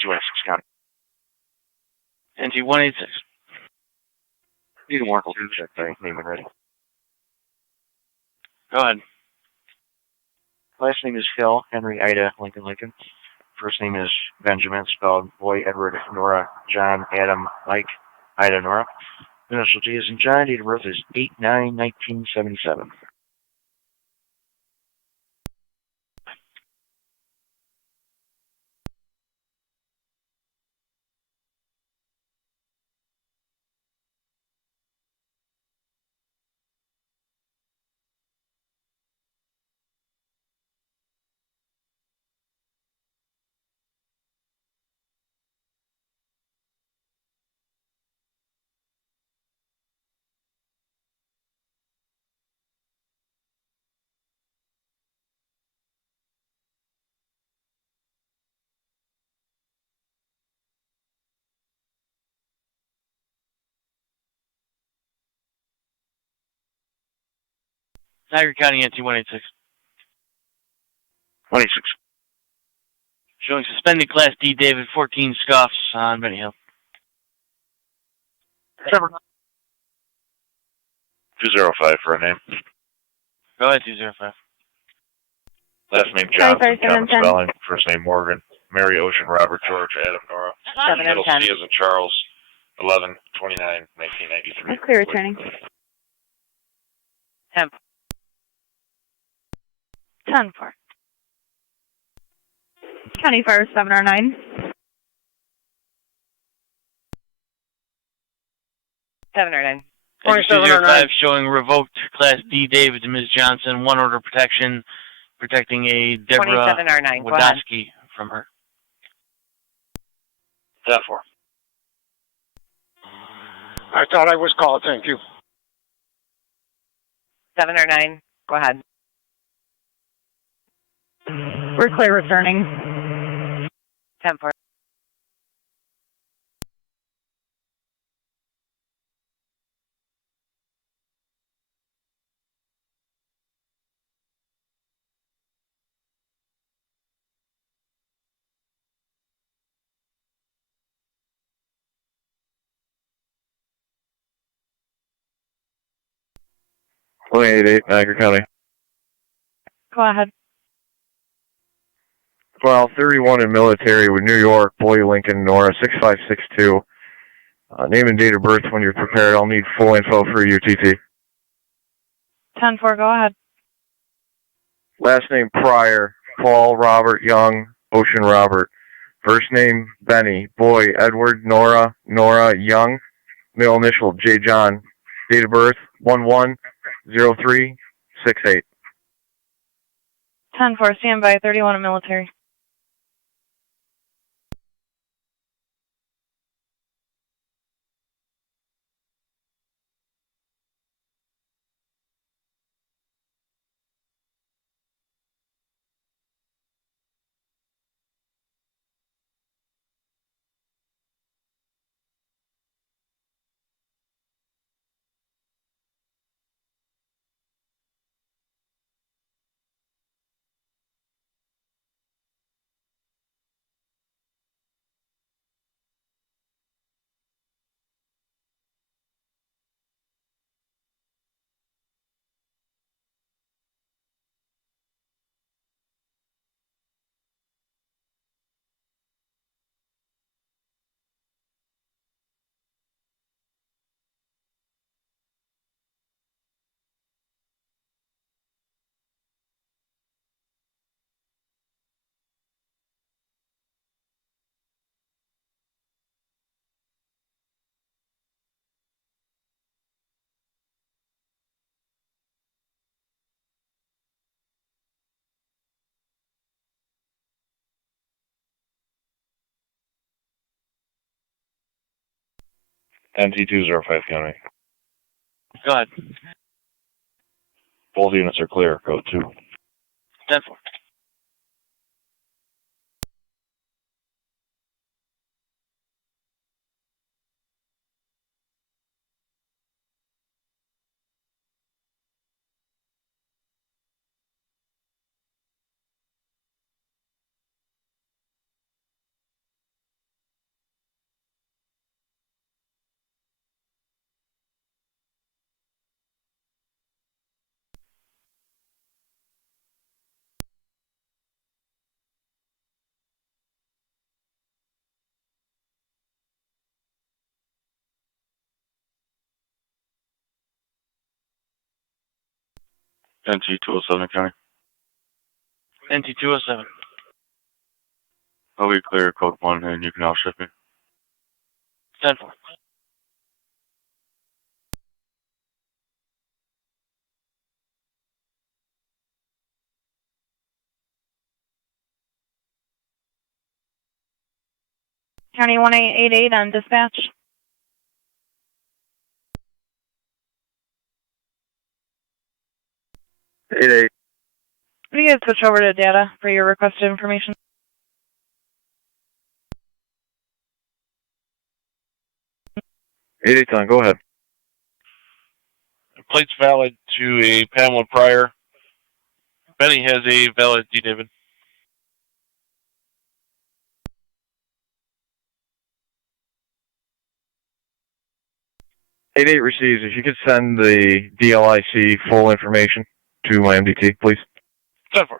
286 County. NT 186. Need a Markle 2 check, thank name and ready. Go ahead. Last name is Phil, Henry, Ida, Lincoln, Lincoln. First name is Benjamin, spelled Boy, Edward, Nora, John, Adam, Mike, Ida, Nora. Initial G is in John. Date of birth is 8/9/1977. Niagara County NT 186. 26. Showing suspended Class D David 14 scuffs on Benny Hill. 205 for a name. Go ahead, 205. Last name Johnson, common spelling. First name Morgan. Mary, Ocean, Robert, George, Adam, Nora. 7 and 10. C as in Charles. 11/29/1993. That's clear returning. 10. 10-4. County Fire 709. 709. 205 showing revoked Class D David to Ms. Johnson. One order of protection, protecting a Deborah 2709. Wadowski from her. 10-4. I thought I was called, thank you. 709. Go ahead. We're clear returning. 10-4. Niagara County. Go ahead. 12/31 in military with New York, Boy, Lincoln, Nora, 6562. Name and date of birth when you're prepared. I'll need full info for UTT. 10-4. Go ahead. Last name Pryor, Paul, Robert, Young, Ocean, Robert. First name Benny, Boy, Edward, Nora, Nora, Young. Middle initial J. John. Date of birth 11/03/68. 10-4. Stand by. 31 in military. NT 205 County. Go ahead. Both units are clear. Code 2. 10-4. NT 207 County. NT 207. I'll be clear code 1 and you can outshift me. 10-4. County 1888 on dispatch. 88. Will you guys switch over to data for your requested information? Ton, go ahead. Plate's valid to a Pamela Pryor. Benny has a valid D. David. Eight receives. If you could send the DLIC full information to my MDT, please. 10-4.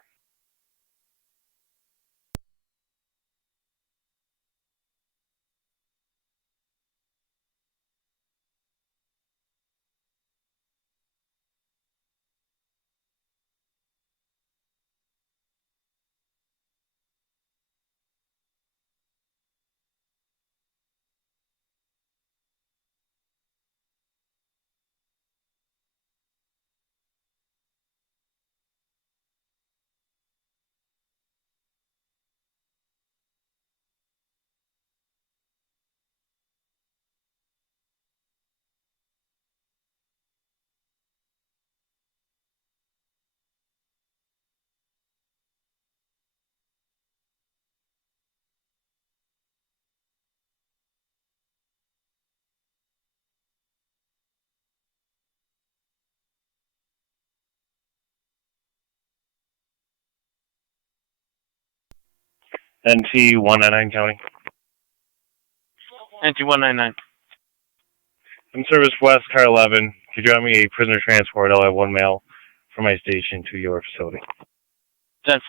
NT 199 County. NT 199. In service west, car 11. Could you have me a prisoner transport? I'll have one mail from my station to your facility. 10-4.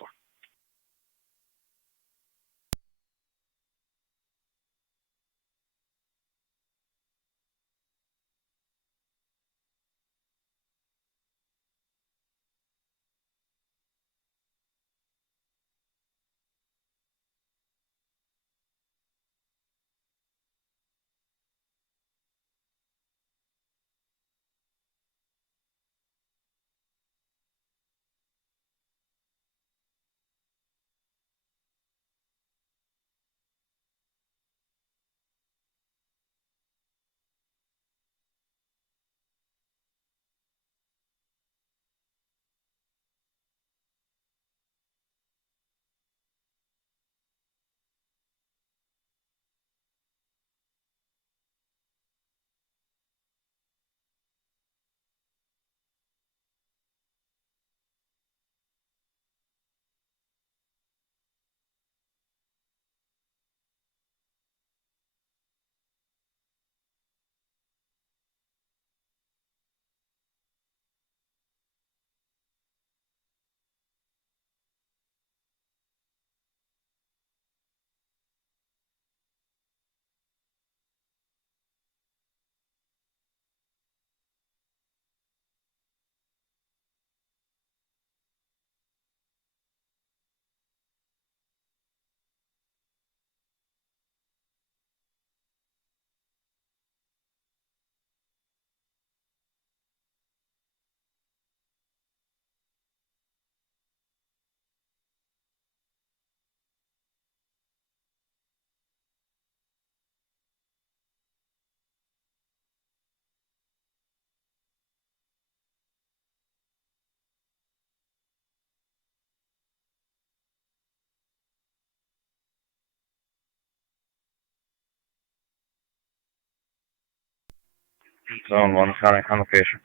Zone 1, County, on location.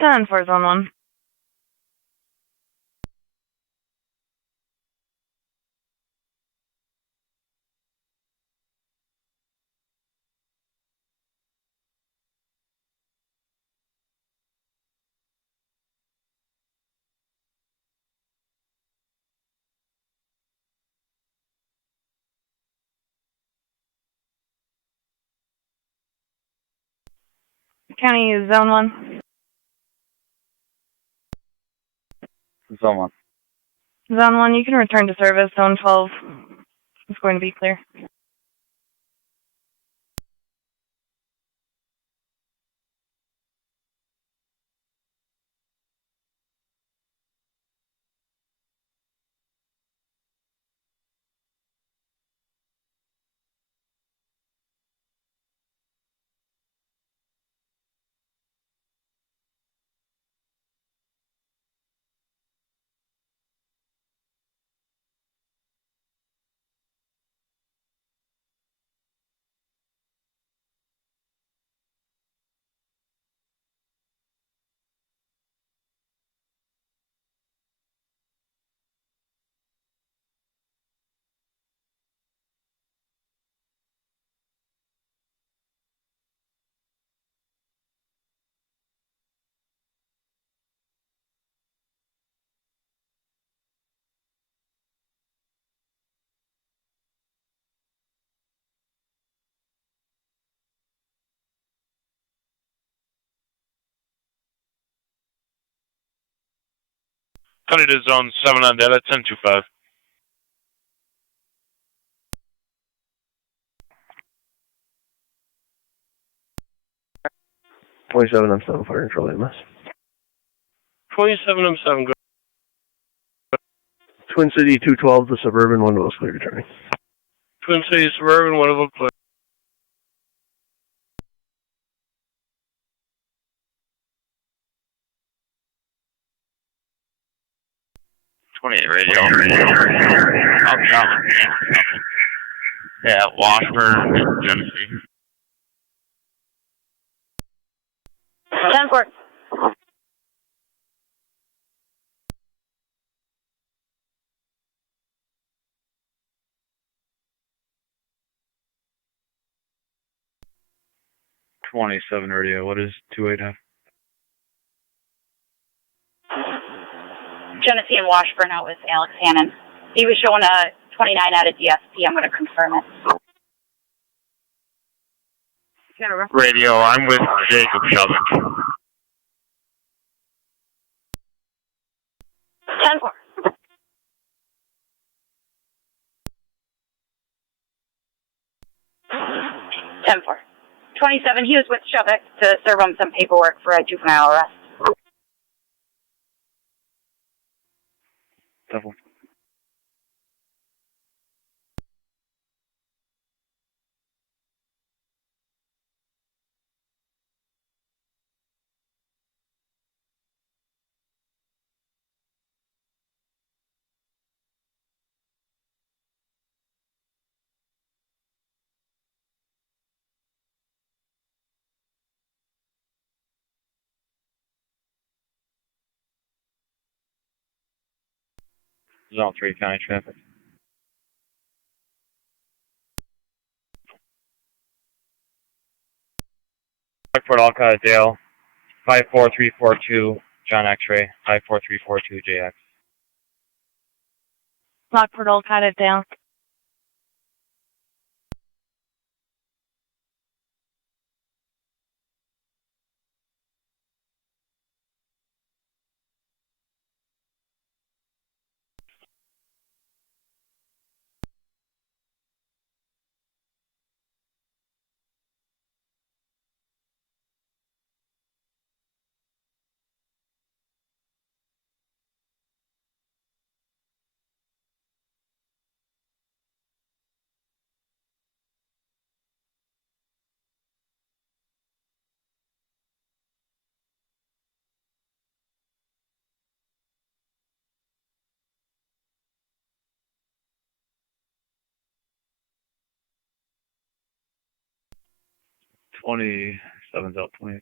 10-4 zone 1. County zone 1. Zone 1. Zone 1, you can return to service. Zone 12 is going to be clear. Cutting to zone 7 on data, 1025. M7, fire control EMS. 27M7, go. Twin City 212, the Suburban, one of those clear returning. Twin Cities Suburban, one of them clear. 28 radio. Up, down. Yeah, Washburn, Genesee. 10-4. Radio, what is 28 have? Genesee and Washburn out with Alex Hannon. He was showing a 29 out of DSP. I'm going to confirm it. Radio, I'm with Jacob Sheldon. 10-4. Ten four. 27, he was with Shovek to serve him some paperwork for a juvenile arrest. Double. Zone 3 county traffic. Lockport, Alcott, Dale, 54342, John X-ray, 54342, JX. Lockport, all cut it down. Seven's out, 28.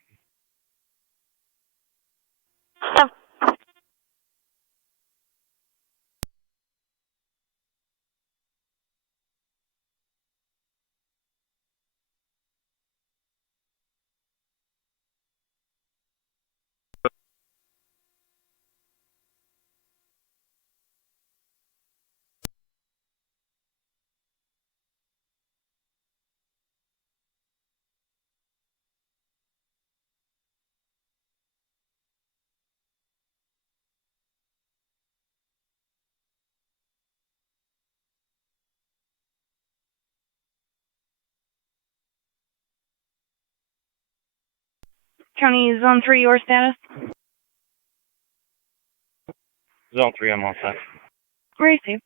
County Zone 3, your status? Zone 3, I'm all set. Received.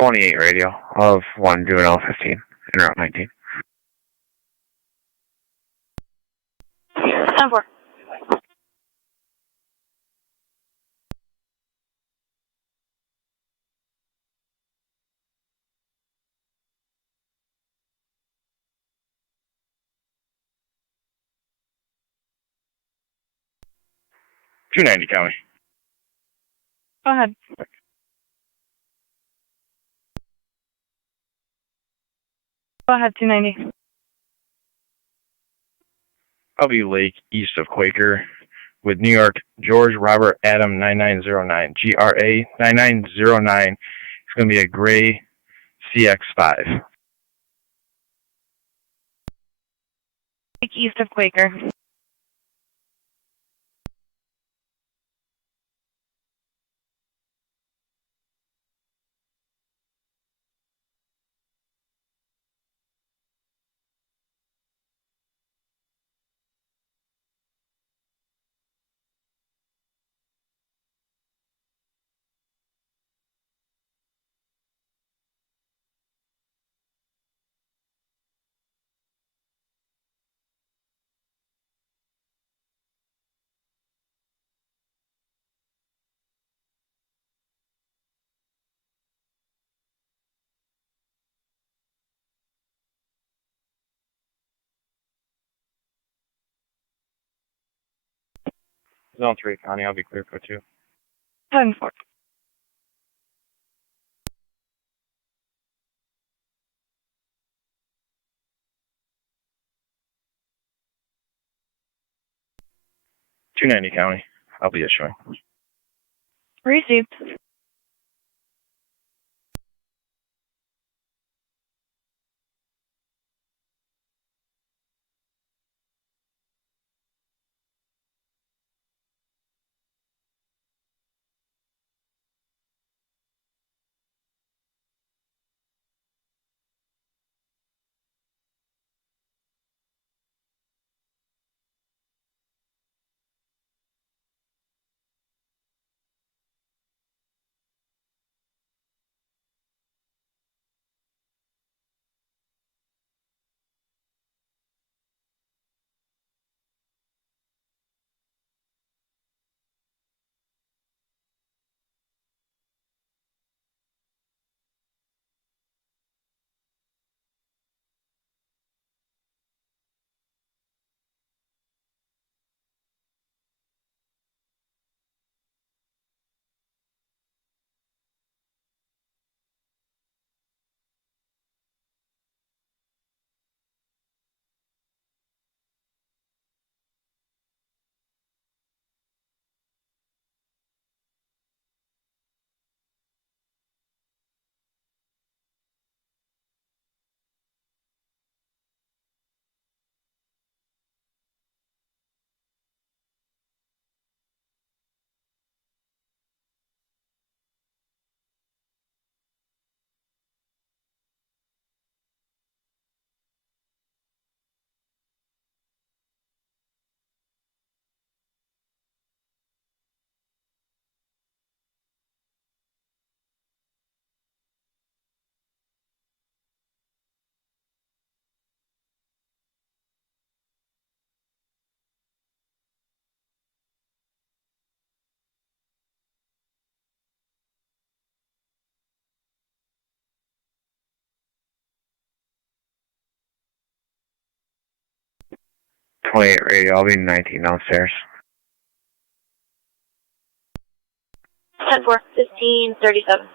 .28 radio of 1 juvenile 15 in route 19. 10-4. .290 county. Go ahead. Go ahead, 290. I'll be Lake east of Quaker with New York George Robert Adam 9909. GRA 9909. It's going to be a gray CX5. East of Quaker. Zone 3, County. I'll be clear for 2. 10-4. .290 county. I'll be issuing. Received. 28 radio. I'll be 19 downstairs. 10-4, 1537.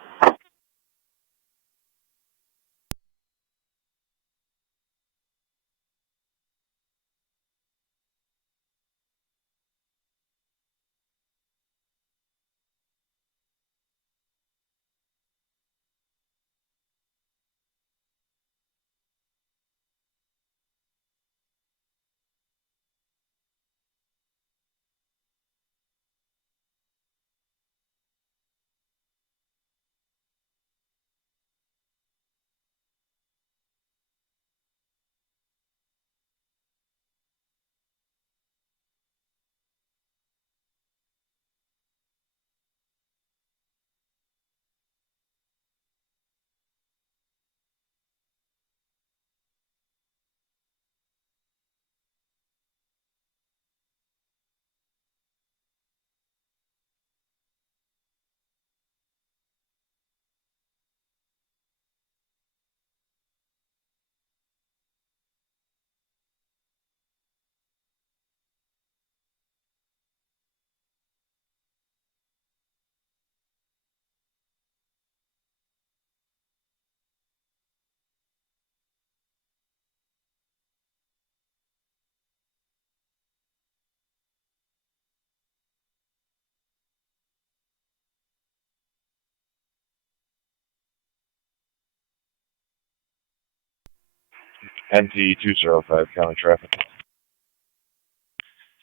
NT205 county traffic.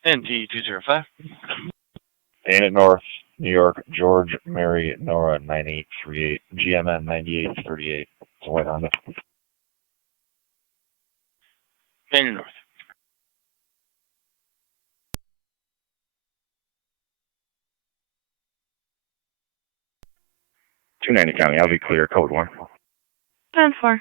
NT205. Dana North, New York, George, Mary, Nora, 9838, GMN 9838. It's a white Honda. Dana North. .290 county. I'll be clear. Code 1. 10-4.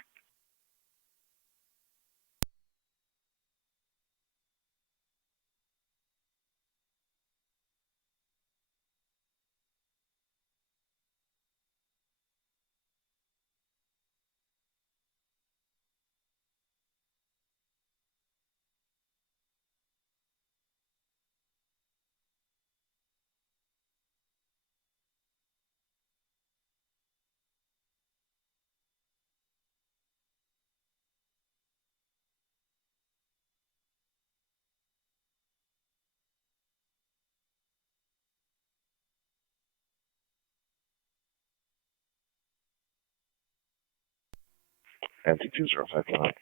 NT205 county.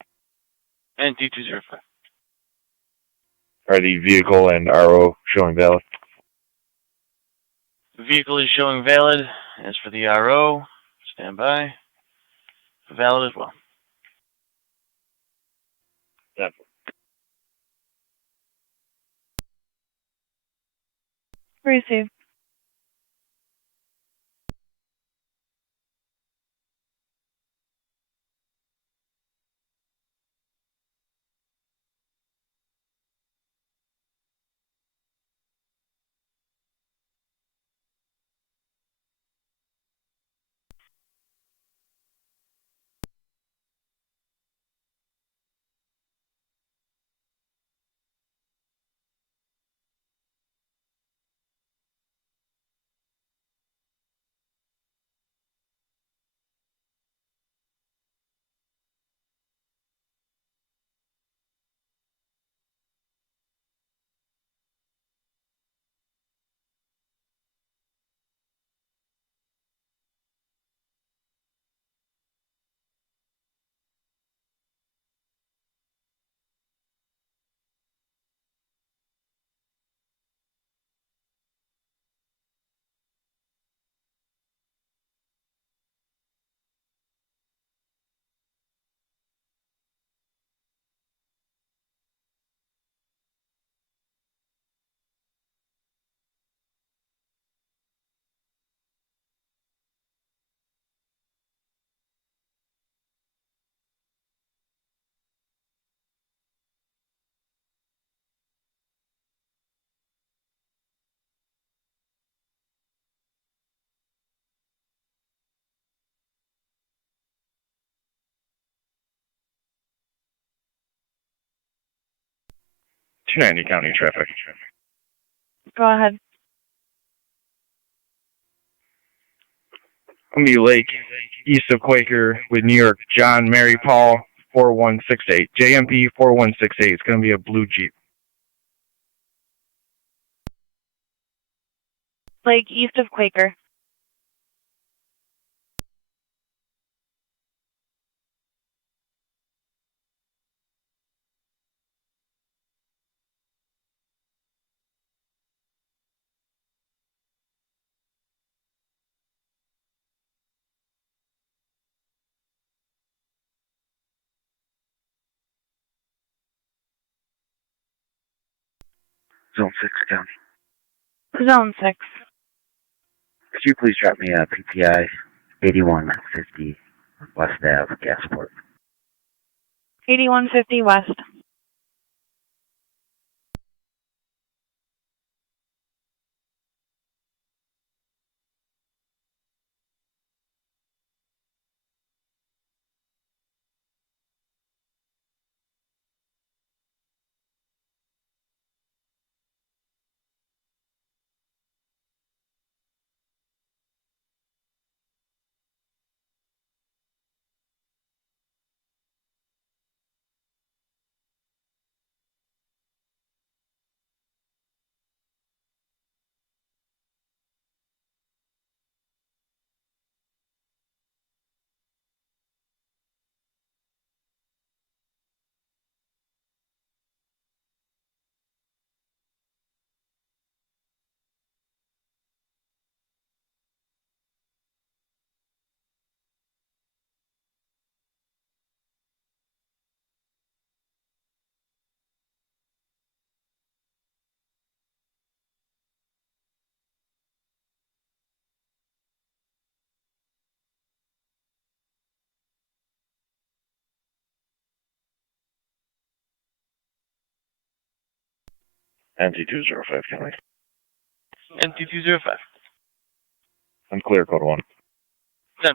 NT205. Are the vehicle and RO showing valid? The vehicle is showing valid. As for the RO, stand by. Valid as well. Receive. 290 County traffic. Go ahead. Columbia Lake, east of Quaker, with New York, John, Mary, Paul, 4168. JMP 4168. It's going to be a blue Jeep. Lake east of Quaker. Zone 6 County. Zone 6. Could you please drop me a PTI 8150 West Ave, Gasport? 8150 West. NT205 County. NT205. I'm clear, code 1. 10-4.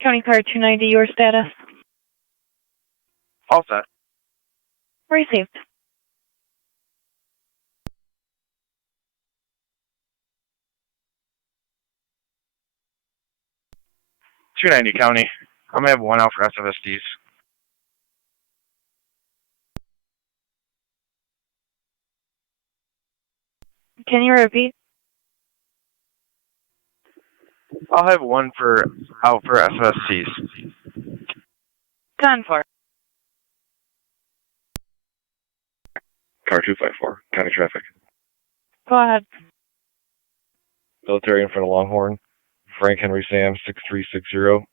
County Car 290, your status? All set. Received. .290 County. I'm going to have one out for SFSDs. Can you repeat? I'll have one out for SFSDs. 10-4. Car 254, County traffic. Go ahead. Military in front of Longhorn. Frank Henry Sam 6360.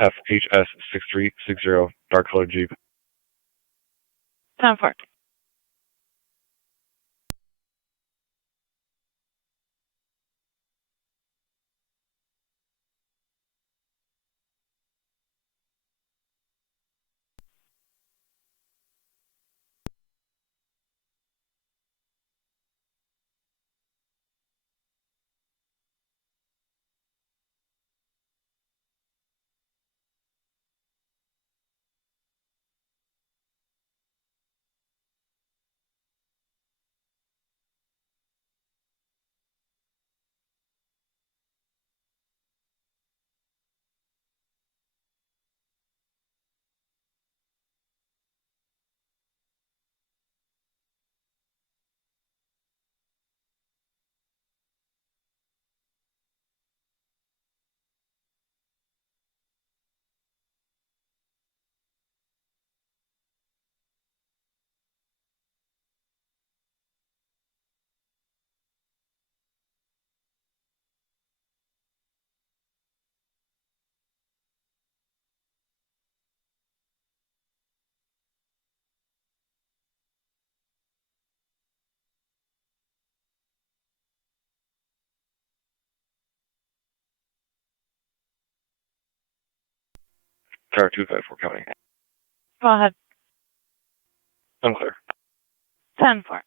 FHS 6360. Dark colored Jeep. 10-4. Car 254 County. Go ahead. Unclear. 10-4.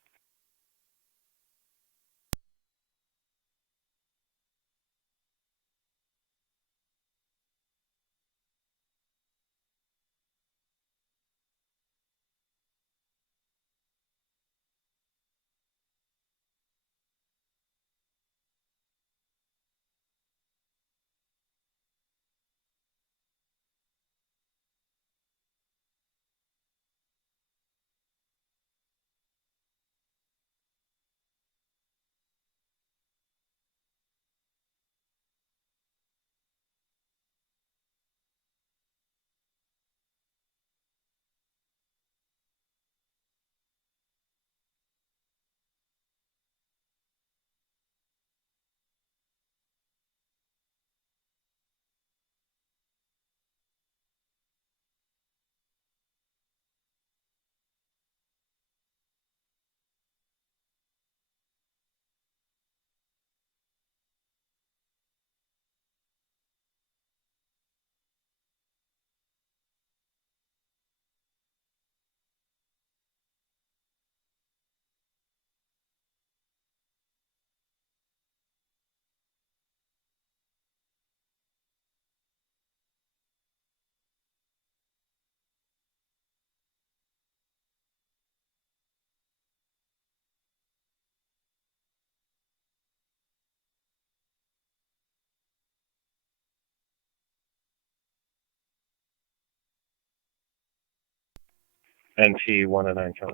NT 109 Kelly.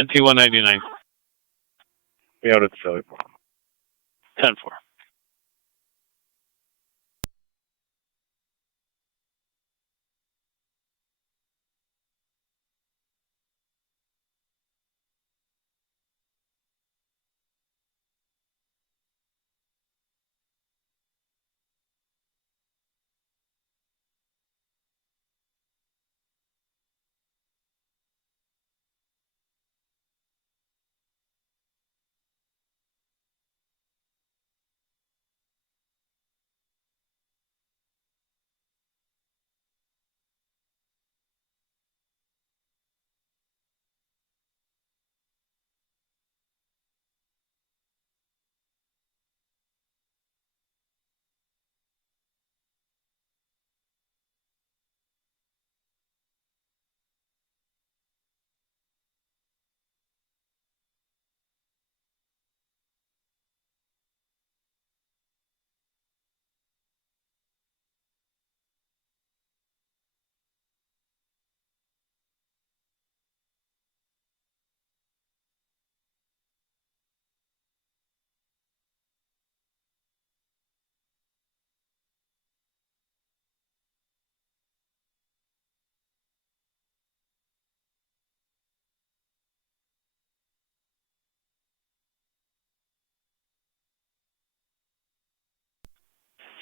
NT 199. We out at the Philly Port. 10-4.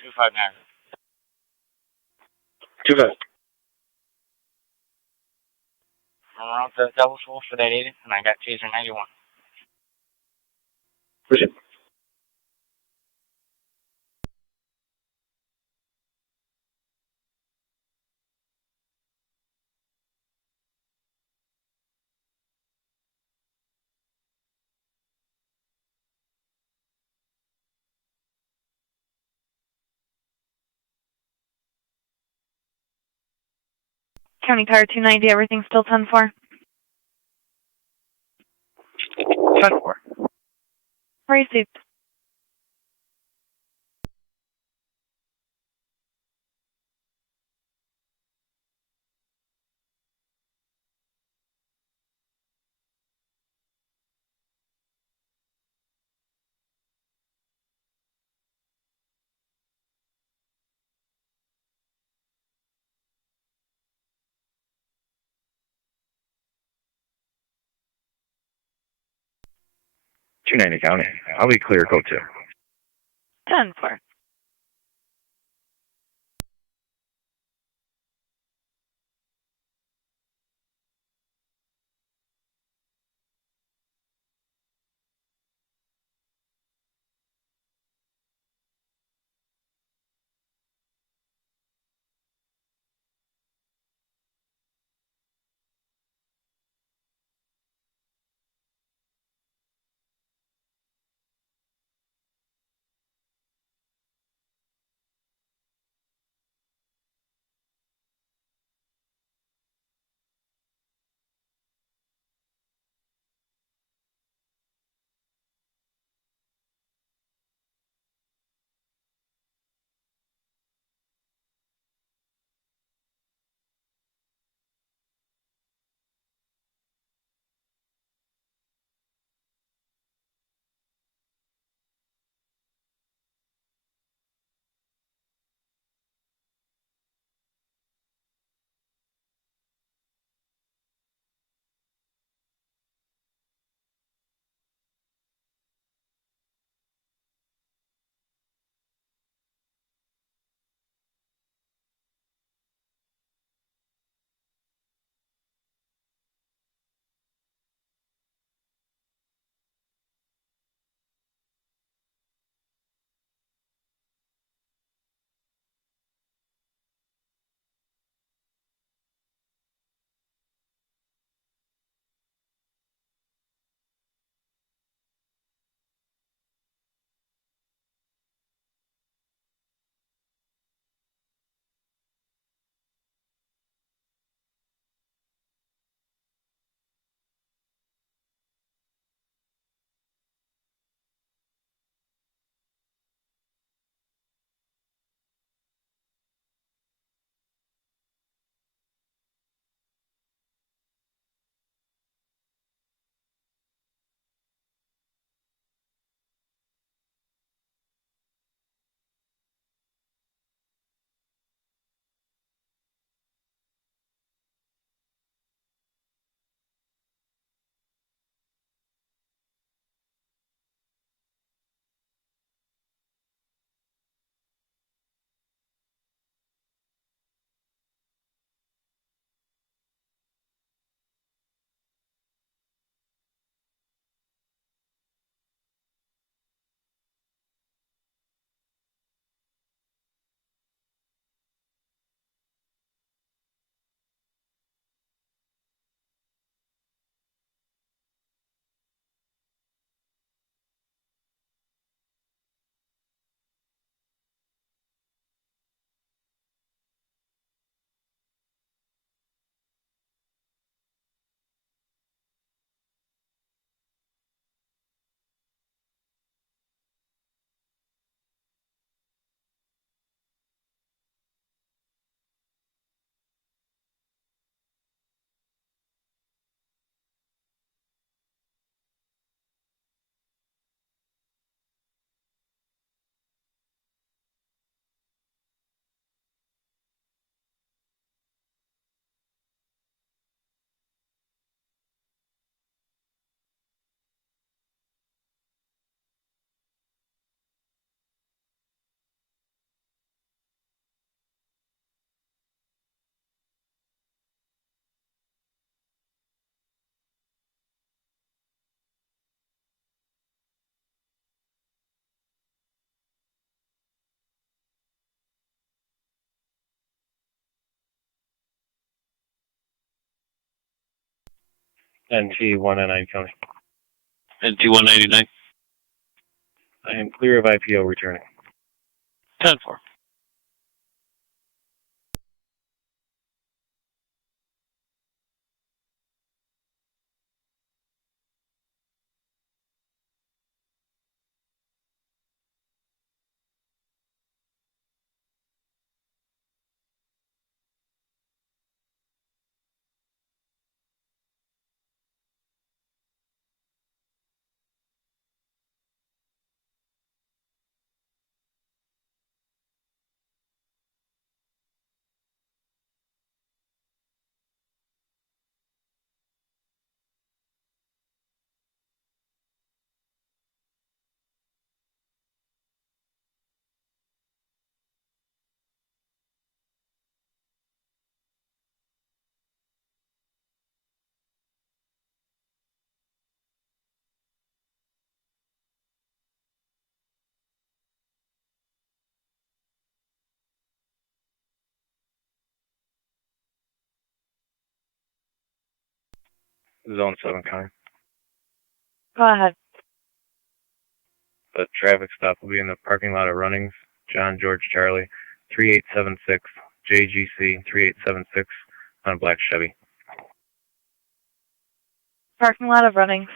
Two five nine. 2-5. I'm around the double full for that 80, and I got taser 91. Appreciate it. County car 290, everything's still 10-4. 10-4. Received. .290 County. I'll be clear, code 2. 10-4. NT 199 County. NT 199. I am clear of IPO returning. 10-4. Zone 7 County. Go ahead. The traffic stop will be in the parking lot of Runnings, John George Charlie, 3876, JGC 3876 on a black Chevy. Parking lot of Runnings.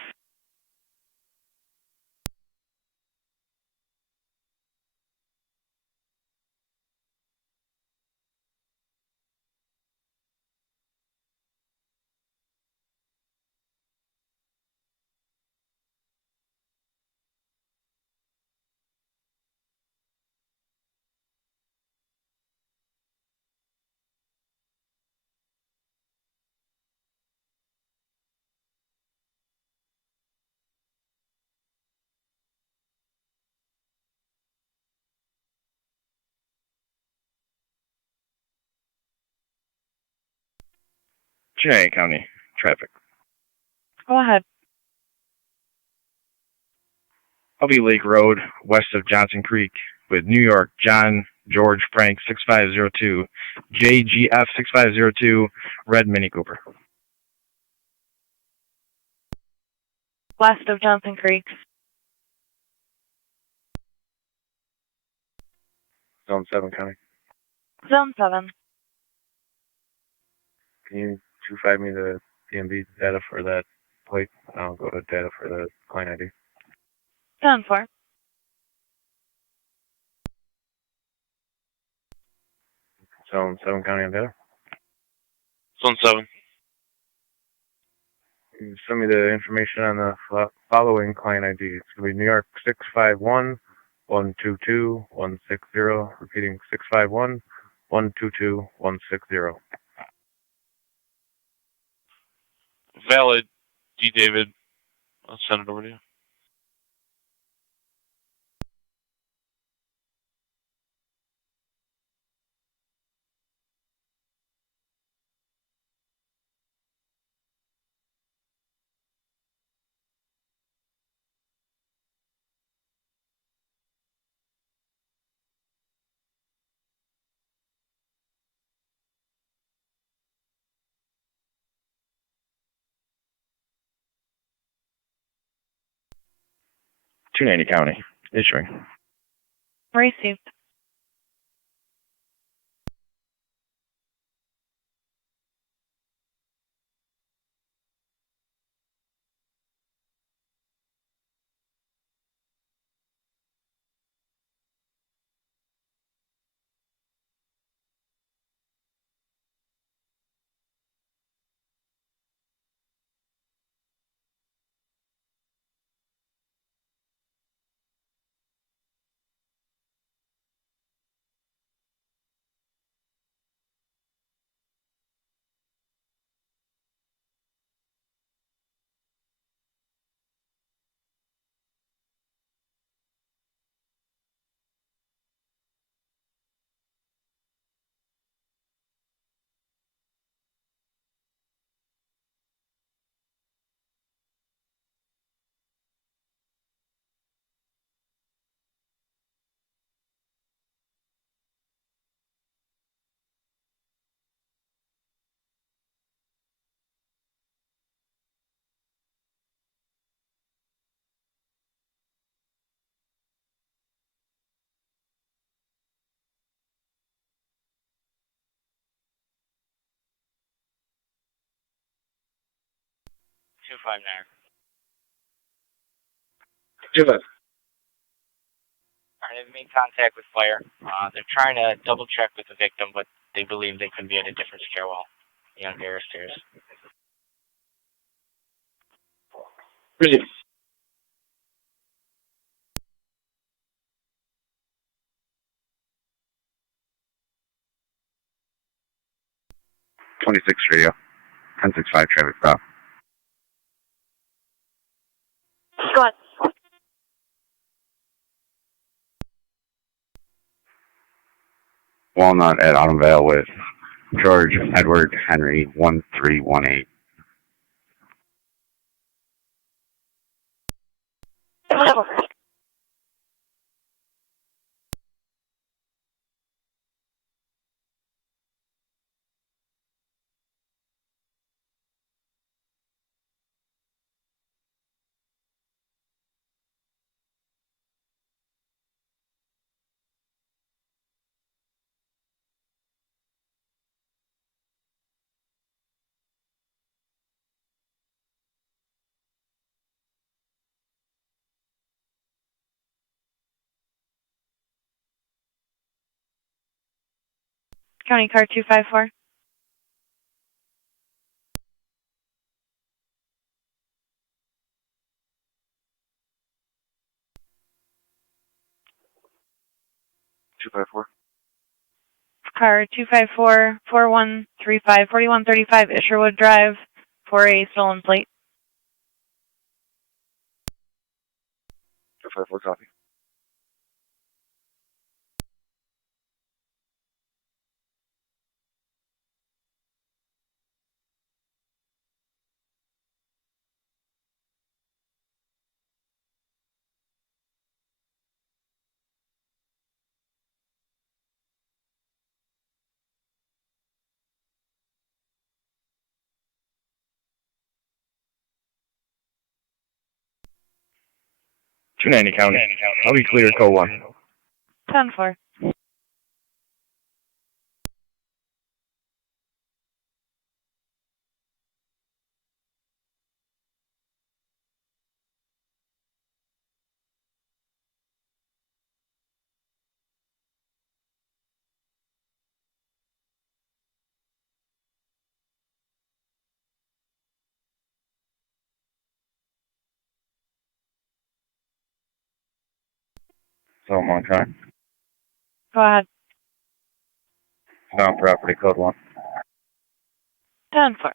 Cheney County traffic. Go ahead. Hovey Lake Road, west of Johnson Creek, with New York John George Frank 6502, JGF 6502, red Mini Cooper. West of Johnson Creek. Zone 7 County. Zone 7. Can you 2-5 me the DMV data for that plate? I'll go to data for the client ID. 10-4. Zone 7 County on data. Zone 7. Can you send me the information on the following client ID. It's going to be New York 651 122 160, repeating 651 122 160. Valid, D. David. I'll send it over to you. Cheney County issuing. Received. 259. 25. Alright, they've made contact with fire. They're trying to double check with the victim, but they believe they could be at a different stairwell. Youngstown stairs. Proceed. Radio. 1065 traffic stop. Go ahead. Walnut at Autumn Vale with George Edward Henry 1318. County car 254. Car 254 4135 4135 Isherwood Drive for a stolen plate. 254 copy. Two 290 County. I'll be clear, code 1. 10-4. So I'm on time. Go ahead. Down property, code 1. 10-4.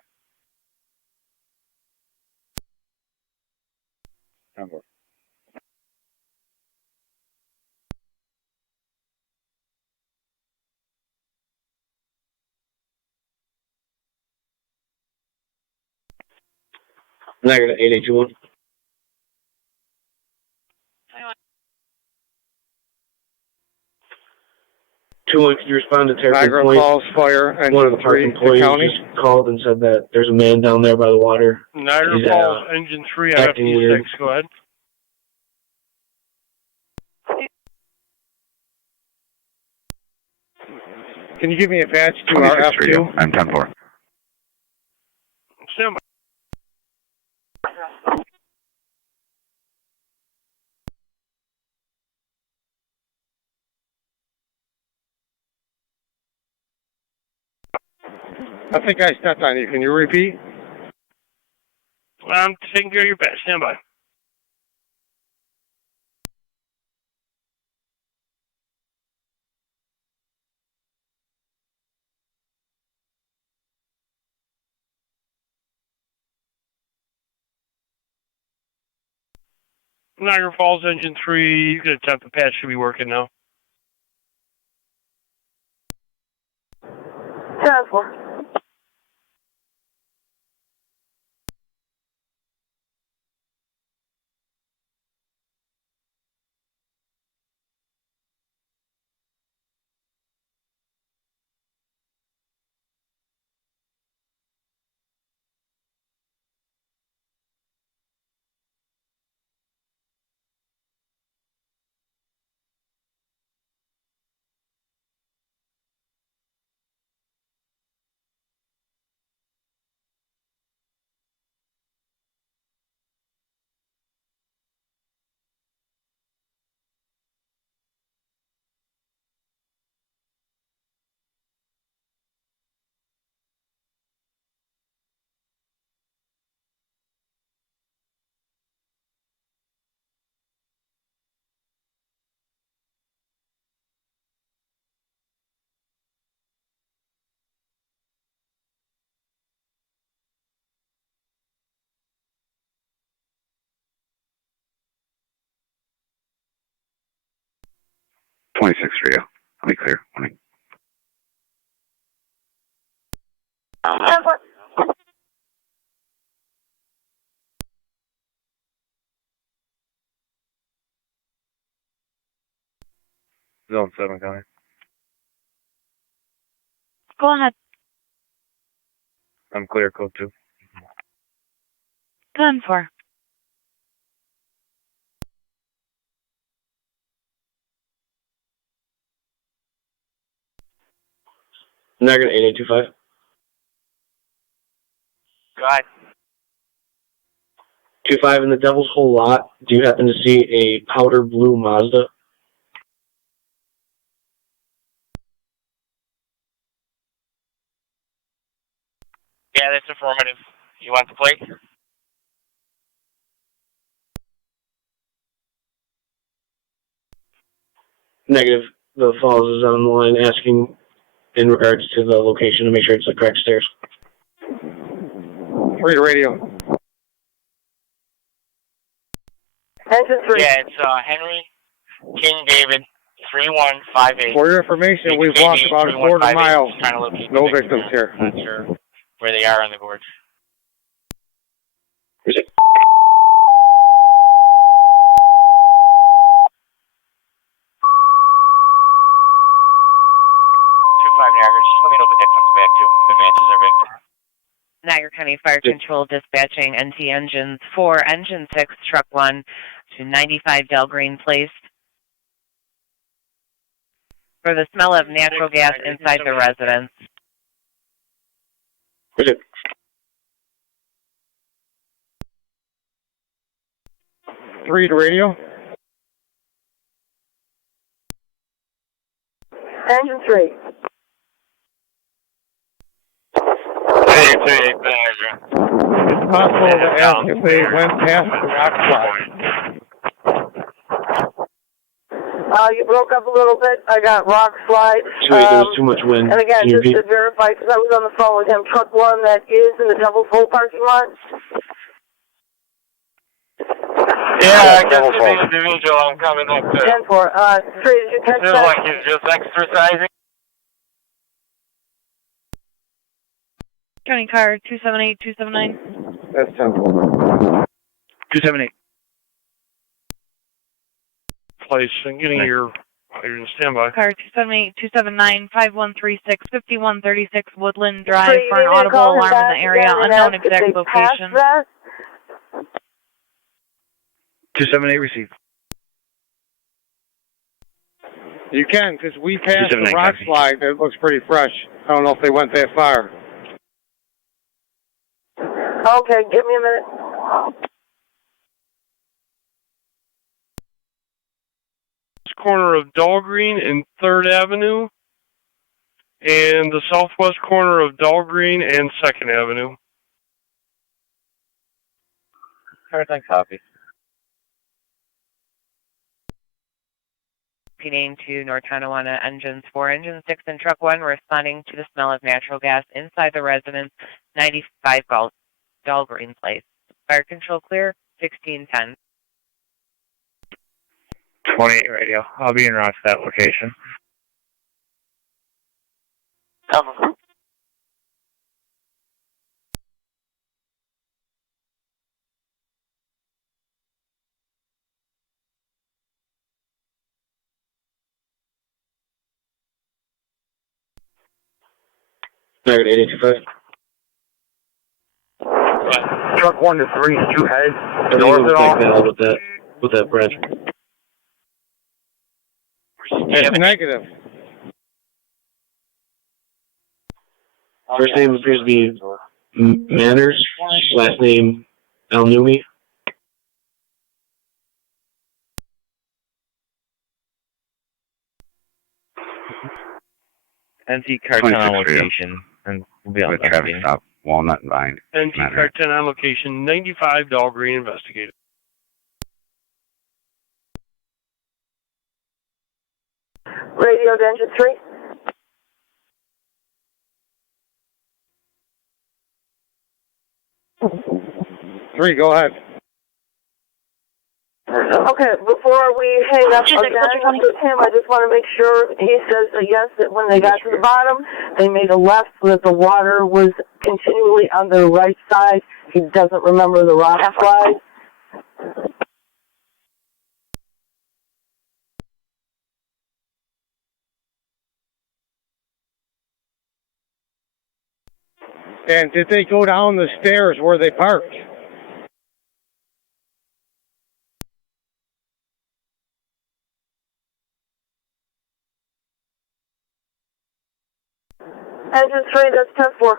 10-4. Niagara 8821. 2-1, can you respond to Terrapin Niagara Point? calls fire One of the engine park 3 to employees county. just called and said that there's a man down there by the water. Niagara He's, Falls, Engine 3 on acting weird. FD6. Go ahead. Can you give me a patch to 26 our Radio. F2? I'm 10-4. Stand by. I think I stepped on you. Can you repeat? I'm taking care of your badge. Stand by. Niagara Falls, Engine 3. You can attempt the patch. Should be working now. 10-4. 26 for you. I'll be clear. Morning. 10-4. Zone 7 coming. Go ahead. I'm clear, code 2. 10-4. Niagara 8825. Go ahead. 25 in the Devil's Hole lot. Do you happen to see a powder blue Mazda? Yeah, that's affirmative. You want the plate? Negative. The Falls is on the line asking in regards to the location to make sure it's the correct stairs. 3 to radio. Engine 3. Yeah, it's Henry King David 3158. For your information, we've walked about a quarter mile. Trying to locate the No victim. victims here. Not sure where they are on the gorge. Is it? 25 Niagara, just let me know if that comes back too. If it matches our victim. Niagara County Fire Control dispatching NT engines 4, engine 6, truck 1 to 95 Delgreen Place for the smell of natural gas inside the residence. Is it? 3 to radio. Engine 3. Hey, Niagara. It's possible to ask if they went past the rock slide. You broke up a little bit. I got rock slide. There was too much wind. And again, Can you just repeat? to verify, because I was on the phone with him, truck 1 that is in the Devil's Hole parking lot. Yeah, I guess the individual I'm coming up to. 10-4. 3, did you catch Feels that? like he's just exercising. County car 278-279. That's 10. 278. Place and getting your standby. Car 278-279, 5136-5136 Woodland Drive Three, for an you need to audible call him alarm in back the area. again and Unknown ask if exact they passed location. that. 278 received. You can, because we passed the 279 rock copy. slide. It looks pretty fresh. I don't know if they went that far. Okay, give me a minute. Corner of Dahlgreen and 3rd Avenue, and the southwest corner of Dahlgreen and 2nd Avenue. Everything copy. Repeating to North Tonawanda engines 4, engine 6, and truck 1 responding to the smell of natural gas inside the residence, 95 Dahlgreen Place. Fire control clear, 1610. 28 radio. I'll be en route to that location. Cover. Niagara 8825. Truck 1 to 3, 2 heads. North at all? With that branch. It's negative. First name appears to be Manners. Last name Al-Numi. NC car 10 on location, and we'll be on With that. traffic stop, Walnut and Vine. NT car 10 on location, 95 Dahlgreen investigated. Radio to engine 3. Three, go ahead. Okay, before we hang up again with him, I just want to make sure he says that yes, that when they got to the bottom, they made a left so that the water was continually on their right side. He doesn't remember the rock slide. And did they go down the stairs where they parked? Engine 3, that's 10-4.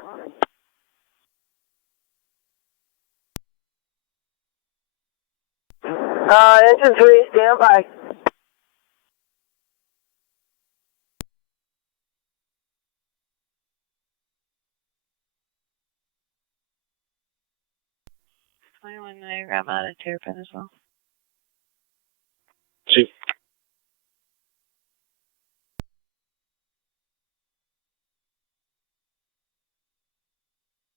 Engine 3, stand by. Niagara, I'm out of Terrapin as well. See.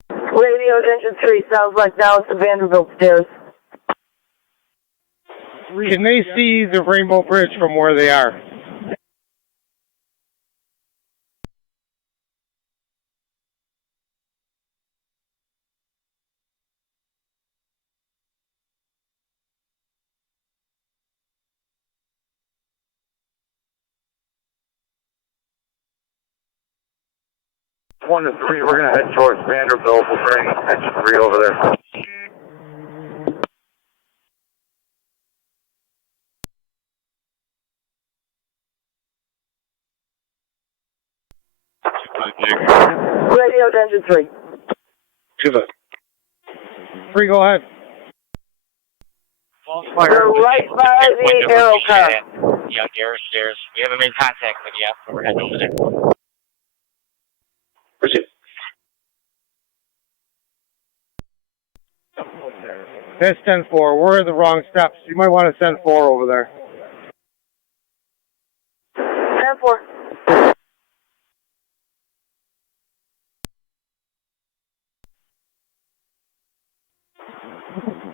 Radio Engine 3, sounds like now it's the Vanderbilt stairs. Can they see the Rainbow Bridge from where they are? One to three, we're going to head towards Vanderbilt. We'll bring engine 3 over there. Radio Engine 3. 2-5. 3, go ahead. You're right by the arrow car. Youngara stairs. We haven't made contact with you yet, but we're heading over there. Proceed. That's 10-4. We're in the wrong steps. You might want to send 4 over there. 10-4.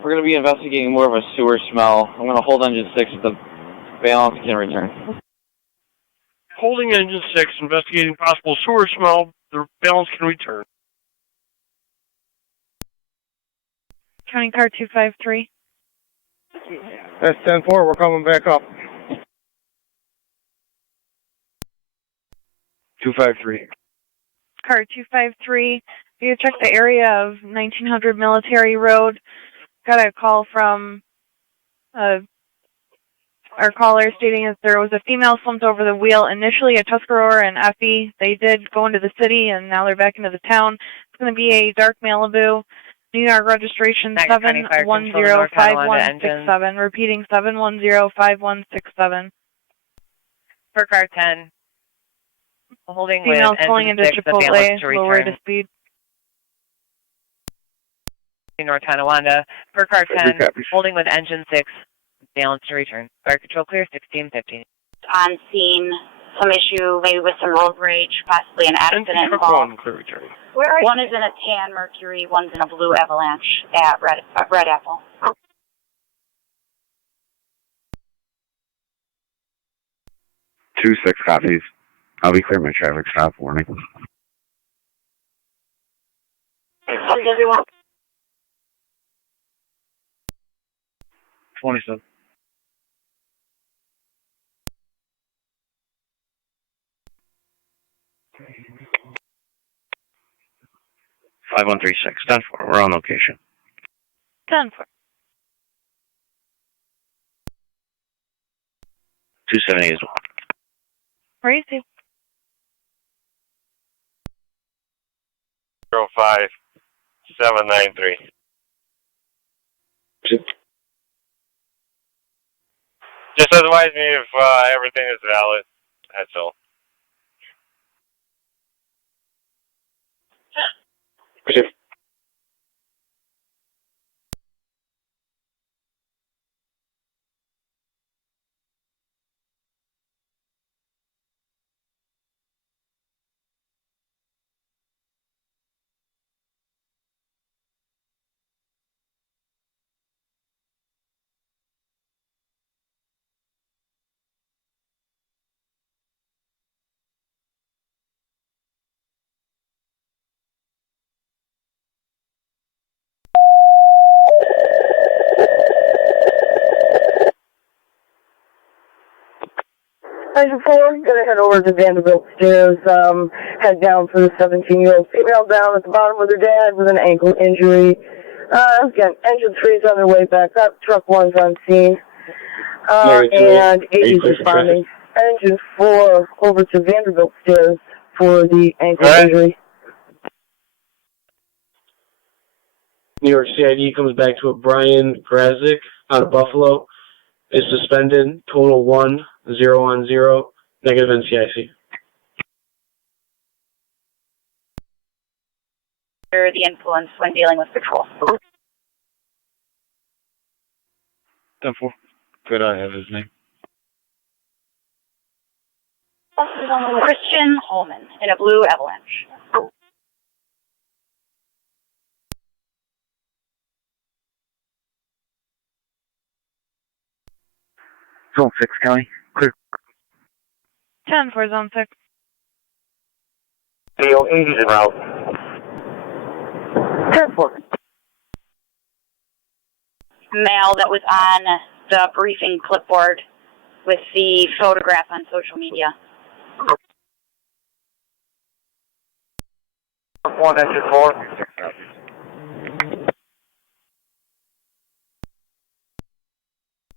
We're going to be investigating more of a sewer smell. I'm going to hold engine 6 if the balance can return. Holding engine 6, investigating possible sewer smell. The balance can return. County car 253. That's 10-4. We're coming back up. 253. Car 253. You check the area of 1900 Military Road. Got a call from our caller stating that there was a female slumped over the wheel. Initially a Tuscarora and Effie. They did go into the city and now they're back into the town. It's going to be a dark Malibu. New York registration 7105167. Repeating 7105167. For car 10. Holding Females with pulling engine into 6, the balance to Chipotle. Lower return. to speed. North Tonawanda. For car 10. Holding with engine 6, balance to return. Fire control clear 1615. On scene, some issue, maybe with some road rage, possibly an accident involved. One is in a tan Mercury, one's in a blue Avalanche at Red Apple. 2-6 copies. I'll be clear my traffic stop warning. 27. Five 5136. 10-4. We're on location. 10-4. 278 as well. Where is he? 05793. Just advise me if everything is valid. That's all. Proceed. Engine 4, gonna head over to Vanderbilt stairs, head down for the 17-year-old female down at the bottom with her dad with an ankle injury. Again, Engine 3 is on their way back up, Truck 1's on scene, and 80's responding. Engine 4 over to Vanderbilt stairs for the ankle injury. New York CID comes back to a Brian Grazik out of Buffalo. Is suspended. Total 1, 0 on 0. Negative NCIC. Under the influence when dealing with patrol. 10-4. Could I have his name? Christian Holman in a blue Avalanche. Zone 6, County. Clear. 10 for Zone 6. Deal 80's en route. 10-4. Mail that was on the briefing clipboard with the photograph on social media. 1, Engine 4.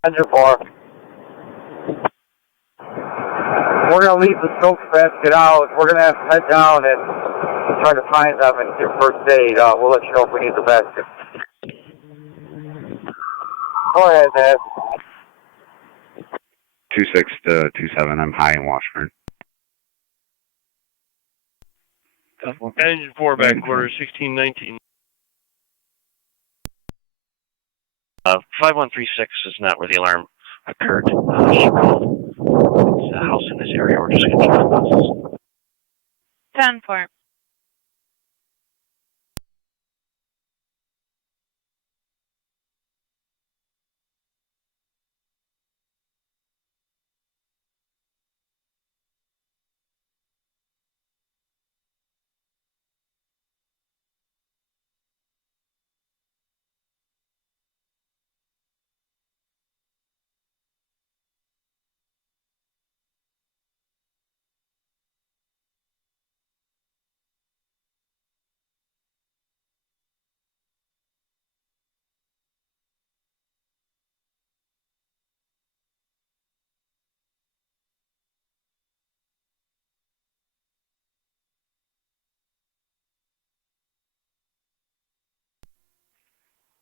Engine 4. We're going to leave the soap basket out. We're going to have to head down and try to find them and get first aid. We'll let you know if we need the basket. Go ahead, Dad. 26 to 27. I'm high in Washburn. Engine 4 back quarter 1619. 5136 is not where the alarm occurred. She called. It's a house in this area. We're just going to try buses. 10-4.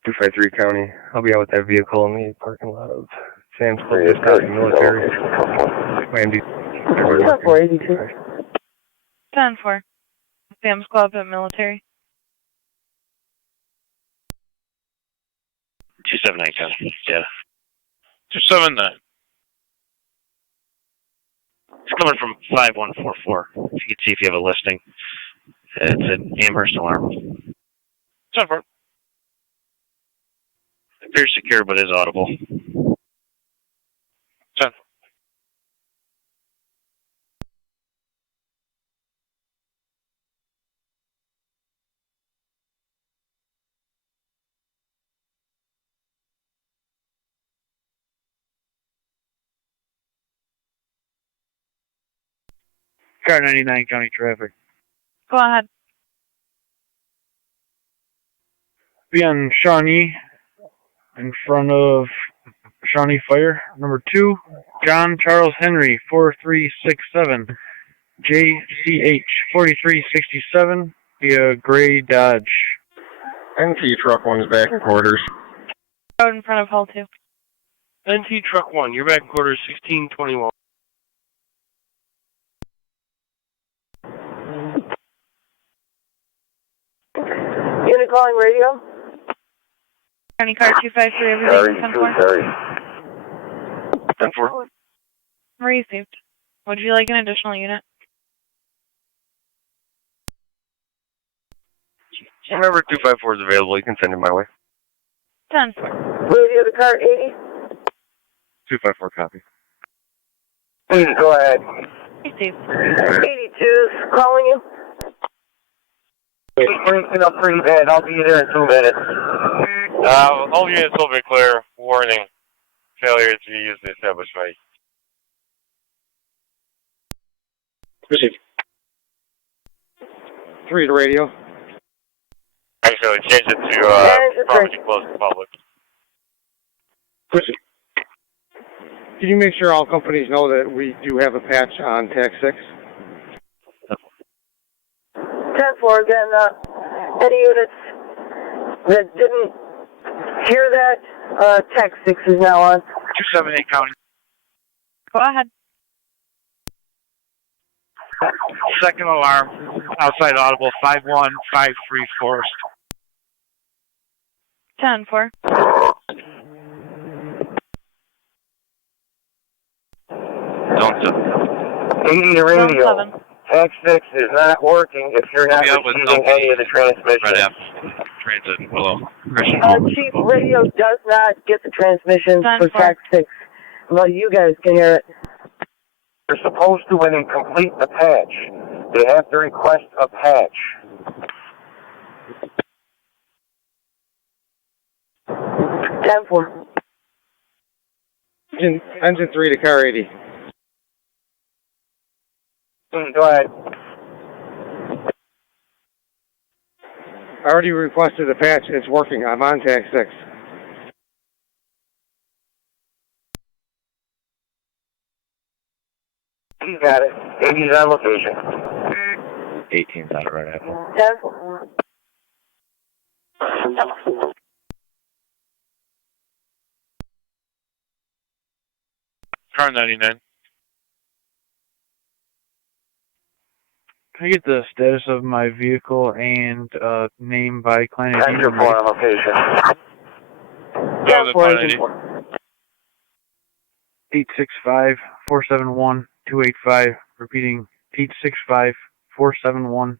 Two 253 County. I'll be out with that vehicle in the parking lot of Sam's Club, Wisconsin Military. My MD. 10-4. Sam's Club at Military. 279 County. Yeah. 279. It's coming from 5144. If you can see if you have a listing. It's an Amherst alarm. 10-4. Appears secure, but is audible. 10. Car 99 County traffic. Go ahead. Be on Shawnee, in front of Shawnee Fire. Number 2, John Charles Henry, 4367. JCH, 4367. Be a gray Dodge. NT Truck 1's back in quarters. Road in front of Hull 2. NT Truck 1, you're back in quarters 1621. Unit calling radio. County car 253, everything 10-4. 10-4. Received. Would you like an additional unit? Whenever 254 is available, you can send it my way. 10-4. Radio to car 80. 254 copy. Please go ahead. Received. 82's calling you. It's breaking up pretty bad. I'll be there in 2 minutes. All units will be clear. Warning. Failure to use the established way. Received. 3 to radio. Actually, change it to property closed to public. Received. Can you make sure all companies know that we do have a patch on TAC 6? 10-4 again, any units that didn't hear that, TAC 6 is now on. 278 county. Go ahead. Second alarm, outside audible, 5153 Forest. 10-4. Zone 7. Radio. Zone 7. TAC 6 is not working if you're not receiving any of the transmission. Red F. Transit, hello. Chief, radio does not get the transmissions for 10-4. TAC 6. Well, you guys can hear it. They're supposed to, when they complete the patch, they have to request a patch. 10-4. Engine 3 to car 80. Go ahead. I already requested a patch. It's working. I'm on TAC 6. You got it. 80's on location. 18's on it right now. 10-4. Car 99. Can I get the status of my vehicle and name by client ID? 10-4 on location. 10-4. 865-471-285. Repeating, 865-471-285.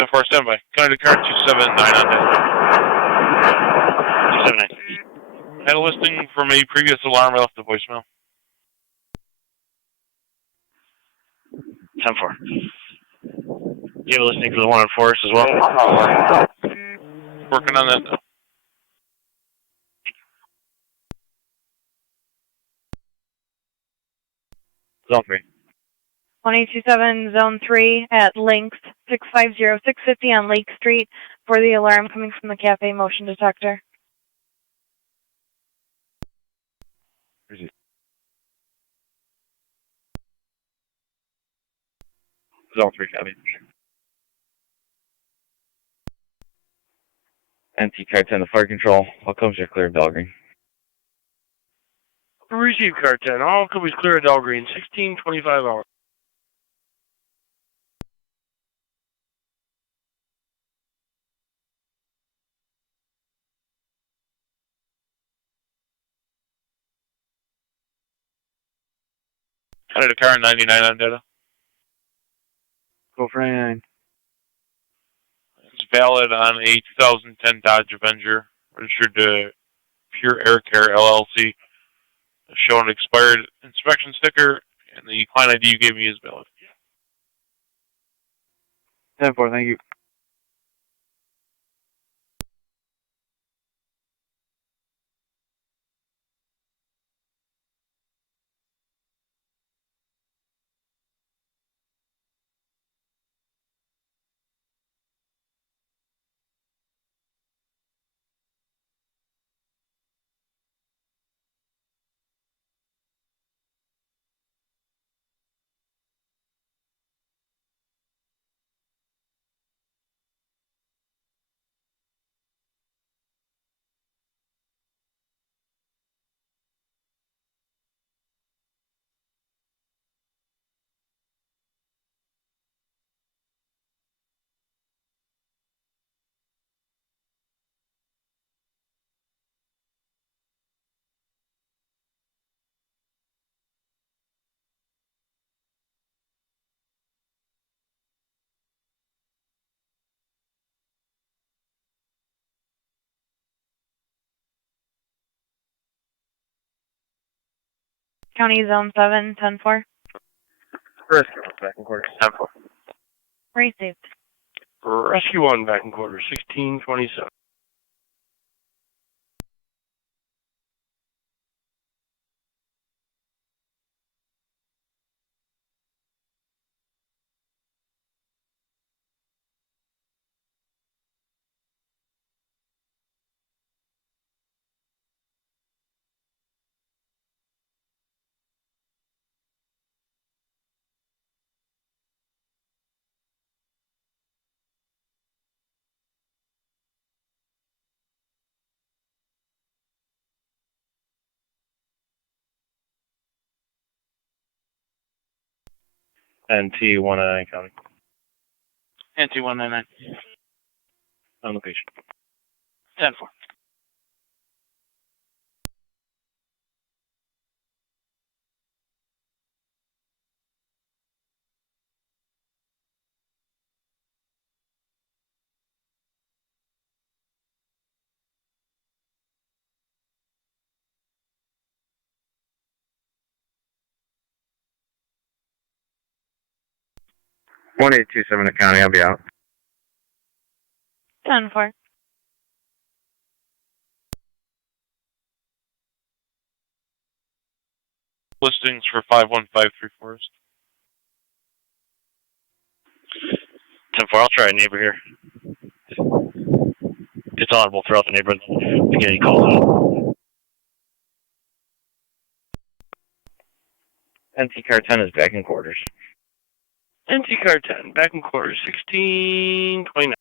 10-4, standby. County to car 279 on that. 279. Had a listing from a previous alarm. I left the voicemail. 10-4. You have a listening for the one on Forest as well? Working on that now. Zone 3. 22-7, Zone 3 at Lynx, 650-650 on Lake Street for the alarm coming from the cafe motion detector. Zone 3, copy. NT car 10 to fire control. All comes your clear Belgreen. Receive car 10. All companies clear at Dahlgreen. 16:25 hours. County to car 99 on data. Go for 99. It's valid on a 2010 Dodge Avenger, registered to Pure Air Care LLC. Show an expired inspection sticker, and the client ID you gave me is valid. 10-4, thank you. County Zone 7, 10-4. Rescue, back in quarters. 10-4. Received. Rescue 1 back in quarters. 16:27. NT 199 County. NT 199. On location. 10-4. One 827 to county. I'll be out. 10-4. Listings for 5153 Forest. 10-4, I'll try a neighbor here. It's audible throughout the neighborhood. If you get any calls out. NT car 10 is back in quarters. NT car 10, back in quarters, 1629.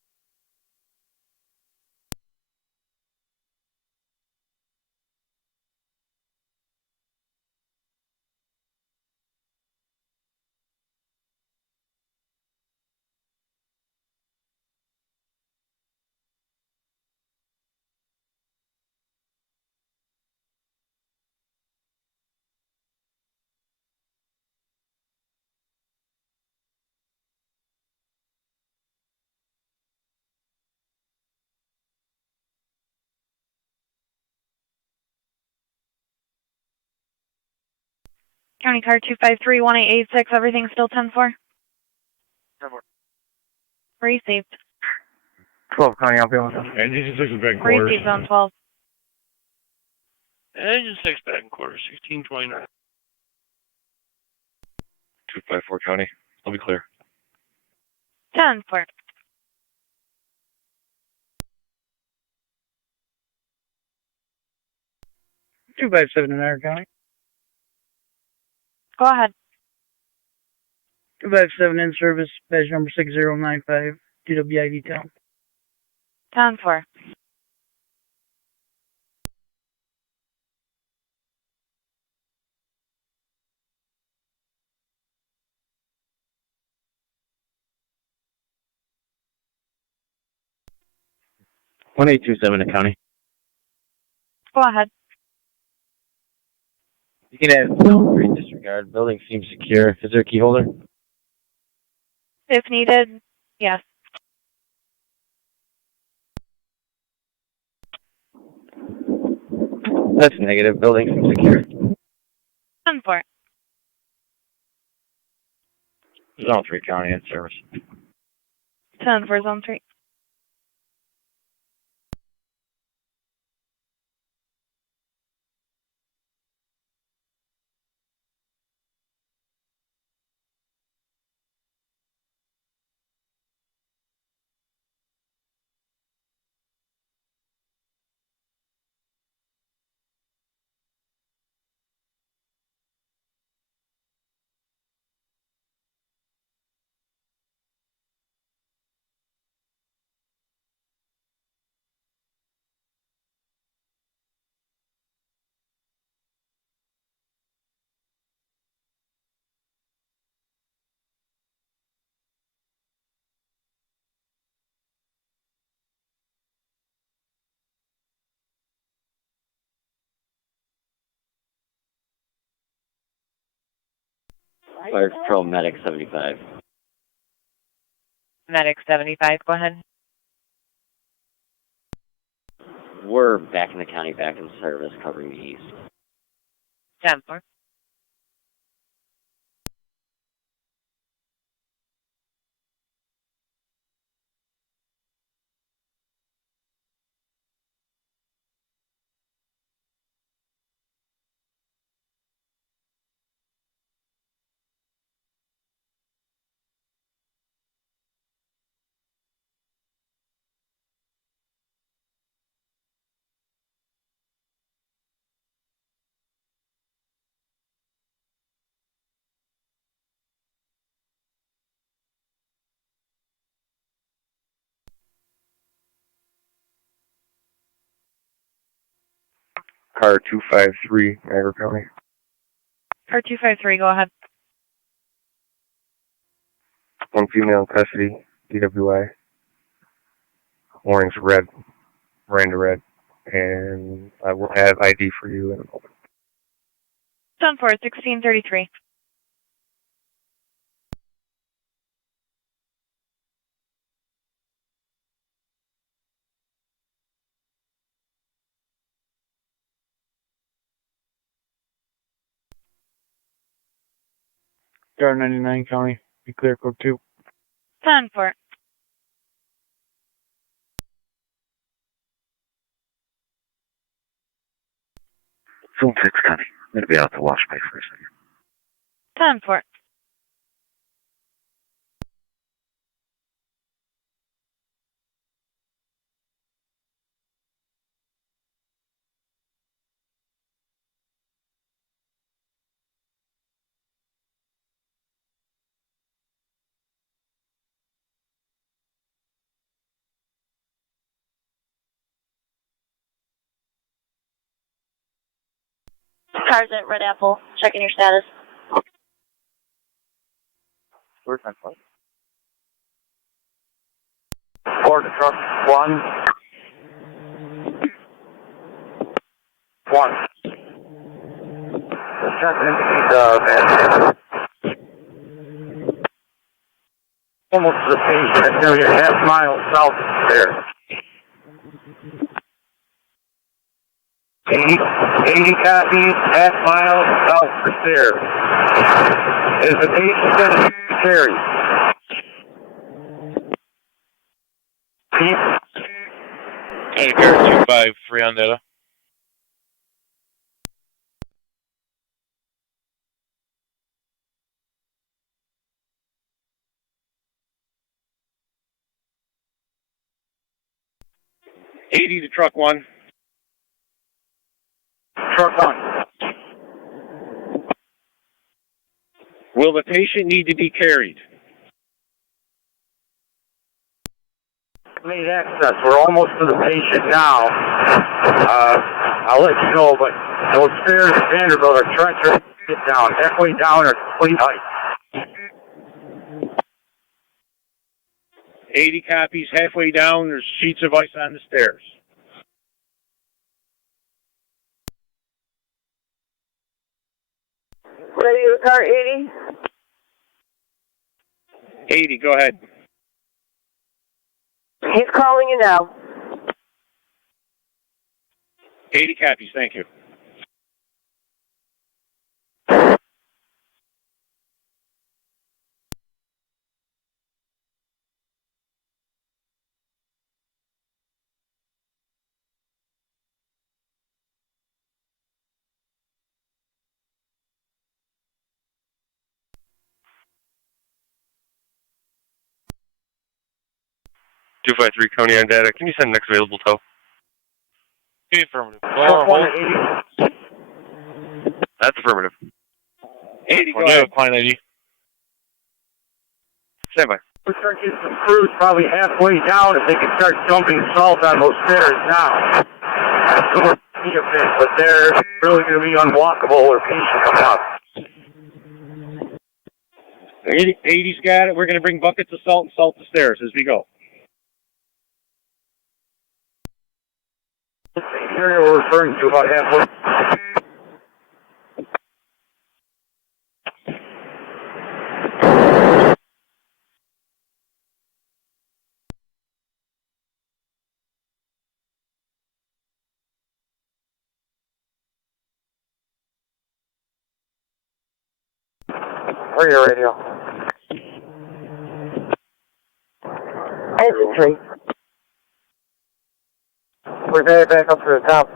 County car 253-1886, everything still 10-4? 10-4. Received. 12 county. I'll be on. NT 6 is back in quarters. Received on 12. Engine 6, back in quarters, 1629. 254 County. I'll be clear. 10-4. 257 in Niagara County. Go ahead. 257 in service, badge number 6095, DWID town. 10-4. One 827 in county. Go ahead. You can have no free disregard. Building seems secure. Is there a key holder? If needed, yes. That's negative. Building seems secure. 10-4. Zone 3 County in service. 10-4, zone 3. Fire Control Medic 75. Medic 75, go ahead. We're back in the county, back in service, covering the east. 10-4. Car 253, Niagara County. Car 253, go ahead. one female in custody, DWI. Warning's red, ran to red, and I will have ID for you in a moment. 10-4, 1633. Star 99 County. Be clear, code 2. 10-4. Zone 6 County. I'm going to be out to wash bay for a second. 10-4. Cars at Red Apple, checking your status. Where's my phone? Ford truck 1. 1. Check the almost to the page. That's going to be a half mile south there. 80 copies, half mile south of there. Is the patient going to be carried? Niagara 253 on data. To truck 1. Truck 1. Will the patient need to be carried? Made access. We're almost to the patient now. I'll let you know, but those stairs at Vanderbilt are trying to get down. Halfway down or complete height. 80 copies, halfway down, there's sheets of ice on the stairs. Ready to start 80? 80, go ahead. He's calling you now. 80 copies, thank you. Two five three Coney on data. Can you send next available tow? Okay, affirmative. Truck 1 at 80. That's affirmative. 80, go Yeah, ahead. client ID. Stand by. We're starting to get some crews probably halfway down if they can start dumping salt on those stairs now. So we're seeing a bit, but they're really going to be unwalkable or patient come out. 80's got it. We're going to bring buckets of salt and salt the stairs as we go. The area we're referring to about halfway. Radio, radio. Infantry. We're headed back up to the top.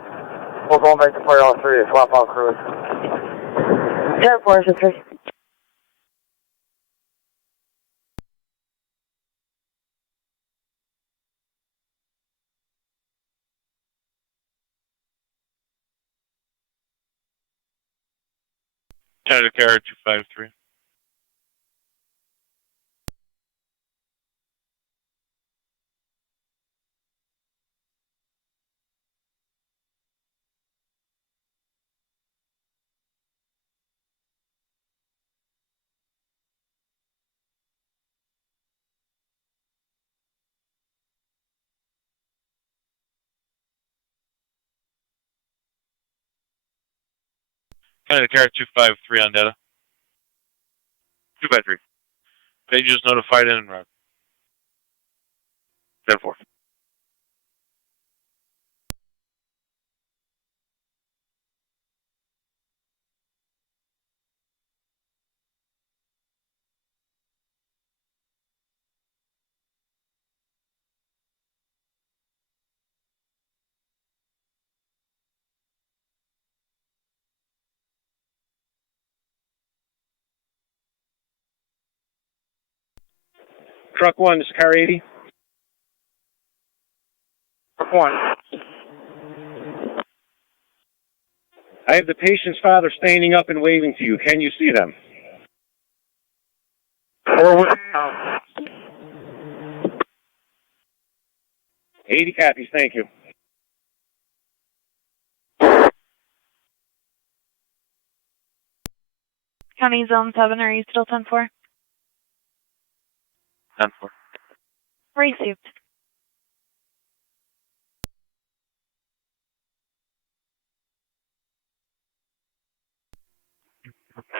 We're going back to fire all 3 to swap out crews. 10-4, infantry. Niagara 253. County car 253 on data. 253. Pages notified in route. 10-4. Truck 1, this is car 80. Truck 1. I have the patient's father standing up and waving to you. Can you see them? 4 80 copies, thank you. County Zone 7, are you still 10-4? 10-4. Received.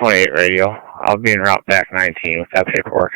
Radio. I'll be en route back 19 with that paperwork.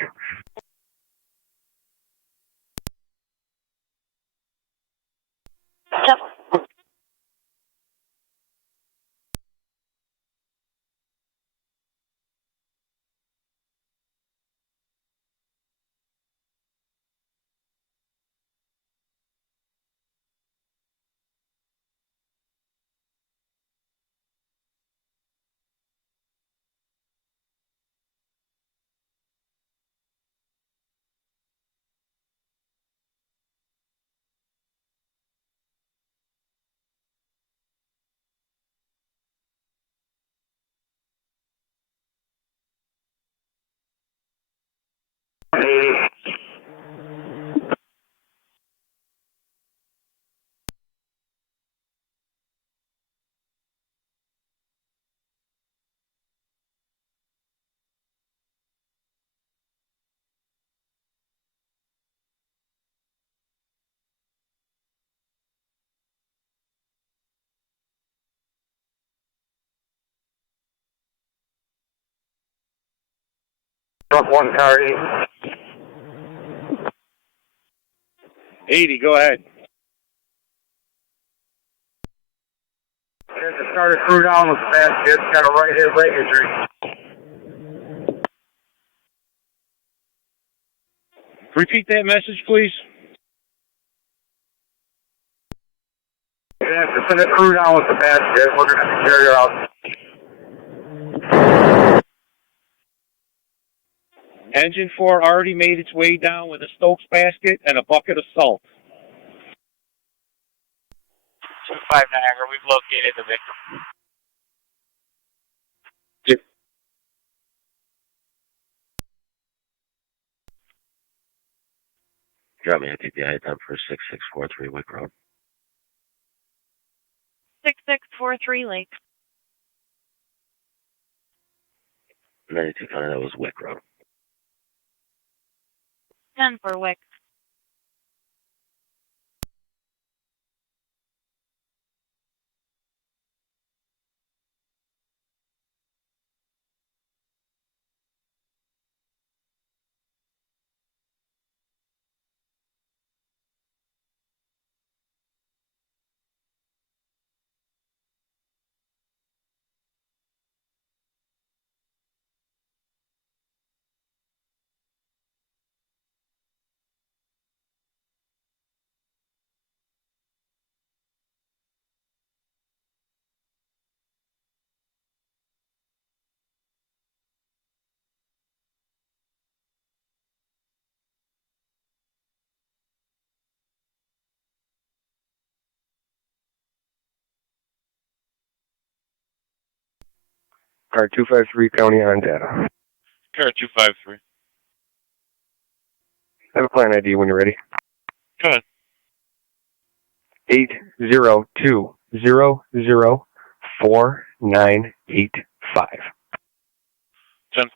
Truck 1, car 80. 80, go ahead. Had to start a crew down with the basket. Got a right hip leg injury. Repeat that message, please. You have to send a crew down with the basket. We're going to have to carry her out. Engine 4 already made its way down with a Stokes basket and a bucket of salt. 2-5 Niagara, we've located the victim. Drop me a PPI time for 6643 Wick Road. 6643 Lake. 92 County, that was Wick Road. 10 for Wick. Car 253 County on data. Car 253. I have a client ID when you're ready. Go ahead. 802004985. 10-4.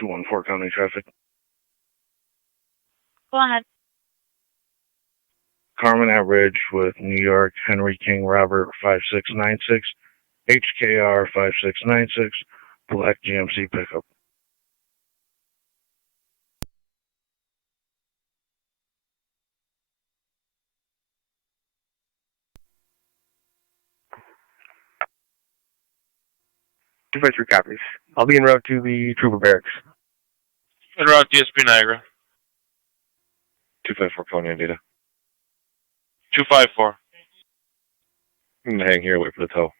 214 County Traffic. Go ahead. Carmen at Ridge with New York, Henry King Robert 5696, HKR 5696, black GMC pickup. Two by three copies. I'll be en route to the Trooper Barracks. En route DSP Niagara. 254 County on data. 254. I'm gonna hang here, wait for the tow.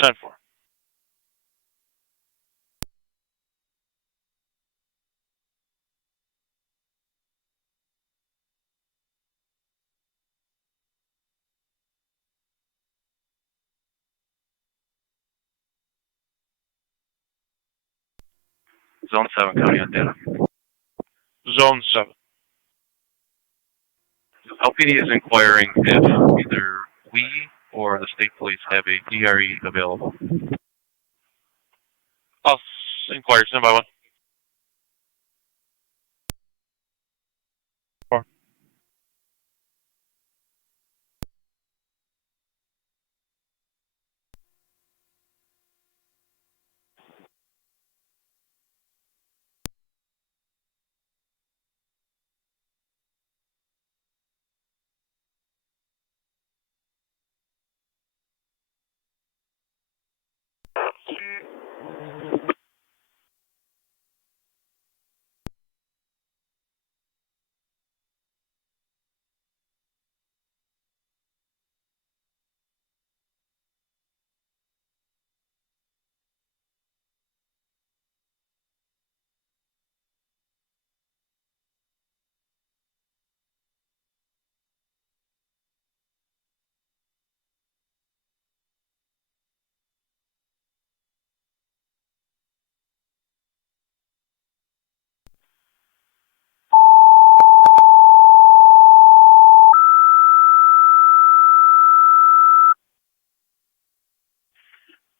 10-4. Zone 7 County on data. Zone 7. LPD is inquiring if either we or the state police have a DRE available. I'll inquire. Stand by 1.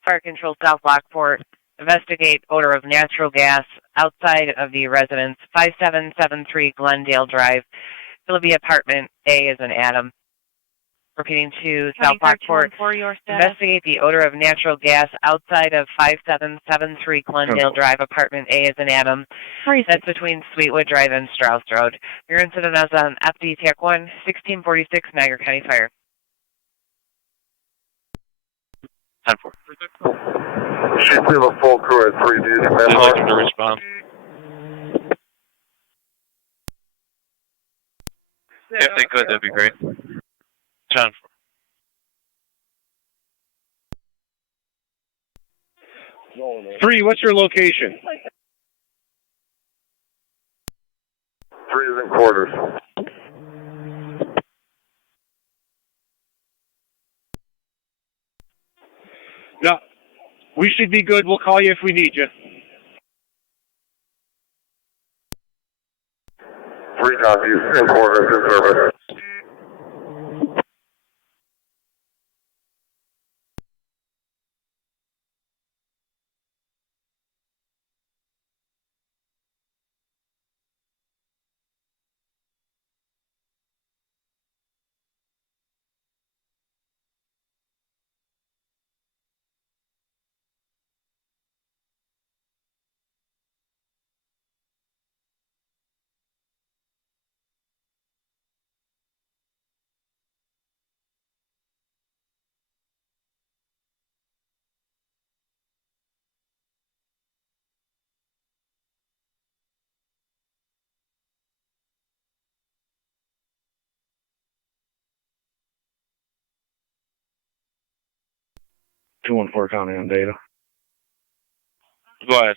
Fire Control South Lockport. Investigate odor of natural gas outside of the residence, 5773 Glendale Drive, Philippi Apartment. A is an Adam. Repeating to South Lockport. Investigate the odor of natural gas outside of 5773 Glendale Drive, Apartment A is an Adam. That's between Sweetwood Drive and Strauss Road. Your incident is on FD TAC 1, 1646 Niagara County Fire. 10-4. Should we have a full crew at 3 Ds? I'd like him to respond. If they could, that'd be great. 10-4. Three, what's your location? 3 is in quarters. No, we should be good. We'll call you if we need you. 3 copies in quarters in service. Two one four County on data. Go ahead.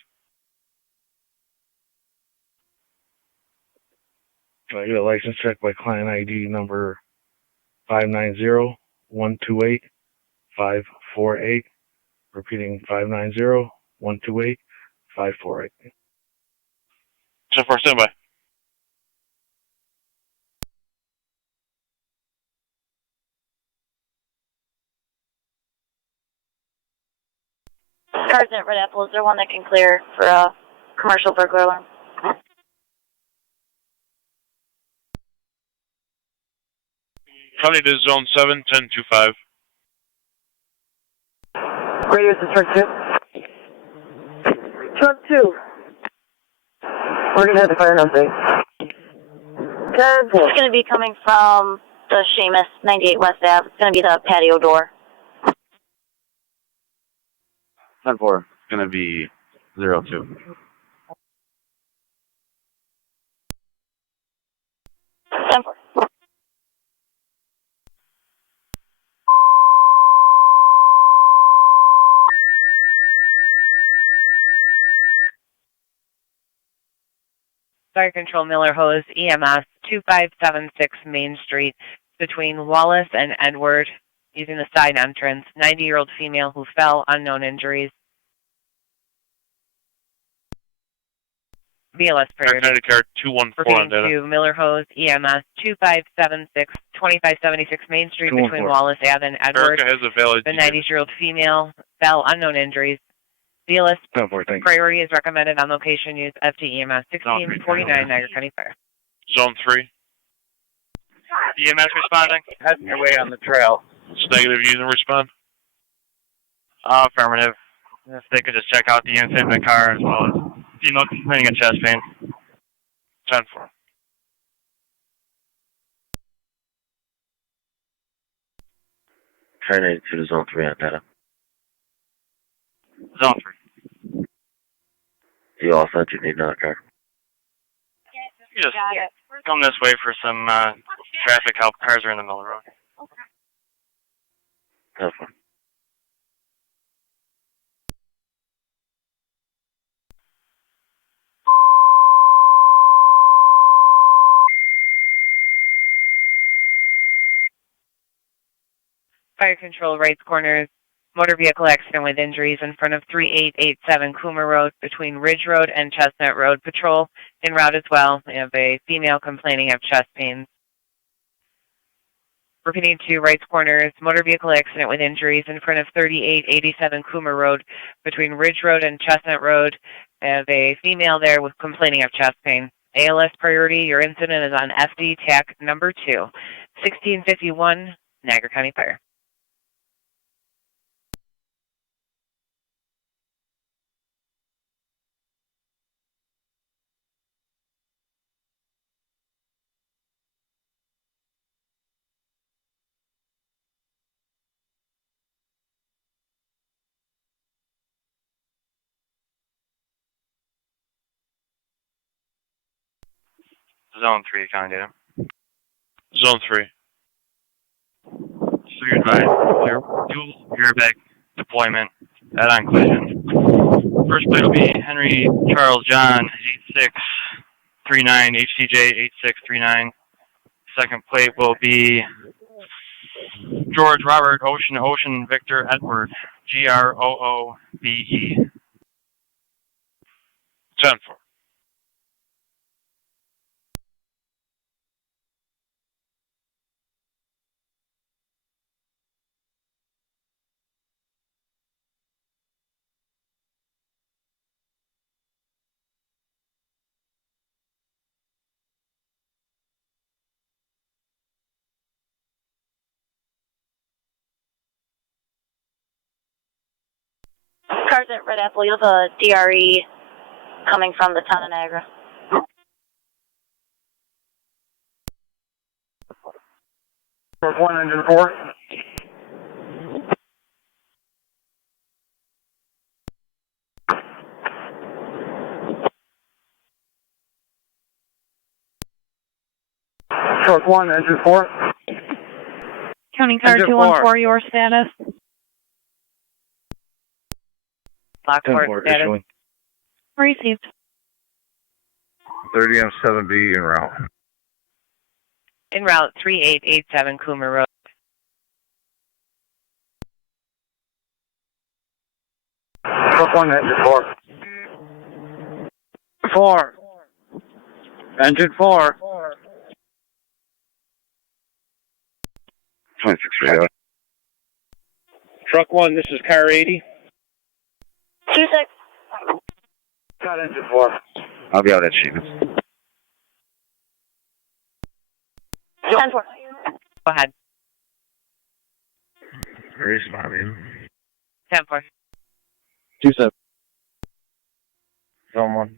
Can I get a license check by client ID number 590-128-548? Repeating 590-128-548. 10-4, stand by. Cars at Red Apple, is there one that can clear for a commercial burglar alarm? County to zone 7, 1025. Radius is truck 2. Truck 2. We're gonna have to fire an update. 10-4. It's going to be coming from the Seamus 98 West Ave. It's going to be the patio door. 10-4. It's going to be 02. Fire Control Miller Hose, EMS 2576 Main Street between Wallace and Edward using the side entrance. 90-year-old female who fell, unknown injuries. BLS priority. Connecticut car 214 on data. To Miller Hose, EMS 2576 Main Street between Wallace Ave and Edward. America has a valid. The 90-year-old female fell, unknown injuries. BLS priority is recommended on location. Use FTEMS 1649 Niagara County Fire. Zone 3. EMS responding. Heading your way on the trail. It's negative. You can respond. Affirmative. If they could just check out the infant in the car as well as female complaining of chest pain. 10-4. Try 92 to zone 3 on data. Zone 3. You all said you need another car. You just come this way for some traffic help. Cars are in the middle of the road. 10-4. Fire Control, Wrights Corners. Motor vehicle accident with injuries in front of 3887 Coomer Road between Ridge Road and Chestnut Road. Patrol en route as well. We have a female complaining of chest pains. Repeating to Wrights Corners, motor vehicle accident with injuries in front of 3887 Coomer Road between Ridge Road and Chestnut Road. We have a female there with complaining of chest pain. ALS priority, your incident is on FD TAC number 2, 1651 Niagara County Fire. Zone 3, County data. Zone 3. So you're advised, clear dual airbag deployment, add-on collision. First plate will be Henry Charles John 8639 HTJ 8639. Second plate will be George Robert Ocean Victor Edward GROOBE. 10-4. Cars at Red Apple, you have a DRE coming from the town of Niagara. Truck 1, engine 4. Truck 1, engine 4. County car Engine 214, your status. Lockport status. Received. 30 M7B en route. En route 3887 Coomer Road. Truck 1, engine 4. 4. Engine 4. 26 radar. Truck 1, this is car 80. 2-6. Got engine 4. I'll be out at Stevens. 10-4. Go ahead. Responding. 10-4. 2-7. Zone 1.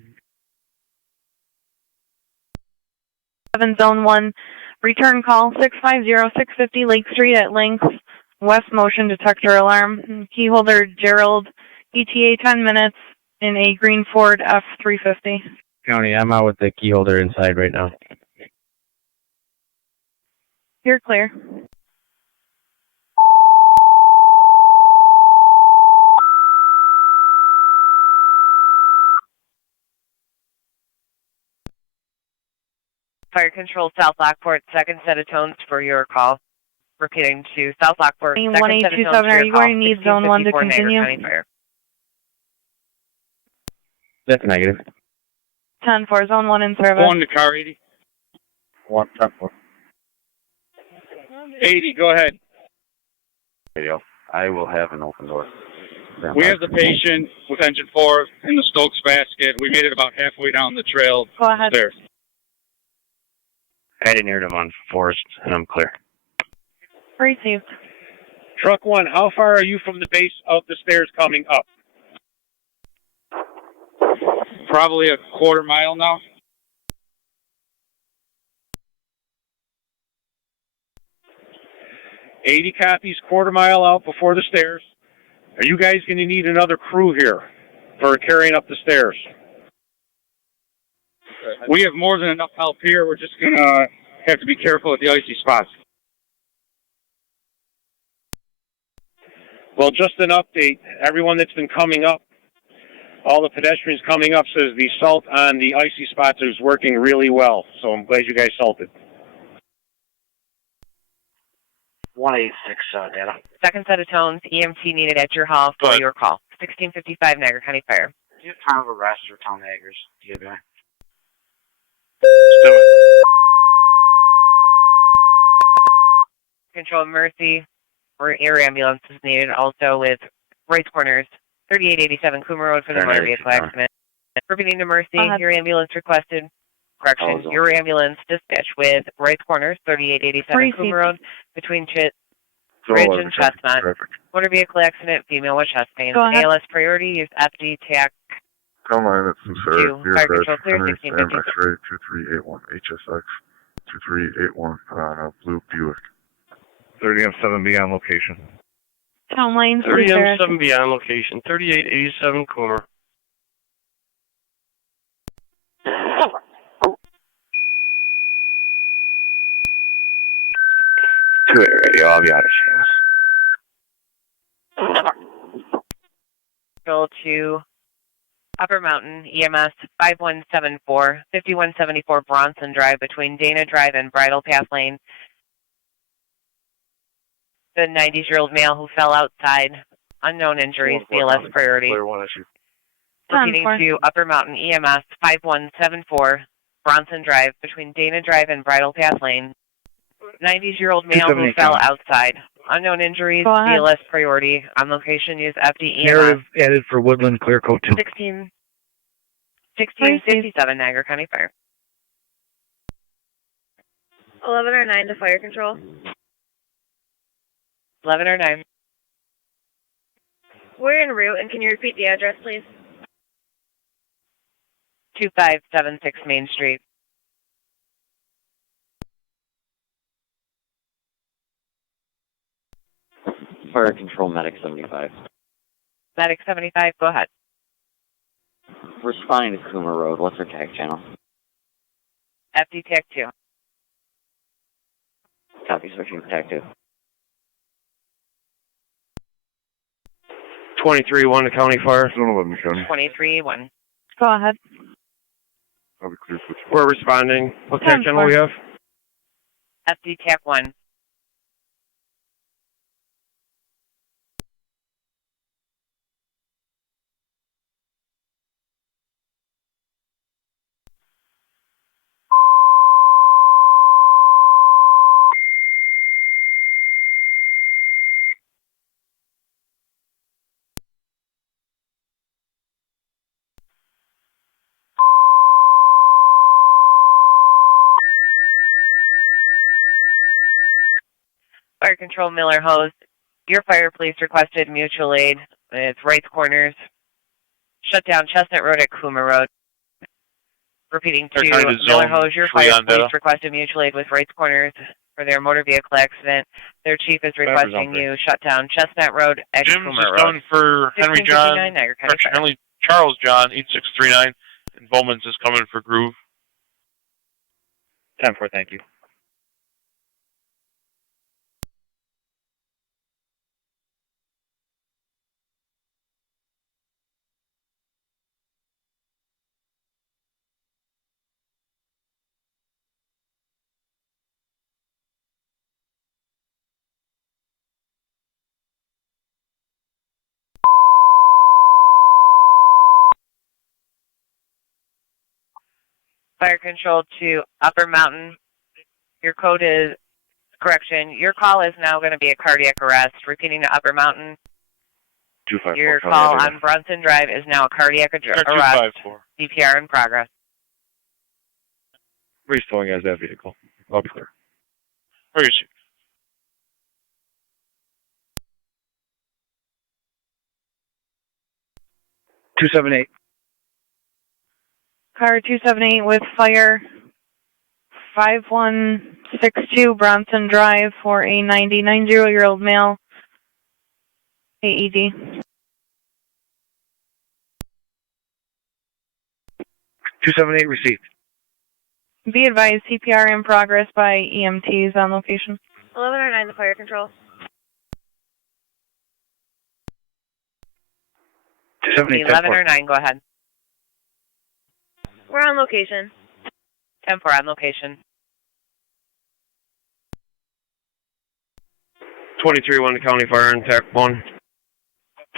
7 Zone 1. Return call 650-650 Lake Street at Lynx. West motion detector alarm. Keyholder Gerald. ETA 10 minutes in a green Ford F350. County, I'm out with the key holder inside right now. You're clear. Fire Control South Lockport, second set of tones for your call. Repeating to South Lockport, second set of tones for your call. Are you going to need Zone 1 to continue? Niagara County Fire. That's negative. 10-4, Zone 1 in service. 1 to car 80. 1, 10-4. 80, go ahead. Radio. I will have an open door. We have the patient with engine 4 in the Stokes basket. We made it about halfway down the trail. Go ahead. There. I didn't hear them on Forest, and I'm clear. Received. Truck 1, how far are you from the base of the stairs coming up? Probably a quarter mile now. $80 copies, quarter mile out before the stairs. Are you guys going to need another crew here for carrying up the stairs? We have more than enough help here. We're just going to have to be careful at the icy spots. Well, just an update. Everyone that's been coming up, all the pedestrians coming up, says the salt on the icy spots is working really well. So I'm glad you guys salted. 186 data. Second set of tones, EMT needed at your hall for your call. 1655 Niagara County Fire. Do you have time of arrest or town Niagara's DWI? Control Mercy or air ambulance is needed also with Wrights Corners, 3887 Coomer Road for the motor vehicle accident. Repeating to Mercy, your ambulance requested. Correction, your ambulance dispatch with Wrights Corners, 3887 Coomer Road between Ridge and Chestnut. Motor vehicle accident, female with chest pain. ALS priority, use FD TAC. Come on, it's Somerset. Here, Fire Control clear, Henry, 1650. X-ray 2381 HSX 2381 on a blue Buick. 30M7B on location. Town lanes. 30M7B on location. 3887 Coomer. Two-way radio. I'll be out of Seamus. Go to Upper Mountain, EMS 5174, 5174 Bronson Drive between Dana Drive and Bridle Path Lane. The 90-year-old male who fell outside, unknown injuries, BLS priority. Repeating to Upper Mountain, EMS 5174, Bronson Drive between Dana Drive and Bridle Path Lane. 90-year-old male who fell outside. Unknown injuries, BLS priority. On location, use FD EMS. Narrative added for Woodland Clear Coat 2. 1657 Niagara County Fire. 11 or 9 to fire control. 11 or 9. We're en route, and can you repeat the address, please? 2576 Main Street. Fire Control Medic 75. Medic 75, go ahead. Responding to Coomer Road. What's our tag channel? FD TAC 2. Copy, switching to tag 2. 23-1 to County Fire. 23-1. Go ahead. I'll be clear for We're responding. What tag channel we have? FD TAC 1. Fire Control Miller Hose. Your fire police requested mutual aid. It's Wright's Corners. Shut down Chestnut Road at Kuma Road. Repeating to Miller Hose, your fire police requested mutual aid with Wright's Corners for their motor vehicle accident. Their chief is requesting you shut down Chestnut Road at Kuma Road. Jim's is done for Henry Charles John, 8639, and Bowman's is coming for Groove. 10-4, thank you. Fire Control to Upper Mountain. Your code is, correction, your call is now going to be a cardiac arrest. Repeating to Upper Mountain. 254. Your call on Brunson Drive is now a cardiac arrest. CPR in progress. Restoring as that vehicle. I'll be clear. Where is he? $278. Car 278 with fire 5162 Bronson Drive for a 90-year-old male. AED. 278 received. Be advised, CPR in progress by EMTs on location. 1109 to Fire Control. 1109, go ahead. We're on location. 10-4 on location. 23-1 to County Fire on TAC 1.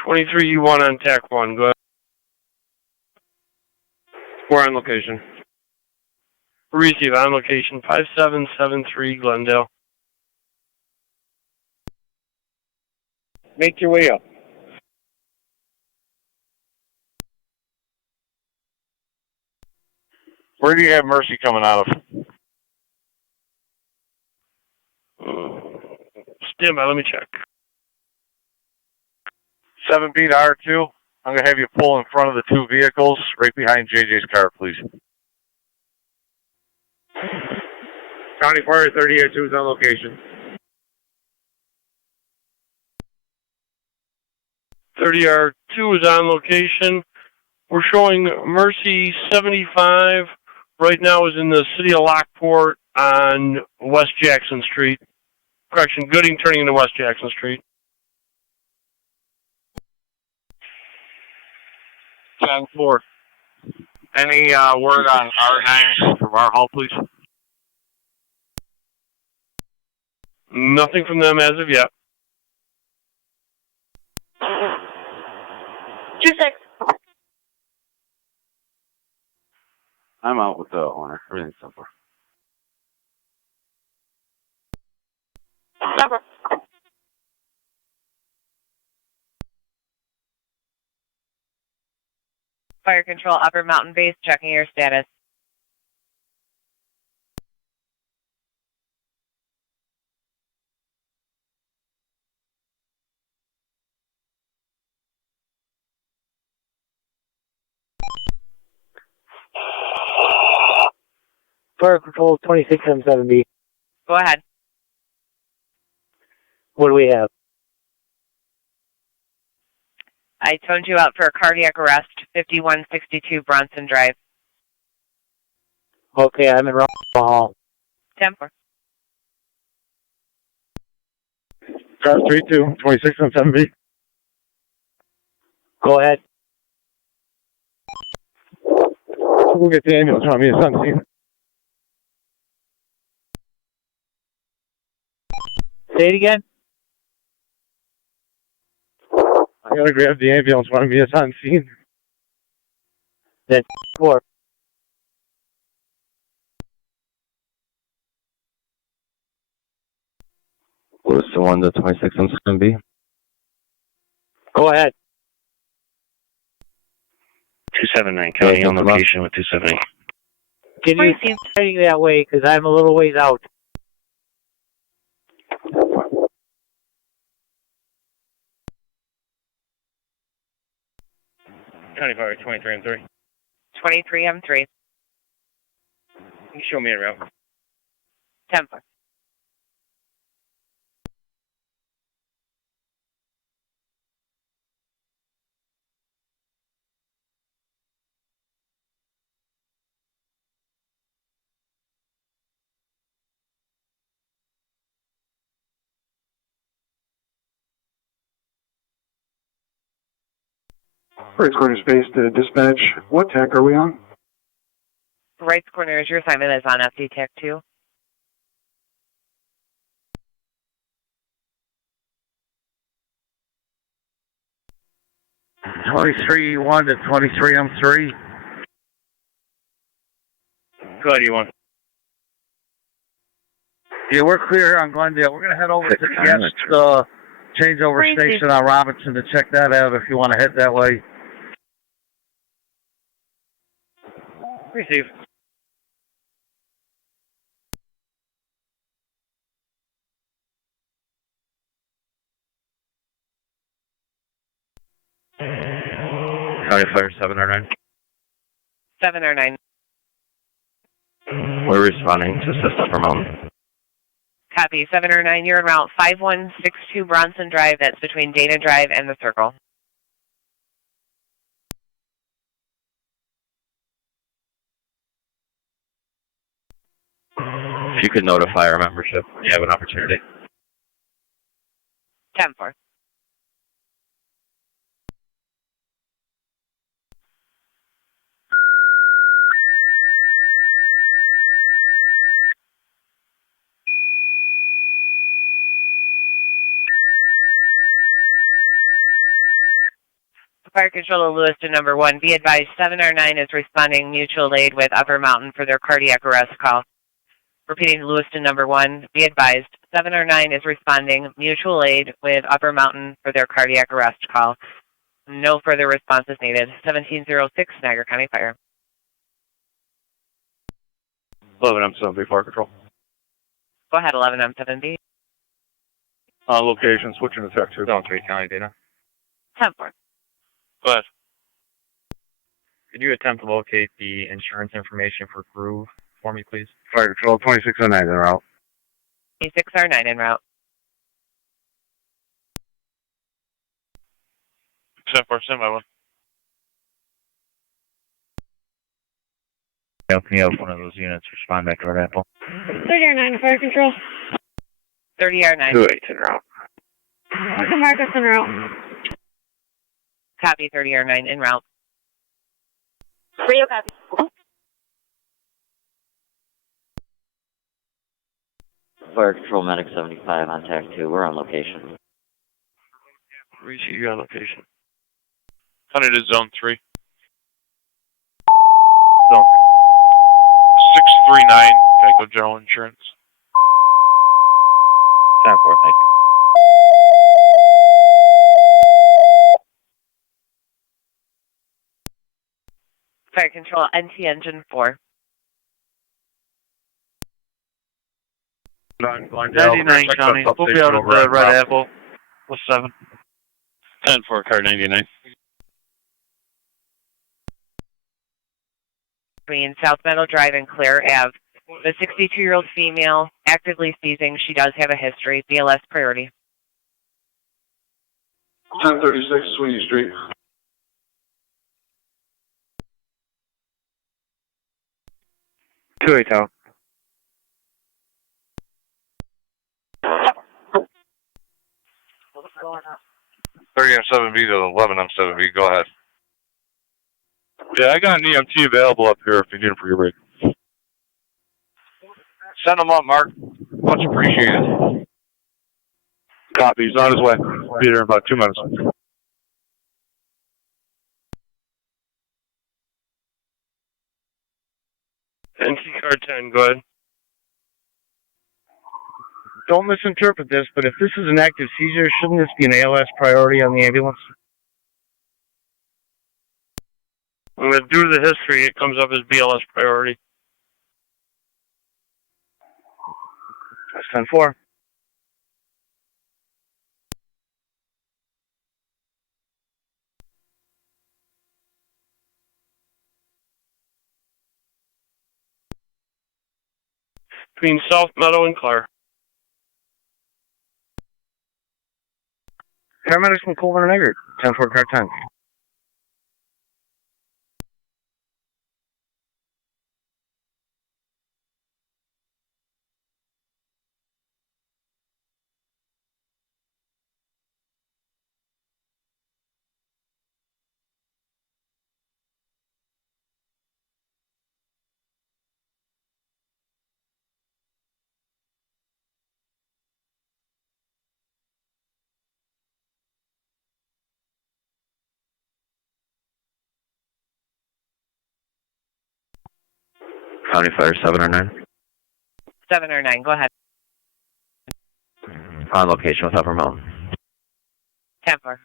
23-1 on TAC 1, go ahead. We're on location. Receive on location 5773 Glendale. Make your way up. Where do you have Mercy coming out of? Stand by, let me check. 7B to R2. I'm going to have you pull in front of the two vehicles right behind JJ's car, please. County Fire 3082 is on location. 30R2 is on location. We're showing Mercy 75 right now is in the city of Lockport on West Jackson Street. Correction, Gooding turning into West Jackson Street. 10-4. Any word on R9 from our hall, please? Nothing from them as of yet. 26. I'm out with the owner. Everything's so far. Number. Fire Control Upper Mountain Base, checking your status. Fire Control 2677B. Go ahead. What do we have? I toned you out for a cardiac arrest, 5162 Bronson Drive. Okay, I'm in Rockville Hall. 10-4. Car 32, 2677B. Go ahead. We'll get the ambulance from me. It's on scene. Say it again. I gotta grab the ambulance from me. It's on scene. That's 4. Lewiston 1 to 2677B. Go ahead. 279, County on location with 270. Can you keep heading that way? Because I'm a little ways out. County Fire 23M3. 23M3. You show me a route. 10-4. Right corner space to dispatch. What TAC are we on? Right corner is your assignment is on FD TAC 2. (23-1 to 23M3). Go ahead, you Yeah, we're clear here on Glendale. We're going to head over to the guest changeover station on Robinson to check that out if you want to head that way. Receive. County Fire 709. 709. We're responding to assist Upper Mountain. Copy. 709. You're en route 5162 Bronson Drive. That's between Dana Drive and the Circle. If you could notify our membership, you have an opportunity. 10-4. Fire Control to Lewiston number 1. Be advised, 709 is responding mutual aid with Upper Mountain for their cardiac arrest call. Repeating Lewiston number 1. Be advised, 709 is responding mutual aid with Upper Mountain for their cardiac arrest call. No further response is needed. 1706 Niagara County Fire. 11M7B Fire Control. Go ahead, 11M7B. Location switching to TAC 2. Down 3 County data. 10-4. Go ahead. Could you attempt to locate the insurance information for Groove for me, please? Fire Control 2609 en route. 26R9 en route. 10-4, stand by one. Can you have one of those units respond back to Red Apple? 30R9 Fire Control. 30R9. 28 en route. Welcome Marcus en route. Copy, 30R9 en route. Radio copy. Fire Control Medic 75 on TAC 2. We're on location. Receive you on location. Hunted is Zone 3. Zone 639 Geico General Insurance. 10-4, thank you. Fire Control, NT Engine 4. 99 County. We'll be out at the Red Apple with 7. 10-4, car 99. Between South Meadow Drive and Claire Ave. The 62-year-old female, actively seizing. She does have a history. BLS priority. 1036 Sweeney Street. Two town. What's going on? 30M7B to 11M7B. Go ahead. Yeah, I got an EMT available up here if you need him for your break. Send him up, Mark. Much appreciated. Copy. He's on his way. Be there in about 2 minutes. NC car 10, go ahead. Don't misinterpret this, but if this is an active seizure, shouldn't this be an ALS priority on the ambulance? Due to the history, it comes up as BLS priority. That's 10-4. between South Meadow and Clare. Paramedics from Colburn and Eggert, 10-4 car 10. County Fire 7 or 9. 7 or 9, go ahead. On location with Upper Mountain. 10-4.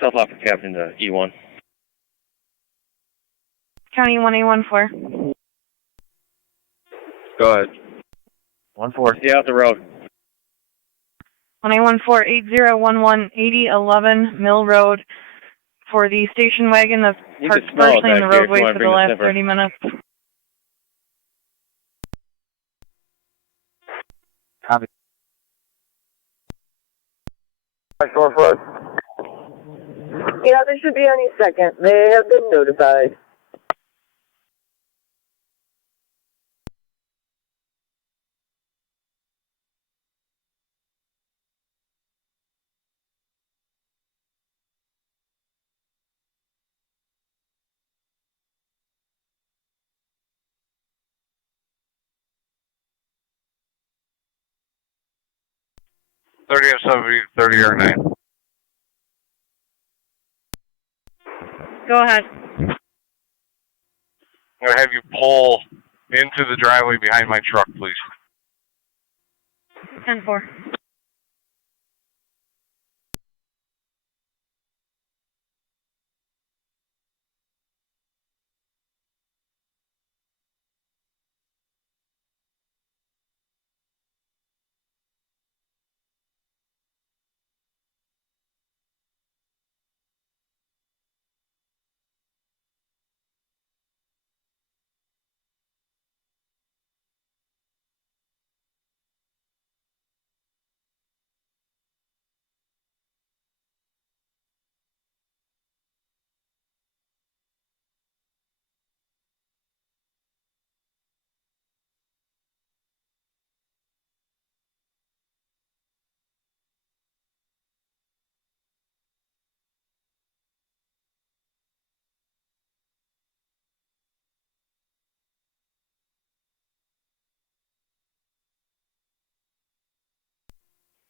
South Lockport Captain to E1. County 1A14. Go ahead. 1-4. Stay out the road. 1A14 8011 8011 Mill Road for the station wagon that's You parked can smell it partially in the back here if you roadway wanna for bring the the last sniffer. 30 minutes. Copy. Yeah, they should be any second. They have been notified. Thirty or 70, 30 or 9. Go ahead. I'm going to have you pull into the driveway behind my truck, please. 10-4.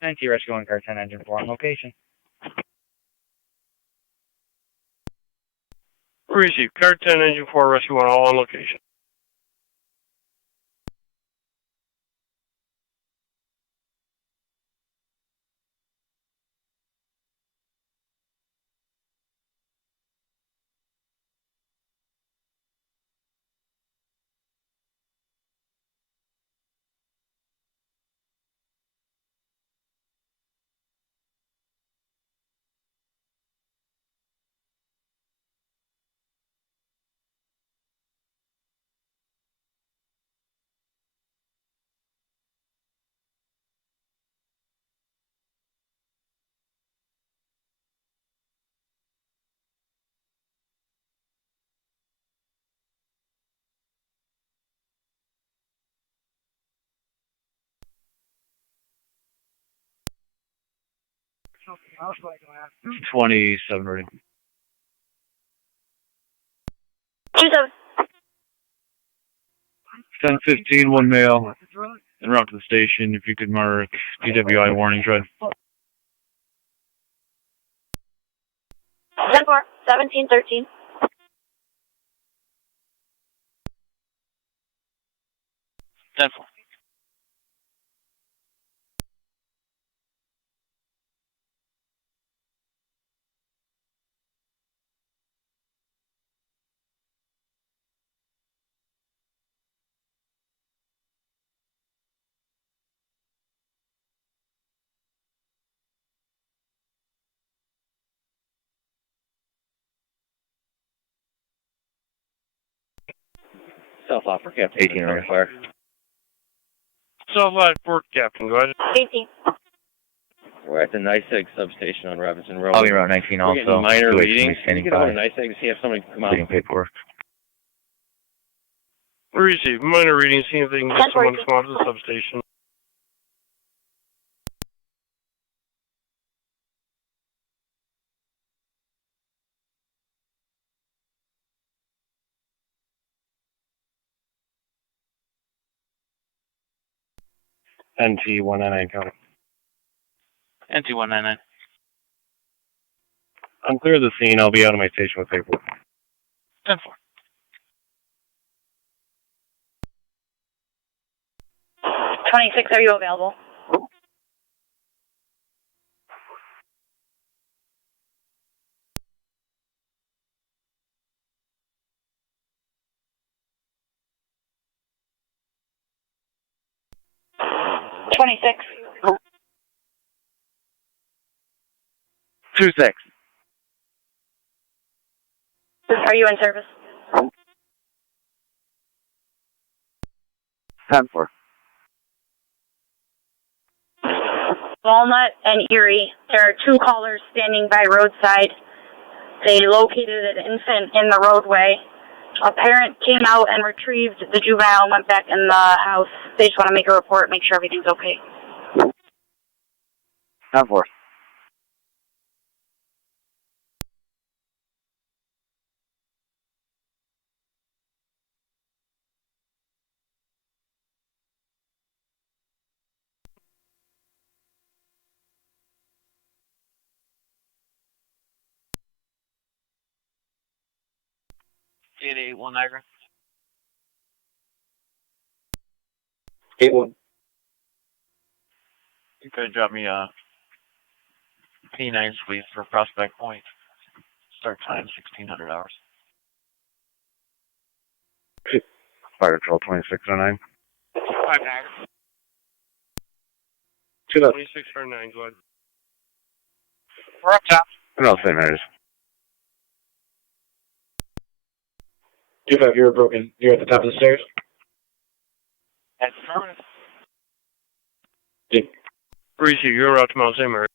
Thank you, Rescue 1 Car 10 Engine 4 on location. Receive. Car 10, Engine 4, Rescue 1, all on location. I was like, 27 ready. 27. 1015, one male. En route to the station, if you could mark DWI warnings red. 10-4. 1713. 10-4. South Lockport, Captain. 18 on fire. South Lockport, Captain, go ahead. 18. We're at the NYSEG substation on Robinson Road. I'll be around 19 We're also. getting minor Two readings. Can you standing get over by. to NYSEG and see if somebody can come out? Completing paperwork. Receive minor readings, see if they can get someone to come out to the substation. NT 199 County. NT 199. I'm clear of the scene. I'll be out of my station with paperwork. 10-4. Are you available? Oh. 2-6. Are you in service? 10-4. Walnut and Erie. There are two callers standing by roadside. They located an infant in the roadway. A parent came out and retrieved the juvenile and went back in the house. They just want to make a report, make sure everything's okay. 10-4. Eight one Niagara. 8-1. You could drop me a P9 sweep for Prospect Point. Start time 1600 hours. Fire Patrol 2609. 5 Niagara. 2609, go ahead. We're up top. No, St. Mary's. 2-5, you're broken. You're at the top of the stairs. That's affirmative. Receive, you're out to Mount St. Mary.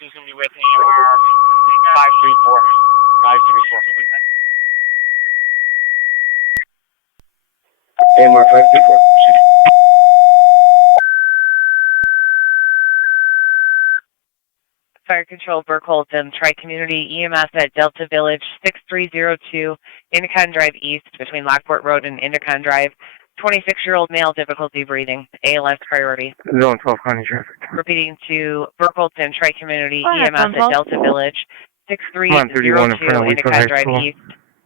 She's going to be with AMR 534. 534. AMR 534. Fire Control, Burkholton, Tri-Community EMS at Delta Village, 6302, Indicon Drive East, between Lockport Road and Indicon Drive. 26-year-old male, difficulty breathing, ALS priority. Zone 12 County Traffic. Repeating to Burkholton, Tri-Community Oh, EMS at Delta Village, 6302, Indicon Drive East,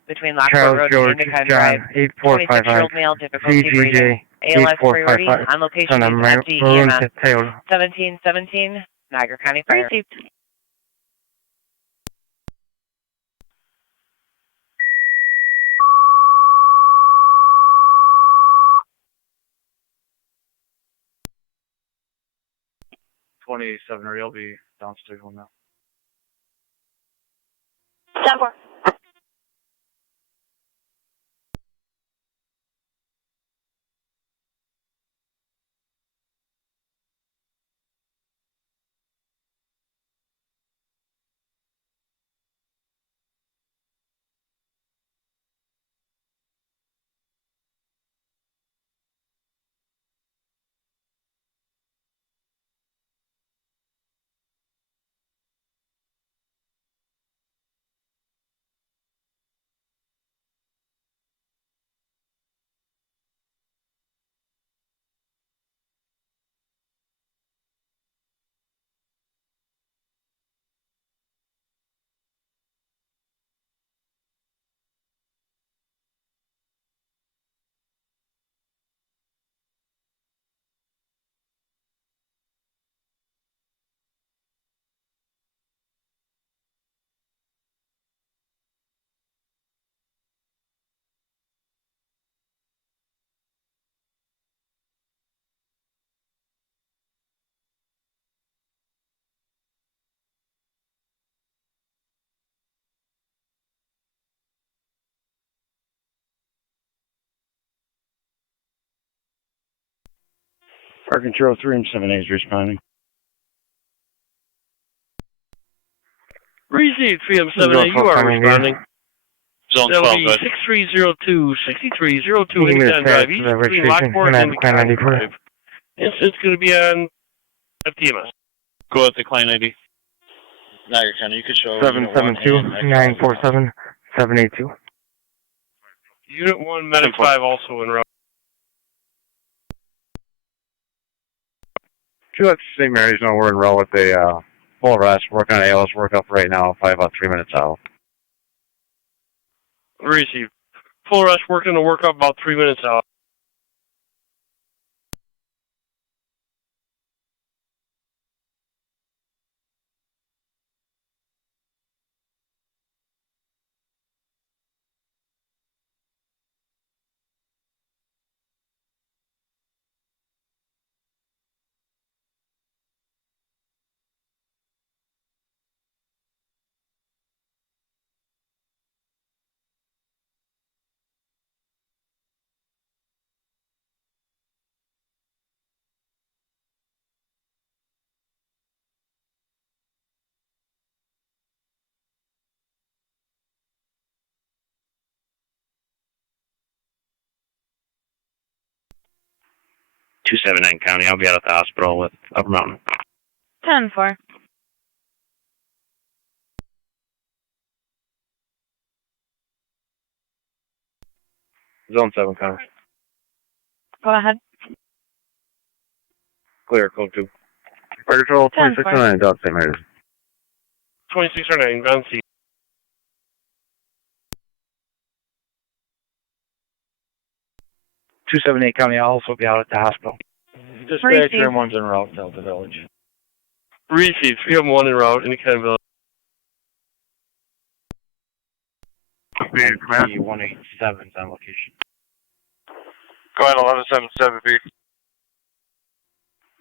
between Lockport Road and Indicon Drive. 26-year-old male, difficulty breathing, ALS priority, on location is empty EMS. 1717, Niagara County Fire. Received. I'll be downstairs one now. 10-4. Fire Control 3 and 7A is responding. Received 3M7A, you are responding. Zone That'll 12, be good. 6302, 6302 Anytime Drive East between Lockport and Niagara Drive. It's going to be on FTMS. Go at the client ID. Niagara County, you could show 772-947-782. Unit 1, Medic 5 also en route. Would you let St. Mary's know we're in row with a full rest, working on ALS workup right now, probably about 3 minutes out. Received. Full rush working to work up about 3 minutes out. .279 County. I'll be out at the hospital with Upper Mountain. 10-4. Zone 7 County. Go ahead. Clear, code 2. Fire Control 2609, Dog St. Mary's. 2609, Van C. .278 County. I'll also be out at the hospital. Dispatcher one's en route to the village. Received. 3M1 en route, any kind of village. 187 is on location. Go ahead, 1177B.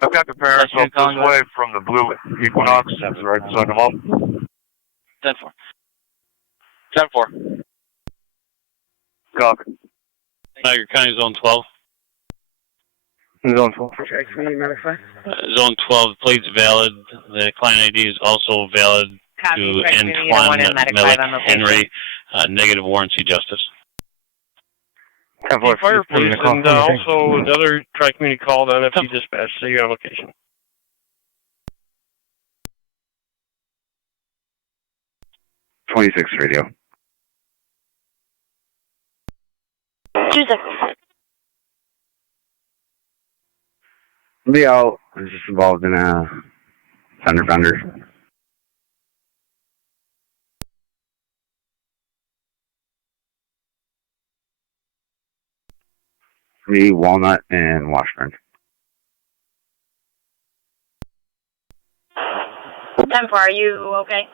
I've got the parents up this way from the blue Equinox, right beside them up. 10-4. 10-4. Copy. Niagara County, Zone 12. Zone 12. Zone 12, plate's valid. The client ID is also valid Copy. to Unit 1 Antoine and Medic 5 Millick on location. Henry. Negative warranty justice. Fire police and also another tri-community called on FD dispatch. So you're on location. .26 radio. 26. Be out. I was just involved in a fender bender. Me, Walnut, and Washburn. 10-4, are you okay?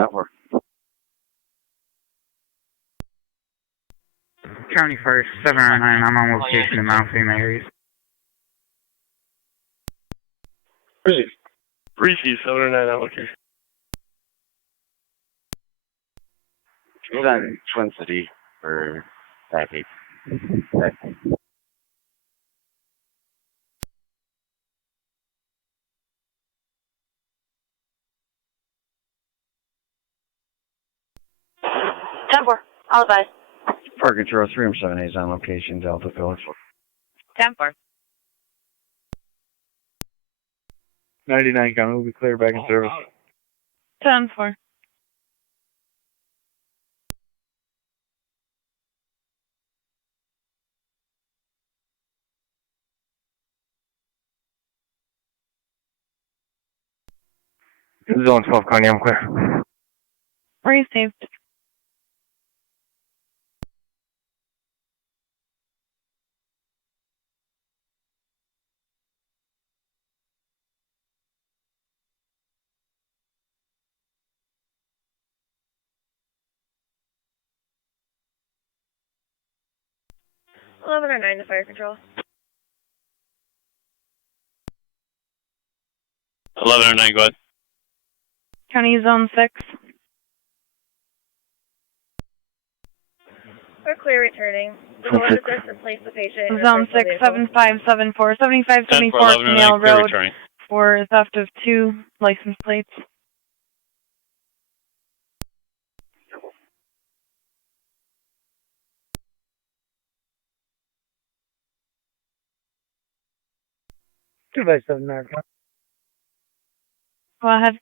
That works. County First, 709, I'm on location in Mount St. Mary's. Received. 709 on location. He's on Twin City for TAC. 10-4. I'll advise. Fire Control 3M7A is on location, Delta Village. 10-4. 99 County will be clear back in service. 10-4. Zone 12 County, I'm clear. Received. Eleven or 9 to fire control. 11 or 9, go ahead. County Zone 6. We're clear returning. The goal is to place the patient in Zone a 67574, 7574 Canal Road for theft of 2 license plates. Two by 7 America. Go ahead.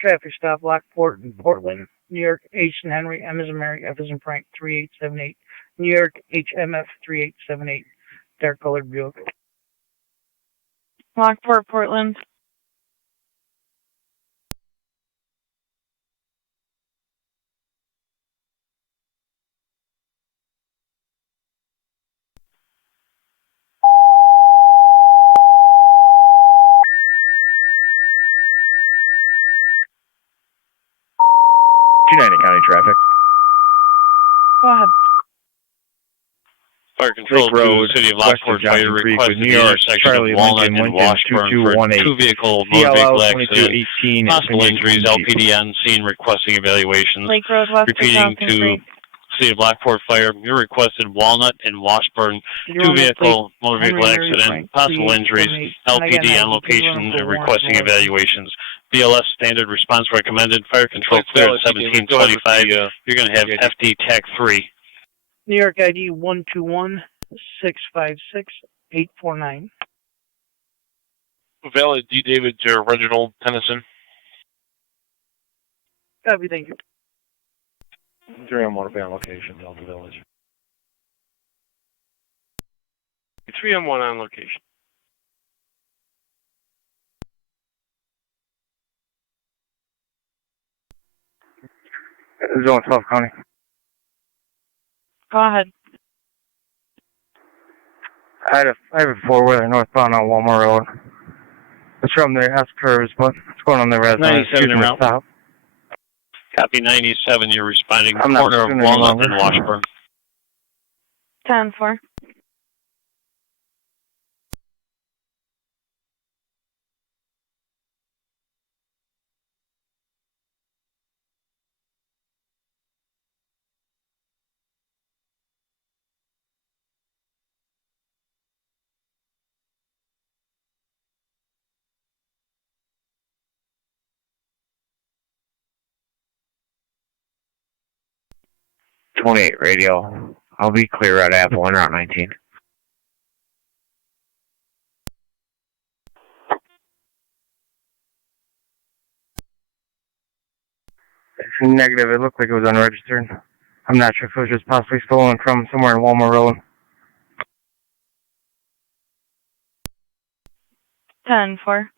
Traffic stop, Lockport in Portland, New York, H and Henry, M as in Mary, F as in Frank, 3878. New York, HMF 3878. Dark colored Buick. Lockport, Portland. County traffic. Go ahead. Fire Control Lake Road, to the City of west Lockport of Johnson Fire Creek requested with New the York, intersection Charlie of Walnut Lincoln, and Lincoln, Washburn 2218. for two-vehicle motor vehicle CLL accident. 2218. Possible injuries, LPD on scene requesting evaluations. Lake Road, west of Repeating Johnson to Creek. City of Lockport Fire, you requested Walnut and Washburn, two-vehicle motor vehicle accident, possible injuries, LPD on location, and requesting evaluations. BLS standard response recommended. Fire Control clear at 1725. You're going to have FD TAC 3. New York ID 121-656-849. Valid D. David to Reginald Tennyson. Copy, thank you. 3 on motor van location, Delta Village. 3 on 1 on location. Zone 12 County. Go ahead. I have a four-wheeler northbound on Walmart Road. It's from the S curves, but it's going on the red line. 97 Excuse me, route. stop. Copy 97, you're responding I'm not corner of pursuing any Walnut longer. and Washburn. 10-4. .28 radio. I'll be clear at Apple on Route 19. Negative, it looked like it was unregistered. I'm not sure if it was just possibly stolen from somewhere in Walmart Road. 10-4.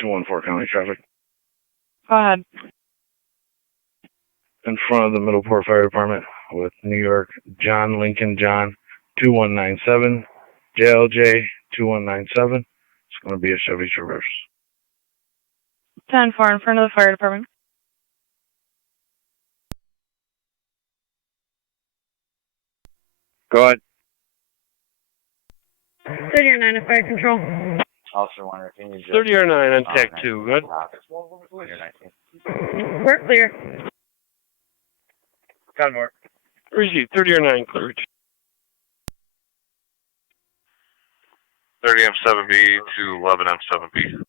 Two 214 County traffic. Go ahead. In front of the Middleport Fire Department with New York, John Lincoln John 2197, JLJ 2197. It's going to be a Chevy Traverse. 10-4 in front of the fire department. Go ahead. 30 or 9 at fire control. Officer Warner, can you just... 30 or 9 on TAC 2, good? We're clear. Conmore. Receive 30 or 9 cleared. 30 M7B to 11 M7B.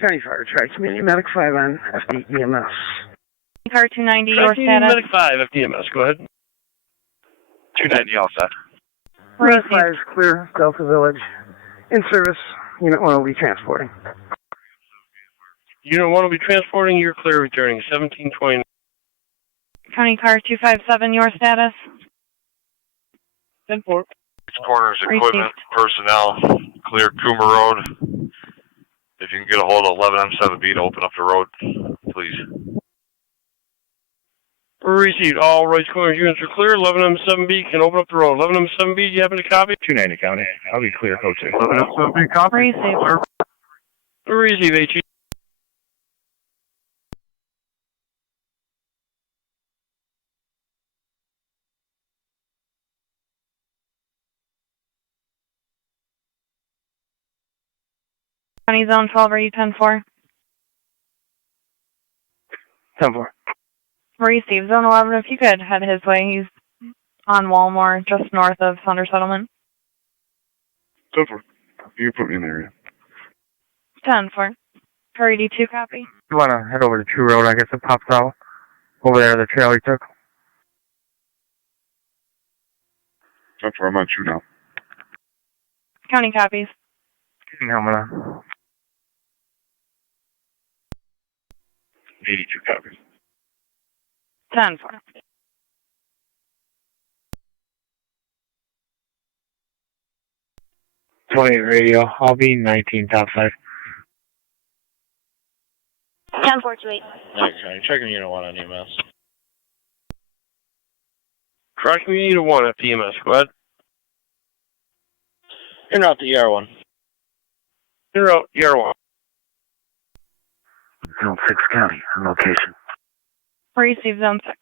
County Fire Tri Community Medic 5 on FD EMS. Car 290, your status. Medic 5, FDMS, go ahead. 290 all set. Red 5 is clear, Delta Village. In service, Unit 1 will be transporting. Unit 1 will be transporting, you're clear returning, 1720. County car 257, your status. 10-4. Corners equipment, personnel, clear Coomer Road. If you can get a hold of 11 M7B to open up the road, please. Received. All rights corners units are clear. 11M7B can open up the road. 11M7B, do you happen to copy? 290 County. I'll be clear, code 2. 11M7B, copy. Receive. Receive, HE. County Zone 12, are you 10-4? 10-4. Receive. Zone 11, if you could head his way. He's on Walmore, just north of Thunder Settlement. 10-4. You can put me in the area. 10-4. Curry D2, copy. You want to head over to True Road, I guess it pops out. Over there, the trail he took. 10-4, I'm on you now. County copies. Helmet on. 82 copies. 10-4. Radio. I'll be 19 top 5. 10-428. Checking unit 1 on EMS. Correct me, unit 1 at PMS. Go ahead. You're not the ER1. You're out, ER1. Zone 6 County, on location. Receive Zone 6.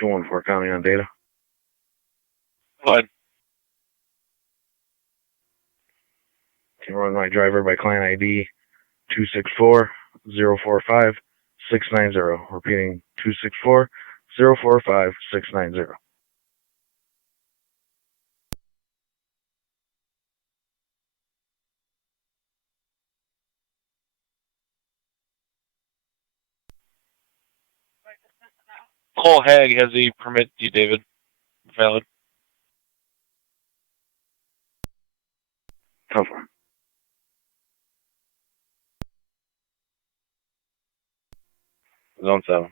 Two one four County on data. Go ahead. Can run my driver by client ID 264-045-690. Repeating 264-045-690. Cole Hag has a permit, D. David. Valid. Cover. Zone 7.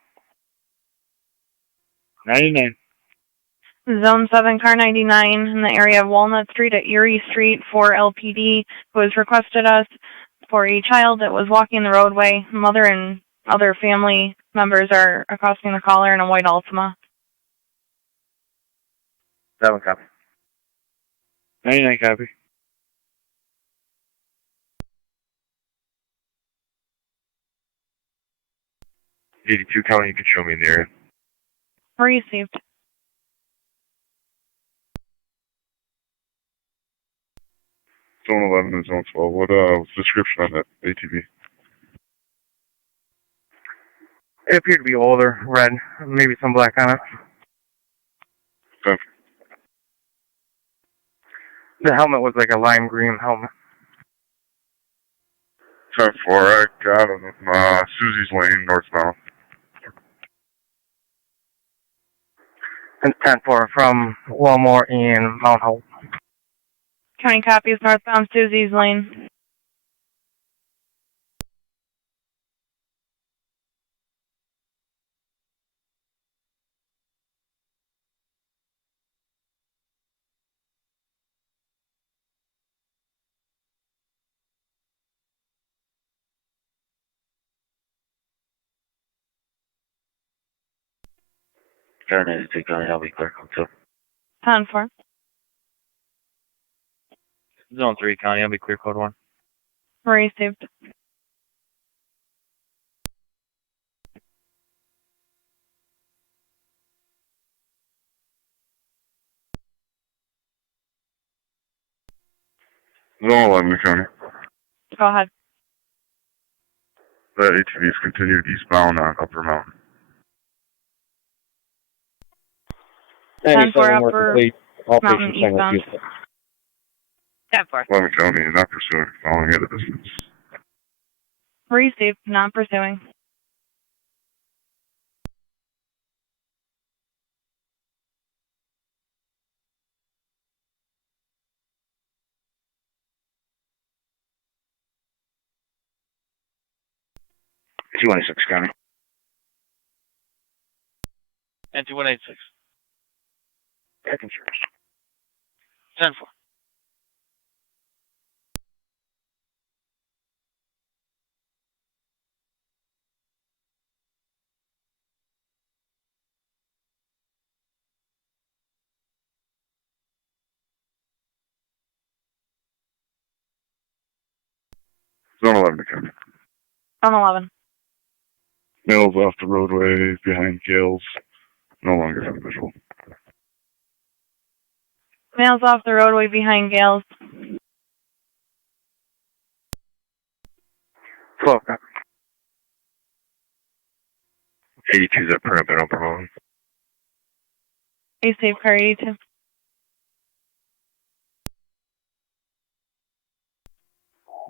99. Zone 7, car 99 in the area of Walnut Street at Erie Street for LPD, who has requested us for a child that was walking the roadway. Mother and other family members are accosting the caller in a white Altima. 7 copy. 99 copy. $82 County, you can show me in the area. Received. Zone 11 and Zone 12. What's the description on that ATV? It appeared to be older, red, maybe some black on it. Okay. The helmet was like a lime green helmet. 10-4, I got him. Susie's Lane, northbound. And 10-4 from Walmore in Mount Hope. County copies northbound Susie's Lane. Turn 82 County, I'll be clear, code 2. 10-4. Zone 3 County, I'll be clear, code 1. Received. Zone 11 County. Go ahead. The ATVs continued eastbound on Upper Mountain. 10-4 Upper Mountain eastbound. 10-4. Lemon County, not pursuing, following at a distance. Received, not pursuing. T-186 County. And 2186. Tech insurance. 10-4. Zone 11 County. On 11. Males off the roadway behind Gales. No longer have visual. Males off the roadway behind Gales. 12. 82's at Print and Upper Mountain. Received, car 82.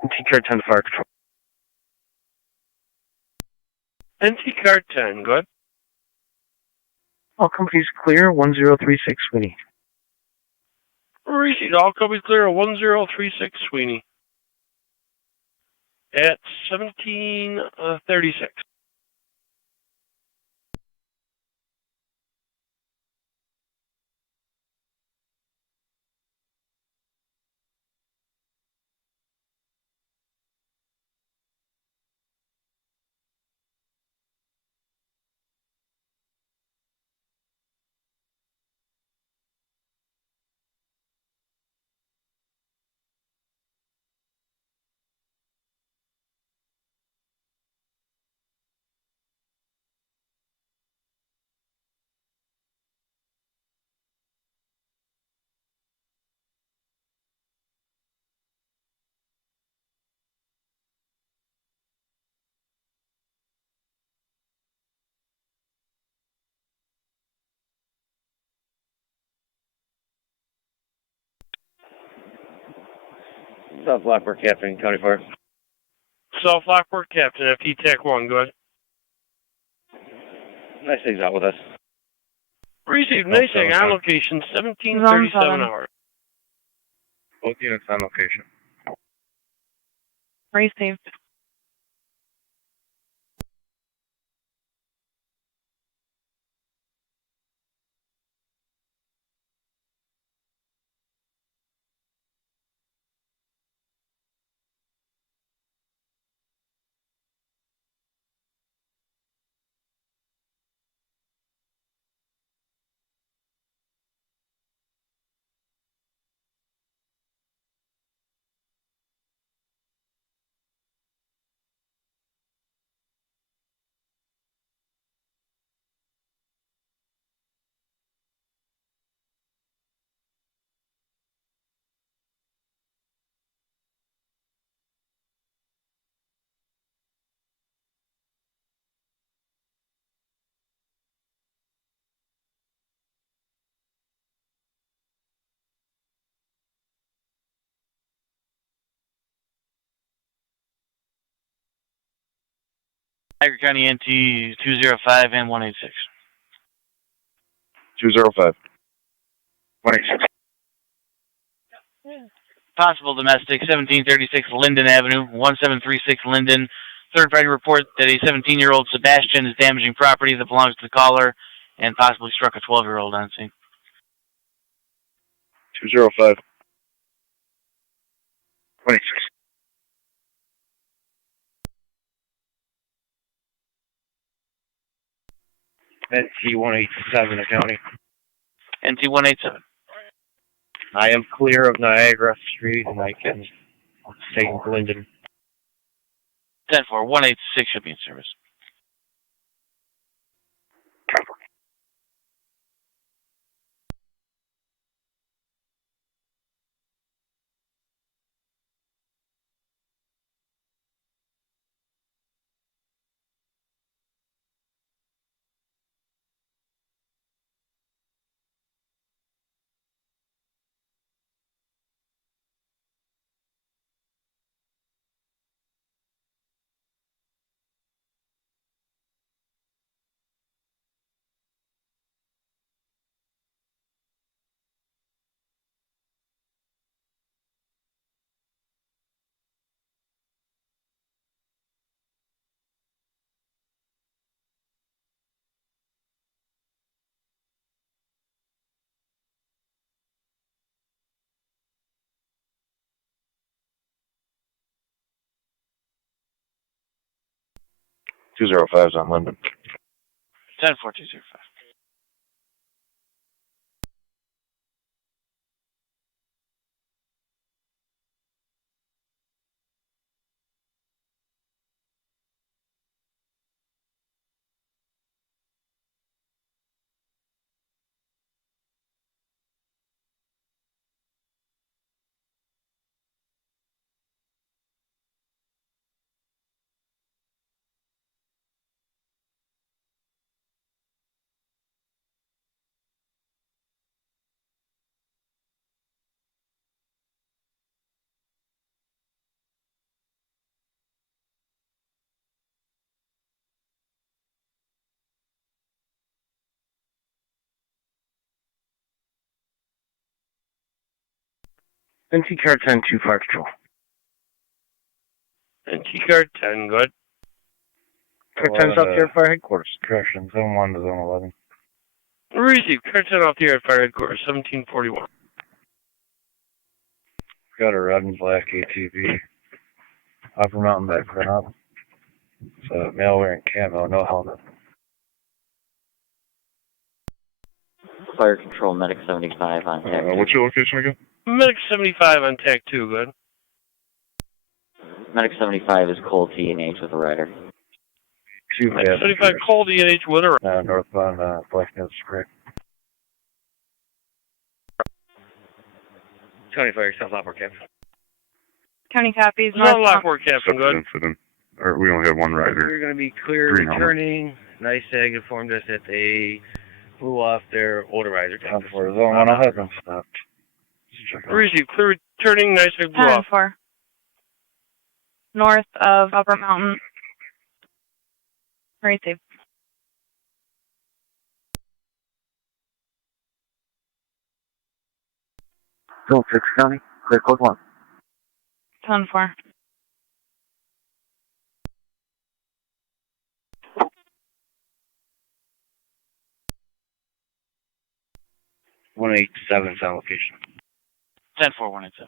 NT-Car 10 to fire control. NT-Car 10, good. All companies clear, 1036 Sweeney. Received, all companies clear, 1036 Sweeney. At 1736. South Lockport, Captain, County Fire. South Lockport, Captain, FT TAC 1, good. Nice things out with us. Received, nice thing, on location, 1737 hours. Both units on location. Received. Niagara County NT 205 and 186. 205. 186. Possible domestic, 1736 Linden Avenue, 1736 Linden. Third party report that a 17-year-old Sebastian is damaging property that belongs to the caller and possibly struck a 12-year-old on scene. 205. 186. NT-187 County. NT-187. I am clear of Niagara Street and I can take Linden. 10-4, 186 should be in service. 205's on Linden. 10-4-205. NT car 10, 2 fire control. And T-Guard 10, good. Car 10 South Sierra Fire Headquarters. Correction, Zone 1 to Zone 11. Receive. Car 10 off the air at Fire Headquarters, 1741. Got a red and black ATV. Upper mountain back front up. It's a male wearing camo, no helmet. Fire control, medic 75 on TAC 2. What's your location again? Medic 75 on TAC 2, good. Medic 75 is cold T&H with a rider. Medic 75 cold E&H with a rider. Northbound, Black Hills Creek. County Fire, South Lockport, Captain. County copies. South Lockport, Captain, good. Incident. Or we only have one rider. We're going to be clear Green helmet. returning. NICEAG informed us that they blew off their odorizer tank. For Zone 1, I'll have them stopped. Receive. Clear returning. Nice big blew off. 10-4. North of Upper Mountain. Receive. Zone 6 County, clear code 1. 10-4. One 187 is on location. 10-4-187.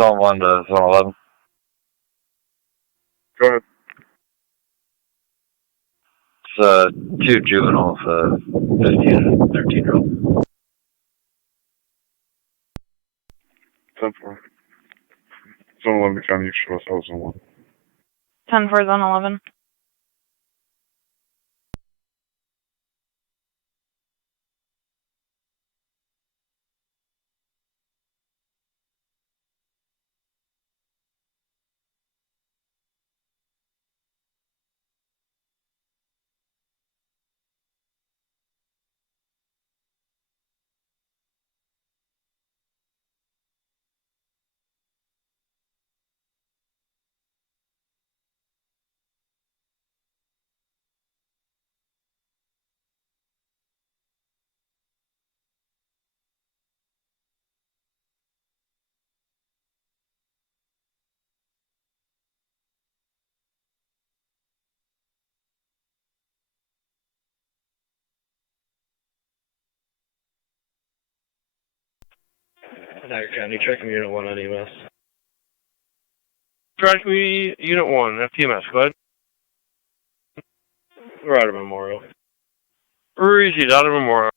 Zone 1 to Zone 11. Go ahead. It's 2 juveniles, 15 and 13-year-old. 10-4. Zone 11 County, you show us out Zone 1. 10-4, Zone 11. Niagara County, checking Unit 1 on EMS. Direct me, Unit 1, FTMS, go ahead. We're out of Memorial. Receive. Out of Memorial.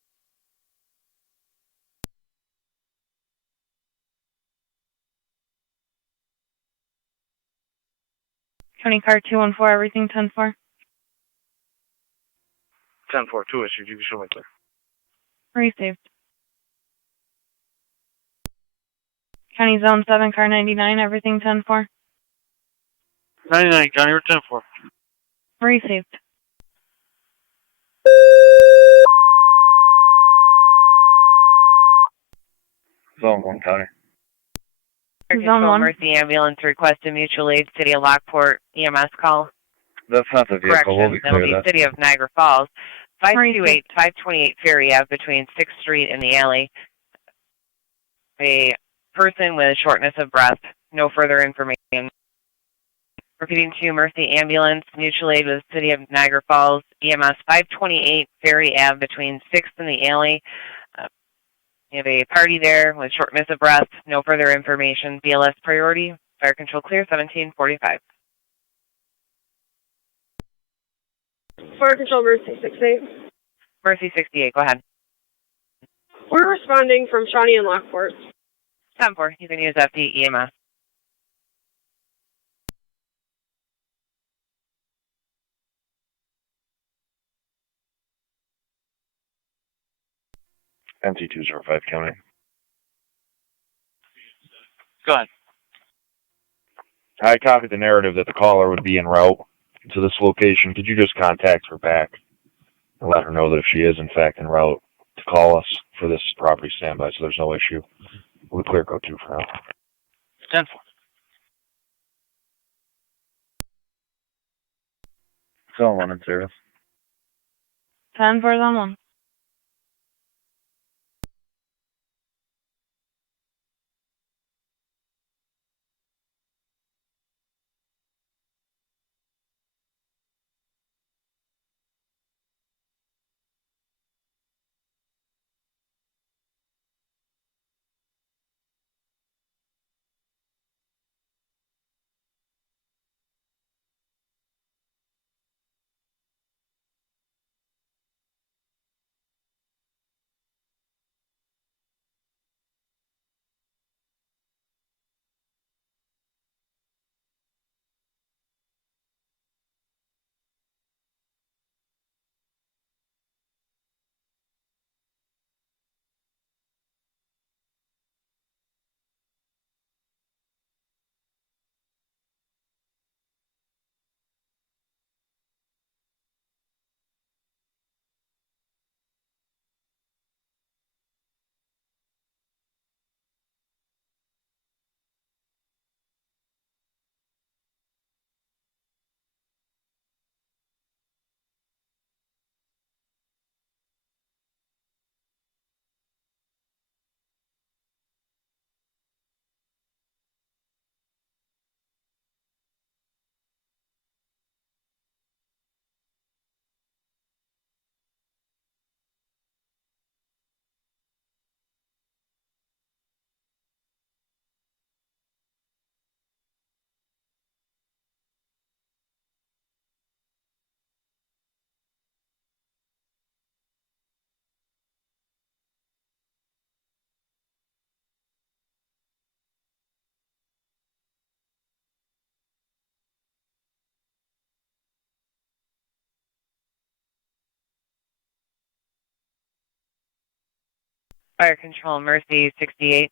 County car 214, everything 10-4. 10-4, 2 issued. You can show me clear. Received. County Zone 7, car 99, everything 10-4. 99 County, or 10-4. Received. Zone 1 County. Fire Zone Control 1. Mercy ambulance requested mutual aid City of Lockport EMS call. That's not the vehicle. We'll Correction, be that'll clear be of that. City of Niagara Falls. 528 Ferry Ave between 6th Street and the alley. A person with shortness of breath. No further information. Repeating to you, Mercy ambulance, mutual aid with City of Niagara Falls, EMS 528 Ferry Ave between 6th and the alley. You have a party there with shortness of breath. No further information. BLS priority. Fire control clear. 1745. Fire Control Mercy 68. Mercy 68. Go ahead. We're responding from Shawnee and Lockport. 10-4. You can use FD EMS. NT205 County. Go ahead. I copied the narrative that the caller would be en route to this location. Could you just contact her back and let her know that if she is in fact en route to call us for this property standby so there's no issue? We'll clear code 2 for now. 10-4. Zone 1 in service. 10 for Zone 1. Fire control Mercy 68.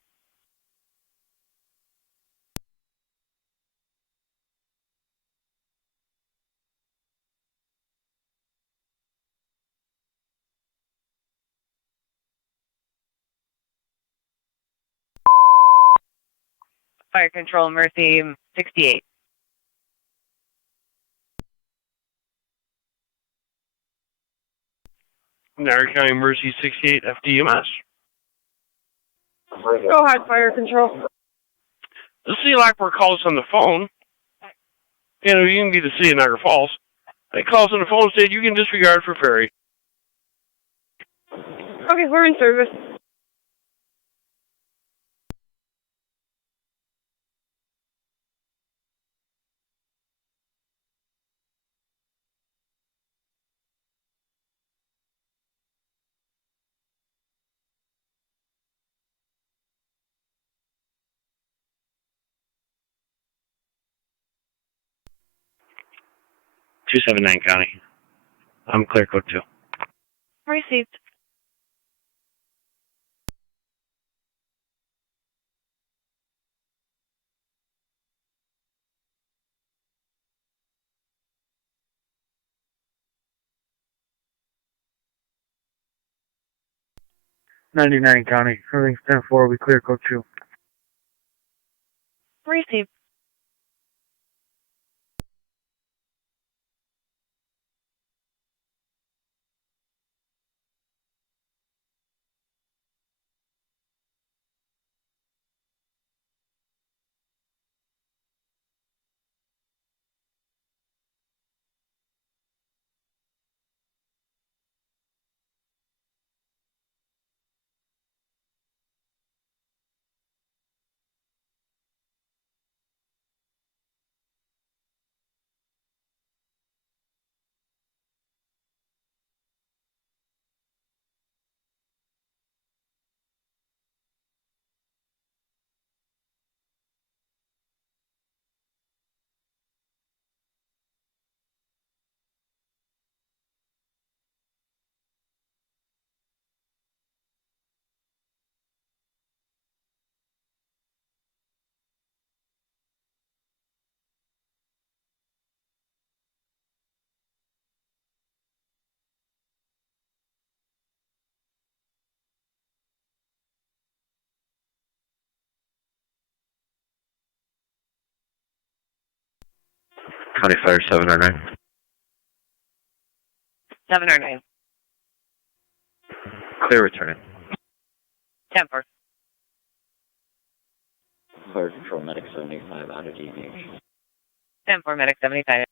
Fire control Mercy 68. Niagara County Mercy 68 FDMS. Go ahead, Fire Control. The City of Lockport called us on the phone. And you can be the City of Niagara Falls. They called us on the phone and said, you can disregard for ferry. Okay, we're in service. .279 County. I'm clear code 2. Received. 99 County. Everything's 10-4. We clear code 2. Received. County Fire 709. 709. Clear returning. 10-4. Fire Control Medic 75 out of DVH. 10-4, Medic 75.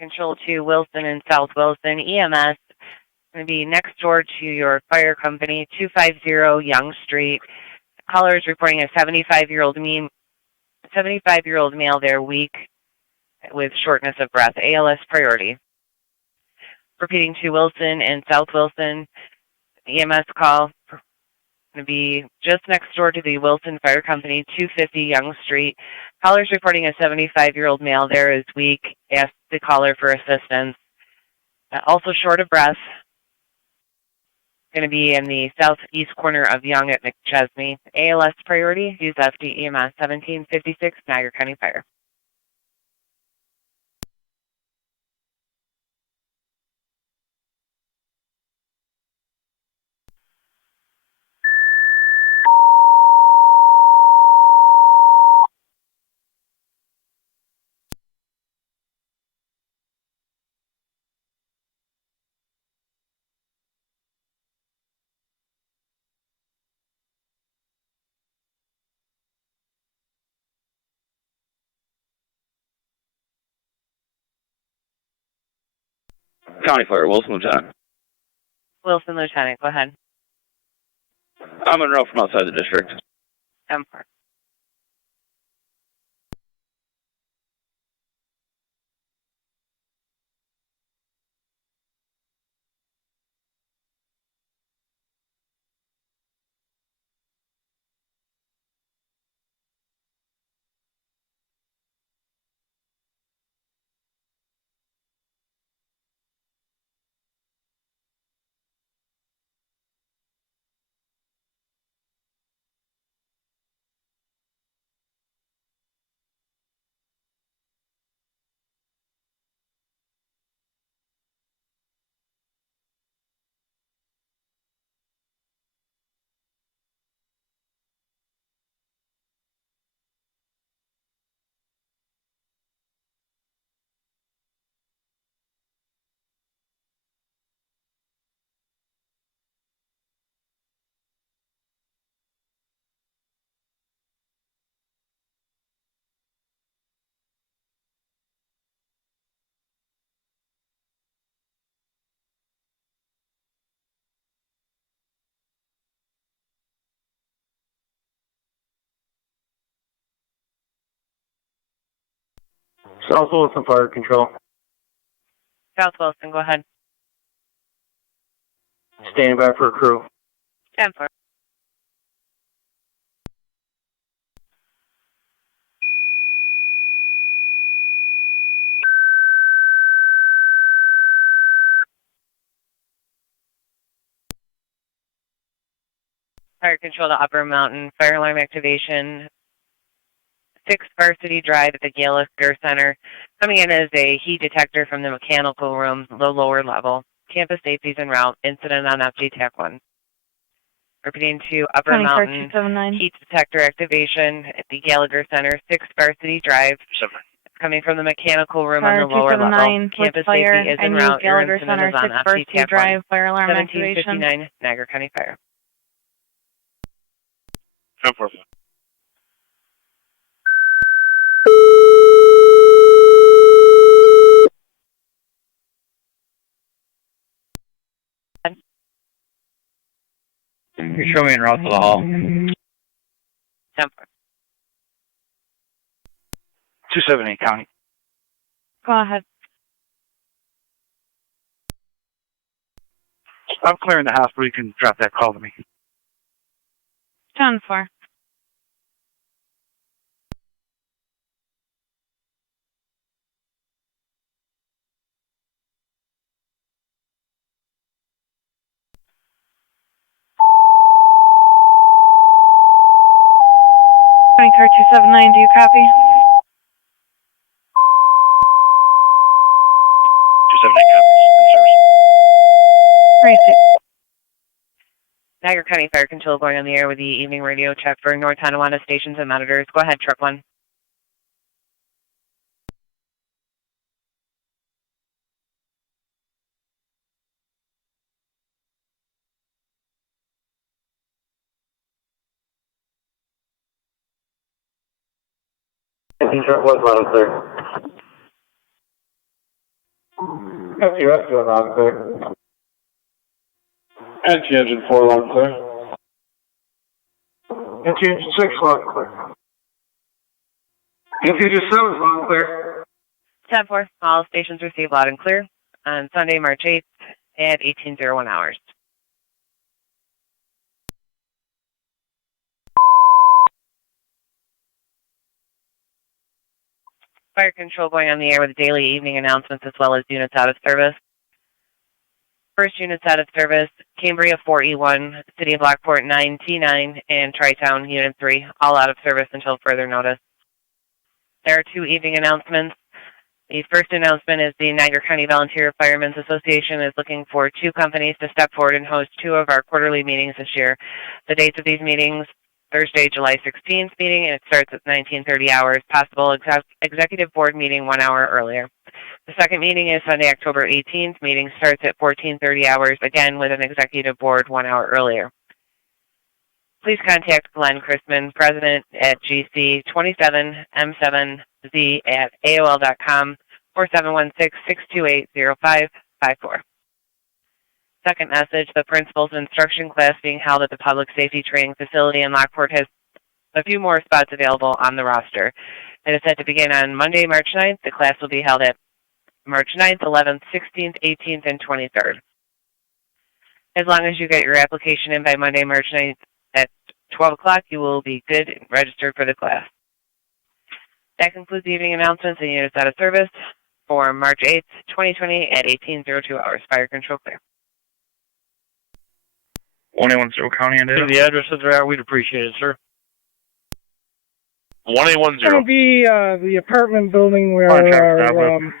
Control to Wilson and South Wilson. EMS going to be next door to your fire company, 250 Young Street. Caller is reporting a 75-year-old male there, weak with shortness of breath. ALS priority. Repeating to Wilson and South Wilson. EMS call going to be just next door to the Wilson Fire Company, 250 Young Street. Caller's reporting a 75-year-old male there is weak. Ask the caller for assistance. Also short of breath. Going to be in the southeast corner of Young at McChesney. ALS priority. Use FD EMS 1756 Niagara County Fire. County Fire, Wilson Lieutenant. Wilson Lieutenant, go ahead. I'm in route from outside the district. M4. South Wilson Fire Control. South Wilson, go ahead. Standing by for a crew. 10-4. Fire Control to Upper Mountain. Fire alarm activation. 6 Varsity Drive at the Gallagher Center. Coming in as a heat detector from the mechanical room, the lower level. Campus safety's en route. Incident on FG TAC 1. Repeating to Upper Mountain. Heat detector activation at the Gallagher Center. 6 Varsity Drive. Coming from the mechanical room on the lower level. Campus safety is en route. Your incident is on FG TAC 1. Fire alarm 1759 Niagara County Fire. 10-4. You show me en route to the hall. 10-4. 278 County. Go ahead. I'm clearing the hospital. You can drop that call to me. 10-4. Car 279, do you copy? 278 copies. In service. Receive. Niagara County Fire Control going on the air with the evening radio check for North Tonawanda stations and monitors. Go ahead, truck 1. Truck was loud and clear. Empty rescue loud and clear. Empty engine 4 loud and clear. Empty engine 6 loud and clear. Empty engine 7 loud and clear. 10-4, all stations received loud and clear on Sunday, March 8th at 18:01 hours. Fire control going on the air with daily evening announcements as well as units out of service. First units out of service, Cambria 4E1, City of Lockport 9T9, and Tri-Town Unit 3, all out of service until further notice. There are 2 evening announcements. The first announcement is the Niagara County Volunteer Firemen's Association is looking for 2 companies to step forward and host 2 of our quarterly meetings this year. The dates of these meetings, Thursday, July 16th meeting, and it starts at 19:30 hours. Possible executive board meeting 1 hour earlier. The second meeting is Sunday, October 18th. Meeting starts at 14:30 hours, again with an executive board 1 hour earlier. Please contact Glenn Chrisman, President at GC27M7Z@AOL.com or 716-628-0554. Second message, the principal's instruction class being held at the Public Safety Training Facility in Lockport has a few more spots available on the roster. It is set to begin on Monday, March 9th. The class will be held at March 9th, 11th, 16th, 18th, and 23rd. As long as you get your application in by Monday, March 9th at 12 o'clock, you will be good and registered for the class. That concludes the evening announcements and units out of service for March 8th, 2020 at 18:02 hours. Fire control clear. 1810 County and If the addresses are out, we'd appreciate it, sir. 1810. It's going to be the apartment building where our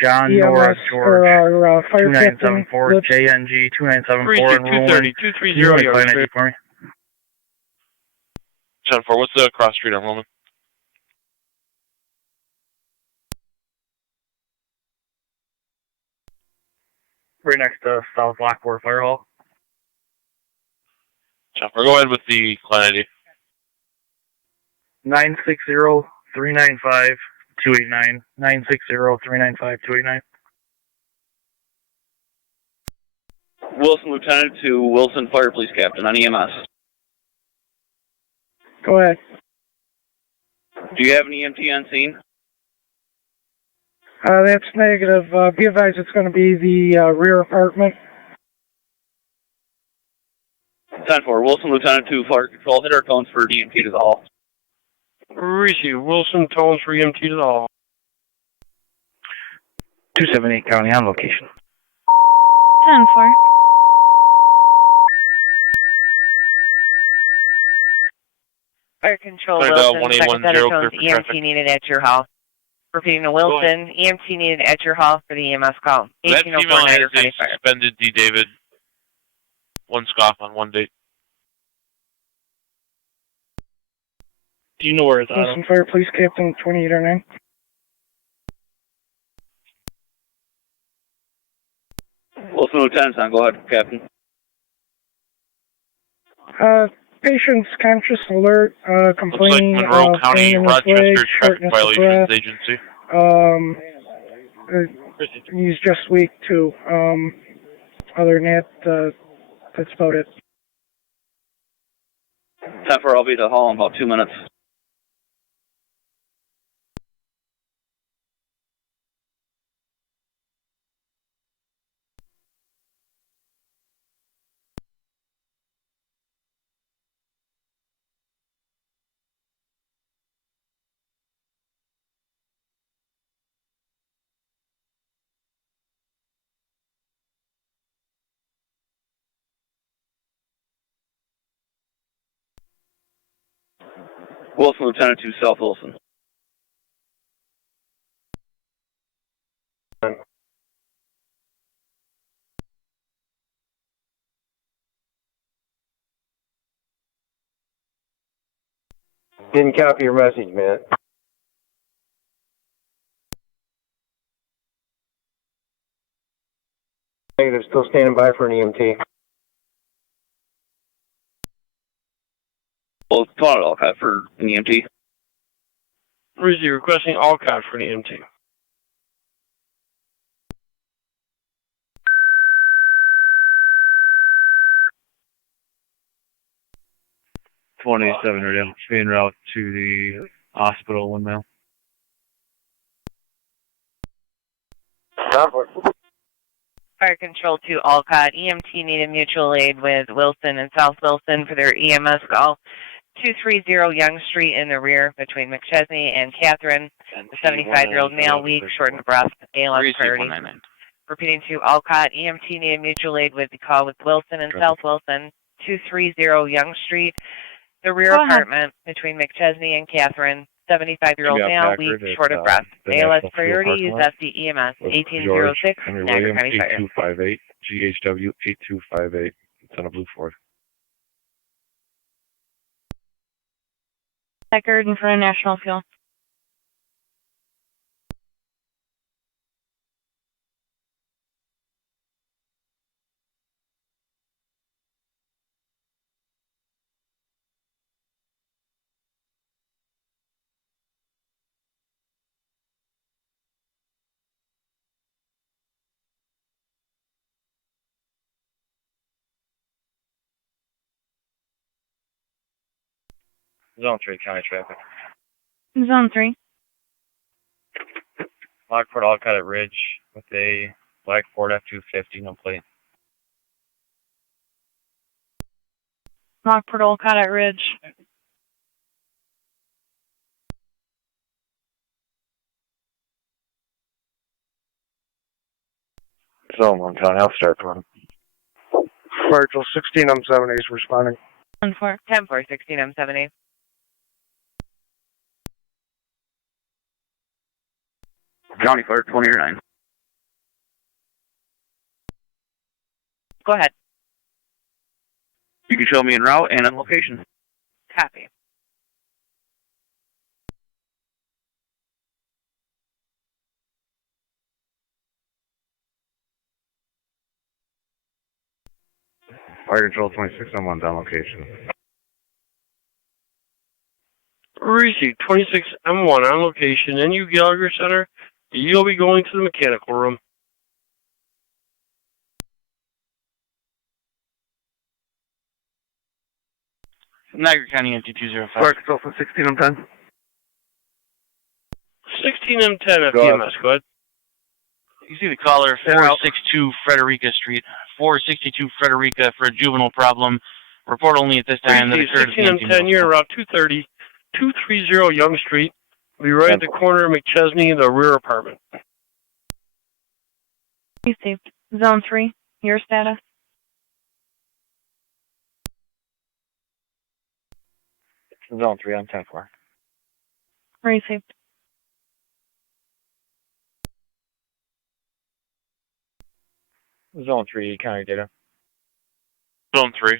John EMS Norris or George our fire captain 2974 lives. JNG 2974 and 230, 230 for me. 10-4, what's the cross street on Roman? Right next to South Lockport Fire Hall. 10-4, go ahead with the client ID. 960-395-289. 960-395-289. Wilson Lieutenant to Wilson Fire Police Captain on EMS. Go ahead. Do you have an EMT on scene? That's negative. Be advised it's going to be the rear apartment. 10-4, Wilson Lieutenant to Fire Control. Hit our tones for EMT to the hall. Receive. Wilson tones for EMT to the hall. 278 County on location. 10-4. Fire control, Find Wilson, 1810, second set of clear tones, for EMT traffic. needed at your hall. Repeating to Wilson, EMT needed at your hall for the EMS call. That 1804 female has Niagara County a Fire. suspended D. David. 1 scoff on 1 date. Do you know where it's Wilson Fire Police Captain 2809. Wilson Lieutenant's on. Go ahead, Captain. Patient's conscious, alert, complaining Looks like Monroe of County, pain in his Rochester leg, Traffic shortness of Violations breath. Agency. He's just weak too. Other than that, that's about it. 10-4, I'll be at the hall in about 2 minutes. Wilson Lieutenant to South Wilson. Didn't copy your message, man. Negative, still standing by for an EMT. Well, it's not all cut for an EMT. Receive. Requesting all cops for an EMT. 27 radio, en route to the hospital, 1 mile. Fire Control to Alcott. EMT needed mutual aid with Wilson and South Wilson for their EMS call. 230 Young Street in the rear between McChesney and Catherine. The 75-year-old male, weak, short of breath, ALS priority. Repeating to Alcott. EMT needed mutual aid with the call with Wilson and South Wilson. 230 Young Street. The rear apartment between McChesney and Catherine. 75-year-old male, weak, short of breath. ALS priority, use SD EMS 1806, Niagara County Fire. 8258, GHW 8258. It's on a blue Ford. Deckard in front of National Fuel. Zone 3 county traffic. Zone 3. Lockport, Alcott at Ridge with a black Ford F-250, no plate. Lockport, Alcott at Ridge. Zone 1 county, I'll start one. Fire Control 16, I'm 7 is responding. 10-4. 10-4, 16 M70. County Fire 29. Go ahead. You can show me en route and on location. Copy. Fire Control 26, I'm on down location. Receive 26M1 on location, NU Gallagher Center. You'll be going to the mechanical room. Niagara County empty 205. Fire Control from 16M10. 16M10 FEMS, go ahead. You see the caller, 462 Frederica Street. 462 Frederica for a juvenile problem. Report only at this time that occurred at the empty 16M10, you're around 230 Young Street. We'll be right at the corner of McChesney, the rear apartment. Received. Zone 3, your status? Zone 3 on 10-4. Received. Zone 3 county data. Zone 3.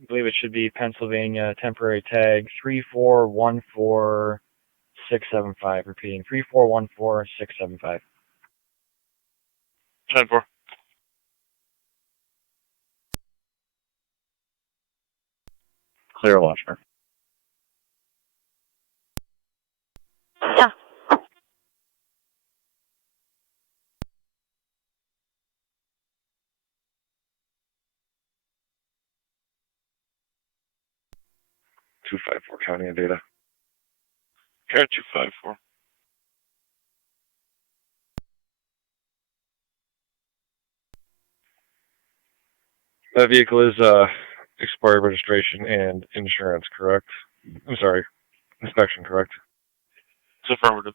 I believe it should be Pennsylvania temporary tag 3414675. Repeating 3414675. 10-4. Clear watcher. Yeah. Two 254 county and data. Car 254. That vehicle is expired registration and insurance, correct? I'm sorry, inspection, correct? It's affirmative.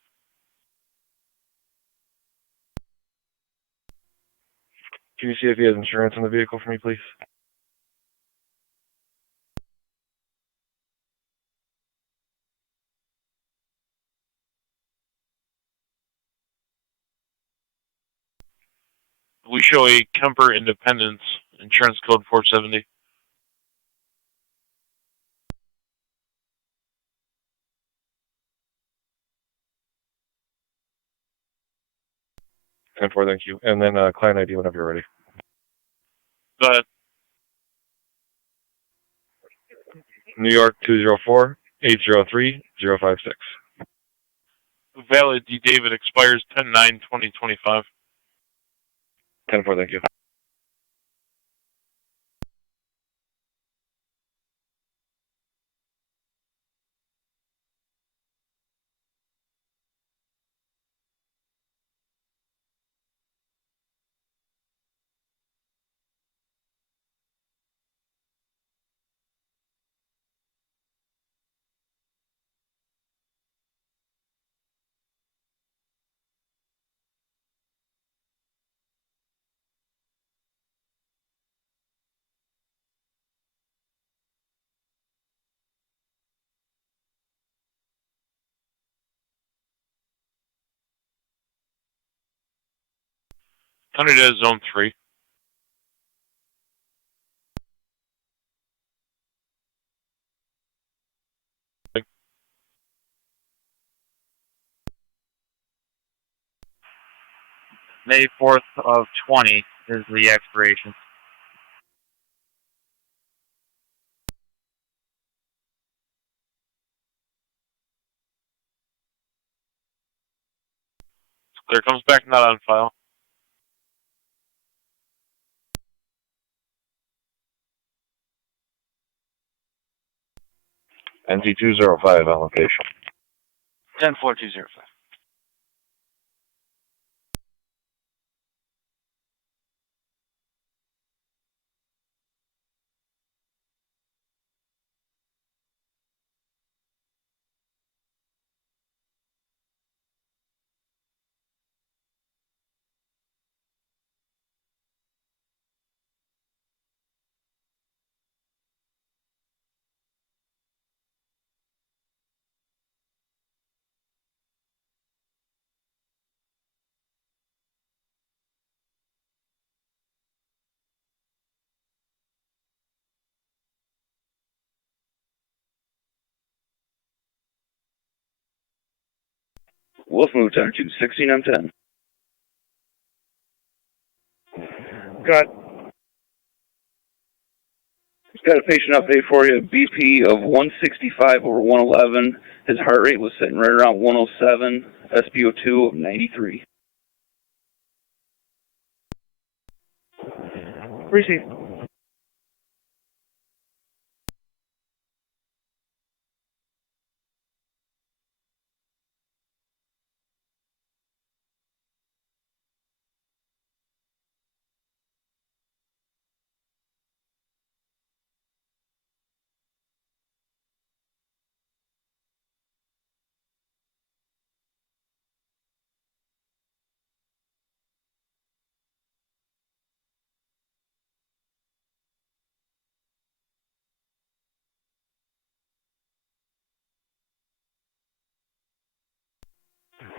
Can you see if he has insurance on the vehicle for me, please? We show a Kemper Independence, insurance code 470. And for thank you. And then client ID whenever you're ready. Go ahead. New York 204-803-056. Valid D. David expires 10/9/2025. 10-4, thank you. Tonawanda Zone 3. May 4th of 20 is the expiration. Clear, comes back not on file. NT205 on location. 10-4205. Wolf move time to 16 on 10. Got Got a patient update for you. BP of 165 over 111. His heart rate was sitting right around 107. SpO2 of 93. receive.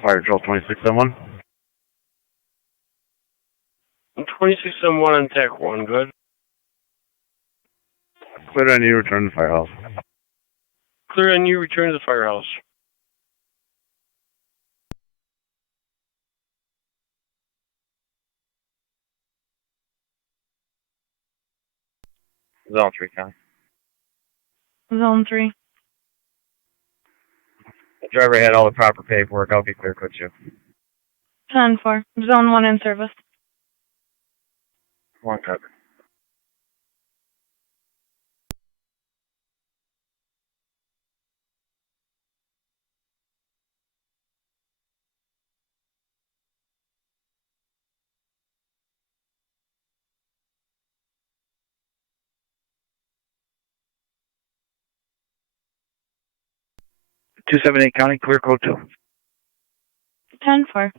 Fire Patrol 2671. 2671 on TAC 1, good. Clear on you, return to the firehouse. Clear on you, return to the firehouse. Zone 3, County. Zone 3. The driver had all the proper paperwork. I'll be clear, could you? 10-4. Zone 1 in service. 1 cover. County, clear code 2. 10-4.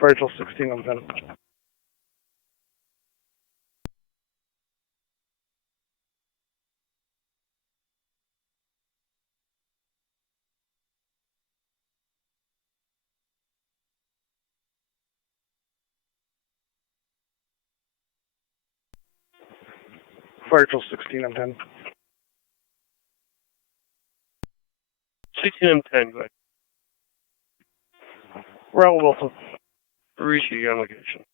Fire Patrol 16 on 10. Fire Control 16M10. 16M10, go ahead. Raul Wilson. Reach you on location.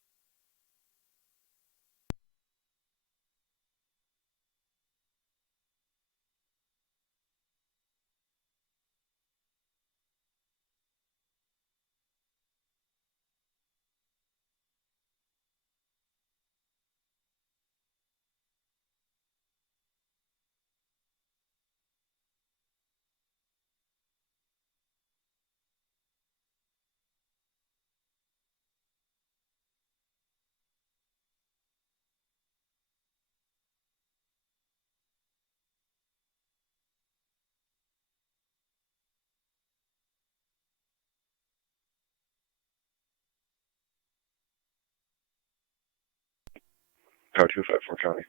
Car 254 County.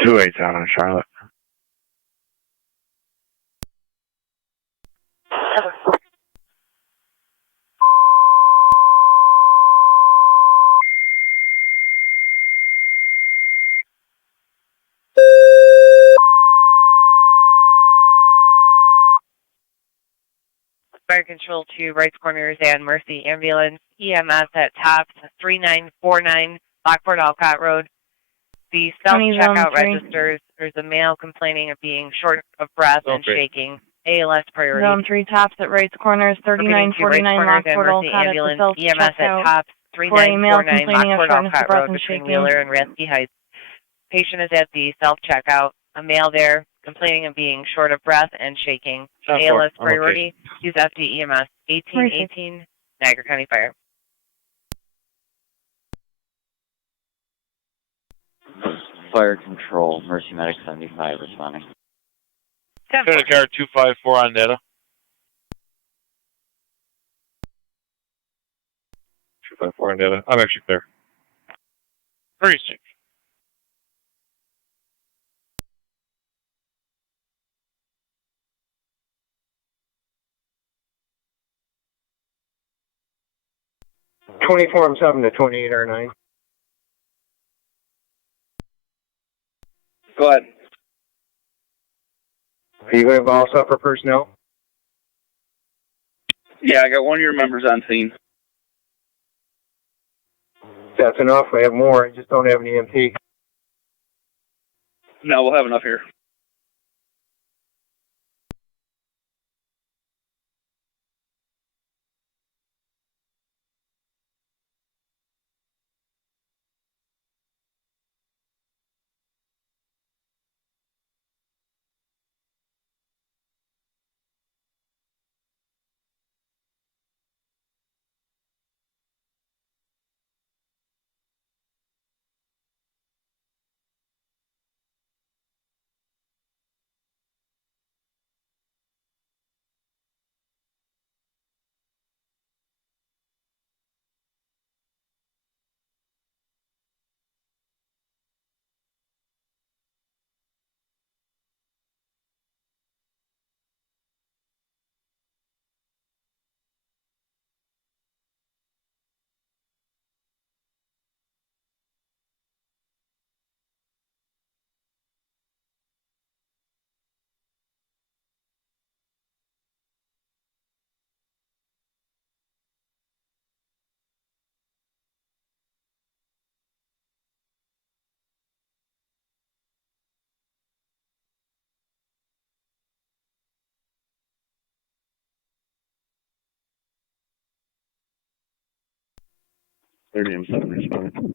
2-8 out on Charlotte. Fire Control to Rights Corners and Mercy Ambulance, EMS at TOPS 3949 Lockport Alcott Road. The self-checkout registers, there's a male complaining of being short of breath and shaking. ALS priority. Zone 3 TOPS at Rights Corners, 3949 Lockport Alcott at the EMS at self-checkout. TOPS For a male 3949 complaining of Lockport shortness of Alcott breath Road and between shaking. Wheeler and Ransky Heights. Patient is at the self-checkout. A male there complaining of being short of breath and shaking. ALS priority. Use FD EMS 1818 Niagara County Fire. Fire Control, Mercy Medic 75 responding. Car 254 on data. 254 on data. I'm actually clear. Pretty safe. M7 to 28R9. Go ahead. Are you going to boss up for personnel? Yeah, I got one of your members on scene. That's enough. I have more. I just don't have an EMT. No, we'll have enough here. M7 responding.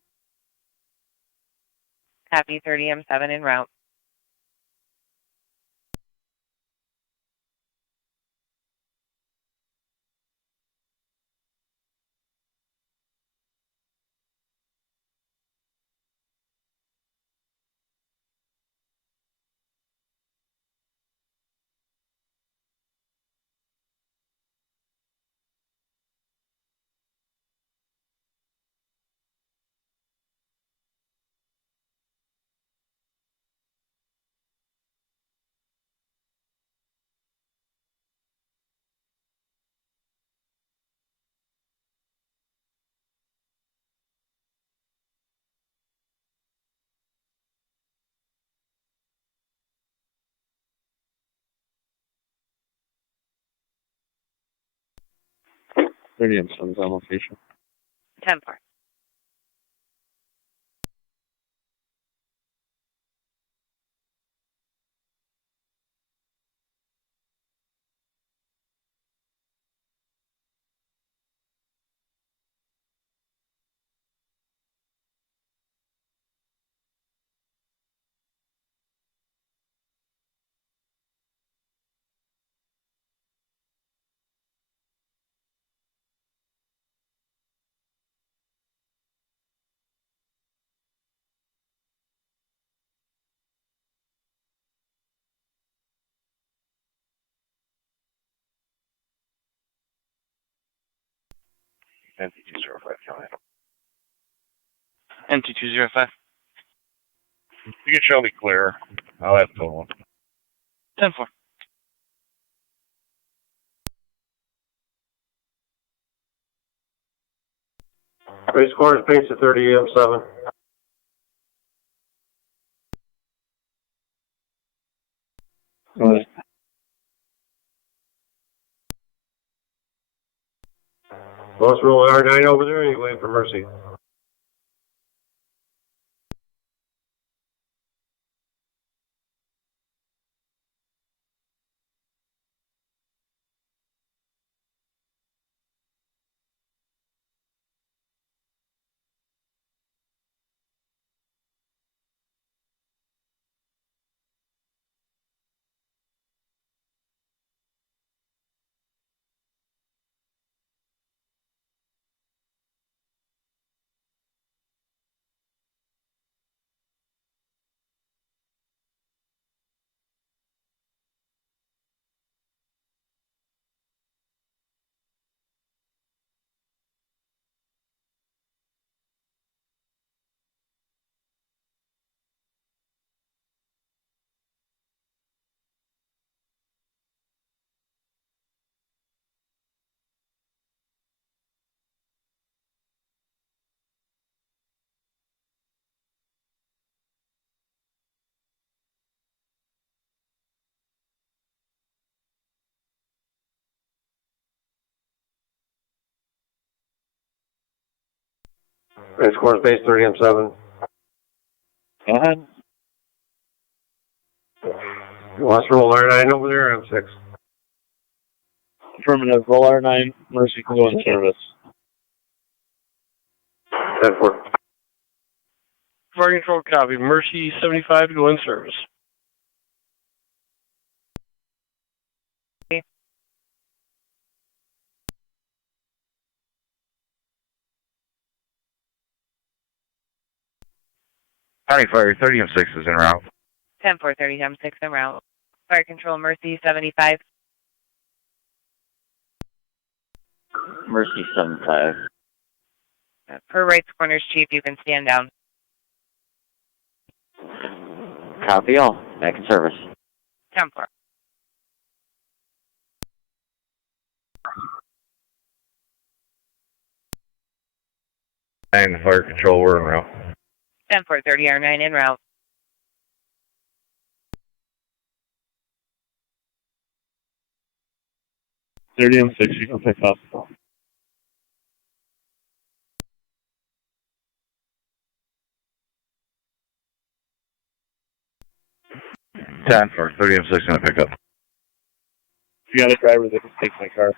Copy 30M7 en route. 30M7's on location. 10-4. NT205 County. NT205. You can show me clear. I'll have total. 10-4. Race course base at 30M7. Most roll R9 over there, you waiting for Mercy? Race course base 30M7. Go ahead. Most roll R9 over there, M6. Affirmative. Roll R9. Mercy can go in service. 10-4. Fire control copy. Mercy 75 to go in service. County Fire 30M6 is en route. 10-4, 30M6 en route. Fire control Mercy 75. Mercy 75. Per right corners, Chief, you can stand down. Copy all. Back in service. 10-4. And fire control, we're en route. 10-4, 30R9 en route. M6, you can pick up. Ten for 30M6 gonna pick up. If you got a driver that can take my car.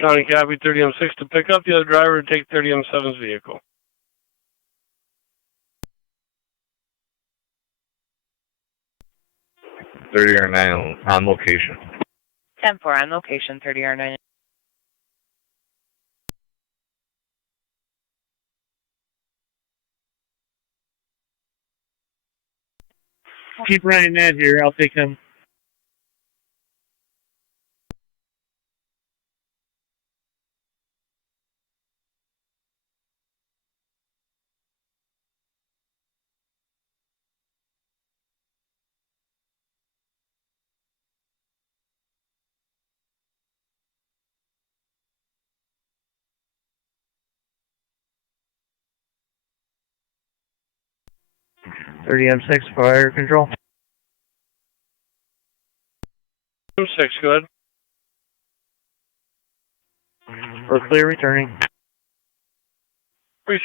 County copy 30M6 to pick up the other driver to take 30M7's vehicle. .30R9 on location. 10-4 on location, 30R9. Keep Ryan Ned here. I'll take him. .30M6 fire control. 6, go ahead. We're clear returning. Please.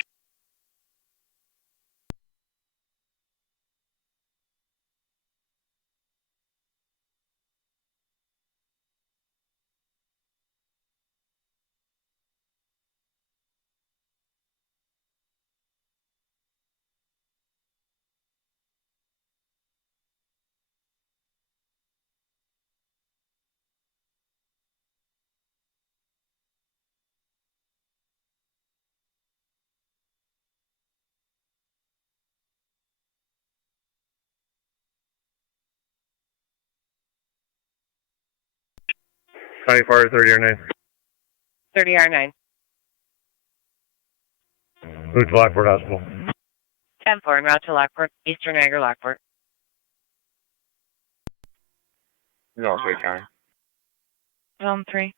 County Fire 30R9. 30R9. Move to Lockport Hospital. 10-4, en route to Lockport, Eastern Niagara, Lockport. Northway County. Zone 3.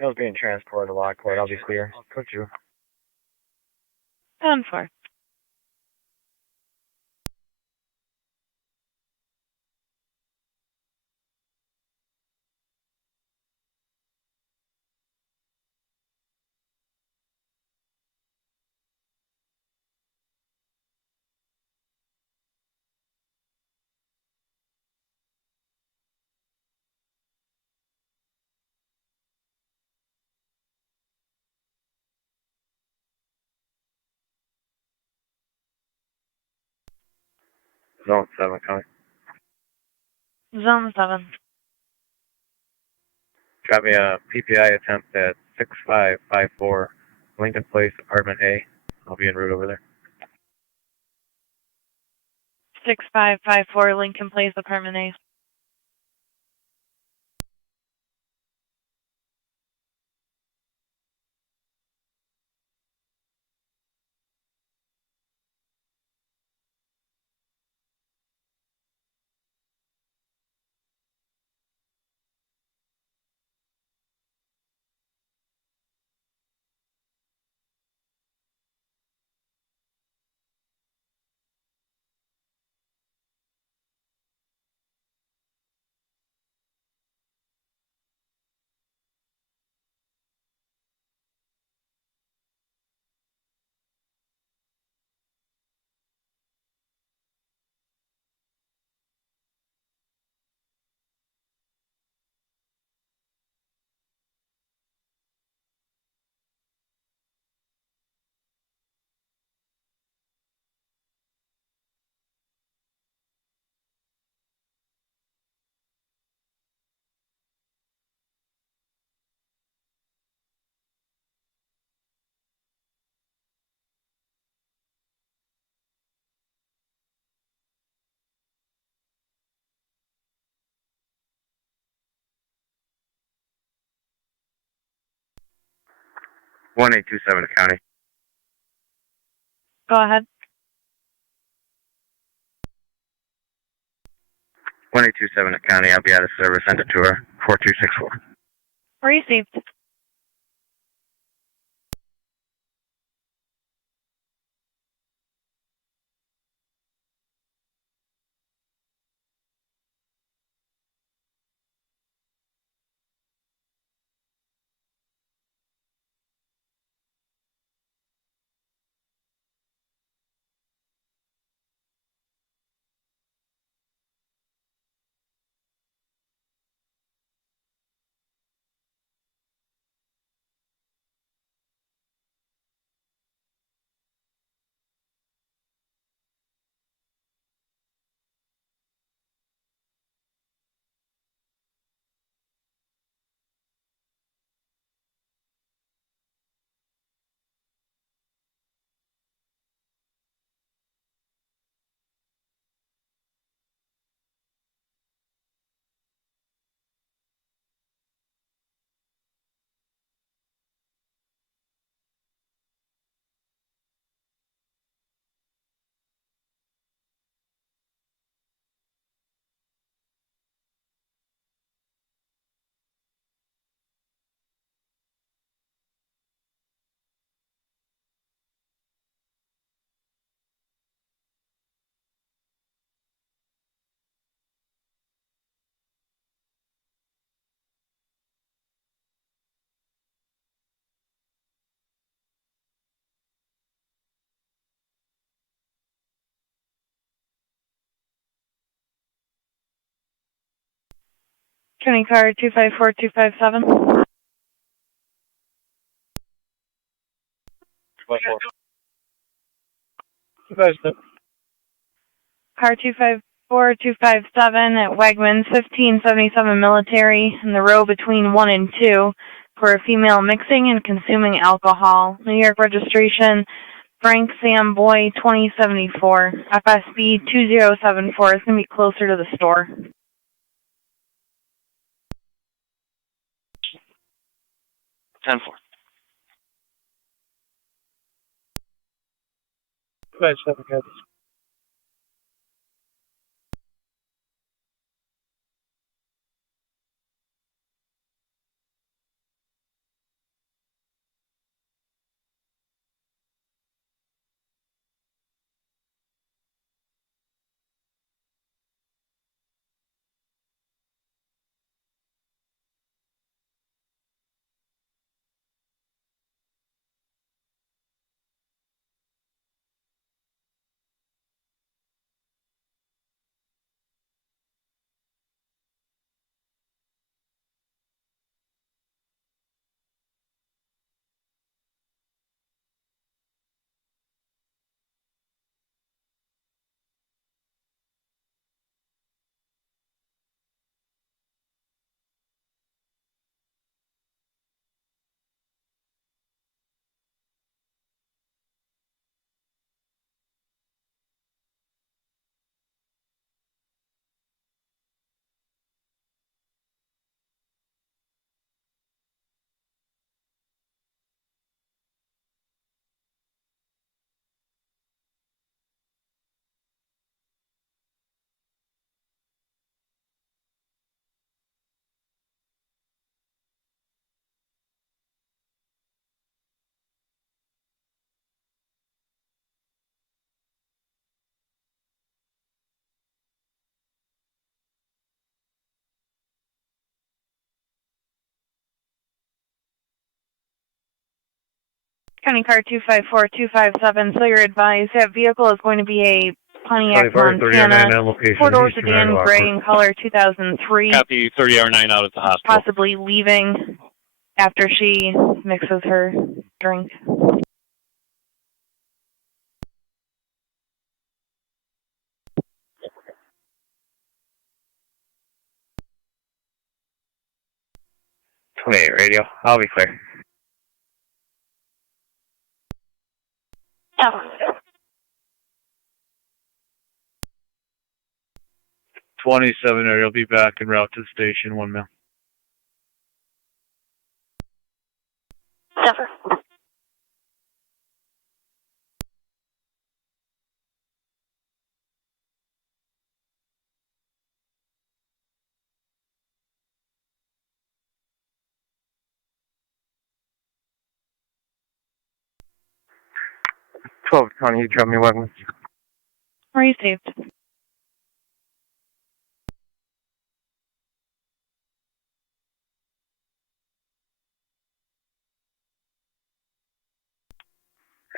I was being transported to Lockport. I'll be clear. Could you? Zone 4. Zone 7 County. Zone 7. Got me a PPI attempt at 6554 Lincoln Place, Apartment A. I'll be en route over there. 6554 Lincoln Place, Apartment A. One 827 County. Go ahead. 1827 County. I'll be out of service. Send it to her. 4264. Received. County car 254257. 254. Car 254257 at Wegmans 1577 Military in the row between 1 and 2 for a female mixing and consuming alcohol. New York registration Frank Sam Boy 2074. FSB 2074 is going to be closer to the store. 10-4. 257, guys. County car 254257, so you're advised that vehicle is going to be a Pontiac Montana, four-door sedan, gray in color, 2003. Copy 30R9 out at the hospital. Possibly leaving after she mixes her drink. Radio. I'll be clear. 27 area. I'll be back en route to the station. 1 mil. Zephyr. Tony, you drop me Wegmans. Received.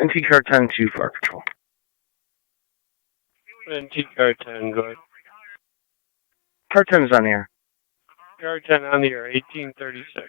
NT car 10 to Fire Patrol. NT car 10, go ahead. Car 10 is on the air. Car 10 on the air, 1836.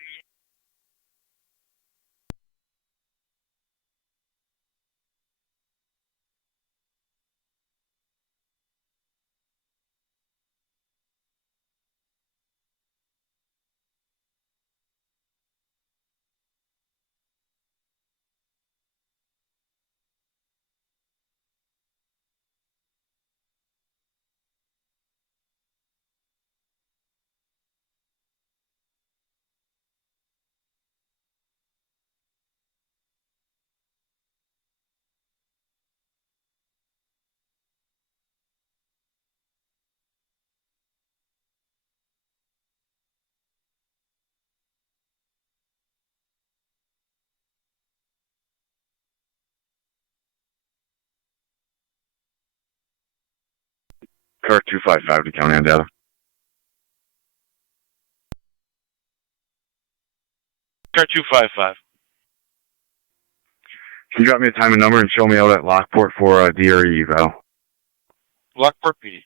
Car 255 to County on data. Car 255. Can you drop me a time and number and show me out at Lockport for a DRE eval? Lockport PD.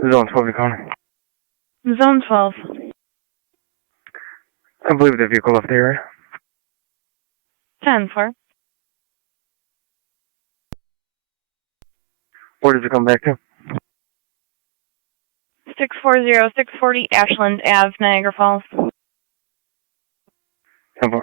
Zone 12, Recon. Zone 12. I believe the vehicle left the area. 10-4. Where does it come back to? 640-640 Ashland Ave, Niagara Falls. 10-4.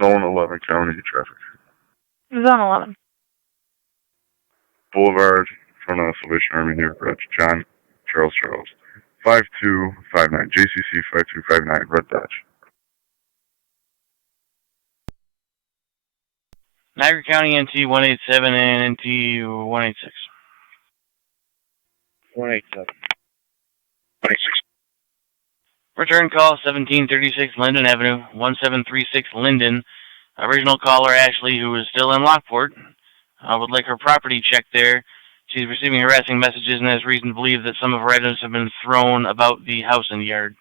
Zone 11, county traffic. Zone 11. Boulevard, front of Salvation Army near Bridge. John, Charles. 5259, JCC 5259, Red Dodge. Niagara County NT 187 and NT 186. 187. 186. Return call 1736 Linden Avenue, 1736 Linden. Original caller Ashley, who is still in Lockport, would like her property checked there. She's receiving harassing messages and has reason to believe that some of her items have been thrown about the house and yard.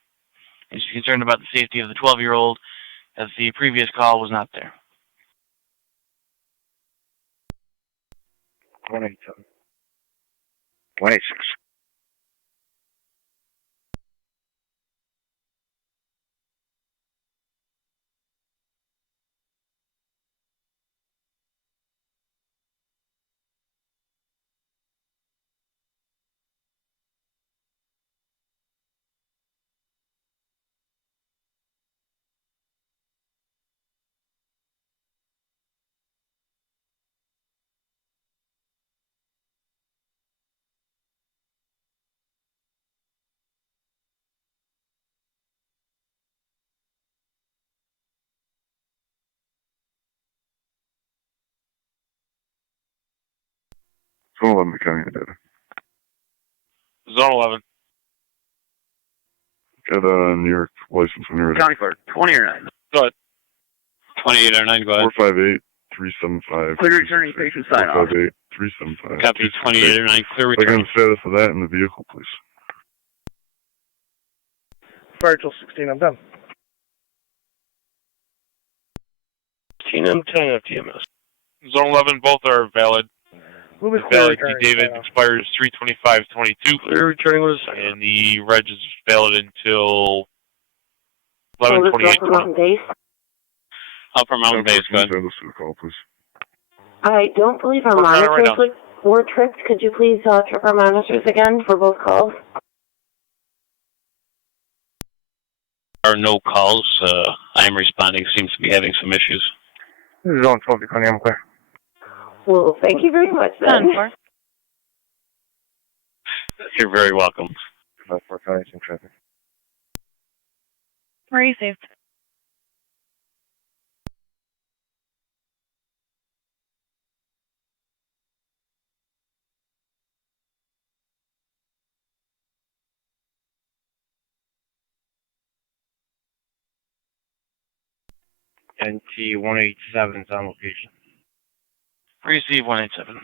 And she's concerned about the safety of the 12-year-old, as the previous call was not there. 187. 186. Zone 11, county data. Zone 11. Got a New York license when you're ready. County clerk, 20 or 9. Go ahead. 28 or 9, go ahead. 458 375. Clear returning patient sign off. 458 375. Copy 28 or 9, clear return. Again, status of that in the vehicle, please. Fire till 16, I'm done. 16 and 10 of TMS. Zone 11, both are valid. Who was The clear valid returning? David expires 3/25/22. Clear returning with a sign. And the reg is valid until Oh, 11/28. Upper Mountain Base? Upper Mountain Base, go ahead. Status of the call, please. I don't believe our We're on it right monitors were tripped. Could you please trip our monitors again for both calls? There are no calls. I'm responding. Seems to be having some issues. This is Zone 12, Recon. I'm clear. Well, thank you very much, then. 10-4. You're very welcome. 4 counties in traffic. Where are you saved? NT 187 is on location. Receive 187.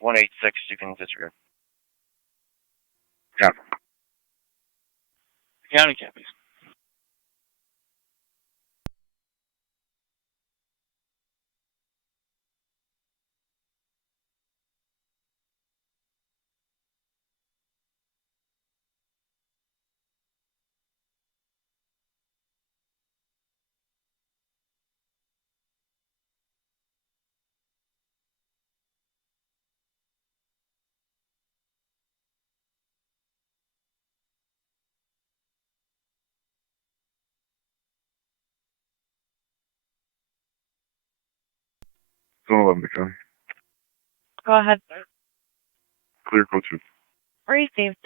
186, you can disregard. Copy. County copies. Tonawanda County. Go ahead. Clear code 2. Received.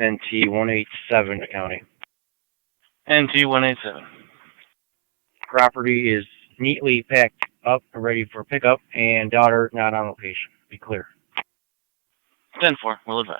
NT 187 County. NT 187. Property is neatly packed up and ready for pickup, and daughter not on location. Be clear. 10-4, will advise.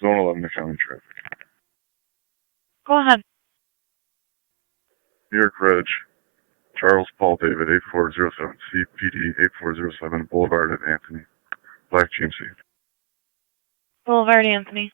Zone 11 to county traffic. Go ahead. New York Reg, Charles Paul David, 8407, CPD 8407, Boulevard at Anthony, Black GMC. Boulevard Anthony.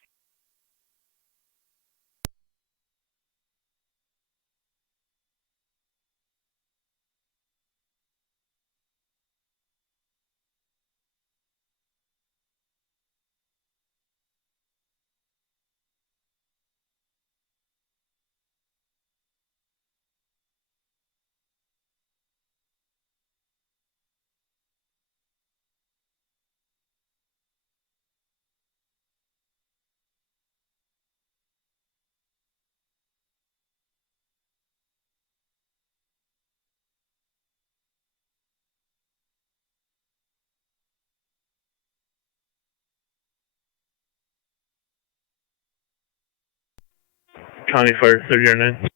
County Fire 30R9.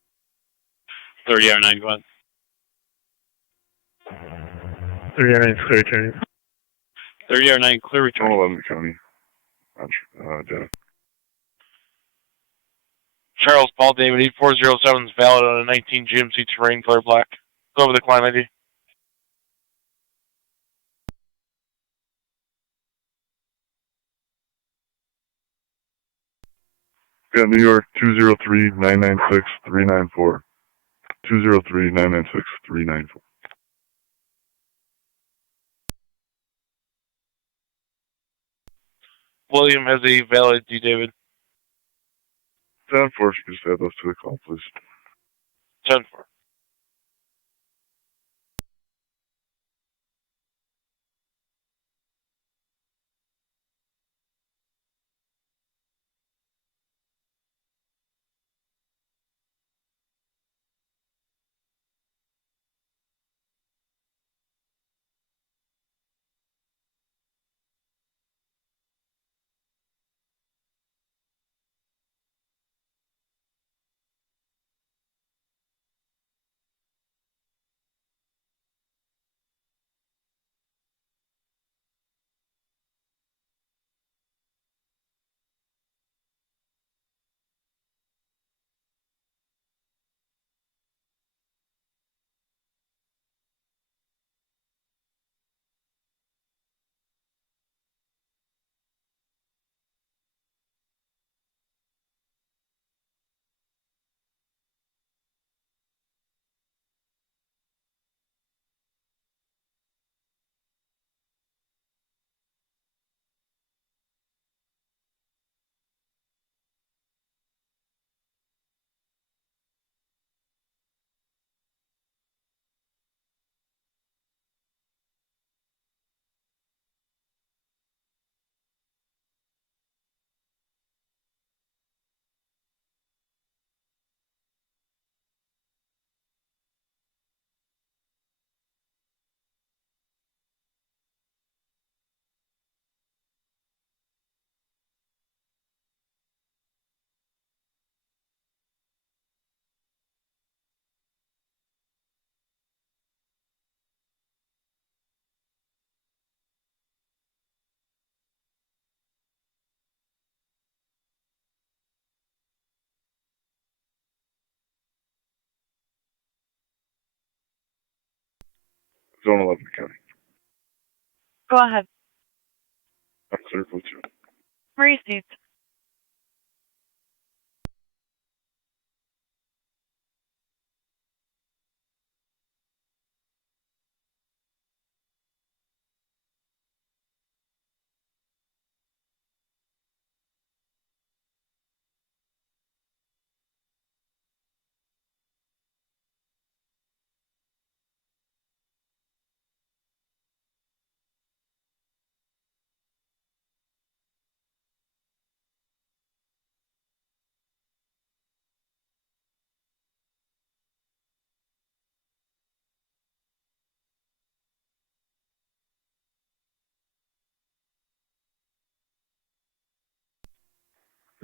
30R9, go ahead. 30R9 is clear turning. 30R9, clear return. Zone 11 county. Jenna. Charles Paul David, 8407 is valid on a 19 GMC Terrain, color black. Go over the client ID. Got New York 203-996-394. 203-996-394. William has a valid D, David. 10-4, if you could just add those to the call, please. 10-4. Zone 11 county. Go ahead. I'm clear for 2. Received.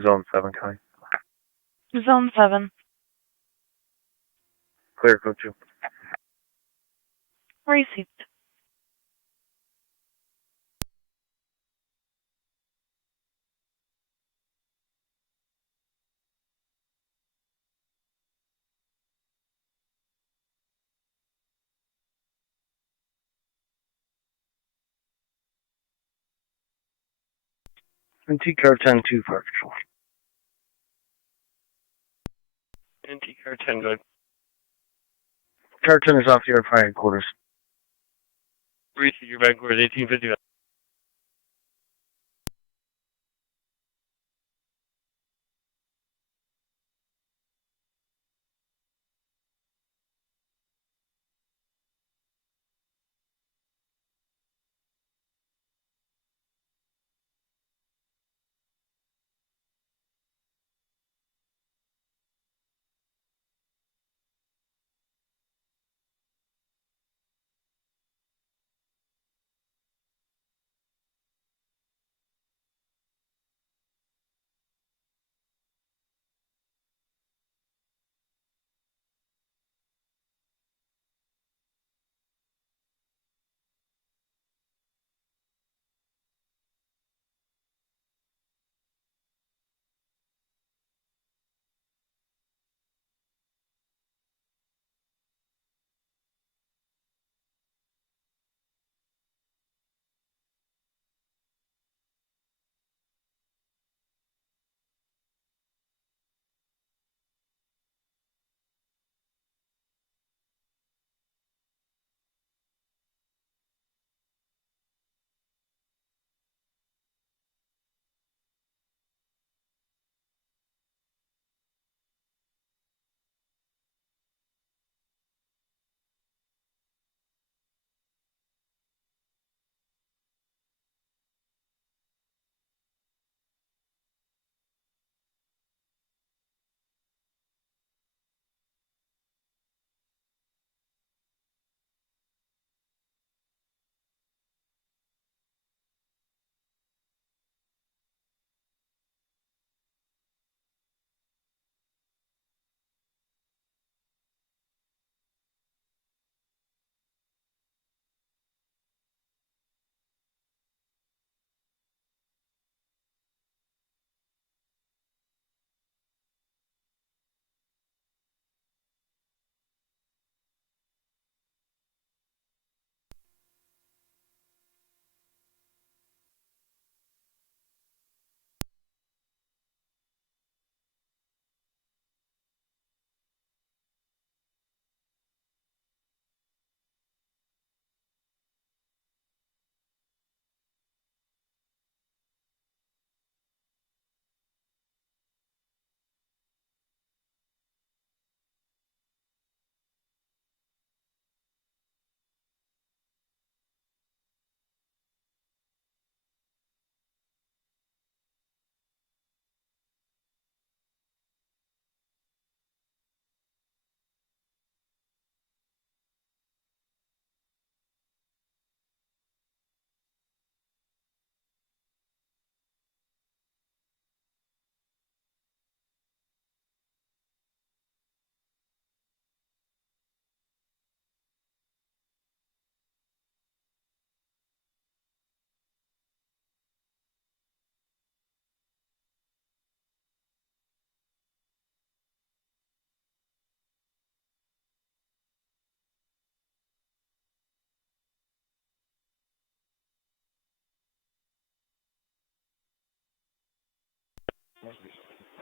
Zone 7 county. Zone 7. Clear code 2. Received. NT car 10-2, Fire Control. NT car 10, good. Car 10 is off the air, fire headquarters. Reach your Vancouver 1850.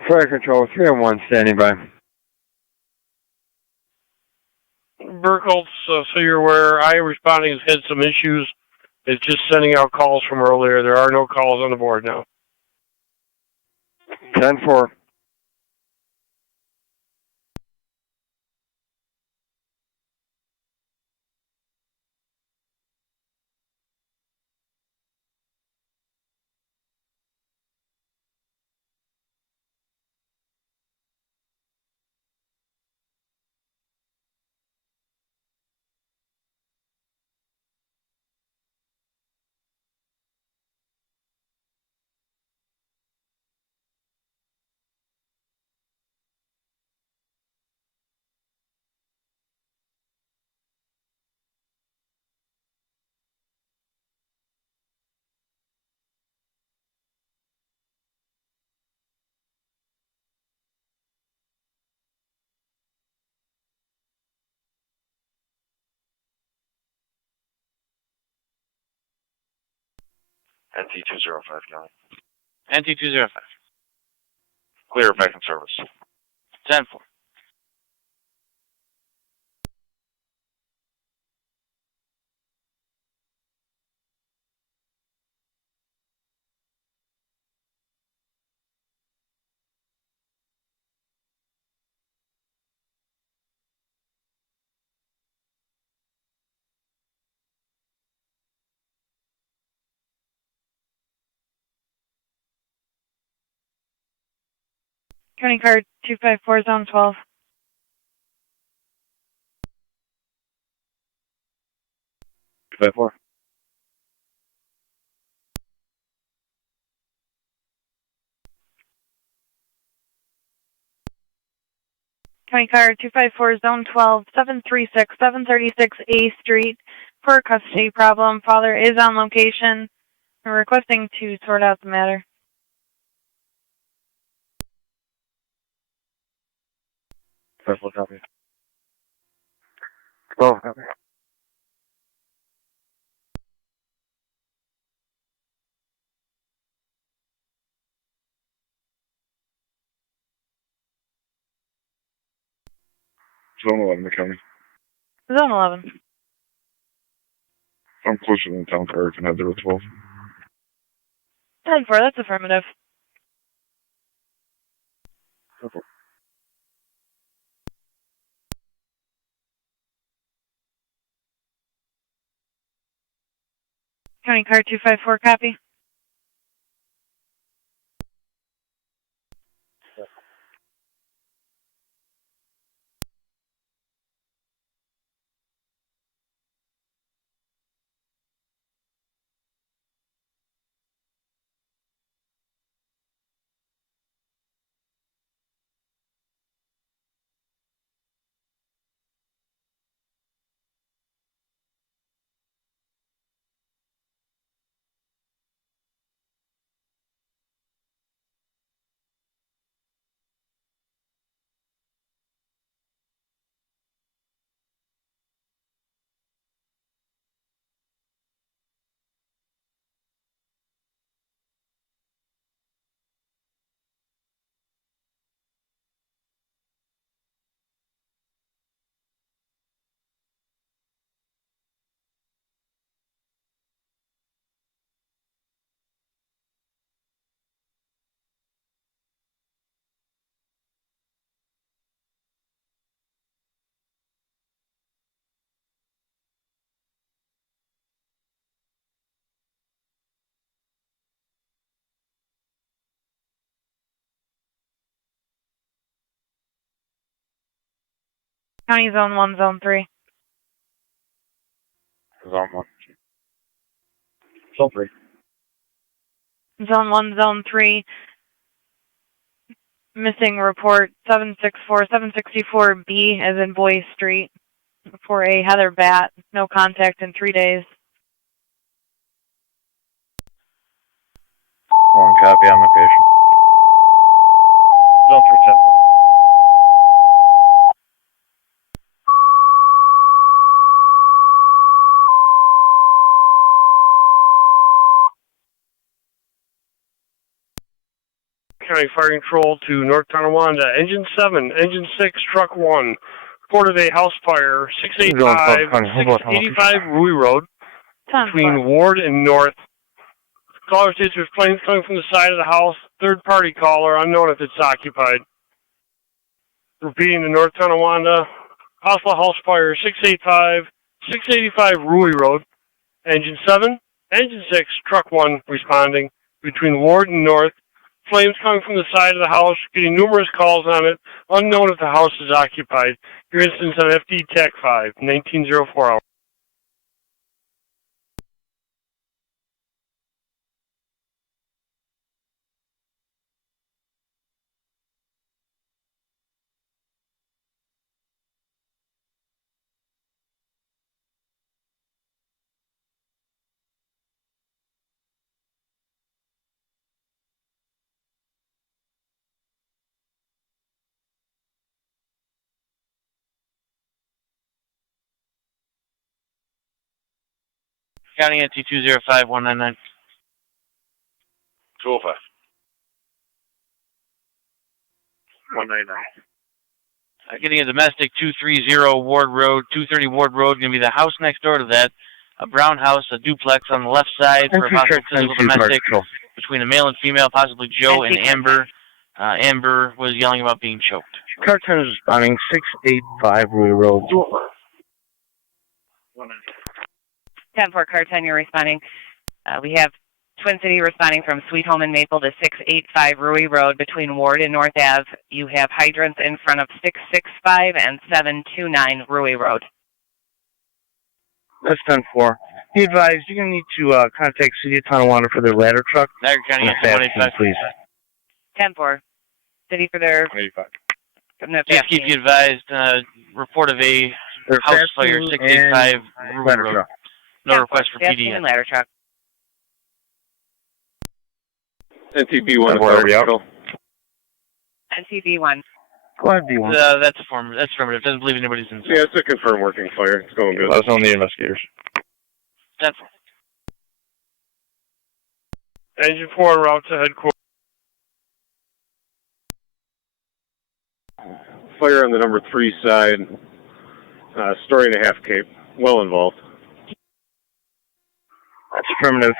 Fire Control 301 standing by. Burkholz, so you're aware, I responding has had some issues. It's just sending out calls from earlier. There are no calls on the board now. 10-4. NT 205, County. NT205. Clear, back in service. 10-4. County card 254, zone 12. Two 4. County card 254, zone 12, 736 A Street. For a custody problem, father is on location. We're requesting to sort out the matter. First floor copy. 12, copy. Zone 11, McKinney. Zone 11. I'm closer than the town car. Can I have the 12? 10-4, that's affirmative. County card 254, copy. County zone 1, zone 3. Zone 1. Zone 3. Zone 1, zone 3. Missing report 764B as in Boy Street for a Heather Bat. No contact in 3 days. 1 copy on location. Zone 3, 10 4. County Fire Control to North Tonawanda. Engine 7, Engine 6, Truck 1. Reported a house fire, 685 Rui Road, between Ward and North. Caller states there's flames coming from the side of the house. Third party caller, unknown if it's occupied. Repeating the North Tonawanda. Hostile house fire, 685 Rui Road. Engine 7, Engine 6, Truck 1 responding, between Ward and North. Flames coming from the side of the house, getting numerous calls on it, unknown if the house is occupied. Your instance on FD TAC 5, 1904 hours. County NT 205 199. 205. 199. Getting a domestic 230 Ward Road, 230 Ward Road, going to be the house next door to that. A brown house, a duplex on the left side for a possible physical domestic between a male and female, possibly Joe and Amber. Amber was yelling about being choked. Car 10 is responding 685 Rui Road. 10-4 Car 10, you're responding. We have Twin City responding from Sweet Home and Maple to 685 Rui Road between Ward and North Ave. You have hydrants in front of 665 and 729 Rui Road. That's 10-4. Be advised, you're going to need to contact City of Tonawanda for their ladder truck. Niagara County, 185. Please. 10-4. City for their... 185. Just keep you advised, report of a house fire, 685 Rui Road. No request for PD yet. Ladder truck. NTP1 already out. NTP1. Go ahead, B1. That's affirmative. Doesn't believe anybody's inside. Yeah, it's a confirmed working fire. It's going good. Let us know the investigators. That's Engine 4 en route to headquarters. Fire on the number 3 side. Story and a half cape. Well involved. That's affirmative.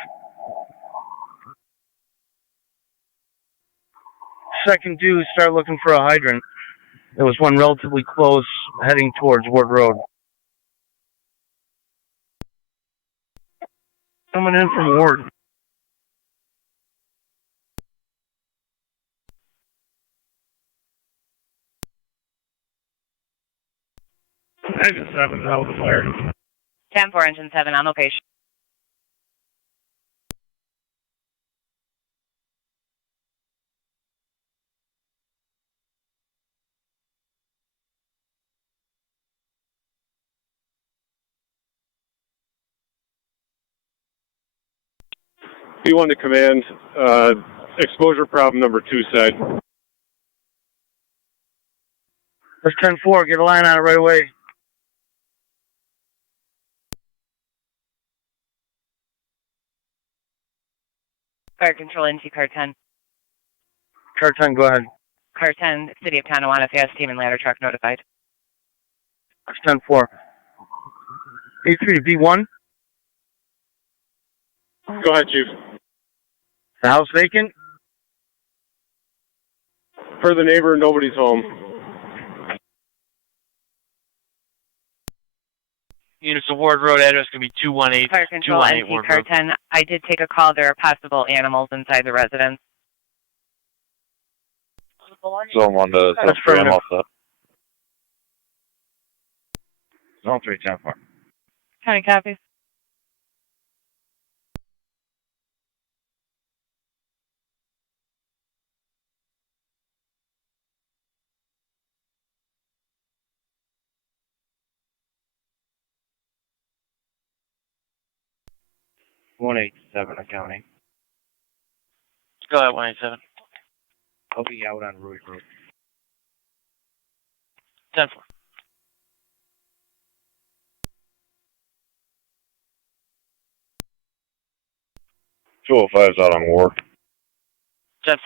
Second due, start looking for a hydrant. There was one relatively close heading towards Ward Road. Coming in from Ward. Engine 7 out of the fire. 10-4, Engine 7 on location. B1 to command. Exposure problem number 2 side. That's 10-4. Get a line on it right away. Fire control into Car 10. Car 10, go ahead. Car 10, City of Tonawanda, fast team and ladder truck notified. That's 10-4. A3 to B1. Go ahead, Chief. The house vacant? For the neighbor, nobody's home. Units of Ward Road, address going to be 218. Fire control, NC Car 10. I did take a call. There are possible animals inside the residence. Zone 1 to Zone 3, I'm all set. Zone 3, 10-4. County copies. $187 accounting. Go ahead, 187. I'll be out on Rui Road. 10-4. $205's out on Ward. 10-4.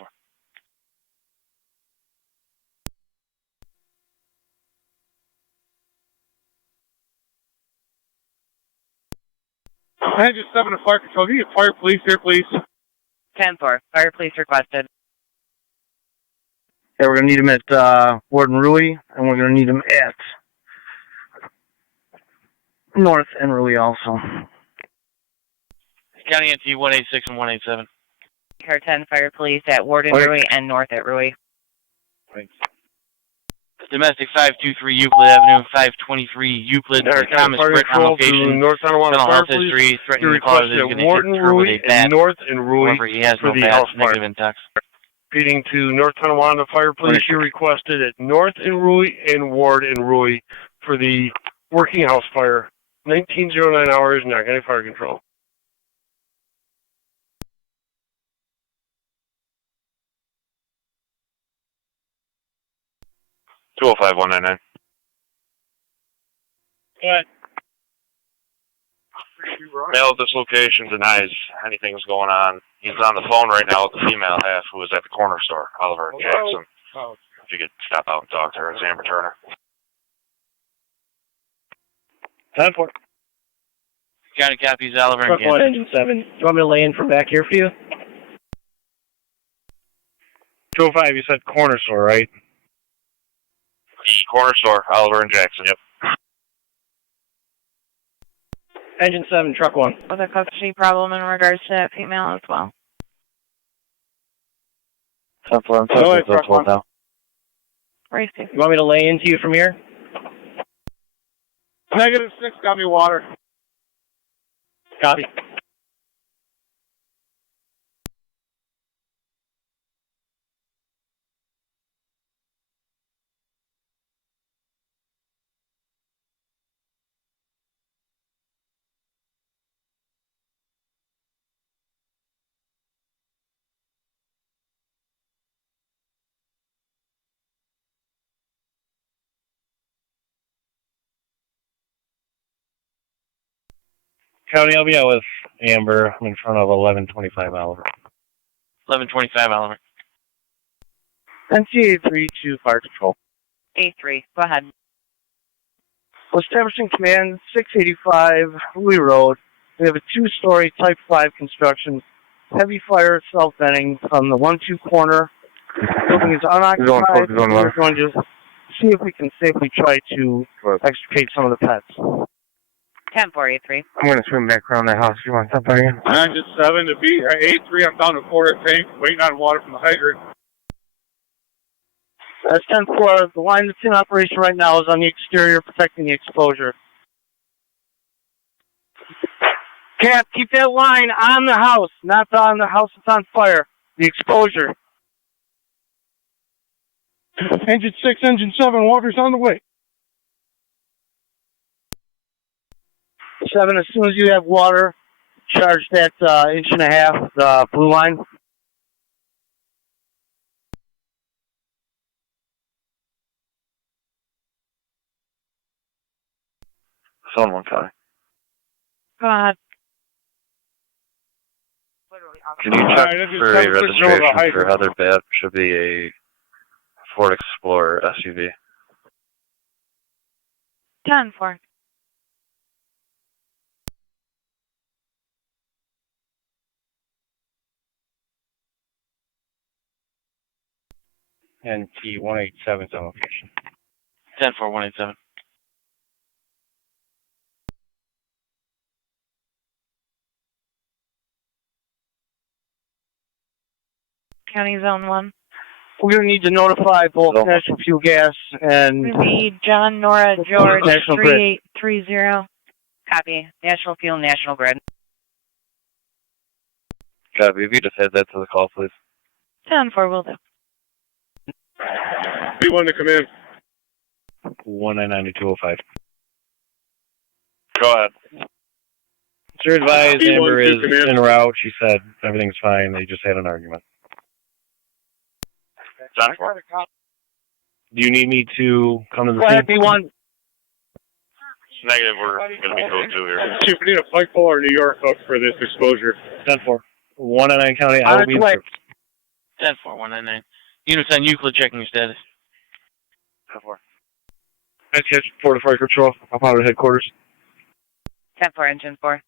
Engine 7 to fire control. Can you get fire police here, please? 10-4. Fire police requested. Yeah, we're going to need him at Ward and Rui, and we're going to need him at North and Rui also. County NT 186 and 187. Car 10, fire police at Ward and Rui and North at Rui. Thanks. Domestic 523 Euclid Avenue, 523 Euclid, Thomas Britt on location. North Tonawanda Mental Fire health Police. history, threatening the caller that he's going to hit her with a bat. North and Rui However, he has for no the bats, house fire. negative intox. Feeding to North Tonawanda Fire Police, you requested at North and Rui and Ward and Rui for the working house fire. 1909 hours, Niagara County Fire Control. $205-199. Go ahead. Male at this location denies anything's going on. He's on the phone right now with the female half who was at the corner store, Oliver Jackson. If you could stop out and talk to her, it's Amber Turner. 10-4. County copies, Oliver and Truck 1, Kansas. engine 7. Do you want me to lay in from back here for you? 205, you said corner store, right? The corner store, Oliver and Jackson, yep. Engine 7, truck 1. With a custody problem in regards to that female as well. 10-4, I'm Go ahead, talking truck 1. now. Race You want me to lay into you from here? -6, got me water. Copy. County, I'll be out with Amber. I'm in front of 1125 Oliver. 1125, Oliver. NCA 3-2 Fire Control. A3, go ahead. Establishing command 685 Louis Road. We have a 2-story Type 5 construction. Heavy fire self-venting from the 1-2 corner. Building is unoccupied. We're going to see if we can safely try to extricate some of the pets. 10-4, A3. I'm going to swim back around that house. You want something again? Engine 7 to be A3. I'm down to quarter tank, waiting on water from the hydrant. That's 10-4. The line that's in operation right now is on the exterior, protecting the exposure. Cap, keep that line on the house, not on the house that's on fire. The exposure. Engine 6, engine 7, water's on the way. 7, as soon as you have water, charge that 1.5 inch, the blue line. Zone 1 County. Go ahead. Can you check for a registration for Heather Babb? Should be a Ford Explorer SUV. 10-4. NT 187 on location. 10-4, 187. County Zone 1. We're going to need to notify both National Fuel Gas and... We need John, Nora, George, National Grid. 3830. Copy. National Fuel, National Grid. Copy. If you just add that to the call, please. 10-4 will do. B1 to come in. 199-205. Go ahead. Sir advised B1 Amber to is command. en route. She said everything's fine. They just had an argument. Sonic? Do you need me to come to the Go ahead, scene? B1. Negative, we're going to be told to here. Chief, we need a Pike Pole or New York hook for this exposure. 10-4. 199 County, I will be in service. 10-4, 199. Units on Euclid checking your status. 10-4. That's 4 to Fire Control. I'm out of headquarters. 10-4, engine 4.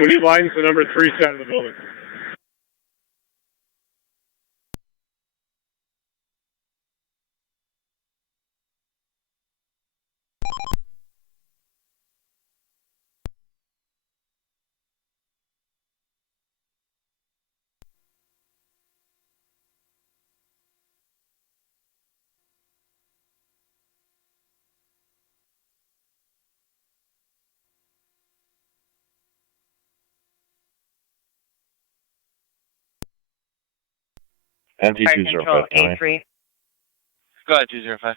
We need lines to number 3 side of the building. NT Fire 205 Control, County. A3. Go ahead, 205.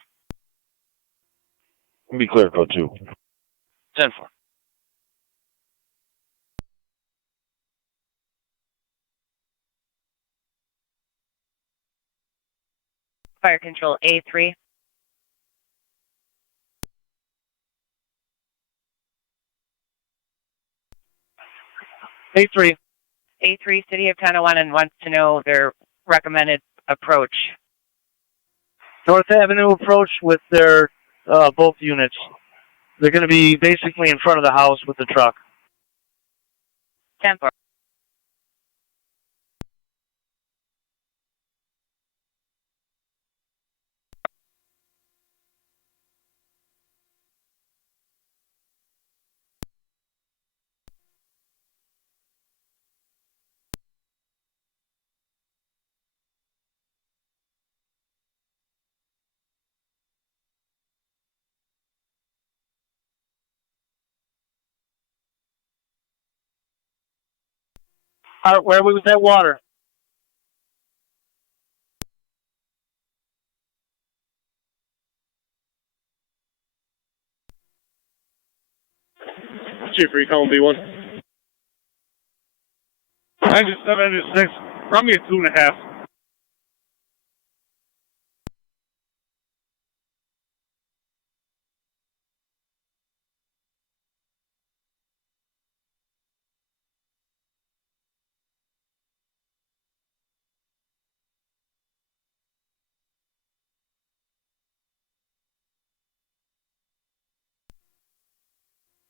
Be clear, code 2. 10-4. Fire Control A3. A3. A3, City of Tonawanda wants to know their recommended approach. North Avenue approach with their both units. They're going to be basically in front of the house with the truck. 10-4. Where was that water? Chief, are you calling B1? 97, run me a 2.5.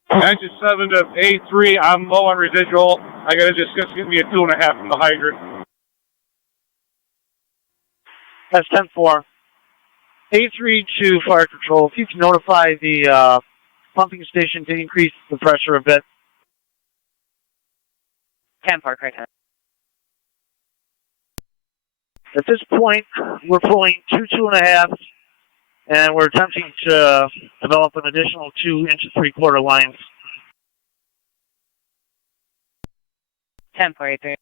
Engine 7 to A3, I'm low on residual. I gotta just give me a 2.5 from the hydrant. That's 10-4. A3 to Fire Control. If you can notify the pumping station to increase the pressure a bit. 10-4, correct. At this point, we're pulling 2.5, and we're attempting to develop an additional 2 inch 3/4 lines. 10-4, A3.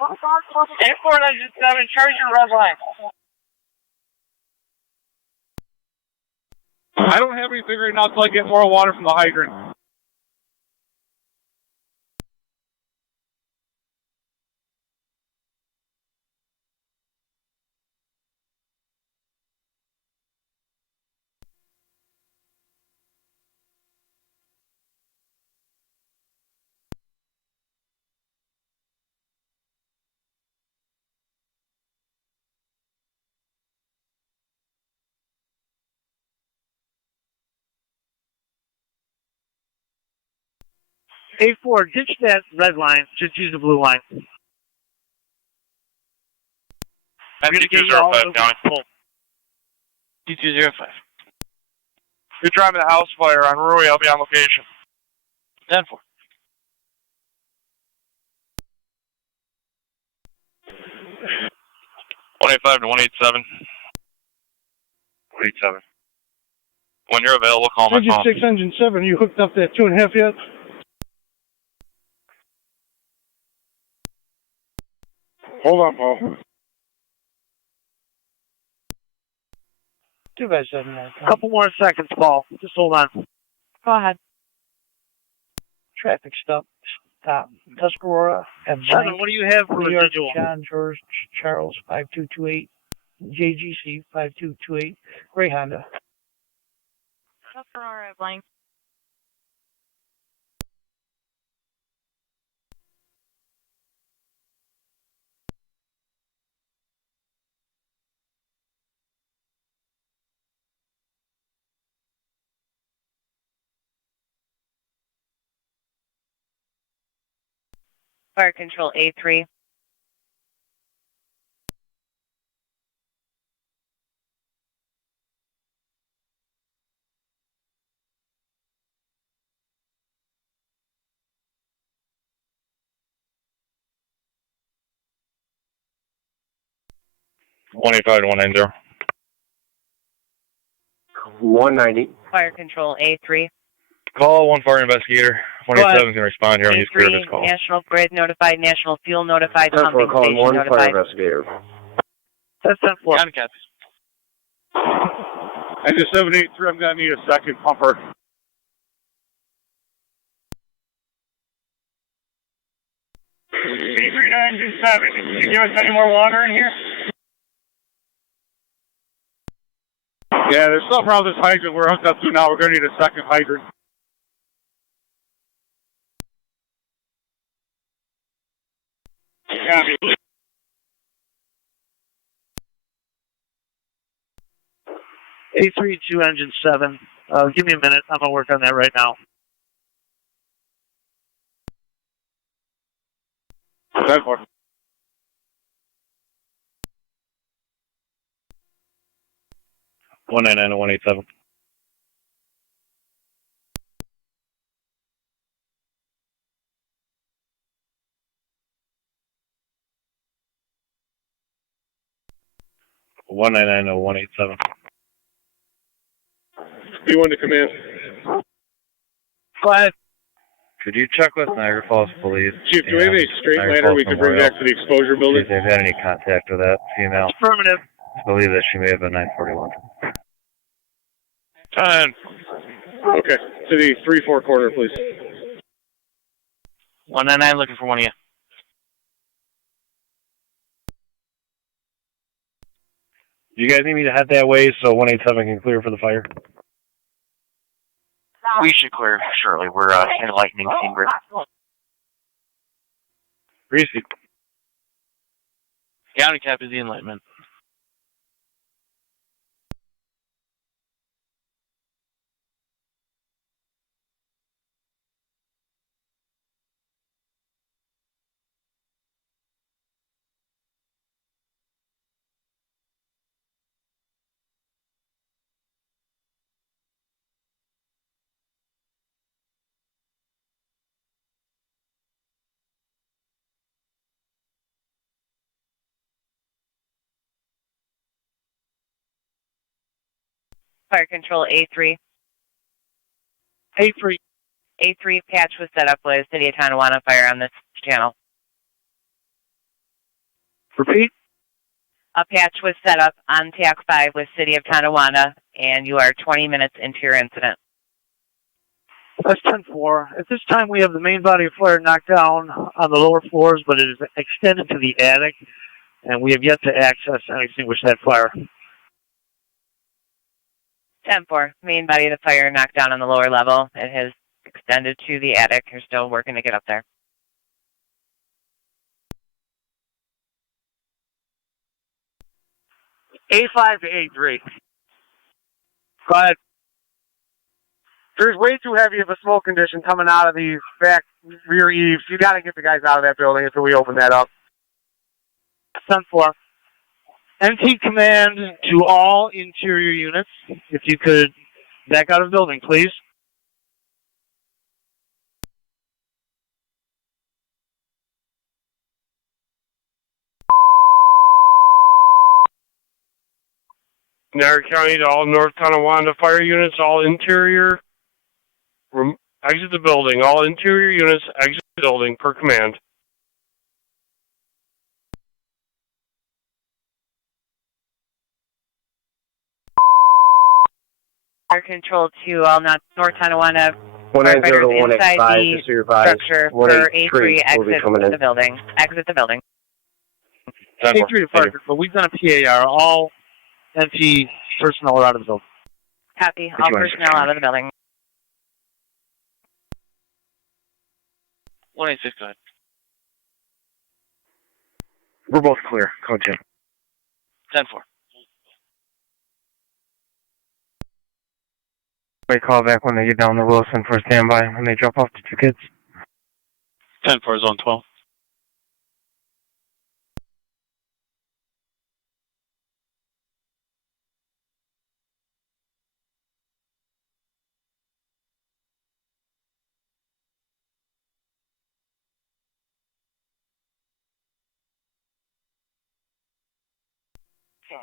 A4 engine 7, charge your red line. I don't have anything right now until I get more water from the hydrant. A4, ditch that red line, just use the blue line. I'm going to get you all D205 down. D205. You're driving a house fire on Roy. I'll be on location. 10-4. $185 to 187. 187. When you're available, call my Engine phone. 6, engine 7, you hooked up that 2.5 yet? Hold on, Paul. 2x7. Couple more seconds, Paul. Just hold on. Go ahead. Traffic stop. Stop. Tuscarora. Seven, what do you have for residual? John George Charles 5228. JGC 5228. Gray Honda. Tuscarora blank. Fire Control A3. $185 to 190. 190. Fire Control A3. Call 1 fire investigator. 27 is going to respond here when he's clear this call. National Grid notified, National Fuel notified, That's pumping calling station 1 notified. fire investigator. That's 10-4. Got it, Kathy. Engine 783, I'm going to need a second pumper. Engine 7, can you give us any more water in here? Yeah, there's something wrong with this hydrant we're hooked up to now. We're going to need a second hydrant. Yeah. A32 engine 7. Give me a minute. I'm gonna work on that right now. Go for it. 199-187. $199-187. You want to come in? Go ahead. Could you check with Niagara Falls Police? Chief, do we have a straight ladder we could bring back to the exposure building? See if they've had any contact with that female. Affirmative. I believe that she may have been 941. 10. Okay, to the 3-4 corner, please. 199, looking for one of you. You guys need me to head that way so 187 can clear for the fire? We should clear shortly. We're in lightning scene grid. Reese. County cap is the enlightenment. Fire control A3. A3. A3 patch was set up with City of Tonawanda fire on this channel. Repeat. A patch was set up on TAC 5 with City of Tonawanda, and you are 20 minutes into your incident. That's 10-4. At this time, we have the main body of fire knocked down on the lower floors, but it is extended to the attic, and we have yet to access and extinguish that fire. 10-4. Main body of the fire knocked down on the lower level. It has extended to the attic. You're still working to get up there. A5 to A3. Go ahead. There's way too heavy of a smoke condition coming out of the back rear eaves. You got to get the guys out of that building until we open that up. 10-4. NT command to all interior units. If you could back out of the building, please. Niagara County to all North Tonawanda fire units, all interior, exit the building. All interior units, exit the building per command. Fire control to all North Tonawanda 190 to firefighters inside 185, just so you're advised. structure for 183 A3 will be exit coming in. the building. Exit the building. A3 to fire control. We've done a PAR. All NT personnel are out of the building. Copy. All personnel out of the building. 186, go ahead. We're both clear. Code 10. 10-4. They call back when they get down to Lewiston for standby when they drop off the two kids. 10-4, zone 12.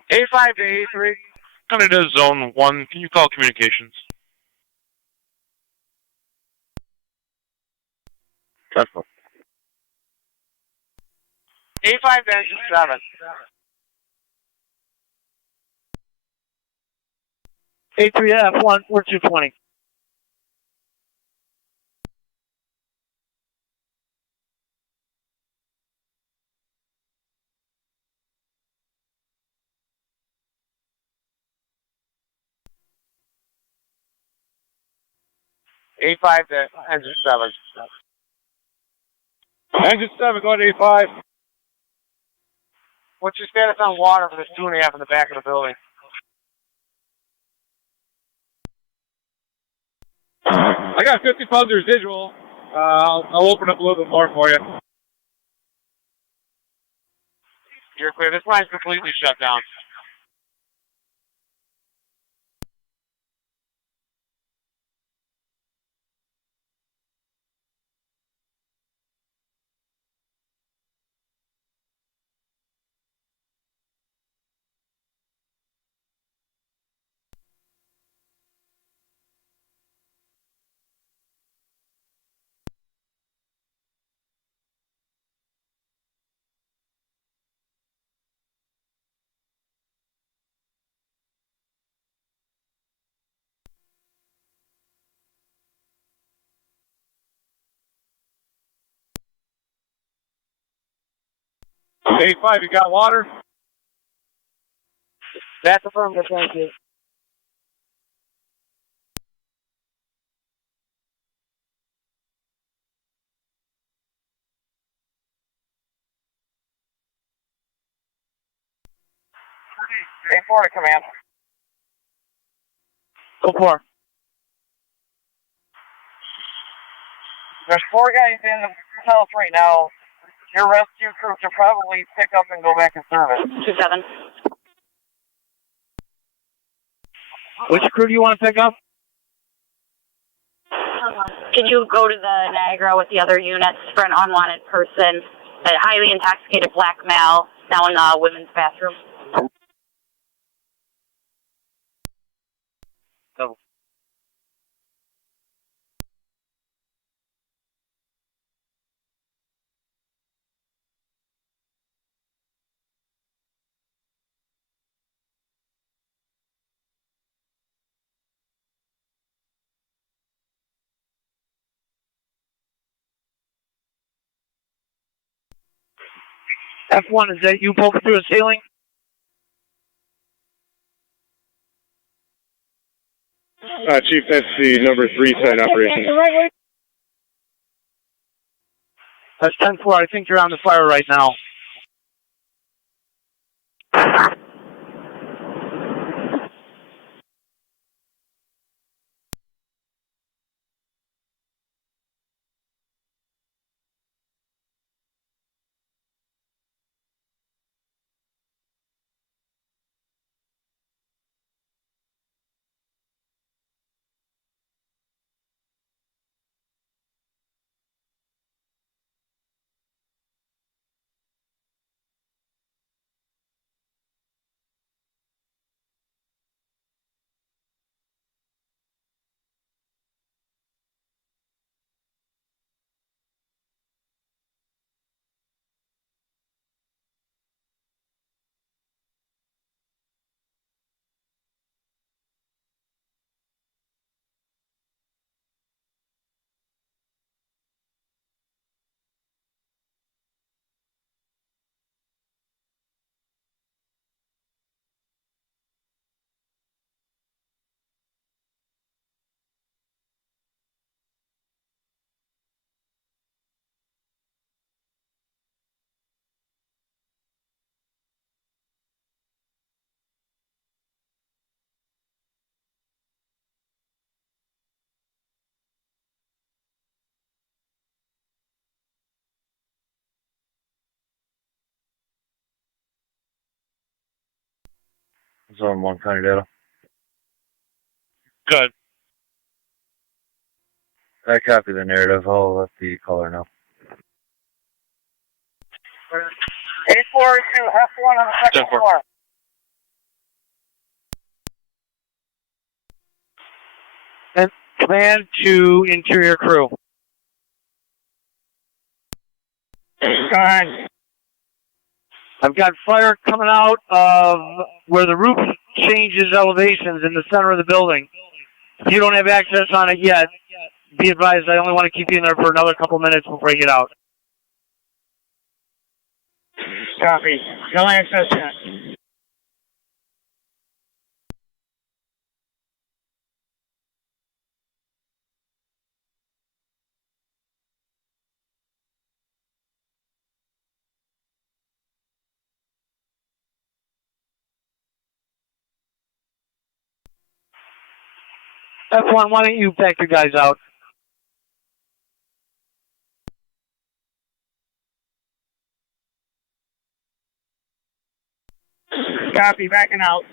A5 to A3. County to zone 1. Can you call communications? Tesla. A5 to engine 7. A3F1, we're 220. A5 to engine 7. Engine 7 going to A5. What's your status on water for this 2.5 in the back of the building? I got 50 pounds of residual. I'll open up a little bit more for you. You're clear. This line's completely shut down. A5, you got water? That's affirmative, thank you. A4 to command. Go for. There's 4 guys in the house right now. Your rescue crew can probably pick up and go back in service. 2-7. Which crew do you want to pick up? Can you go to the Niagara with the other units for an unwanted person, a highly intoxicated black male, now in the women's bathroom? Double. F1, is that you poking through the ceiling? Chief, that's the number 3 site operation. That's 10-4. I think you're on the fire right now. Zone 1 county data. Good. I copy the narrative. I'll let the caller know. A4 to F1 on the 2nd floor. And command to interior crew. Good. I've got fire coming out of where the roof changes elevations in the center of the building. You don't have access on it yet. Be advised, I only want to keep you in there for another couple minutes before you get out. Copy. No access yet. F1, why don't you pack your guys out? Copy. Backing out.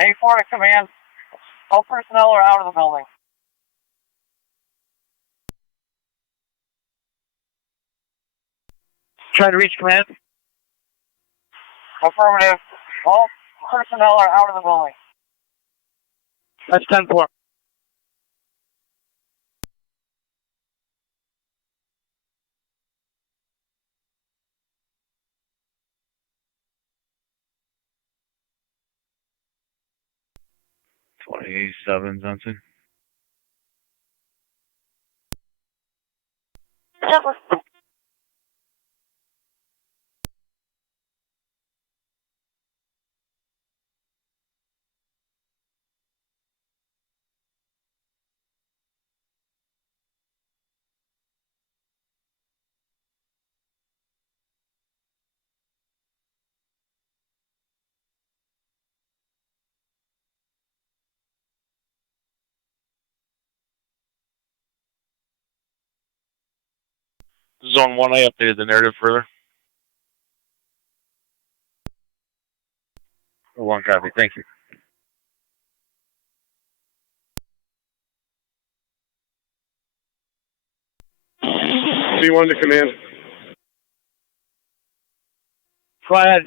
A4 to command. All personnel are out of the building. Trying to reach command? Affirmative. All personnel are out of the building. That's 10-4. $27, Johnson. Zone 1, I updated the narrative further. One copy. Thank you. C1 to command. Go ahead.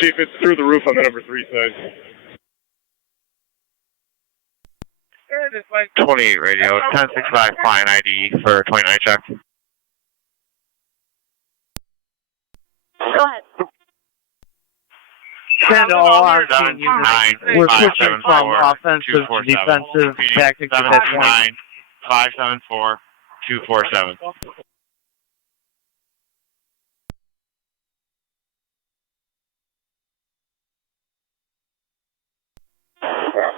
Chief, it's through the roof on the number 3 side. 28 radio, 1065 flying ID for 29 check. Go ahead. Send all our team units. We're switching from offensive to defensive tactics at that point. 574 247.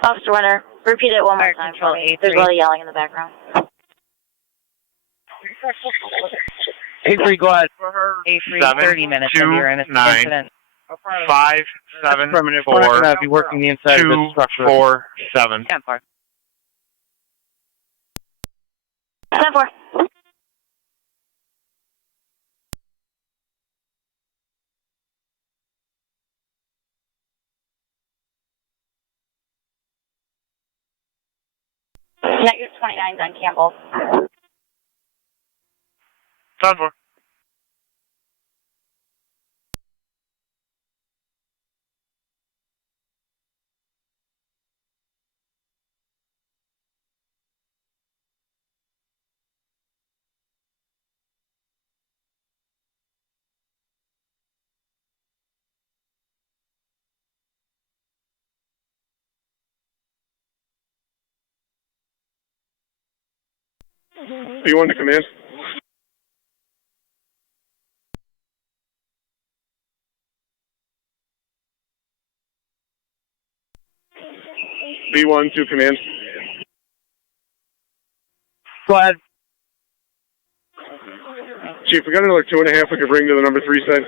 Officer Winter, repeat it one more time for me. There's a lot of yelling in the background. A3, go ahead. A3, 30 minutes into your incident. 574 We're not going to be working the inside of this structure. 247. 10-4. 10-4. Negative 29's on Campbell. 10-4. C1 to command. B1 to command. Go ahead. Chief, we got another 2.5 we could bring to the number 3 side.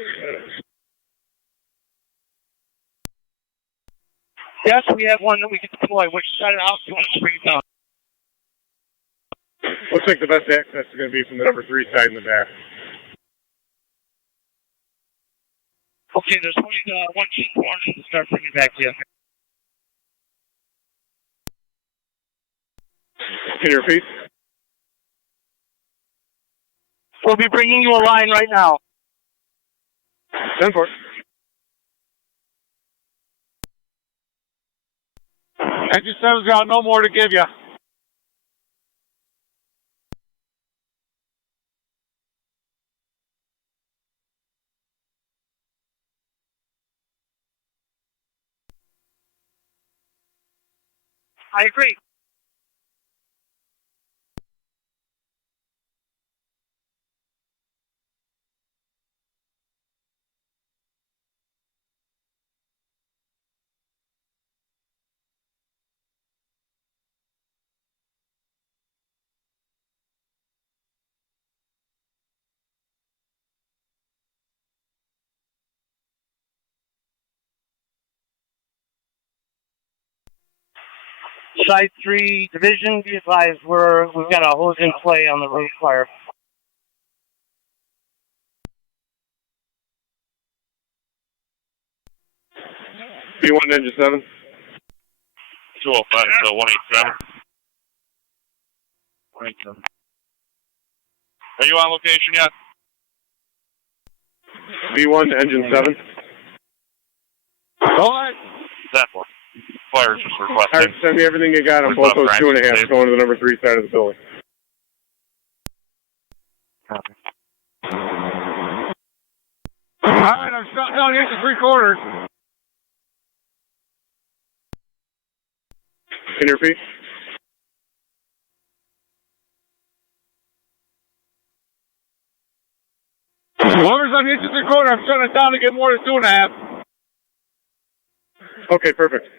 Yes, we have one that we can deploy. Which side of the house do you want to bring it down? Looks like the best access is going to be from the number 3 side in the back. Okay, there's only one chief corner to start bringing back to you. Can you repeat? We'll be bringing you a line right now. 10-4. Engine 7's got no more to give you. I agree. Side 3 division, be advised, we've got a hose in play on the road fire. B1 Engine 7. 205, so 187. 187. Are you on location yet? B1 Engine 7. All right. That one. Fire's just requesting. All right, send me everything you got on both those 2.5 going to the number 3 side of the building. Copy. All right, I'm shutting down the extra 3/4. Can you repeat? Whoever's on the extra 3/4, I'm shutting it down to get more than 2.5. Okay, perfect.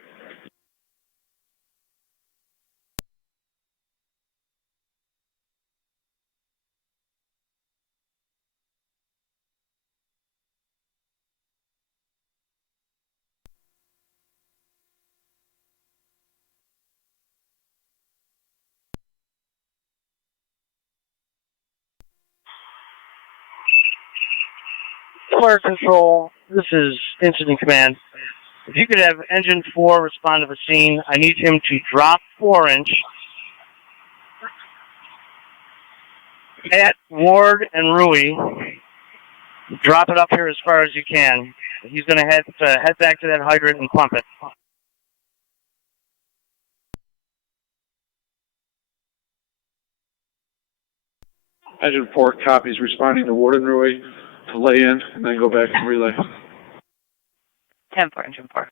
Fire control, this is incident command. If you could have engine 4 respond to the scene, I need him to drop 4-inch at Ward and Rui. Drop it up here as far as you can. He's going to head back to that hydrant and pump it. Engine 4 copies responding to Ward and Rui to lay in and then go back and relay. 10-4, engine 4.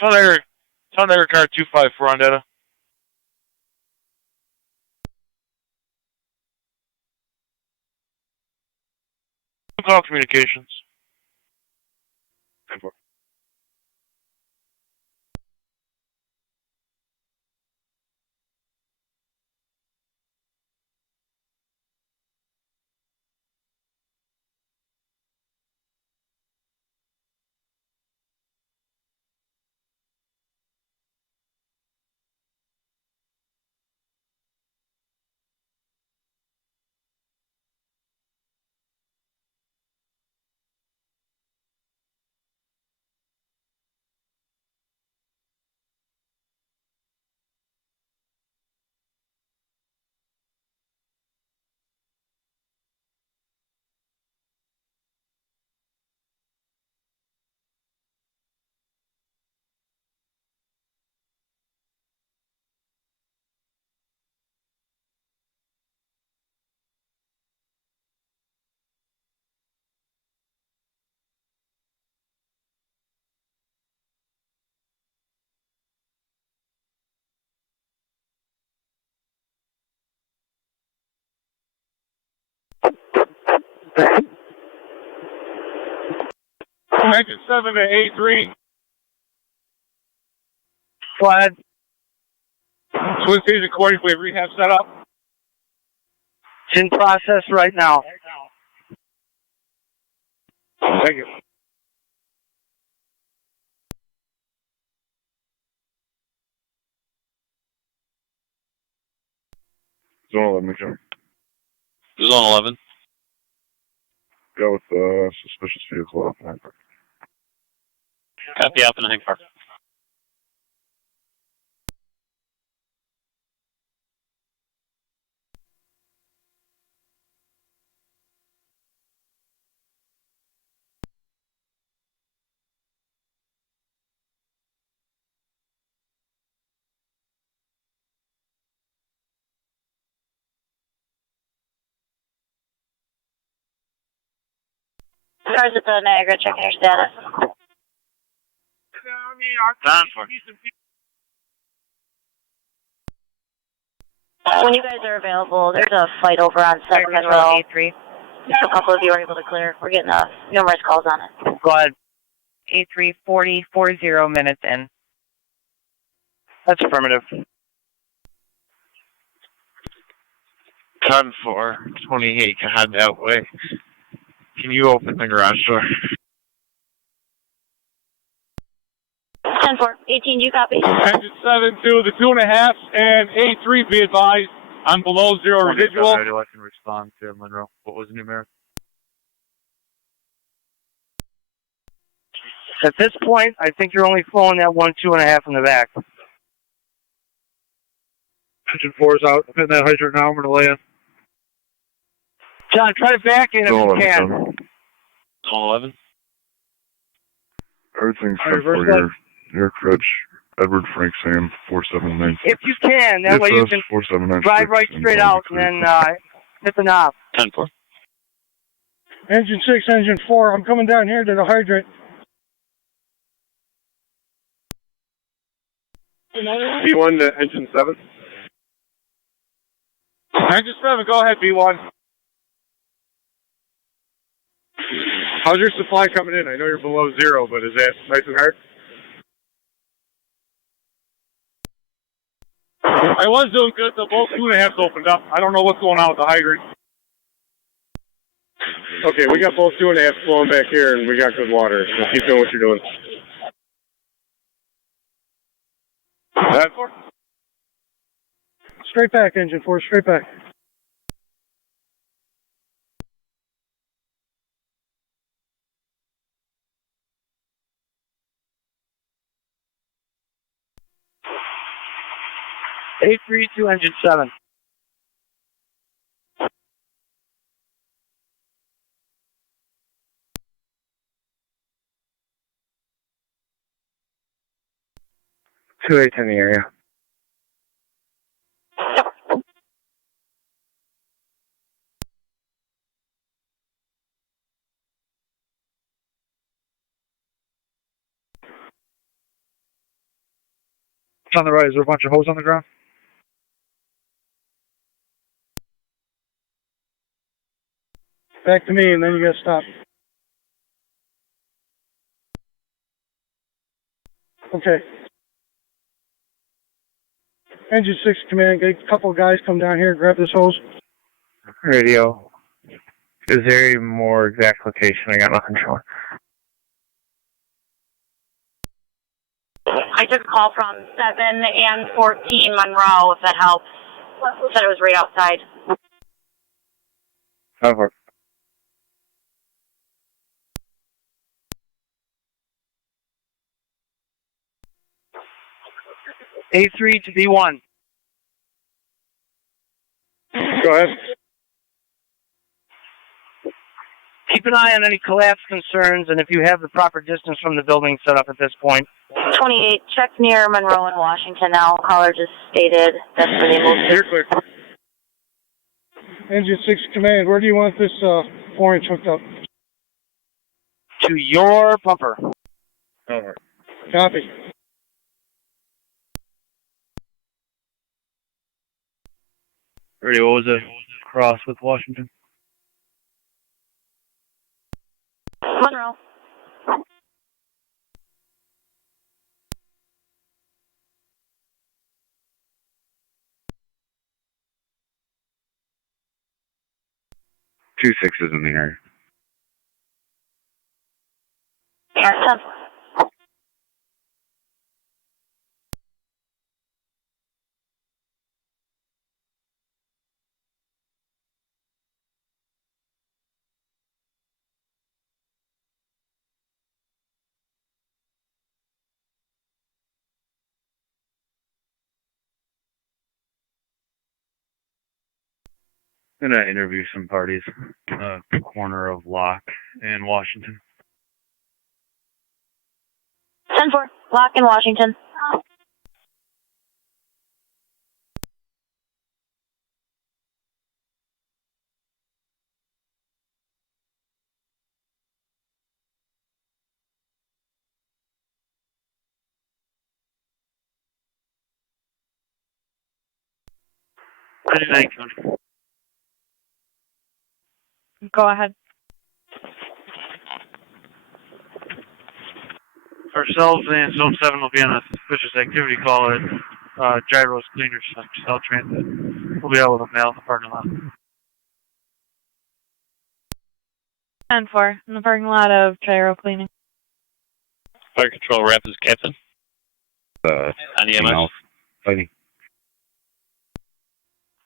Tonawanda car 254 on data. Call communications. Engine 7 to 83. Go ahead. Twin Cities according to rehab setup. It's in process right now. Thank you. Zone 11, McKenna. Zone 11. Go with suspicious vehicle off Hank Park. Copy up in Hank Park. Cars at the Niagara, check your status. Done for. When you guys are available, there's a fight over on 7 Monroe. A3. Just a couple of you are able to clear. We're getting numerous calls on it. Go ahead. A3 40 minutes in. That's affirmative. 10-4, 28, can head that way. Can you open the garage door? 10-4, 18, you copy? Engine 7 to the 2.5 and A3 be advised. I'm below zero residual. I can respond to Monroe. What was the numeric? At this point, I think you're only flowing that 1, 2.5 in the back. Engine 4's out. I'm hitting that hydrant now. I'm going to lay in. John, try to back in if you can. Zone 11. Everything's set for your crutch. Edward Frank Sam 479. If you can, that way you can drive right straight out and then hit the knob. 10-4. Engine 6, engine 4, I'm coming down here to the hydrant. B1 to engine 7. Engine 7, go ahead, B1. How's your supply coming in? I know you're below zero, but is that nice and hard? I was doing good, so both 2.5s opened up. I don't know what's going on with the hydrant. Okay, we got both 2.5s flowing back here, and we got good water. So keep doing what you're doing. That for? Straight back, engine 4, straight back. A3 to engine 7. Two 8s in the area. It's on the right. Is there a bunch of hose on the ground? Back to me, and then you gotta stop. Okay. Engine 6 command, get a couple of guys come down here and grab this hose. Radio. Is there a more exact location? I got nothing showing. I took a call from 7 and 14 Monroe, if that helps. Said it was right outside. Over. A3 to B1. Go ahead. Keep an eye on any collapse concerns, and if you have the proper distance from the building set up at this point. 28, check near Monroe and Washington now. Caller just stated that's been able to. You're clear. Engine 6 command, where do you want this 4-inch hooked up? To your bumper. Over. Copy. Radio, what was it? Cross with Washington? Monroe. Two sixes in the area. Alright, 10. I'm gonna interview some parties. Corner of Lock and Washington. 10-4. Lock in Washington. Go ahead. Ourselves and Zone 7 will be on a suspicious activity call at Gyro's Cleaners, South Transit. We'll be out with a mail in the parking lot. 10-4 in the parking lot of Gyro Cleaning. Fire Control Rapids Captain. On EMS. Fighting.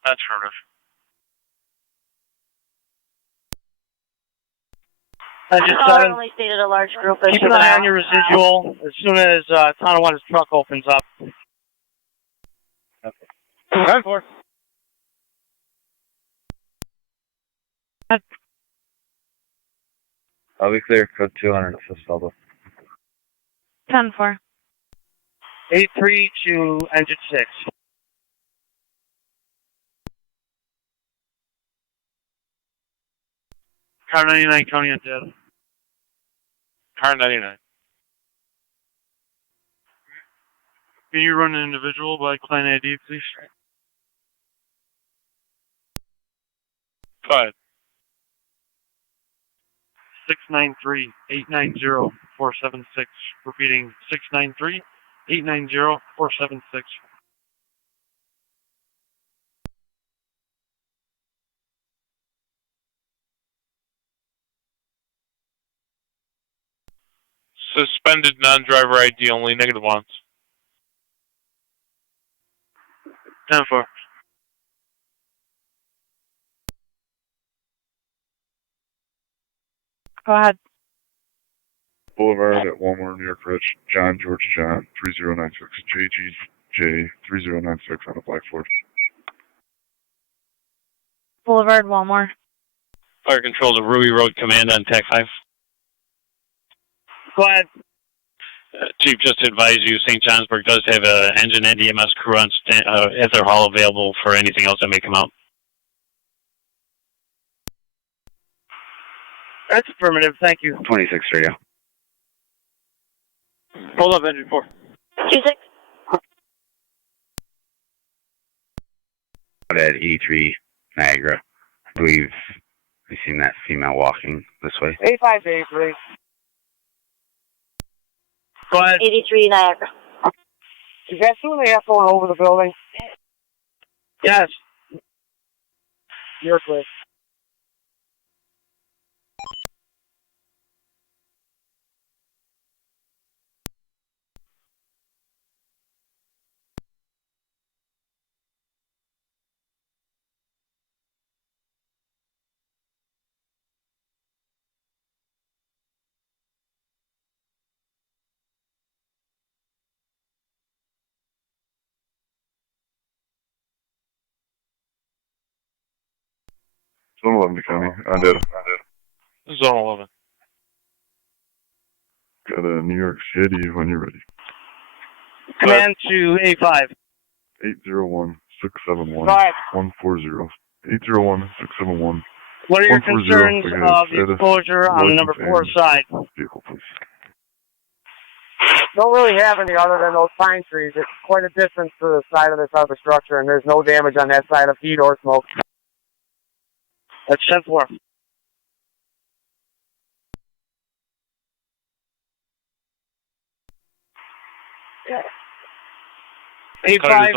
That's sort of. Engine Caller 7. only stated a large group. Keep an eye on your residual as soon as Tonawanda's truck opens up. Okay. 10-4. I'll be clear. Code 200. Assist Aldo. 10-4. A3 to engine 6. Car 99, County on data. Car 99. Can you run an individual by client ID, please? Go ahead. 693-890-476. Repeating, 693-890-476. Suspended non-driver ID only, negative ones. 10-4. Go ahead. Boulevard at Walmart, New York Ridge, John, George, John, 3096, JGJ 3096 on a black Ford. Boulevard, Walmart. Fire Control to Ruby Road Command on TAC 5. Go ahead. Chief, just to advise you, St. Johnsburg does have an engine and EMS crew on at their hall available for anything else that may come out. That's affirmative, thank you. 26 radio. Hold up, engine 4. 26. at 83 Niagara. I believe we've seen that female walking this way. 85 to 83. Go ahead. 83 Niagara. Is that soon they have going over the building? Yes. You're clear. Zone 11 County, on data. Zone 11. Got a New York City when you're ready. Command to A5. 801-671-140. 801-671. What are your concerns of the exposure on the number 4 side? Vehicle, please. Don't really have any other than those pine trees. It's quite a distance to the side of this other structure, and there's no damage on that side of heat or smoke. That's 10-4. Be advised,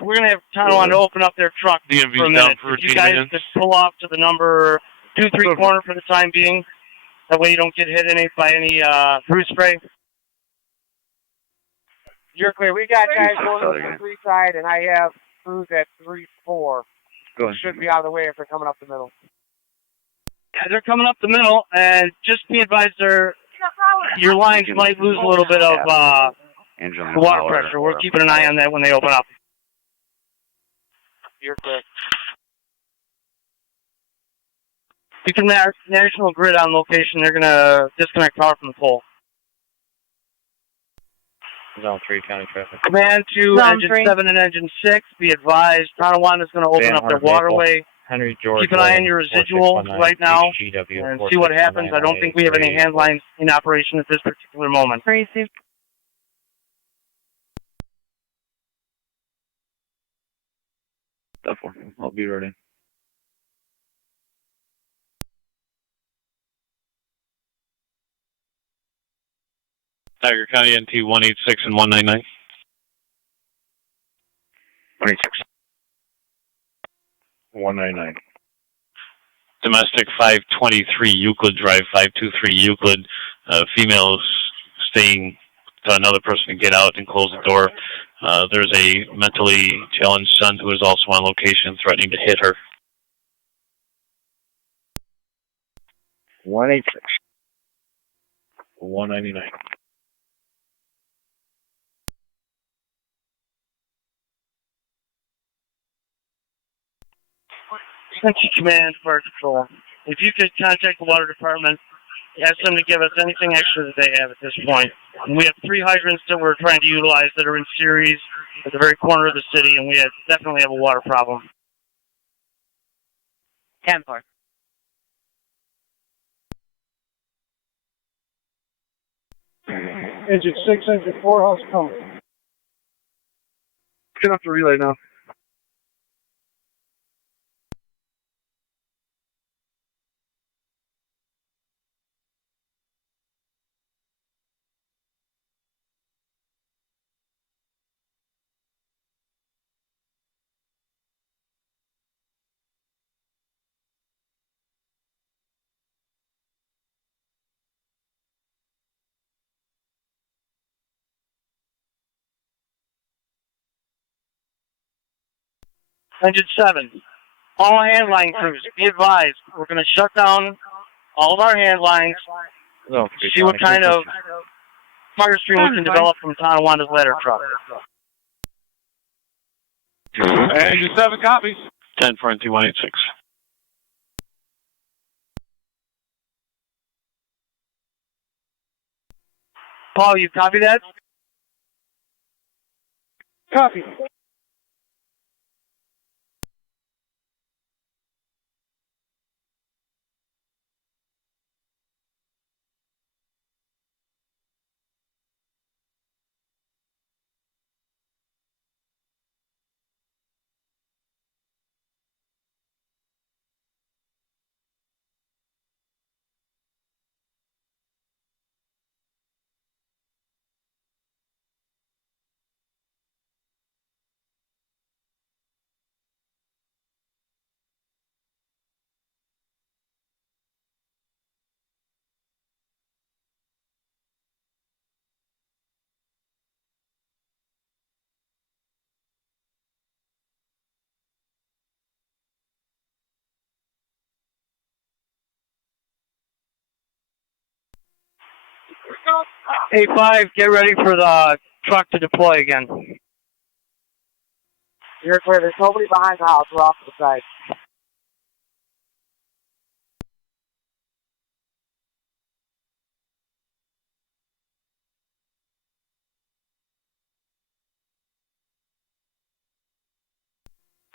we're going to have Tonawanda open up their truck for a minute. If you guys could pull off to the number 2-3 corner for the time being. That way you don't get hit by any fruit spray. You're clear. We got guys going to the 3 side, and I have crews at 3-4. Should be out of the way if they're coming up the middle. Yeah, they're coming up the middle, and just be advised, your lines might lose a little bit of water pressure. We're keeping an eye on that when they open up. You're clear. You can National Grid on location. They're going to disconnect power from the pole. Zone 3 county traffic. Command to Engine 7 and Engine 6. Be advised, Tonawanda is going to open up their waterway. Henry George. Keep an eye on your residual right now and see what happens. I don't think we have any hand lines in operation at this particular moment. Crazy. I'll be ready. Niagara County NT 186 and 199. 186. 199. Domestic 523 Euclid Drive, 523 Euclid. Females staying to another person to get out and close the door. There's a mentally challenged son who is also on location threatening to hit her. 186. 199. Central Command, Fire Control. If you could contact the Water Department, ask them to give us anything extra that they have at this point. And we have 3 hydrants that we're trying to utilize that are in series at the very corner of the city, and we definitely have a water problem. 10-4. Engine 6, Engine 4, how's it coming? Get up the relay now. Engine 7, all handline crews, be advised, we're going to shut down all of our handlines, see what kind of fire stream we can develop from Tonawanda's ladder truck. Engine 7 copies. 10 for NT 186. Paul, you copy that? Copy. 8-5, get ready for the truck to deploy again. You're clear. There's nobody behind the house. We're off to the side.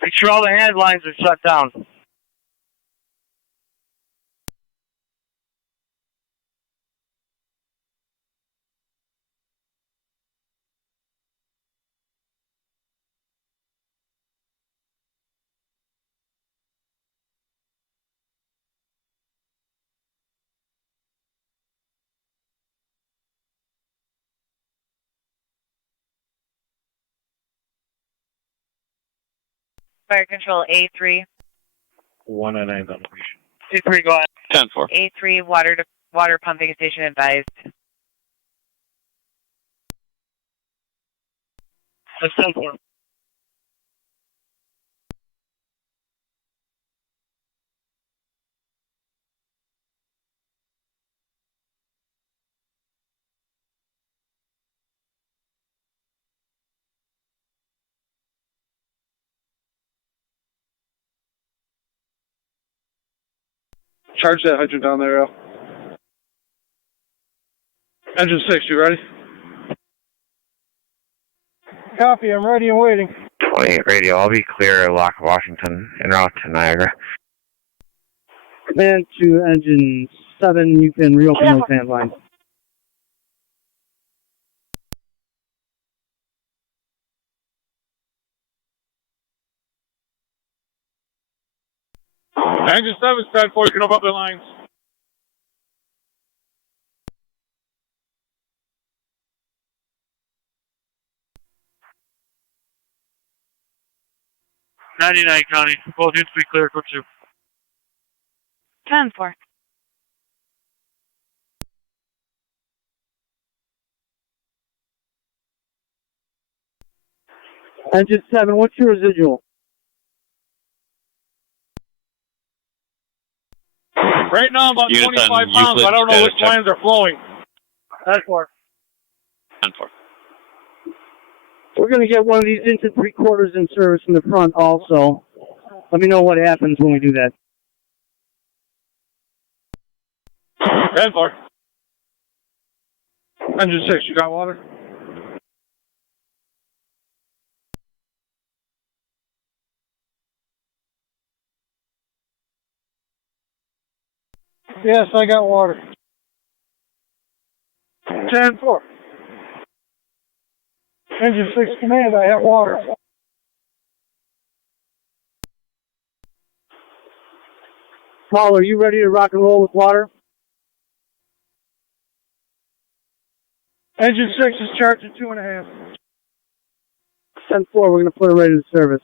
Make sure all the hand lines are shut down. Fire control A3. 199 on location. A3, go ahead. 10-4. A3 water pumping station advised. That's 10-4. Charge that hydrant down there, Al. Engine 6, you ready? Copy, I'm ready and waiting. 28 radio, I'll be clear, Lock, Washington, en route to Niagara. Command to engine 7, you can reopen those hand lines. Engine 7, stand 4, you can open up the lines. '99 County. Both units be clear. Code 2. 10-4. Engine 7, what's your residual? Right now, about Units 25 on pounds. Euclid I don't know status which check. lines are flowing. That's 4. 10-4. We're going to get one of these into 3/4 in service in the front also. Let me know what happens when we do that. 10-4. Engine 6, you got water? Yes, I got water. 10-4. Engine 6 command, I have water. Paul, are you ready to rock and roll with water? Engine 6 is charged at 2.5. 10-4, we're going to put it ready to service.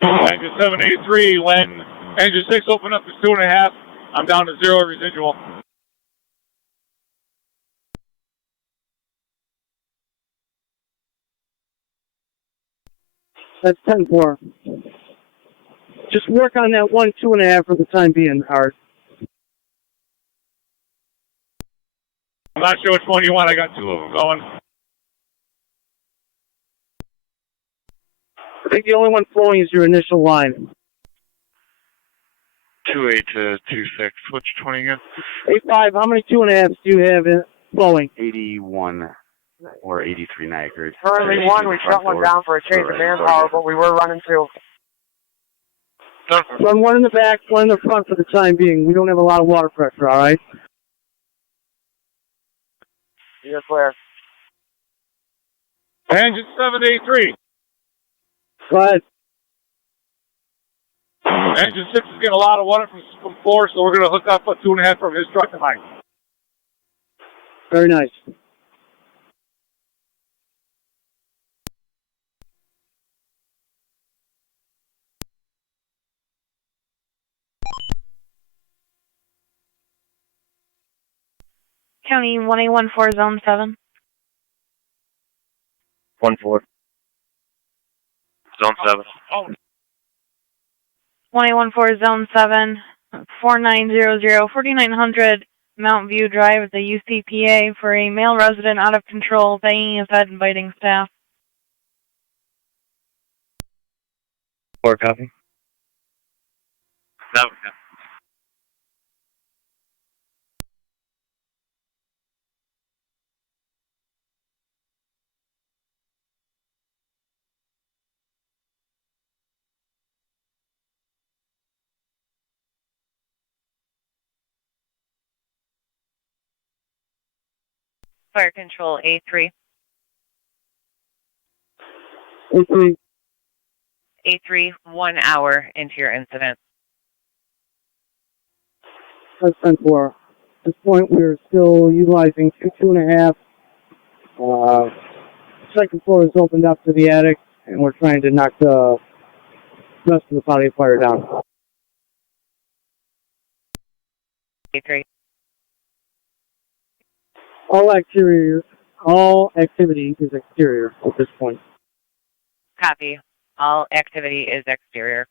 Engine 7, A3, when engine 6 open up to 2.5, I'm down to 0 residual. That's 10-4. Just work on that 1, 2.5 for the time being, Howard. I'm not sure which one you want. I got 2 of them going. I think the only one flowing is your initial line. 28 to 26. Which 20 again? 8-5, how many 2.5s do you have flowing? 81 or 83 Niagara. Currently 1, we shut one down for a change of manpower, but we were running 2. Run one in the back, one in the front for the time being. We don't have a lot of water pressure, all right? You're clear. Engine 783. Go ahead. Engine 6 is getting a lot of water from 4, so we're going to hook up a 2.5 from his truck to mine. Very nice. County 1814, Zone 7. 1-4. Zone 7. 1814, Zone 7. 4900, 4900 Mount View Drive at the UCPA for a male resident out of control, banging his head and biting staff. 4 copy. 7. Fire control A3. A3. A3, 1 hour into your incident. That's 10-4. At this point, we're still utilizing 2.5. Second floor is opened up to the attic, and we're trying to knock the rest of the body of fire down. A3. All activity is exterior at this point. Copy. All activity is exterior.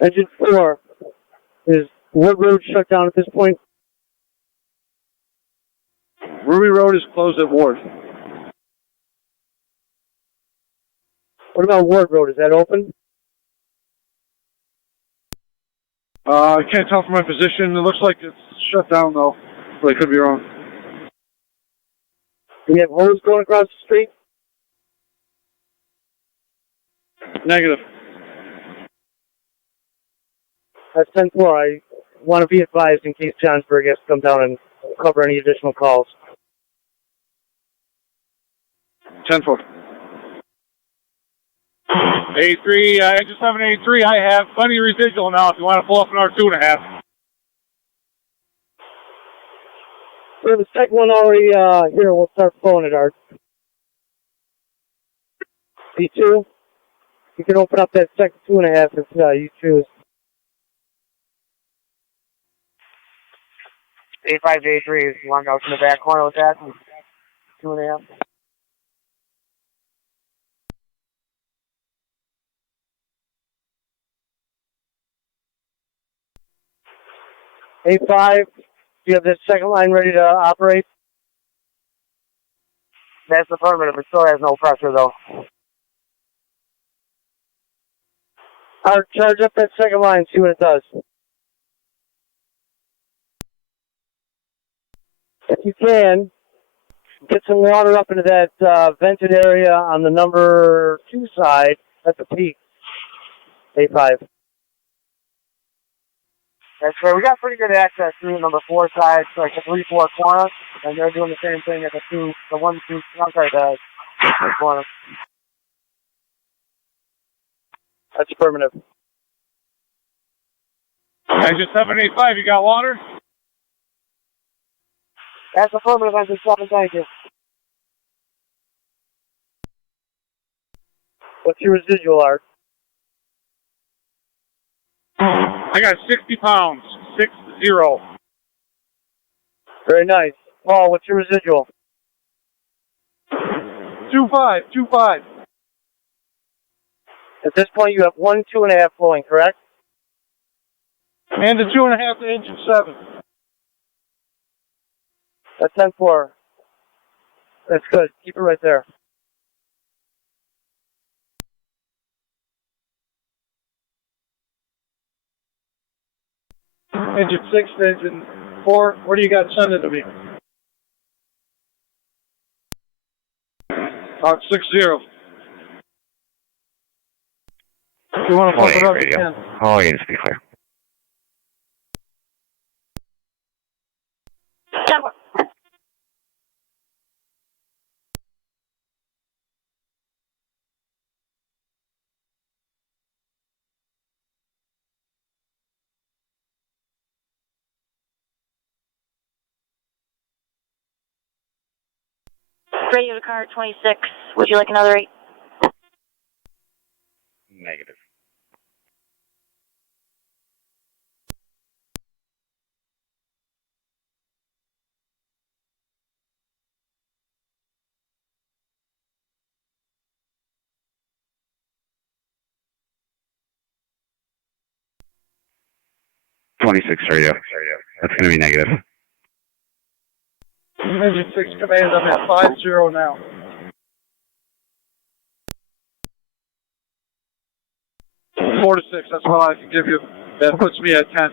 Engine 4, is Wood Road shut down at this point? Ruby Road is closed at Ward. What about Ward Road? Is that open? I can't tell from my position. It looks like it's shut down, though. But I could be wrong. Do we have hose going across the street? Negative. That's 10-4. I want to be advised in case Johnsburg has to come down and cover any additional calls. 10-4. 83, engine 783, I have plenty of residual now if you want to pull up another 2.5. We have the second one already here. We'll start flowing it, Art. B2, you can open up that second 2.5 if you choose. 85 to 83 is one out in the back corner with that. 2.5. A5, do you have this second line ready to operate? That's affirmative. It still has no pressure though. Art, charge up that second line, see what it does. If you can, get some water up into that vented area on the number 2 side at the peak. A5. That's right. We got pretty good access through number 4 side, so like the 3-4 corner, and they're doing the same thing at the 1-2 corner. That's affirmative. Engine 785, you got water? That's affirmative, engine 7, thank you. What's your residual, Art? I got 60 pounds, 60. Very nice. Paul, what's your residual? 25. At this point, you have 1 2.5 flowing, correct? And the 2.5 to engine 7. That's 10-4. That's good. Keep it right there. Engine 6 to engine 4. What do you got sending to me? 60. If you want to pump it up, you can. All units be clear. Radio to car 26. Would you like another 8? Negative. .26 radio. That's going to be negative. Engine 6 command, I'm at 50 now. Four to 6, that's all I can give you. That puts me at 10.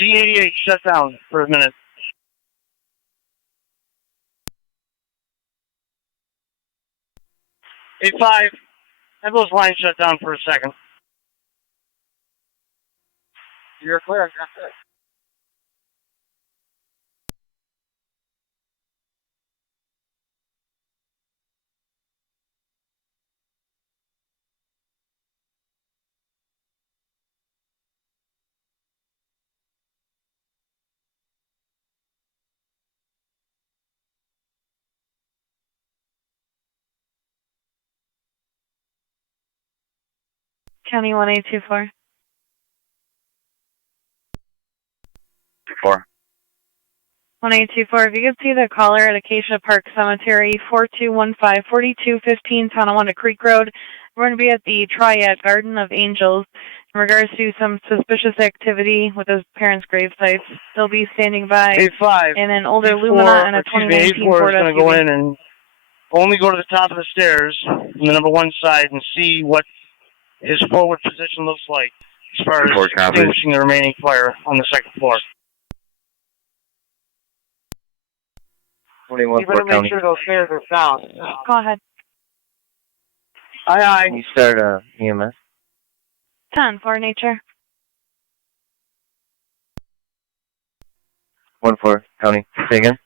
D88, shut down for a minute. A5, have those lines shut down for a second. You're clear. That's it. County 1824. 4. 1824. If you could see the caller at Acacia Park Cemetery, 4215-4215 Tonawanda Creek Road. We're going to be at the Triad Garden of Angels in regards to some suspicious activity with those parents' grave sites. They'll be standing by A5. in an older Lumina and a 2019 Ford A4 is going to go SUV. in and only go to the top of the stairs on the number 1 side and see what his forward position looks like as far as extinguishing the remaining fire on the 2nd floor. 21 You better make sure those stairs are sound. Go ahead. Aye. You start EMS. 10 for nature. 1-4, county. Say again?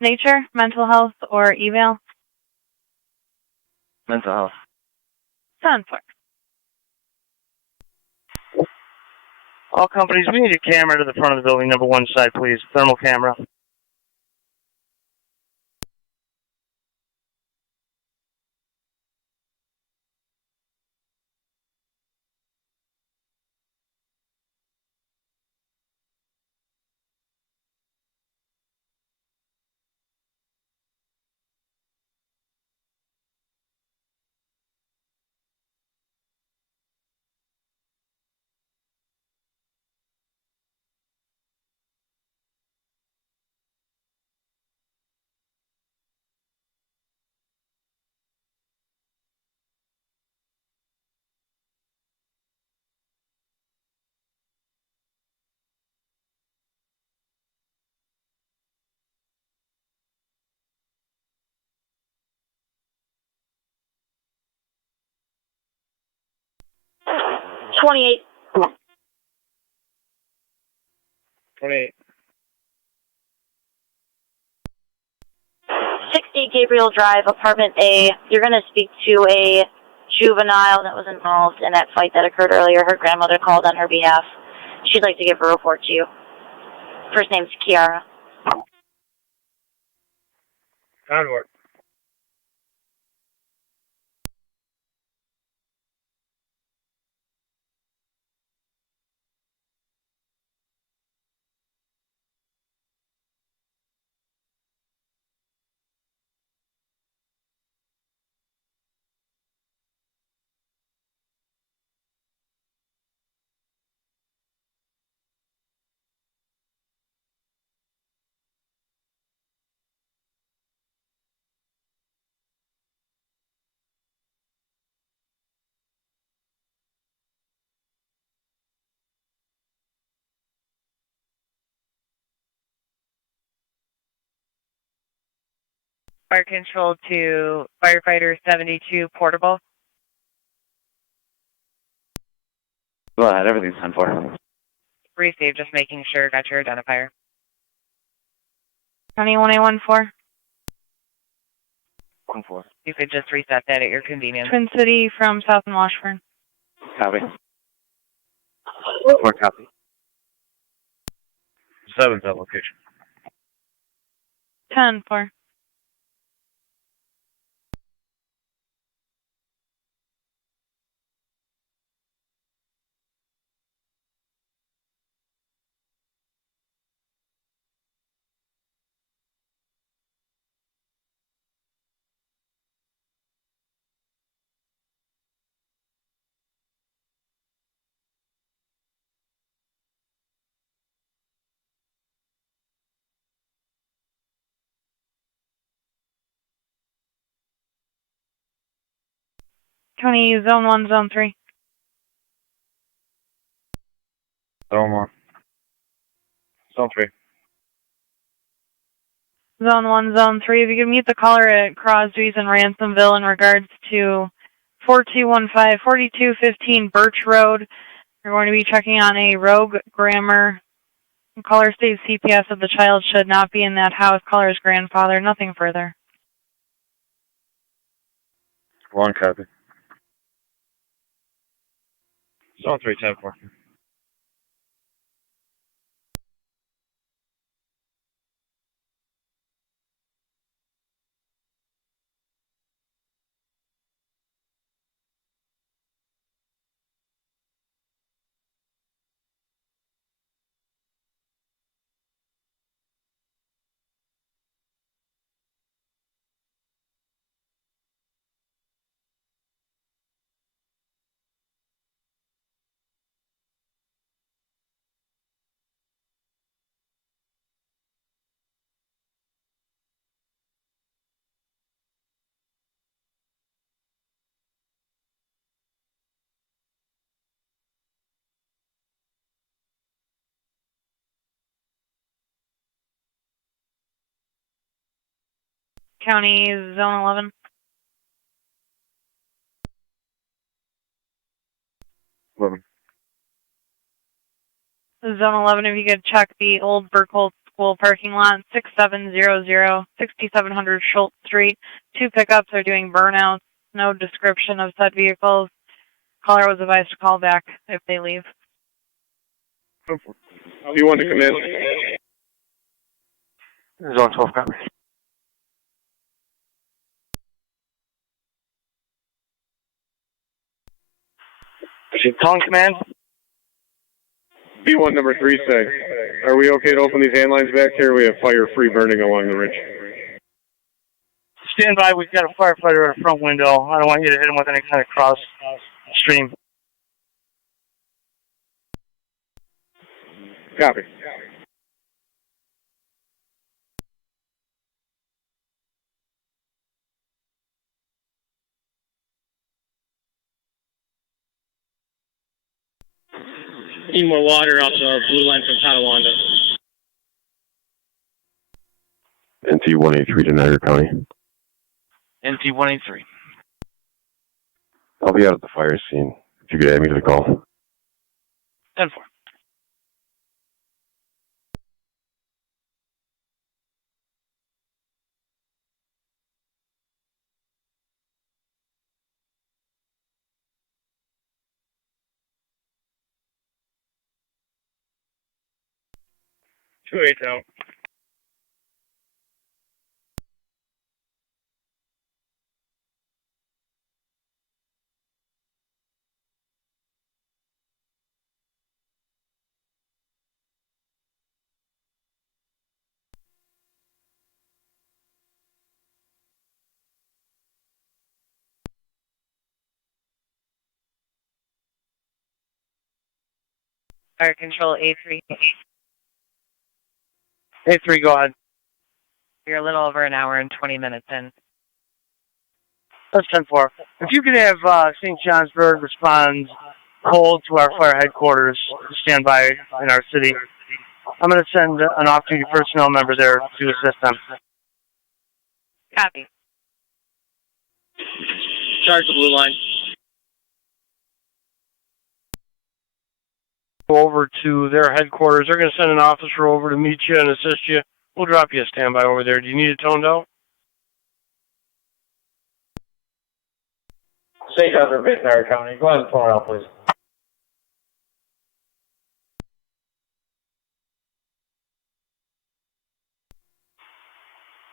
Nature, mental health, or eval? Mental health. 10-4. All companies, we need a camera to the front of the building, number 1 side, please. Thermal camera. $28. 28. 60 Gabriel Drive, Apartment A. You're going to speak to a juvenile that was involved in that fight that occurred earlier. Her grandmother called on her behalf. She'd like to give a report to you. First name's Kiara. Onward. Fire control to firefighter 72 portable. Go ahead, everything's 10-4. Receive, just making sure. Got your identifier. County 1814. 1-4. You could just reset that at your convenience. Twin City from South and Washburn. Copy. 4 copy. 7's at location. 10-4. County Zone 1, Zone 3. Zone 1. Zone 3. Zone 1, Zone 3. If you could meet the caller at Crosby's in Ransomville in regards to 4215-4215 Birch Road. We're going to be checking on a rogue grammar. Caller states CPS of the child should not be in that house. Caller's grandfather. Nothing further. 1 copy. Zone 3, 10-4. County Zone 11. Zone 11, if you could check the old Burkholz School parking lot, 6700, 6700 Schultz Street. 2 pickups are doing burnouts. No description of said vehicles. Caller was advised to call back if they leave. You want to come in? Zone 12, copy. Calling command. B1 number 3 say, are we okay to open these hand lines back here? We have fire free burning along the ridge. Stand by, we've got a firefighter in the front window. I don't want you to hit him with any kind of cross stream. Copy. Need more water off the blue line from Tonawanda. NT 183 to Niagara County. NT 183. I'll be out at the fire scene. If you could add me to the call. 10-4. Two 8 out. Fire control A3. A3, go ahead. You're a little over an hour and 20 minutes in. That's 10-4. If you could have St. Johnsburg respond cold to our fire headquarters to stand by in our city, I'm going to send an off-duty personnel member there to assist them. Copy. Charge the blue line. Go over to their headquarters. They're going to send an officer over to meet you and assist you. We'll drop you a standby over there. Do you need it toned out? St. Johnsburg, Niagara County. Go ahead and phone it out, please.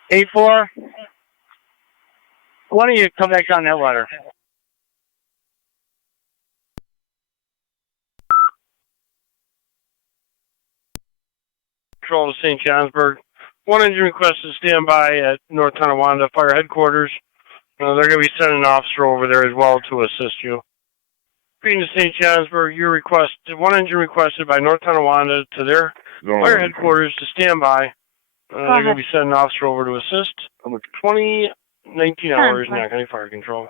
A4, why don't you come back on that ladder? Control to St. Johnsburg. 1 engine request to stand by at North Tonawanda Fire Headquarters. They're going to be sending an officer over there as well to assist you. Being to St. Johnsburg, your request, 1 engine requested by North Tonawanda to their fire headquarters to stand by. They're going to be sending an officer over to assist. 2019 hours, Niagara County Fire Control.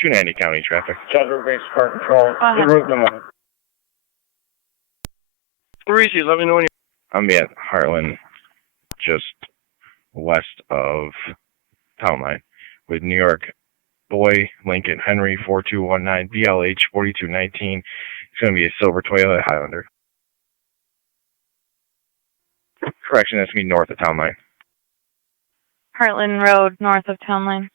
290 County traffic. Johnsburg Base Fire Control. Route number. Parisi, let me know when you... I'm at Heartland, just west of Town Line, with New York Boy, Lincoln, Henry, 4219, BLH, 4219. It's going to be a silver Toyota Highlander. Correction, that's going to be north of Town Line. Heartland Road, north of Town Line.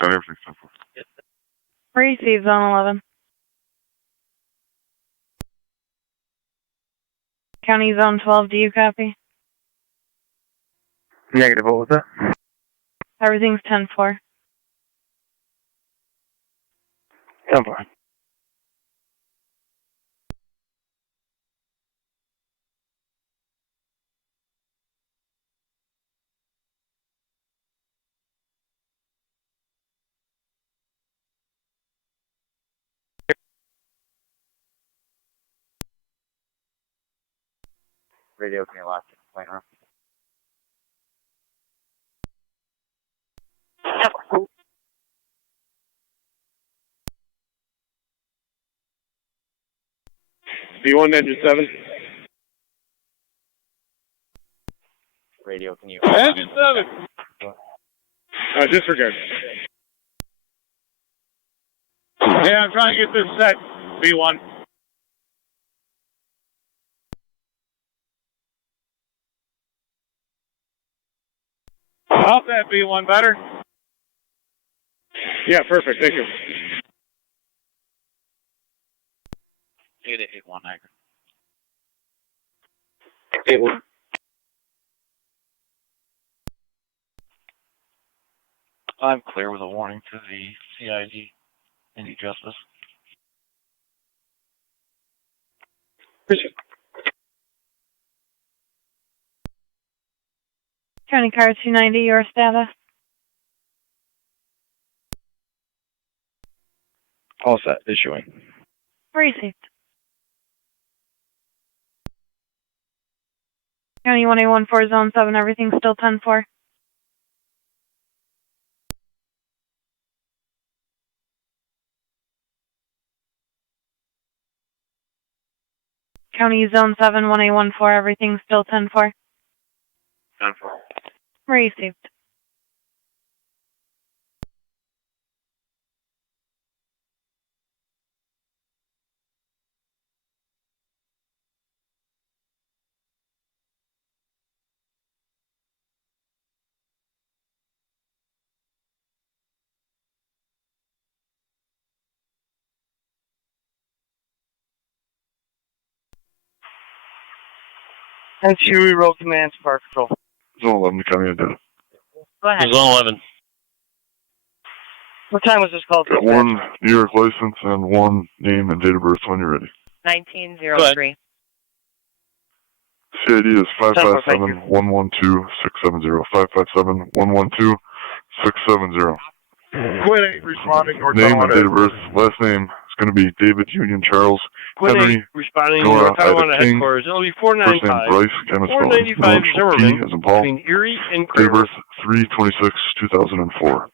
Everything's simple. Receive Zone 11. County Zone 12, do you copy? Negative, what was that? Everything's 10-4. 10-4. Radio, can you lock the complaint room? B1 engine 7. Radio, can you... Engine 7! Disregard. Yeah, I'm trying to get this set. B1. Off that B1 better. Yeah, perfect. Thank you. 881 Niagara. 81. I'm clear with a warning to the CID. Any justice? County Car 290, your status. All set. Issuing. Received. County 1814, Zone 7, everything still 10-4. County Zone 7, 1814, everything still 10-4. 10-4. Received. And Cheery Road Command, Park Patrol. Zone 11, County Identity. Go ahead. Zone 11. What time was this called? Got one New York license and one name and date of birth when you're ready. 1903. CID is 557-112-670. 557-112-670. Quit 8 responding or Name and date of birth. Last name is going to be David Union Charles Quit 8 Henry responding to Nora Tonawanda Ida King. headquarters. It'll be First name 495. Bryce, Camus 495 Zimmerman, as in Paul. between Erie and Date of Kramer. birth 3/26/2004.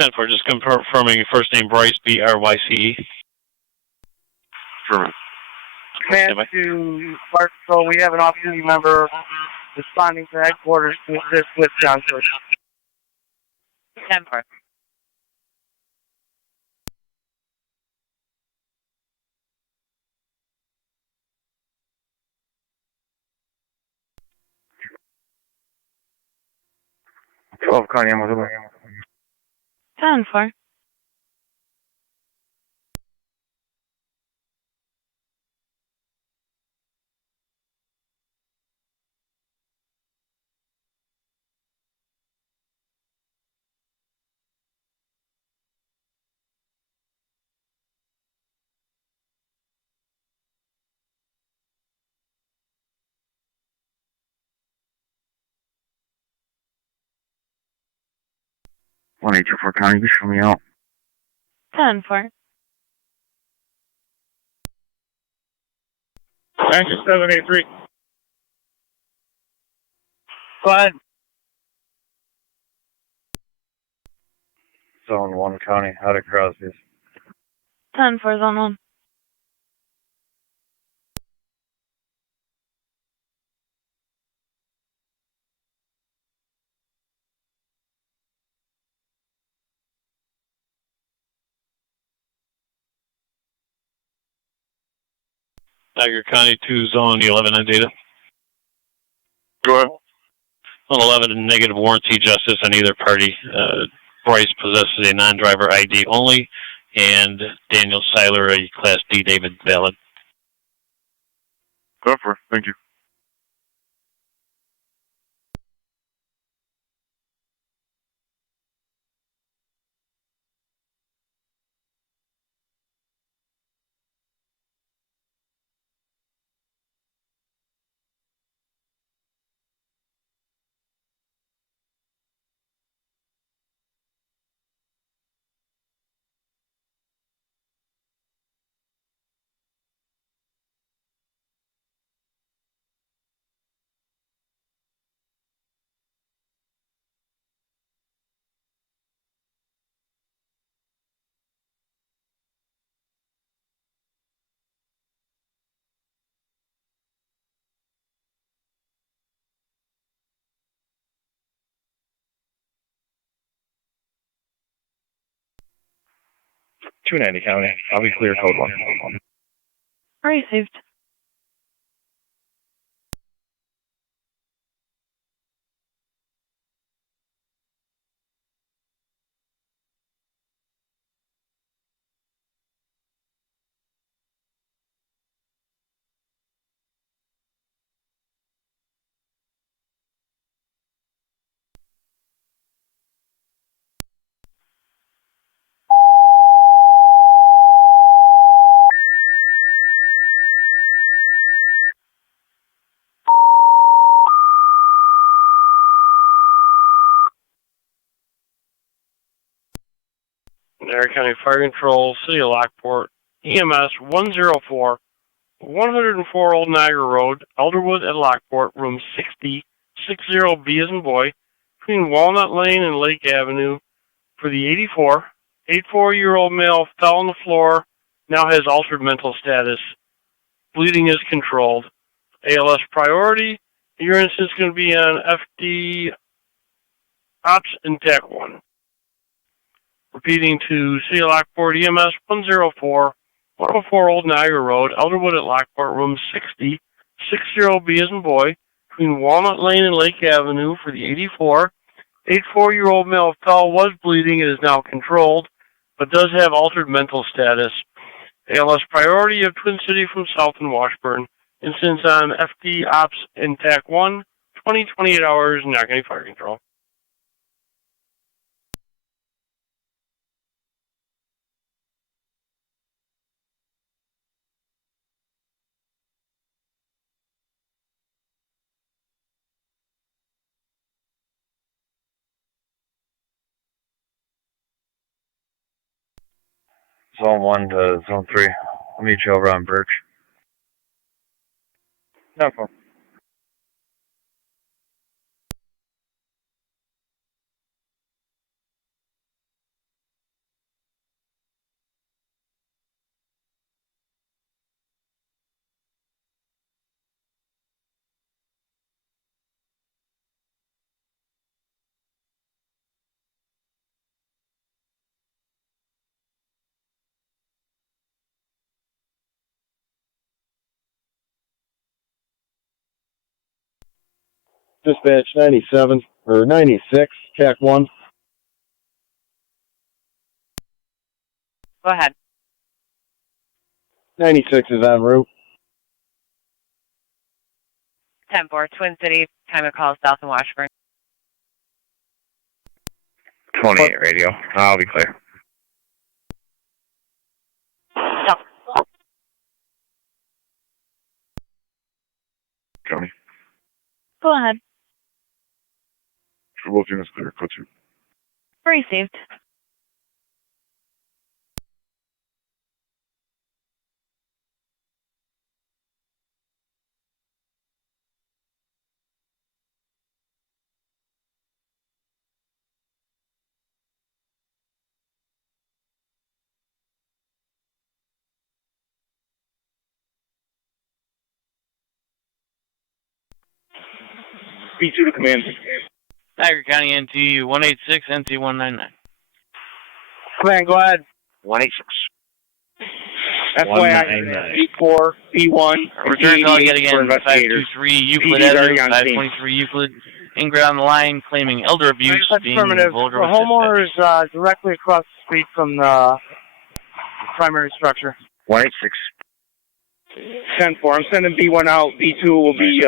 10-4, just confirming first name Bryce, B-R-Y-C-E. Affirmative. Command to Park Patrol, we have an off-duty member responding to headquarters to assist with John Church. 10-4. County, I'm with 10-4. One 824 County, just show me out. 10-4. Engine 783. Go ahead. Zone 1 County, out of Crosby's. 10-4, Zone 1. Niagara County 2, Zone 11 on data. Go ahead. Zone 11, negative warranty justice on either party. Bryce possesses a non-driver ID only, and Daniel Seiler a Class D David valid. 10-4, thank you. 290 County. I'll be clear code 1. Received. Niagara County Fire Control, City of Lockport, EMS 104, 104 Old Niagara Road, Elderwood at Lockport, room 60, 60B as in boy, between Walnut Lane and Lake Avenue for the 84. 84-year-old male fell on the floor, now has altered mental status. Bleeding is controlled. ALS priority. Your instance is going to be on FD OPS and TAC 1. Repeating to City of Lockport, EMS 104, 104 Old Niagara Road, Elderwood at Lockport, room 60, 60B as in boy, between Walnut Lane and Lake Avenue for the 84. 84-year-old male fell, was bleeding, and is now controlled, but does have altered mental status. ALS priority of Twin City from South and Washburn. Instance on FD OPS and TAC 1, 28 hours, Niagara County Fire Control. Zone 1 to Zone 3. I'll meet you over on Birch. No problem. Dispatch 97 or 96, TAC 1. Go ahead. 96 is en route. 10-4, Twin City, time of call, South and Washburn. 28 radio. I'll be clear. County. Go ahead. For both units clear, code 2. Received. B2 to command. Niagara County NT 186, NT 199. Command, go ahead. 186. FYI, B4, B1, Return call yet again, for investigators. 523 Euclid PD's Avenue, already on scene. 523 Euclid. Ingrid on the line, claiming elder abuse, being Affirmative. vulgar The with homeowner is directly across the street from the primary structure. 186. 10-4, I'm sending B1 out. B2 will be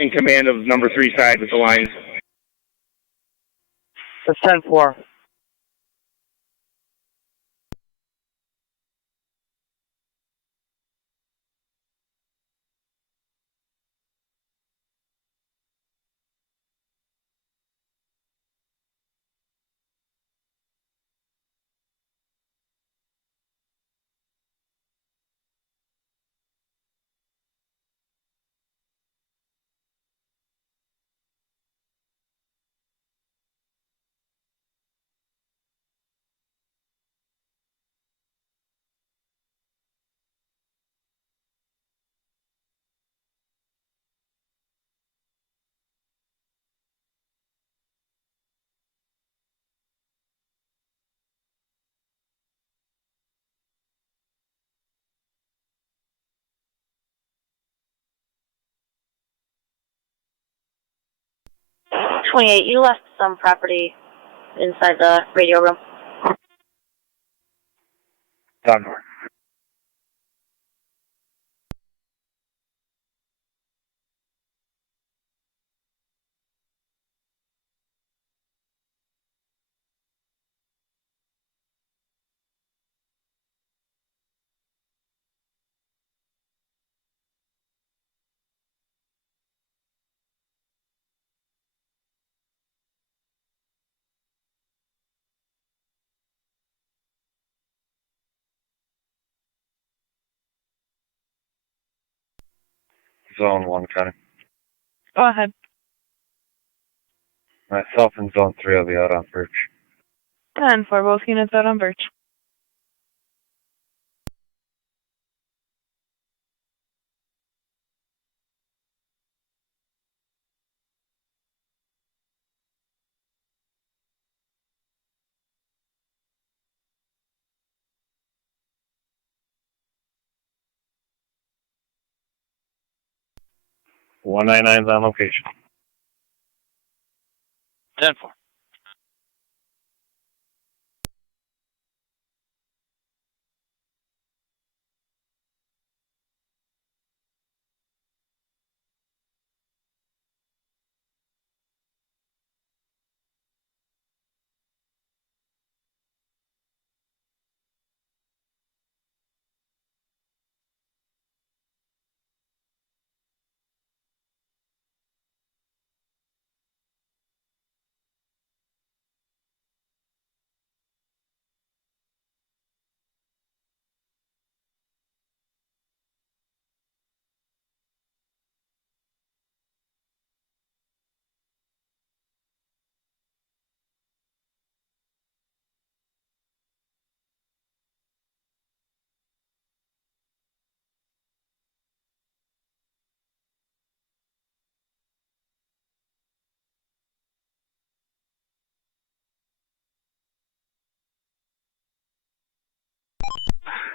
in command of number 3 side with the lines. That's 10-4. 28, you left some property inside the radio room. Done. Zone 1, County. Go ahead. Myself and Zone 3 will be out on Birch. 10 for both units out on Birch. One 199's on location. 10-4.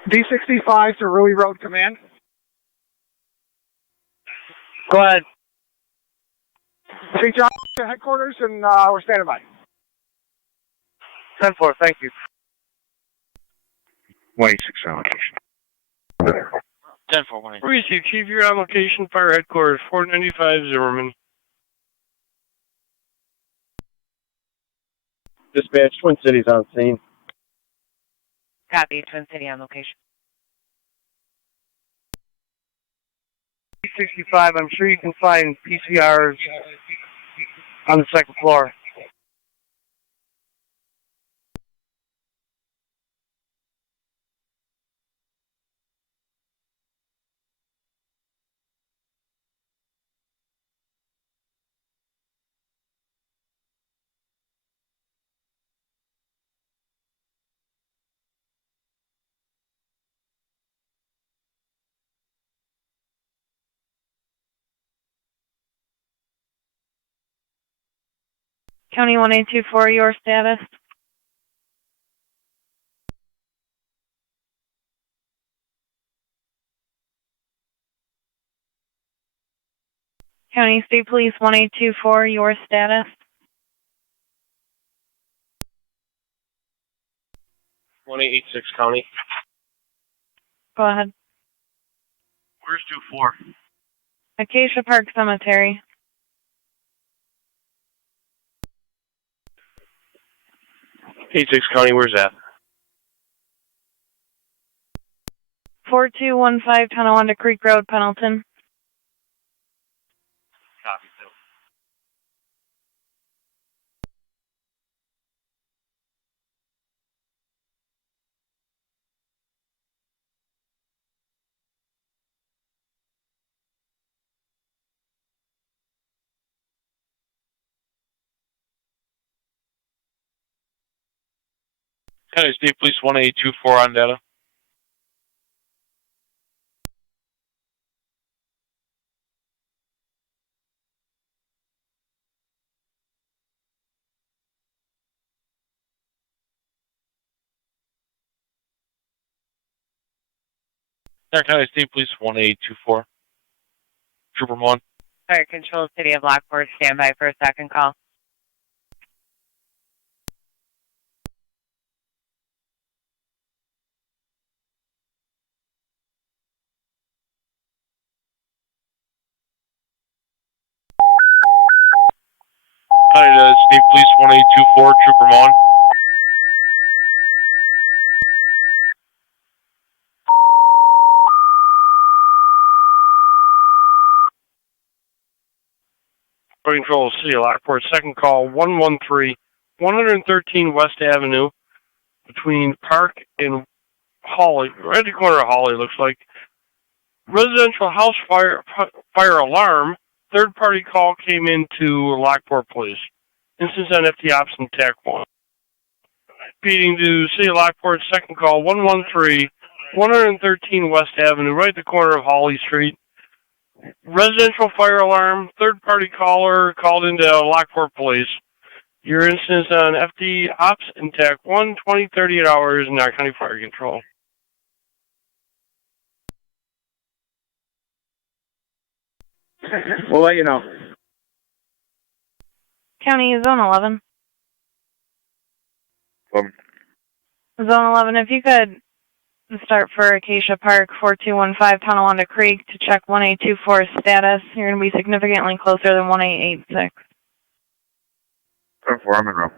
D65 to Rui Road Command. Go ahead. St. John to headquarters, and we're standing by. 10-4, thank you. 186 on location. 10-4, Receive, Chief, you're on location, fire headquarters, 495 Zimmerman. Dispatch, Twin Cities on scene. Copy, Twin City on location. 65, I'm sure you can find PCRs on the second floor. County 1824, your status. County State Police 1824, your status. 1886 County. Go ahead. Where's 24? Acacia Park Cemetery. County, where's that? 4215 Tonawanda Creek Road, Pendleton. Copy, County State Police 1824 on data. County State Police 1824. Trooper 1. Fire Control, City of Lockport, stand by for a second call. Hi, State Police 1824, Trooper Mon. Fire Control, City of Lockport, second call, 113, 113 West Avenue, between Park and Hawley, right at the corner of Hawley, looks like. Residential house fire alarm. Third party call came into Lockport Police. Instance on FT Ops and TAC 1. Repeating to City of Lockport, second call, 113, 113 West Avenue, right at the corner of Hawley Street. Residential fire alarm. Third party caller called into Lockport Police. Your instance on FD Ops and TAC 1, 20, 38 hours, Niagara County Fire Control. We'll let you know. County Zone 11. Zone 11, if you could start for Acacia Park, 4215 Tonawanda Creek to check 1824 status. You're going to be significantly closer than 1886. 10-4, I'm in row.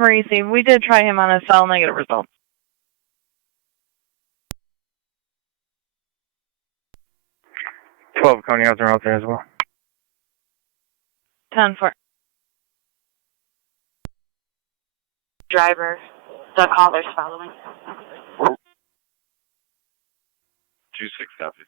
Marisi, we did try him on a cell, negative results. County House are out there as well. 10-4. Driver, the caller's following. 2-6 copies.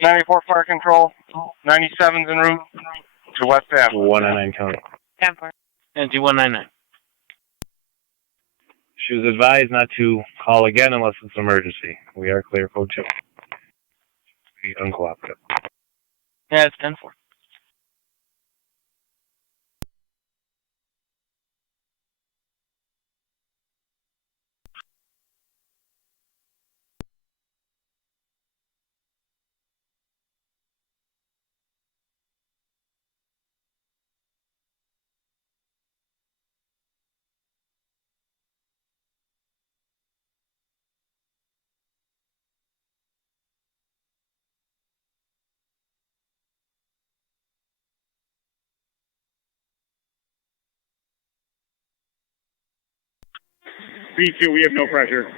'94 Fire Control, 97's en route to West Ave. 199 County. 10-4. And 2199. She was advised not to call again unless it's an emergency. We are clear code 2. Be uncooperative. Yeah, it's 10-4. B2, we have no pressure.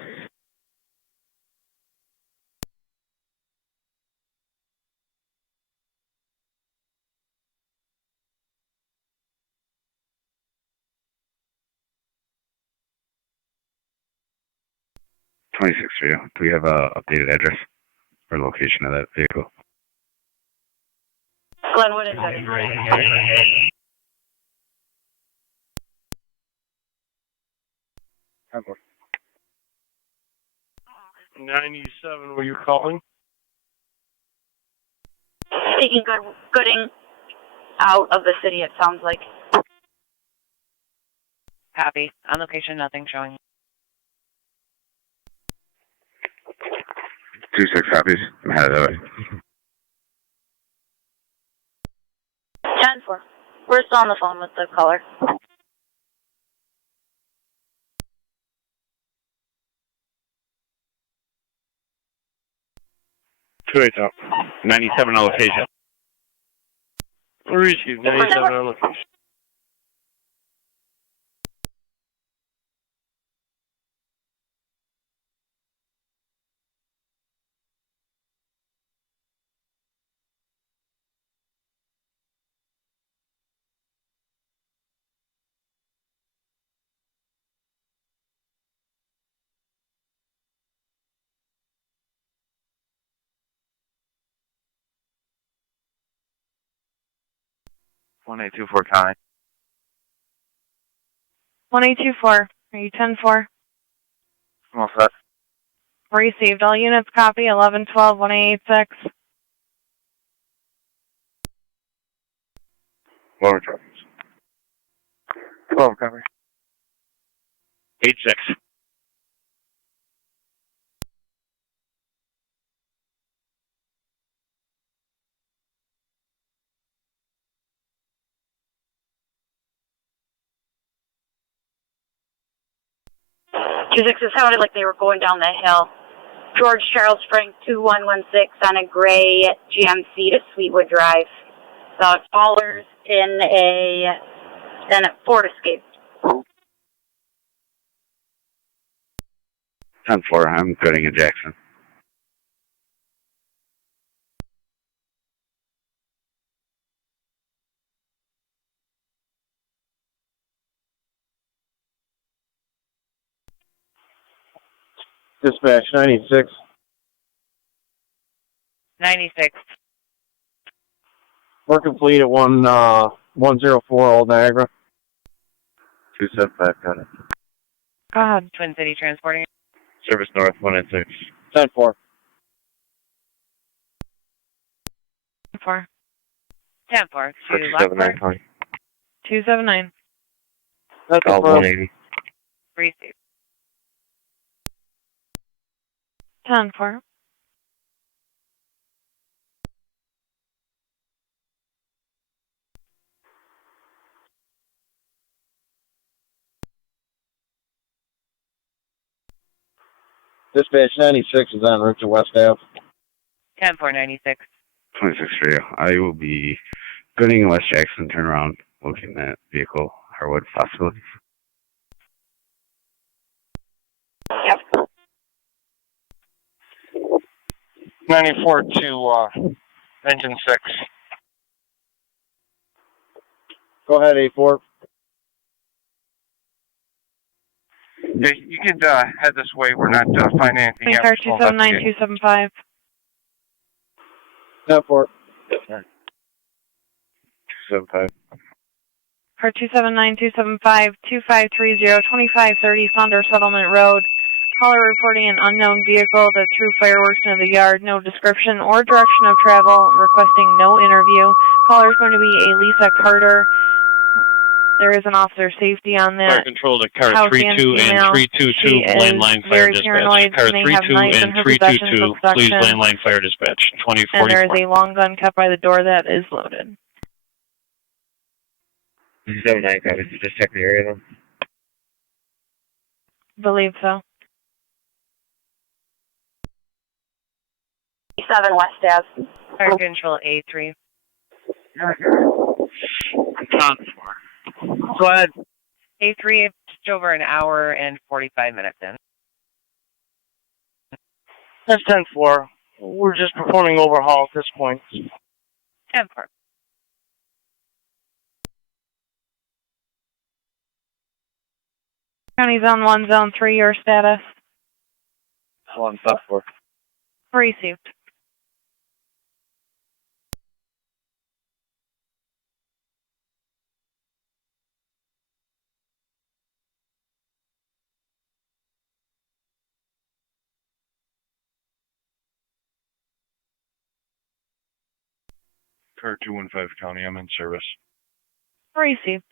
$26 for you. Do we have a updated address or location of that vehicle? Glenwood and Dudley. 97, were you calling? Taking Gooding out of the city, it sounds like. Copy. On location, nothing showing. 2-6 copies. I'm headed that way. 10-4. We're still on the phone with the caller. Two eight up. 97 on location. Received, 97 on location. One 1824 County. 1824. Are you 10-4? I'm all set. Received. All units copy. 1112 1886. Lower trucks. 12 cover. 8-6. 26, it sounded like they were going down the hill. George Charles Frank 2116 on a gray GMC to Sweetwood Drive. So callers in a Ford Escape. 10-4, I'm Gooding in Jackson. Dispatch 96. 96. We're complete at 104 Old Niagara. 275, got it. Go ahead. Twin City transporting. Service North 196. 10-4. 4. 10-4 to 279, Lockport. 279. That's Call 180. Receive. 10-4. Dispatch 96 is en route to West Ave. 10-4 96. 26 for you. I will be Gooding in West Jackson, turn around, looking at vehicle, Harwood, possibly. Yep. 94 to engine 6. Go ahead, 84. Yeah, you could head this way. We're not finding anything Main yet. car We'll 279, investigate. 275. 10-4. 275. Car 279, 275, 2530, 2530 Saunders Settlement Road. Caller reporting an unknown vehicle that threw fireworks into the yard. No description or direction of travel. Requesting no interview. Caller is going to be a Lisa Carter. There is an officer safety on Fire that. control to car House 32 and female. 322, She landline is fire very dispatch. paranoid. Car May have 32 knives in and her possession 322, for please protection. landline fire dispatch. And there is 2044. a long gun kept by the door that is loaded. 279, copy. So just check the area then. Believe so. 7 West Ave. Fire control A3. Go ahead. A3, just over an hour and 45 minutes in. That's 10-4. We're just performing overhaul at this point. 10-4. County Zone 1, Zone 3, your status? 1-4. Received. Car 215 County, I'm in service. Received.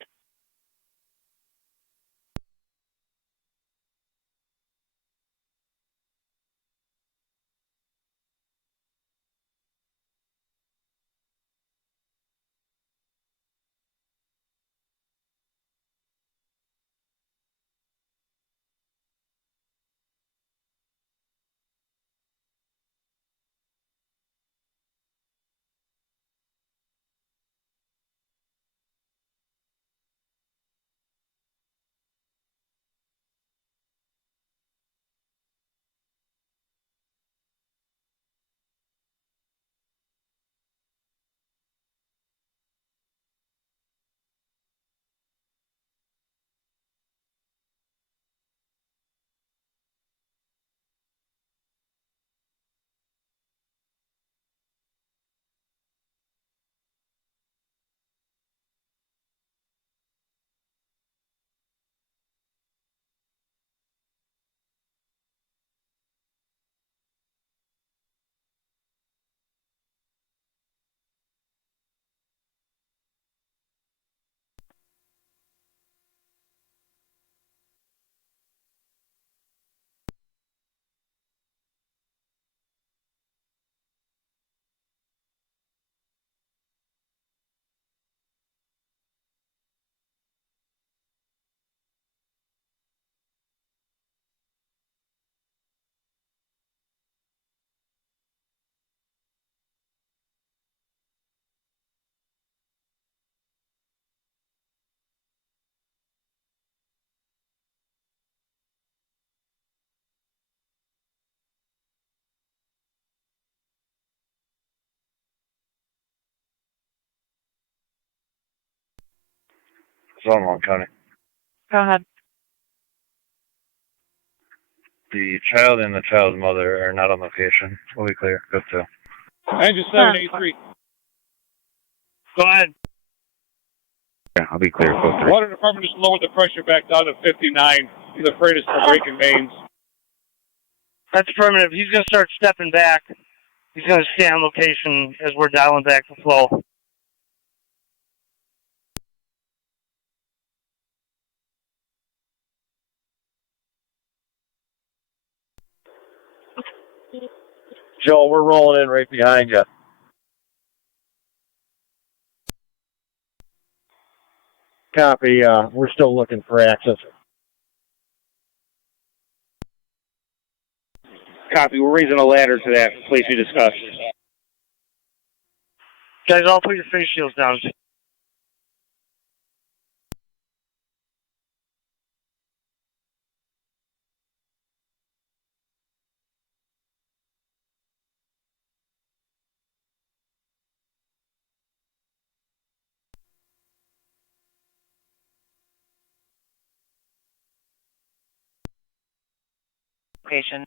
Long County. Go ahead. The child and the child's mother are not on location. We'll be clear. Good too. Engine 783. Go ahead. Yeah, I'll be clear. Code 3. Water department just lowered the pressure back down to 59. He's afraid it's for breaking mains. That's affirmative. He's going to start stepping back. He's going to stay on location as we're dialing back the flow. Joe, we're rolling in right behind you. Copy. We're still looking for access. Copy. We're raising a ladder to that place we discussed. Guys, all put your face shields down. Location.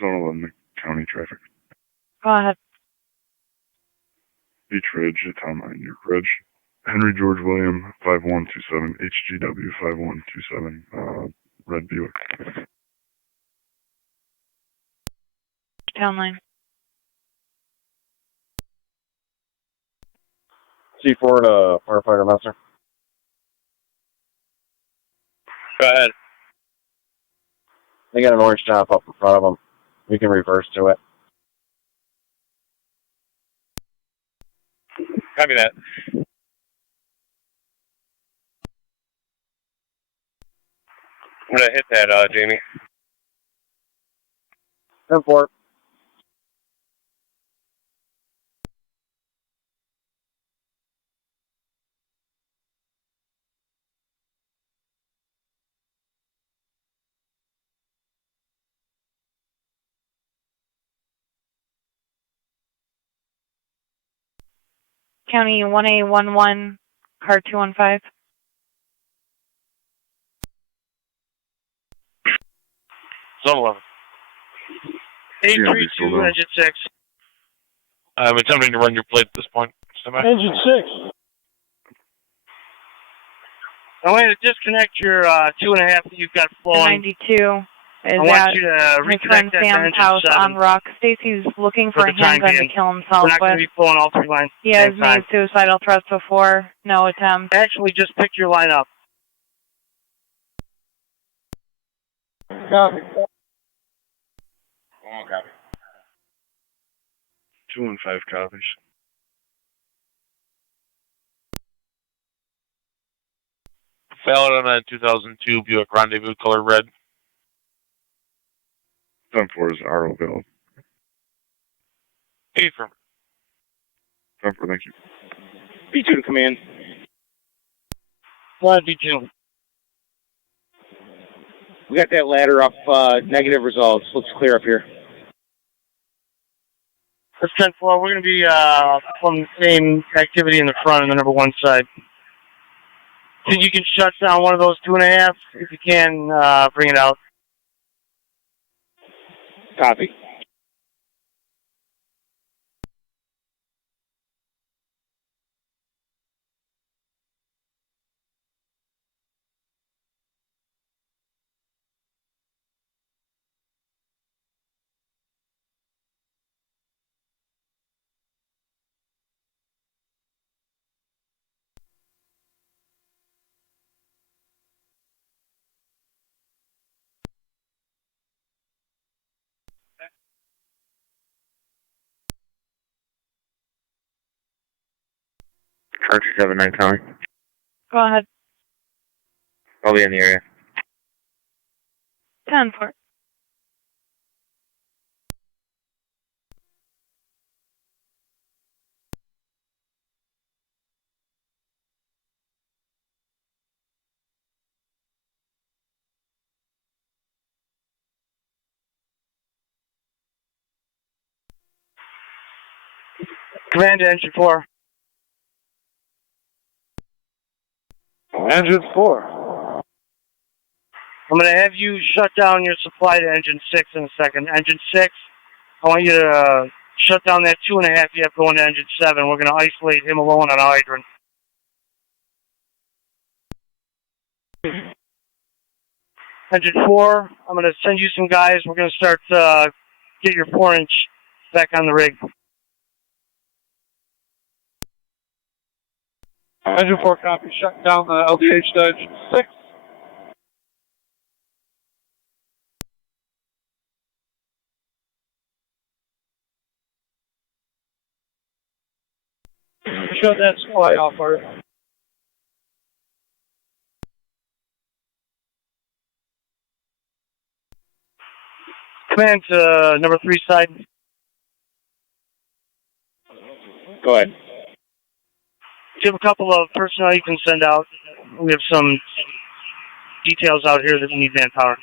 Zone 11, county traffic. Go ahead. Beach Ridge, Town Line, York Ridge. Henry George William, 5127, HGW 5127, Red Buick. Town line. C4 to firefighter master. Go ahead. They got an orange top up in front of them. We can reverse to it. Copy that. I'm going to hit that, Jamie. 10-4. County 1A11, car 215. Zone 11. 832, engine 6. I'm attempting to run your plate at this point. Engine 6. I want you to disconnect your 2.5 that you've got flowing. 92 is I want at you to his friend reconnect that to Sam's engine house 7. on Rock. Stacy's looking For for a the time handgun to being. kill himself We're not going to with. be flowing all 3 lines He at has the same made time. suicidal threats before. No attempt. Actually, just pick your line up. Copy. Oh, copy. 2 and 5 copies. Valid on a 2002 Buick Rendezvous color red. 10-4 is RO valid. 8 from 10-4, thank you. B2 to command. Go ahead, B2. We got that ladder up, negative results. Looks clear up here. That's 10-4. We're going to be from the same activity in the front on the number 1 side. Think you can shut down one of those 2.5? If you can, bring it out. Copy. Car 279 calling. Go ahead. I'll be in the area. 10-4. Command to Engine 4. Engine 4. I'm going to have you shut down your supply to Engine 6 in a second. Engine 6, I want you to shut down that 2.5 you have going to Engine 7. We're going to isolate him alone on a hydrant. Engine 4, I'm going to send you some guys. We're going to start, get your 4-inch back on the rig. Engine 4 copy. Shut down the LDH to Engine 6. Shut that supply off, Art. Command to number 3 side. Go ahead. You have a couple of personnel you can send out. We have some details out here that need manpower.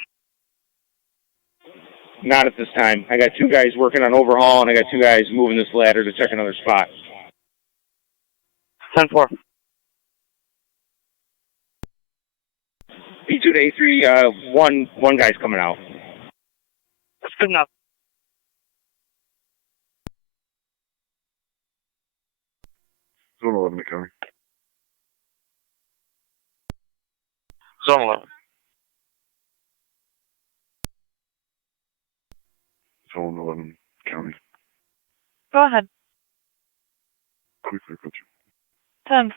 Not at this time. I got 2 guys working on overhaul, and I got 2 guys moving this ladder to check another spot. 10-4. B2 to A3, one guy's coming out. That's good enough. Zone 11 to County. Zone 11. Zone 11 County. Go ahead. Quickly, coach. 10.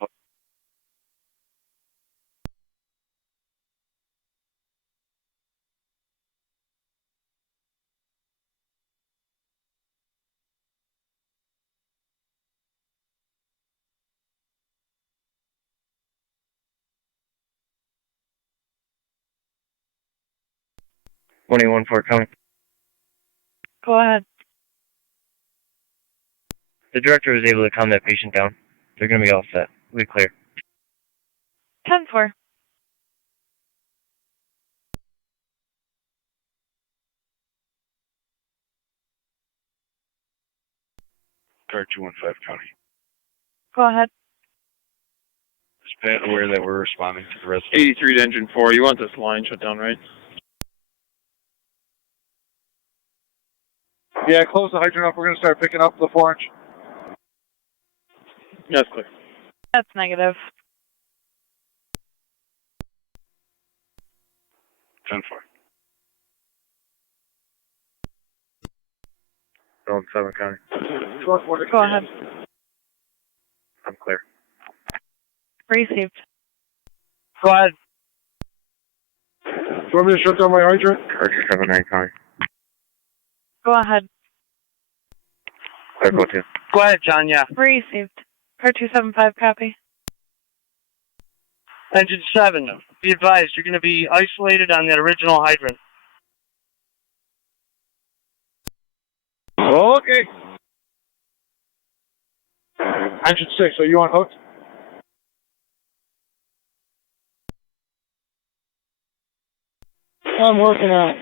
One for County. Go ahead. The director was able to calm that patient down. They're going to be all set. We're clear. 10-4. Car 215 County. Go ahead. Is Pat aware that we're responding to the resident? 83 to Engine 4. You want this line shut down, right? Yeah, close the hydrant up. We're going to start picking up the 4-inch. That's clear. That's negative. 10-4. Zone 7 County. Go ahead. I'm clear. Received. Go ahead. Do you want me to shut down my hydrant? Car 279 County. Go ahead. Clear, go to. Go ahead, John, yeah. Received. Car 275 copy. Engine 7, be advised, you're going to be isolated on that original hydrant. Okay. Engine 6, are you on hook? I'm working on it.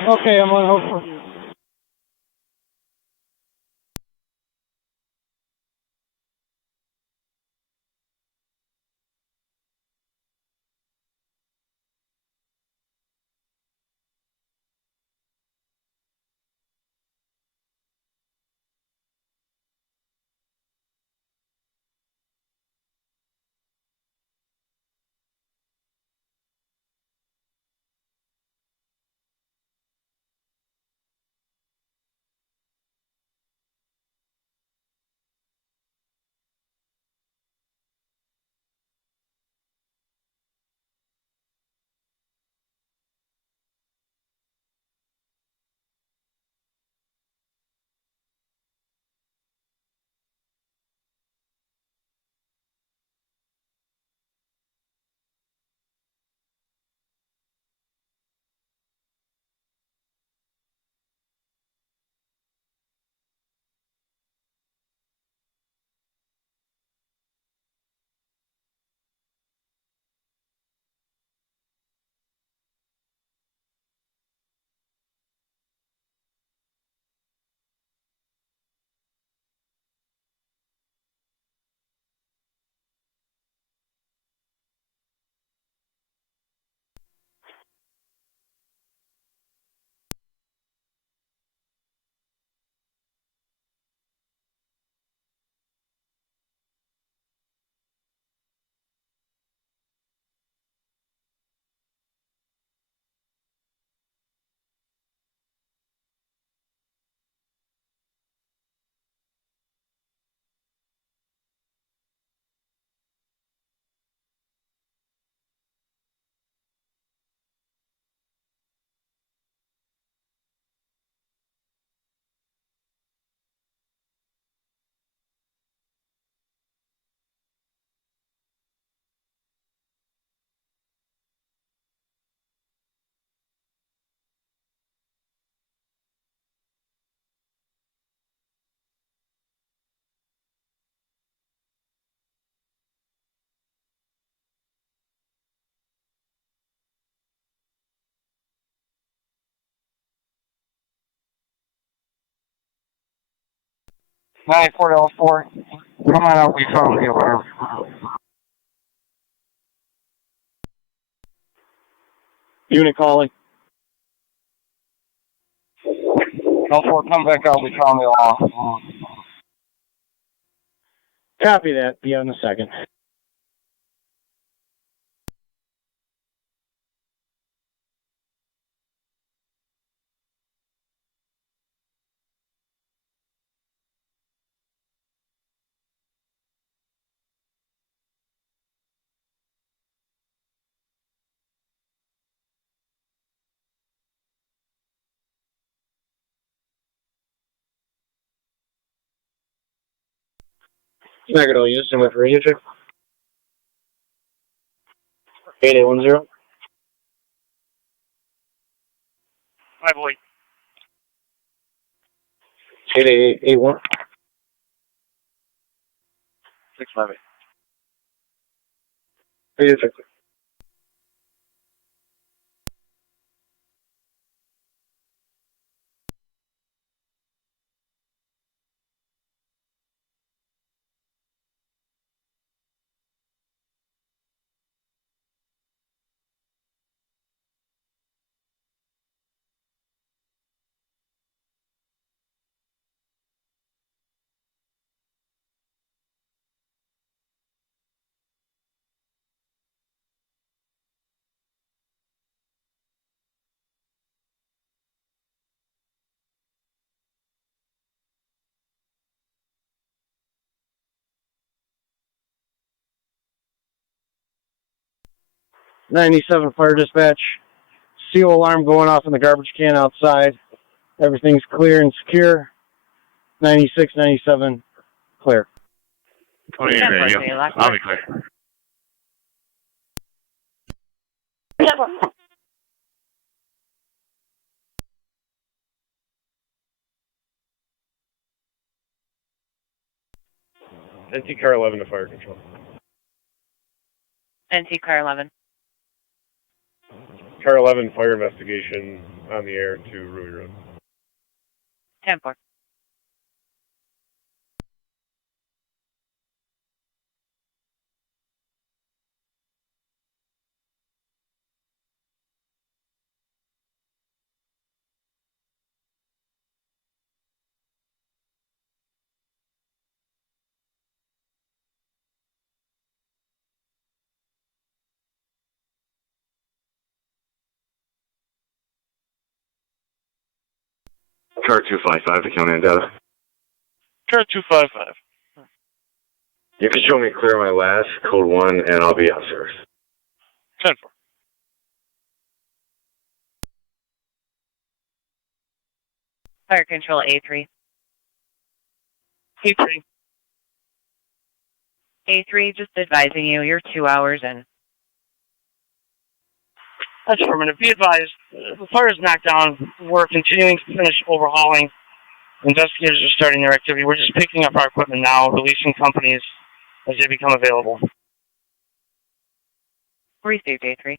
Okay, I'm on hook for you. 94L4. Come on out, we found the alarm. Unit calling. L4, come back out, we found the alarm. Copy that. Be on in a second. Niagara, Houston with radio check. 8810. 508. 8881. 658. Radio check. '97 fire dispatch. CO alarm going off in the garbage can outside. Everything's clear and secure. 96, 97, clear. 28 radio. I'll be clear. NT car 11 to fire control. NT car 11. Car 11 fire investigation on the air to Ruby Road. 10-4. Car 255 to County data. Car 255. You can show me clear my last, code 1, and I'll be out service. 10-4. Fire control A3. A3. A3, just advising you, you're 2 hours in. That's affirmative. Be advised, the fire is knocked down. We're continuing to finish overhauling. Investigators are starting their activity. We're just picking up our equipment now, releasing companies as they become available. Received A3.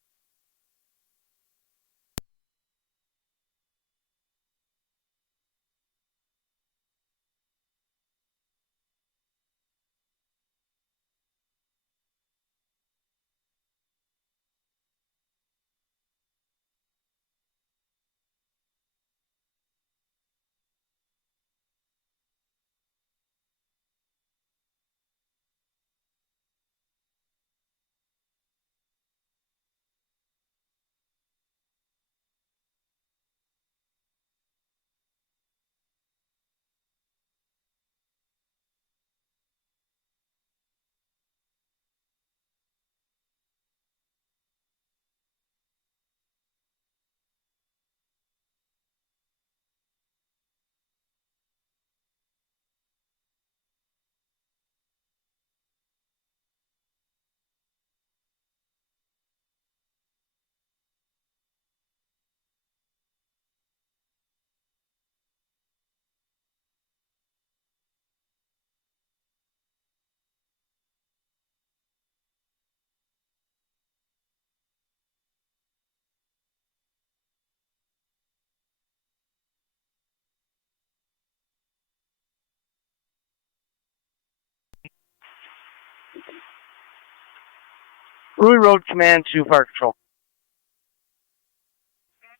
Ruby Road Command to Fire Control.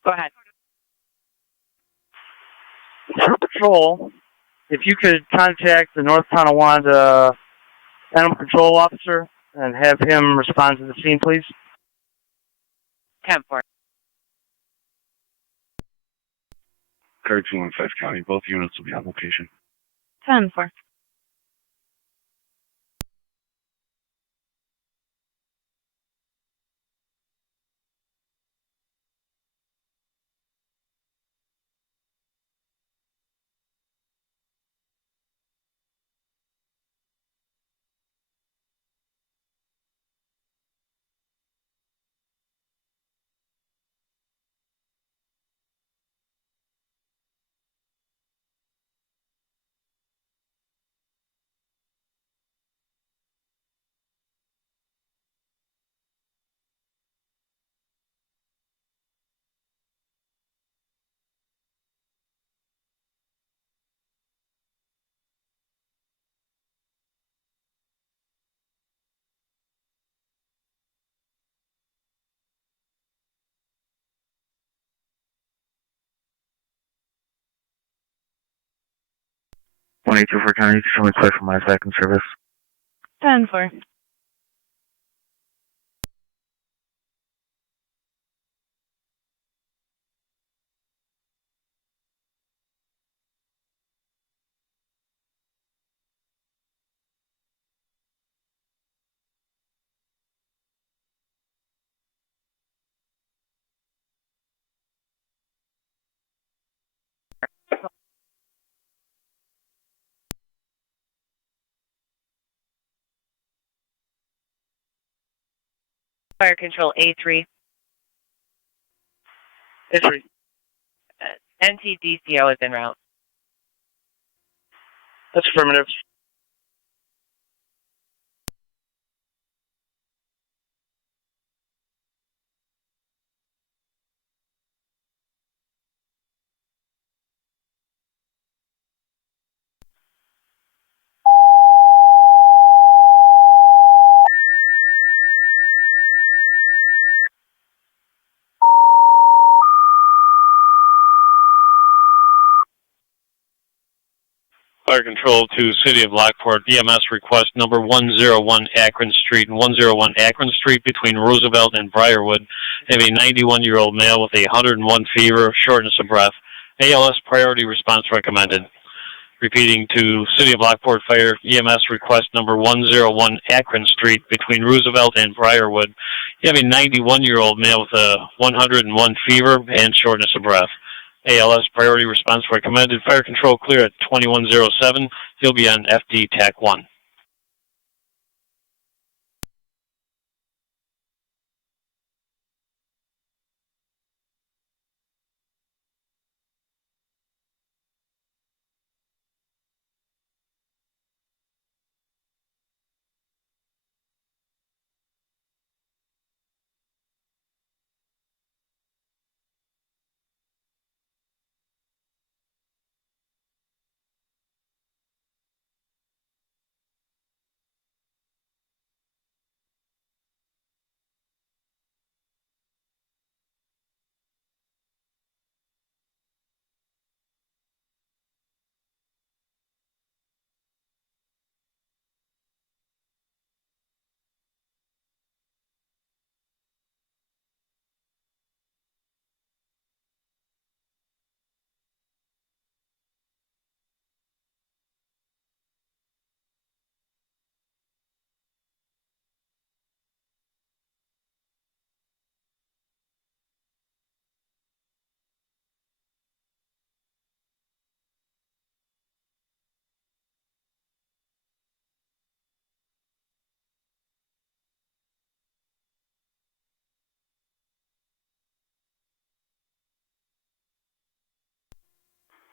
Go ahead. Troop Patrol, if you could contact the North Tonawanda Animal Control Officer and have him respond to the scene, please. 10-4. Card 215 County, both units will be on location. 10-4. One 824 County, you can only clear from my second service. 10-4. Fire Control A3. A3. NTDCO is en route. That's affirmative. Fire Control to City of Lockport, EMS request number 101 Akron Street and 101 Akron Street between Roosevelt and Briarwood. Have a 91-year-old male with a 101 fever, shortness of breath. ALS priority response recommended. Repeating to City of Lockport Fire, EMS request number 101 Akron Street between Roosevelt and Briarwood. You have a 91-year-old male with a 101 fever and shortness of breath. ALS priority response recommended. Fire Control clear at 2107. He'll be on FD TAC 1.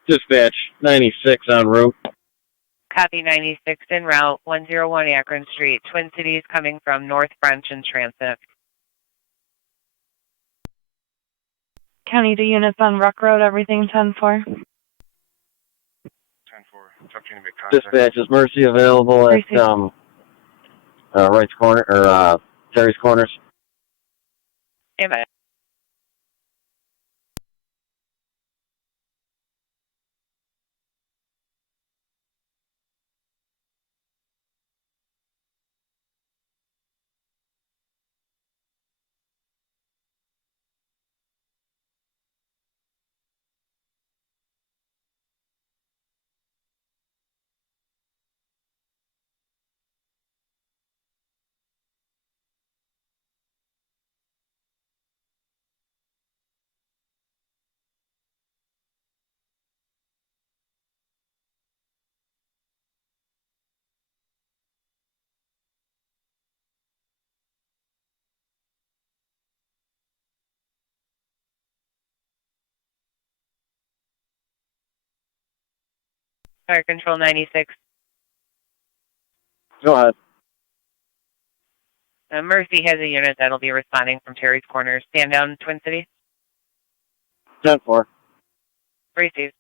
Dispatch, 96 en route. Copy 96 en route, 101 Akron Street, Twin Cities coming from North French and Transit. County to units on Ruck Road, everything 10-4. 10-4. Truck unit make contact. Dispatch, is Mercy available at Wright's Corner, or Terry's Corners. Stand by. Fire Control 96. Go ahead. Mercy has a unit that'll be responding from Terry's Corners. Stand down, Twin Cities. 10-4. Receive.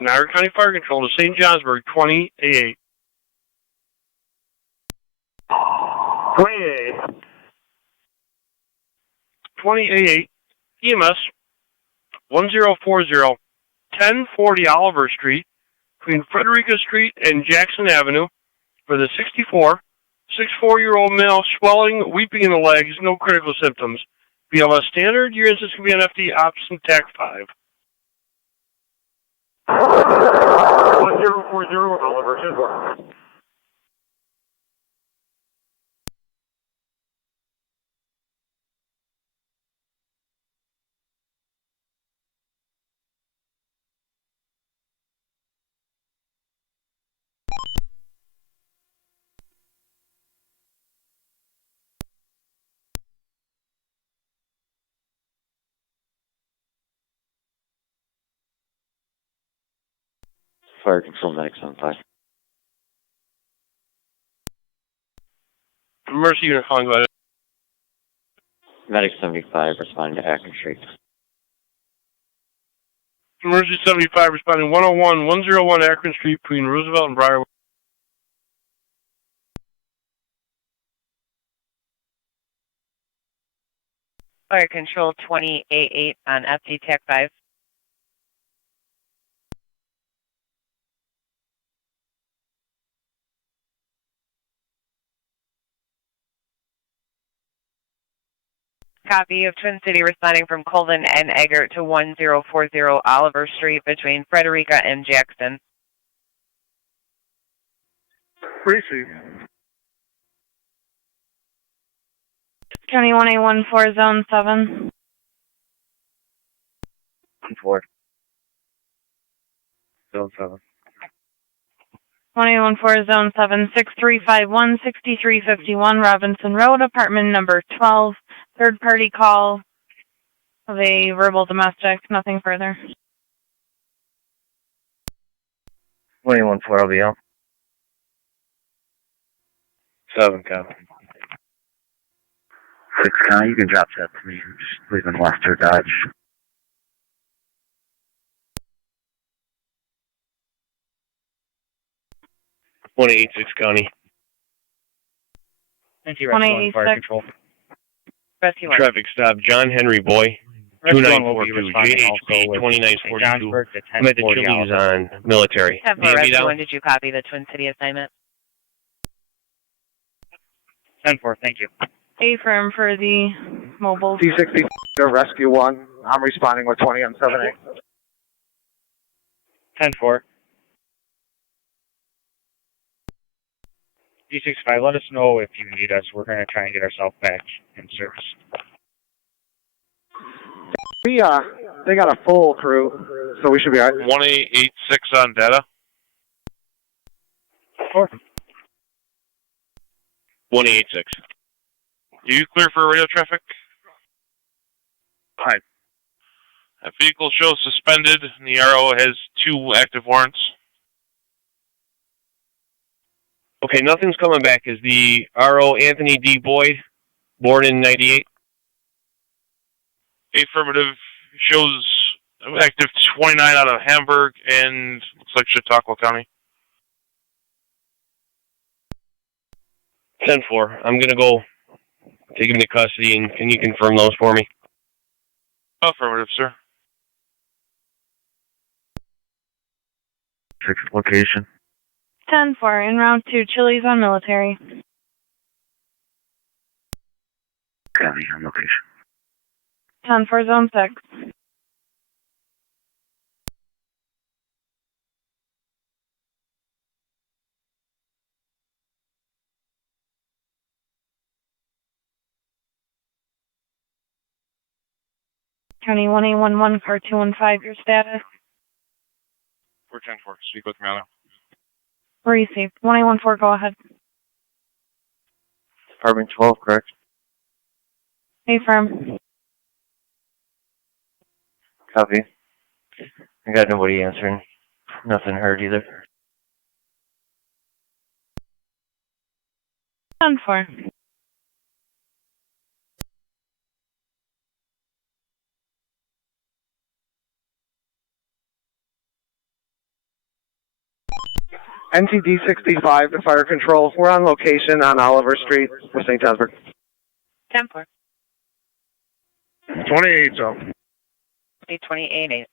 Niagara County Fire Control to St. Johnsburg, 20A8. 28. 20A8, EMS 1040, 1040 Oliver Street, between Frederica Street and Jackson Avenue, for the 64-year-old male, swelling, weeping in the legs, no critical symptoms. BLS standard, your instance can be an FD ops and TAC 5. 1040 Oliver, Sidwell. Fire Control 975. Mercy unit calling, go ahead. Medic 75 responding to Akron Street. Emergency 75 responding 101 Akron Street between Roosevelt and Briarwood. Fire Control 20A8 on FD TAC 5. Copy of Twin City responding from Colvin and Eggert to 1040 Oliver Street between Frederica and Jackson. Receive. County 1814, Zone 7. 4. Zone 7. 1814, Zone 7, 6351, 6351 Robinson Road, apartment number 12. Third party call of a verbal domestic, nothing further. 214 LBL. 7, copy. 6 County, you can drop that to me. Just leaving Lester Dodge. 186 County. Thank you, Rescue 1, Fire Control. Rescue 1. Traffic stop, John Henry Boy. Rescue 2942, JHP 2942. I'm at the Chili's on military. Have for Rescue 1, did you copy the Twin City assignment? 10-4, thank you. Affirm for the mobile. T60 Rescue 1. I'm responding with 20 on 7A. 10-4. D65, let us know if you need us. We're going to try and get ourselves back in service. They got a full crew, so we should be all right. 1886 on data. 1886. You clear for radio traffic? Hi. That vehicle shows suspended, and the RO has 2 active warrants. Okay, nothing's coming back. Is the RO Anthony D. Boyd, born in 98? Affirmative shows active 29 out of Hamburg and looks like Chautauqua County. 10-4. I'm going to go take him into custody, and can you confirm those for me? Affirmative, sir. 6 location. 10-4, en route to Chili's on Military. County on location. 10-4, Zone 6. County 1811, car 215, your status. 410-4, speak with me on Received. 1814, go ahead. Department 12, correct? Affirm. Copy. I got nobody answering. Nothing heard either. 10-4. NTD 65 to fire control. We're on location on Oliver Street for St. Johnsburg. 10-4. 28, so. 28-8.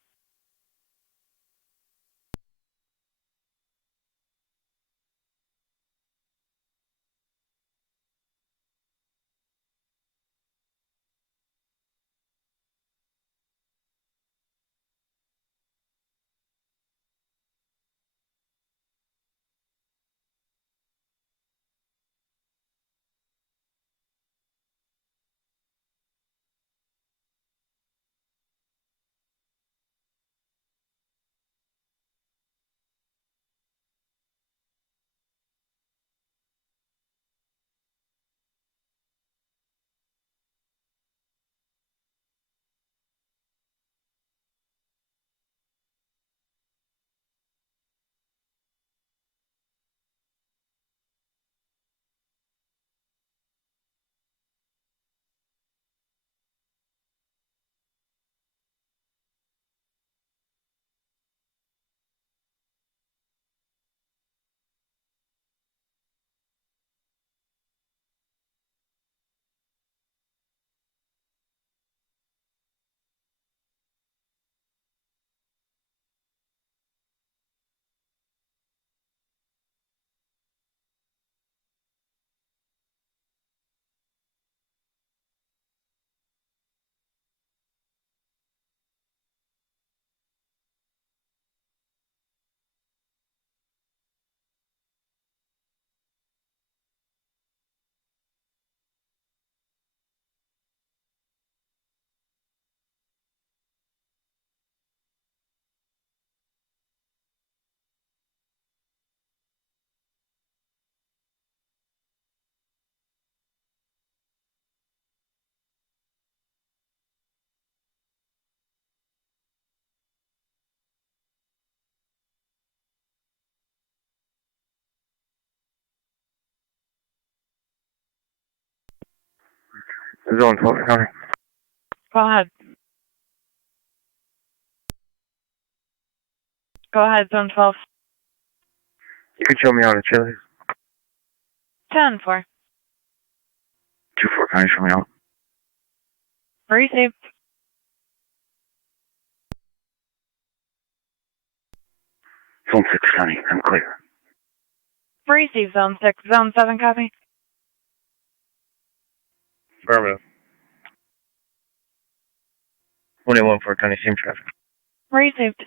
Zone 12, County. Go ahead. Go ahead, Zone 12. You can show me out of Chili's. 10-4. 2-4, County, show me out. Received. Zone 6, County, I'm clear. Received, Zone 6. Zone 7, copy. Affirmative. 21-4, County, same traffic. Received.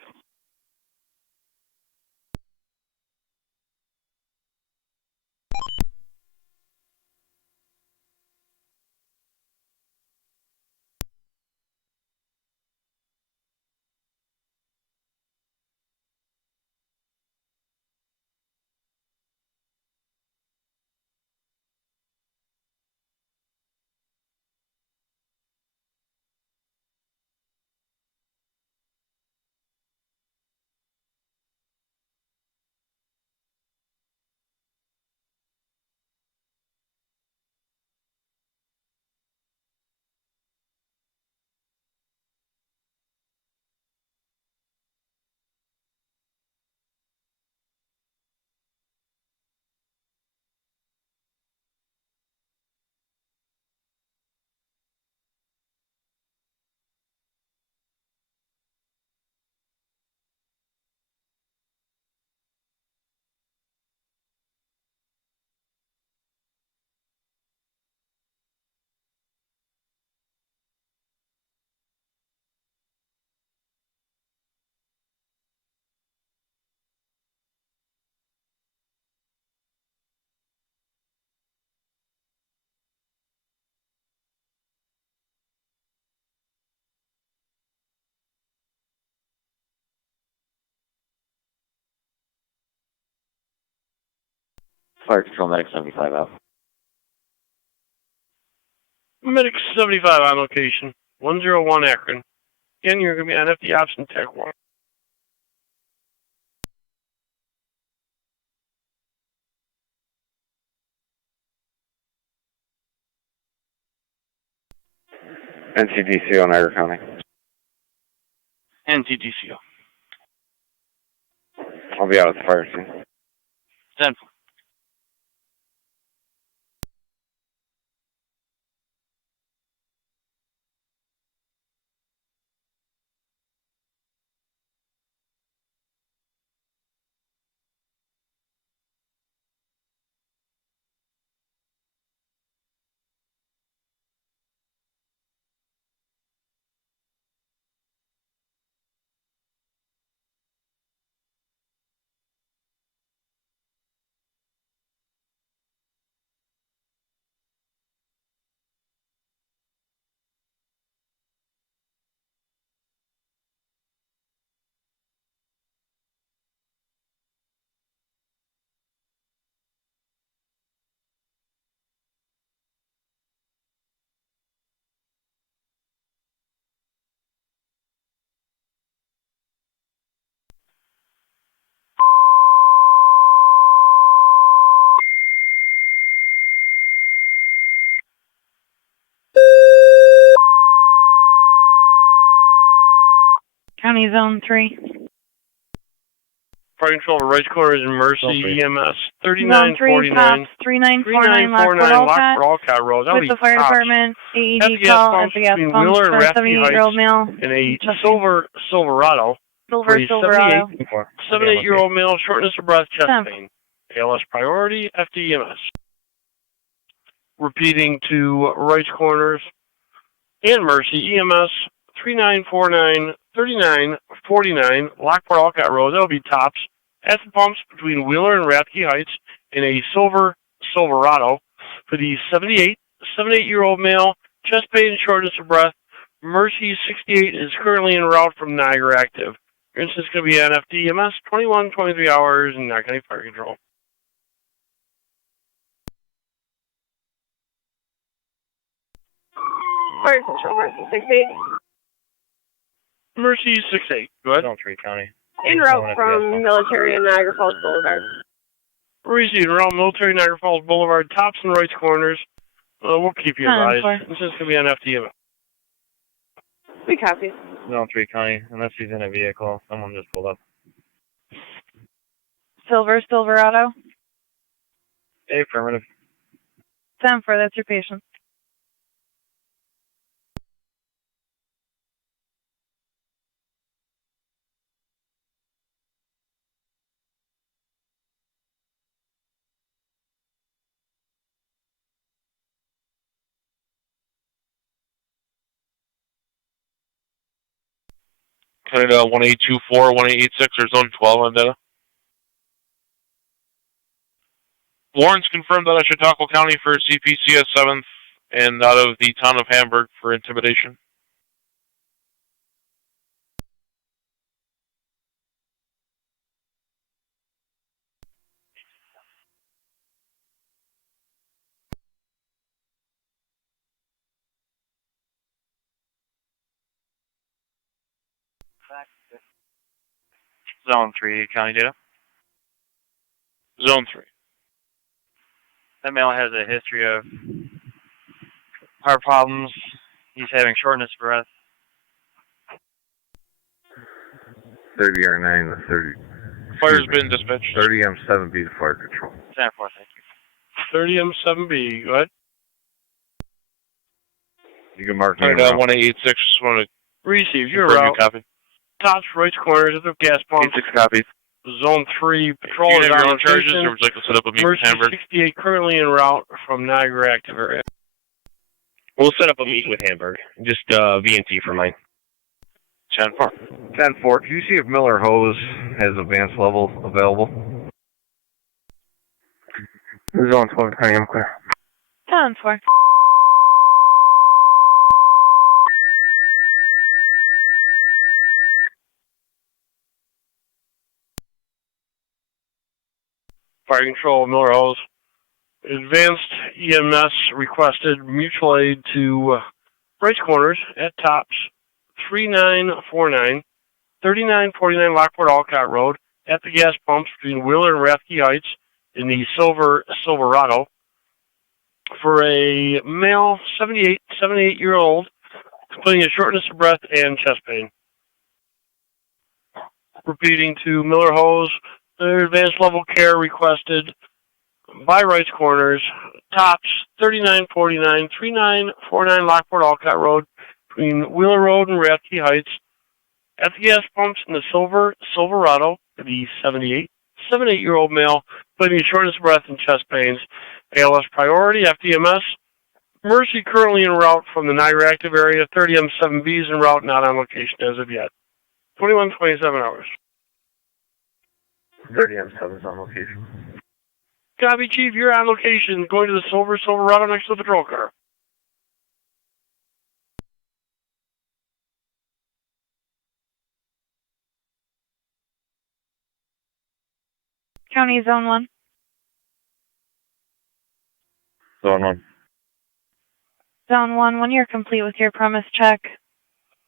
Fire Control, Medic 75 out. Medic 75 on location. 101 Akron. Again, you're going to be on FD Ops and TAC 1. NCDCO, Niagara County. NTDCO. I'll be out at the fire scene. 10. County Zone 3. Fire Control, right corner is Mercy EMS. Zone 3, 3949. tops 3949 Lockport Olcott Road. That'll with be the fire tops. department, AED FDS call pumps at the gas between pump Wheeler and for a Raffy 78-year-old male. And a Silverado. Silver Silverado. 78-year-old male, shortness of breath, chest pain. ALS priority, FDEMS. Repeating to Rice Corners and Mercy EMS 3949 3949 Lockport Olcott Road. That'll be tops. At the pumps between Wheeler and Rathke Heights in a Silverado for the 78-year-old male, chest pain and shortness of breath. Mercy 68 is currently en route from Niagara active. Your instance is going to be on FDEMS 21, 23 hours and not going to fire control. Fire Control, Mercy 68. Mercy 68, go ahead. Zone 3 County. En route from Military and Niagara Falls Boulevard. Received around Military Niagara Falls Boulevard, tops and right corners. We'll keep you advised. This is going to be on FDM. We copy. Zone 3 County, unless he's in a vehicle. Someone just pulled up. Silverado. Affirmative. 10-4, that's your patient. Canada 1824, 1886, or Zone 12 on data. Warrants confirmed out of Chautauqua County for CPCS 7th and out of the town of Hamburg for intimidation. Zone 3 County data. Zone 3. That male has a history of heart problems. He's having shortness of breath. 30 R9 to 30. Fire's been dispatched. 30 M7B to fire control. 10-4, thank you. 30 M7B, go ahead. You can mark me. Canada 1886, just want to receive your confirm route. your copy. Tops, right corners at the gas pump. 86 copies. Zone 3 patrol You is have your on own charges, location. or would you like to set up a meet in Mercy Hamburg? 68 currently en route from Niagara active area. We'll set up a meet with Hamburg. Just VNT for mine. 10-4. 10-4. Can you see if Miller Hose has advanced level available? Zone 12 County, I'm clear. 10-4. Fire control, Miller Hose. Advanced EMS requested mutual aid to Rice Corners at Tops 3949, 3949 Lockport Alcott Road at the gas pumps between Wheeler and Rathke Heights in the Silverado for a male 78-year-old complaining of shortness of breath and chest pain. Repeating to Miller Hose, their advanced level care requested by Rice Corners, Tops 3949, 3949 Lockport Alcott Road between Wheeler Road and Rathke Heights at the gas pumps in the Silverado, the 78-year-old male complaining of shortness of breath and chest pains. ALS priority, FDMS. Mercy currently en route from the Niagara active area. 30M7B is en route, not on location as of yet. 27 hours. 30M7 is on location. Copy, Chief. You're on location, going to the Silverado next to the patrol car. County Zone 1. Zone 1. Zone 1, when you're complete with your premise check,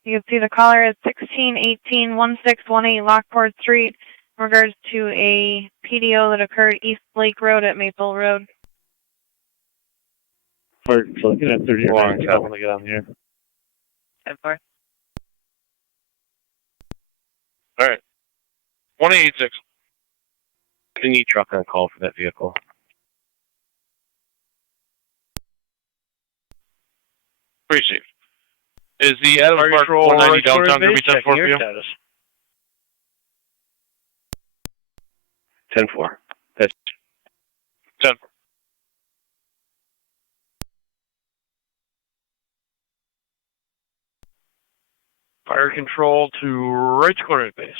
you can see the caller is 1618-1618 Lockport Street in regards to a PDO that occurred East Lake Road at Maple Road. So looking at 30 or 9, I want to get on here. 10-4. All right. 1886. Any truck on call for that vehicle. Appreciate it. Is the Adams Park 190 downtown going to be 10-4 for you? 10-4. That's 10-4. Fire control to Rice Corners base.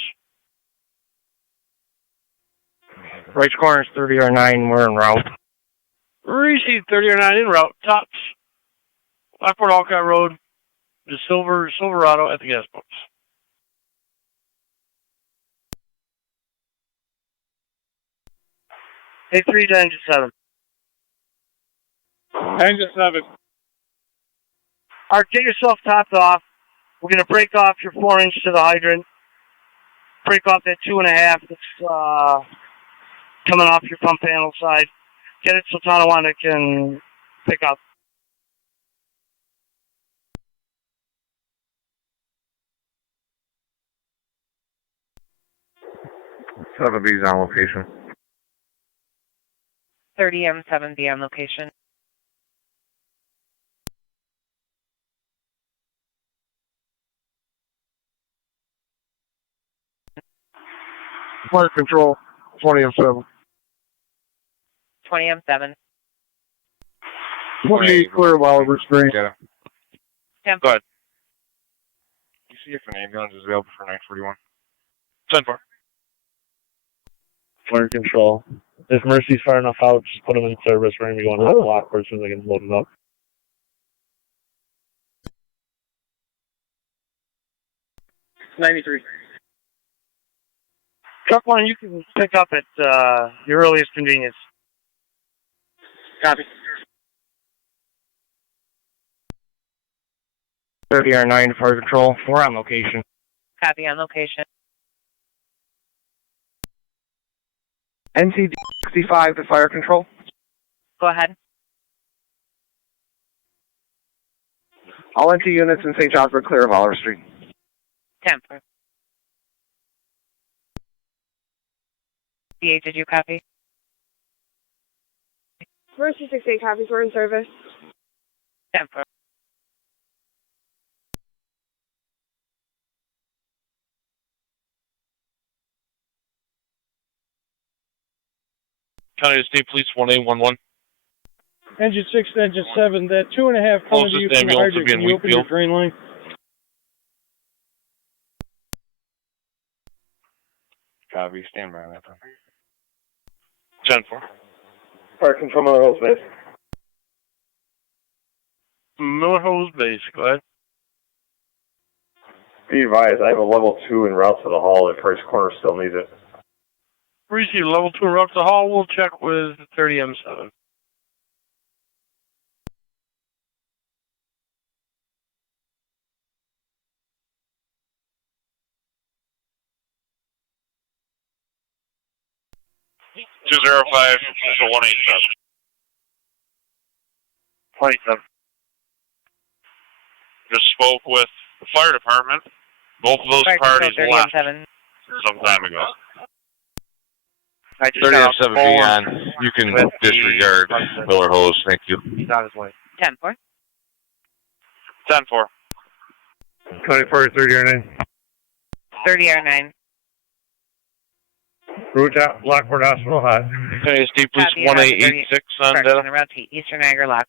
Rice Corners 30 or 9, we're en route. Receive 30 or 9 en route. Tops. Lockport Alcott Road. The Silverado at the gas pumps. Hey, 3 to engine 7. Engine 7. Alright, get yourself topped off. We're going to break off your 4-inch to the hydrant. Break off that 2.5 that's coming off your pump panel side. Get it so Tonawanda can pick up. Seven B's on location. 30M7B on location. Fire control, 20M7. 20M7. 28 clear of Oliver Street. Get it. 10. Go ahead. You see if an ambulance is available for 941. 10-4. Fire control. If Mercy's far enough out, just put them in service. We're going to be going to the Lockport as soon as I can load it up. '93. Truck 1, you can pick up at your earliest convenience. Copy. 30 or 9 fire control. We're on location. Copy on location. NCD 65 to fire control. Go ahead. All NT units in St. John's are clear of Oliver Street. 10-4. DA, did you copy? Mercy 68 copies, we're in service. 10-4. County State Police 1A11. Engine 6 to engine 7, that 2.5 coming to you from the hydrant. Can you open your drain line? Copy, stand by on that. 10-4. Fire control Miller Hose base. Miller Hose base, go ahead. Be advised, I have a level 2 en route to the hall if Rice Corner still needs it. Receive level 2 en route to the hall. We'll check with 30M7. 205, 187. 27. Just spoke with the fire department. Both of those Fire parties control left 30 some time ago. I just 30 got of off the 7 phone beyond. You can with the disregard person. Miller Hose. Thank you. He's on his way. 10-4. 10-4. 24 30 30R9. Route out, Lockport Hospital High. Okay, Steve, please, Copy, 1886 on correction, data. en route to Eastern Niagara Lock.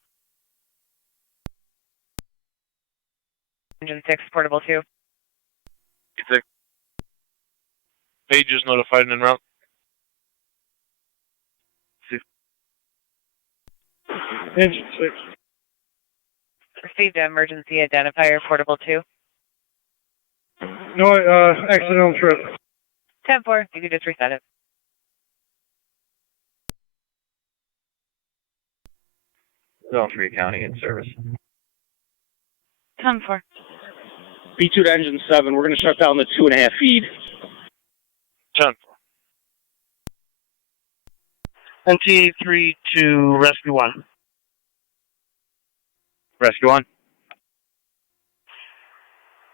Engine 6, portable 2. Page is notified and en route. Engine 6. Received emergency identifier, portable 2. No, accidental trip. 10-4. You can just reset it. Zone 3 County in service. 10-4. B2 to engine 7. We're going to shut down the 2.5 feed. 10-4. NTA3 to Rescue 1. Rescue 1.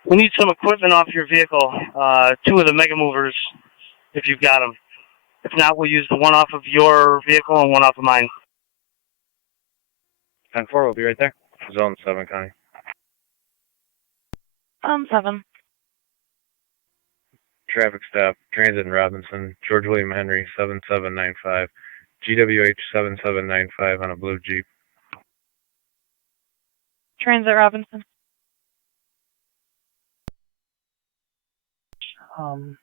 We need some equipment off your vehicle. 2 of the mega movers, if you've got them. If not, we'll use the one off of your vehicle and one off of mine. 10-4, we'll be right there. Zone 7 County. 7. Traffic stop, Transit in Robinson, George William Henry, 7795. GWH 7795 on a blue Jeep. Transit Robinson.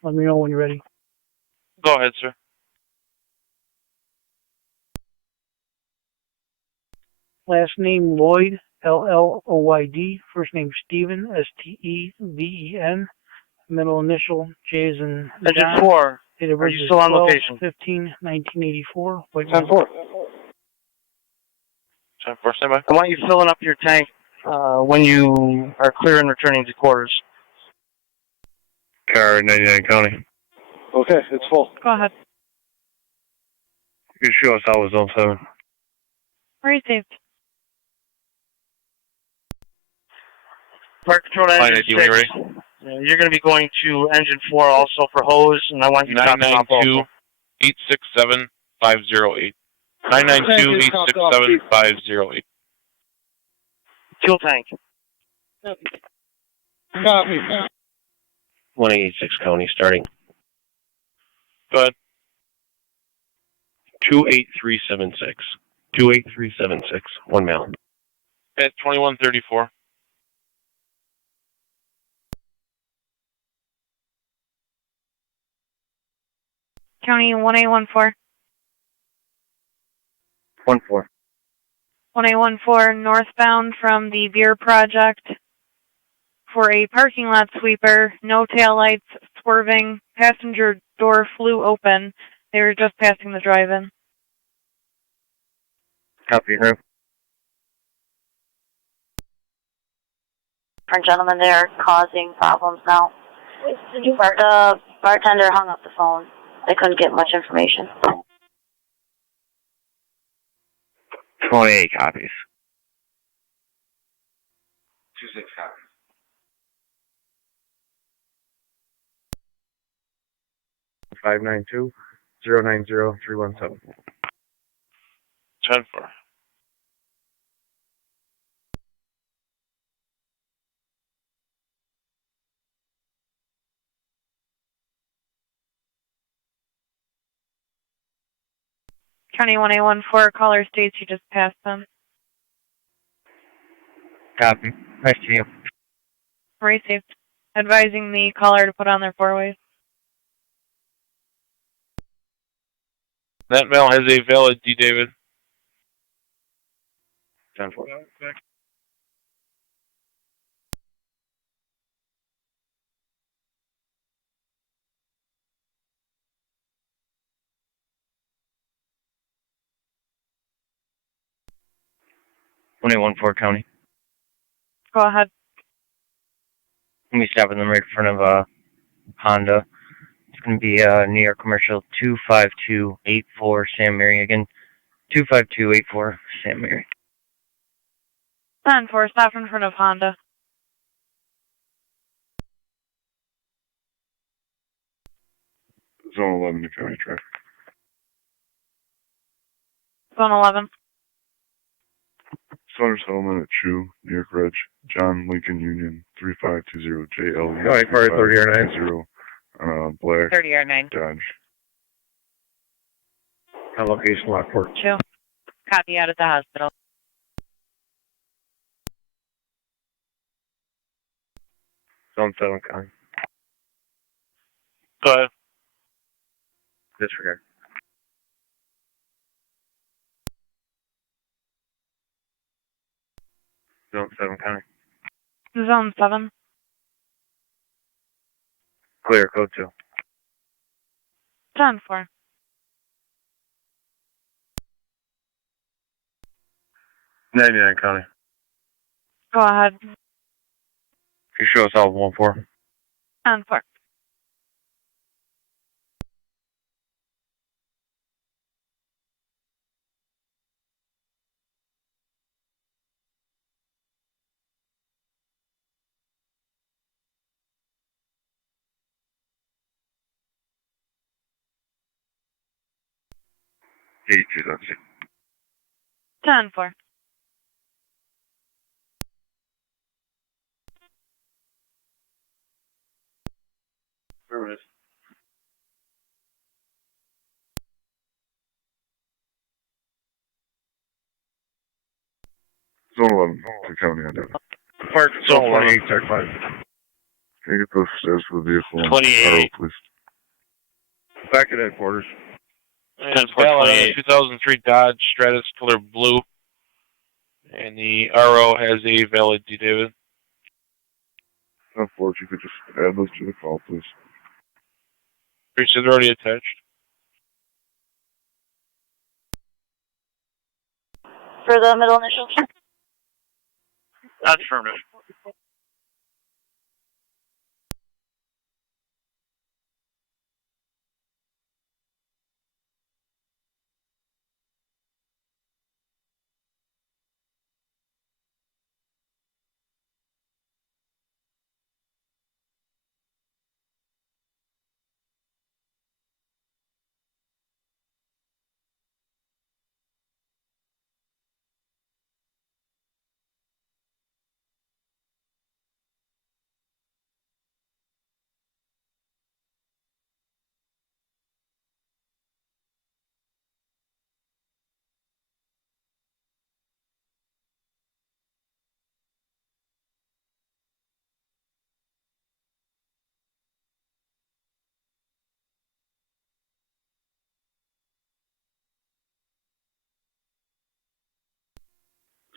Let me know when you're ready. Go ahead, sir. Last name Lloyd, Lloyd. First name Steven, Steven. Middle initial J as in Engine 4. Are you still on location? 15/1984. 10-4. 10-4, stand by. I want you filling up your tank when you are clear and returning to quarters. Car 99 County. Okay, it's full. Go ahead. You can show us out with Zone 7. Received. Fire control to engine 6. ready? You're going to be going to engine 4 also for hose, and I want you to top them off also. 992-867-508. 992-867-508. Fuel tank. Copy. 186 County starting. Go ahead. 28376. 28376. 1 mile. At 2134. County 1814. 1-4. 1814 northbound from the Beer Project for a parking lot sweeper. No taillights, swerving. Passenger door flew open. They were just passing the drive-in. Copy, her. Gentlemen, they're causing problems now. The bartender hung up the phone. They couldn't get much information. 28 copies. 26 copies. Five 592-090-317. 10-4. County 1814 caller states you just passed them. Copy. Nice to you. Received. Advising the caller to put on their four-ways. That mail has a valid D, David. 10-4. 2814 County. Go ahead. Let me stop them right in front of Honda. It's going to be New York Commercial 25284 Sam Mary again. 25284 Sam Mary. 10-4, stop in front of Honda. Zone 11 to county traffic. Zone 11. Center settlement at Chew, New York Reg, John Lincoln Union, 3520 JLU. County Fire 30R9. Black 30R9. Dodge. On location, Lockport. 2. Copy out at the hospital. Zone 7 County. Go ahead. Disregard. Zone 7 County. Zone 7. Clear, code 2. 10-4. 99 County. Go ahead. Can you show us all 1-4? 10-4. That's it. 10-4. Affirmative. Zone 11 to county on that. Park Zone 28, 11. 35. Can you get the status of the vehicle? on 28. RO, please? Back at headquarters. It's valid on a 2003 Dodge Stratus color blue. And the RO has a valid D-David. If you could just add those to the call, please. Pretty sure they're already attached. For the middle initial. That's affirmative.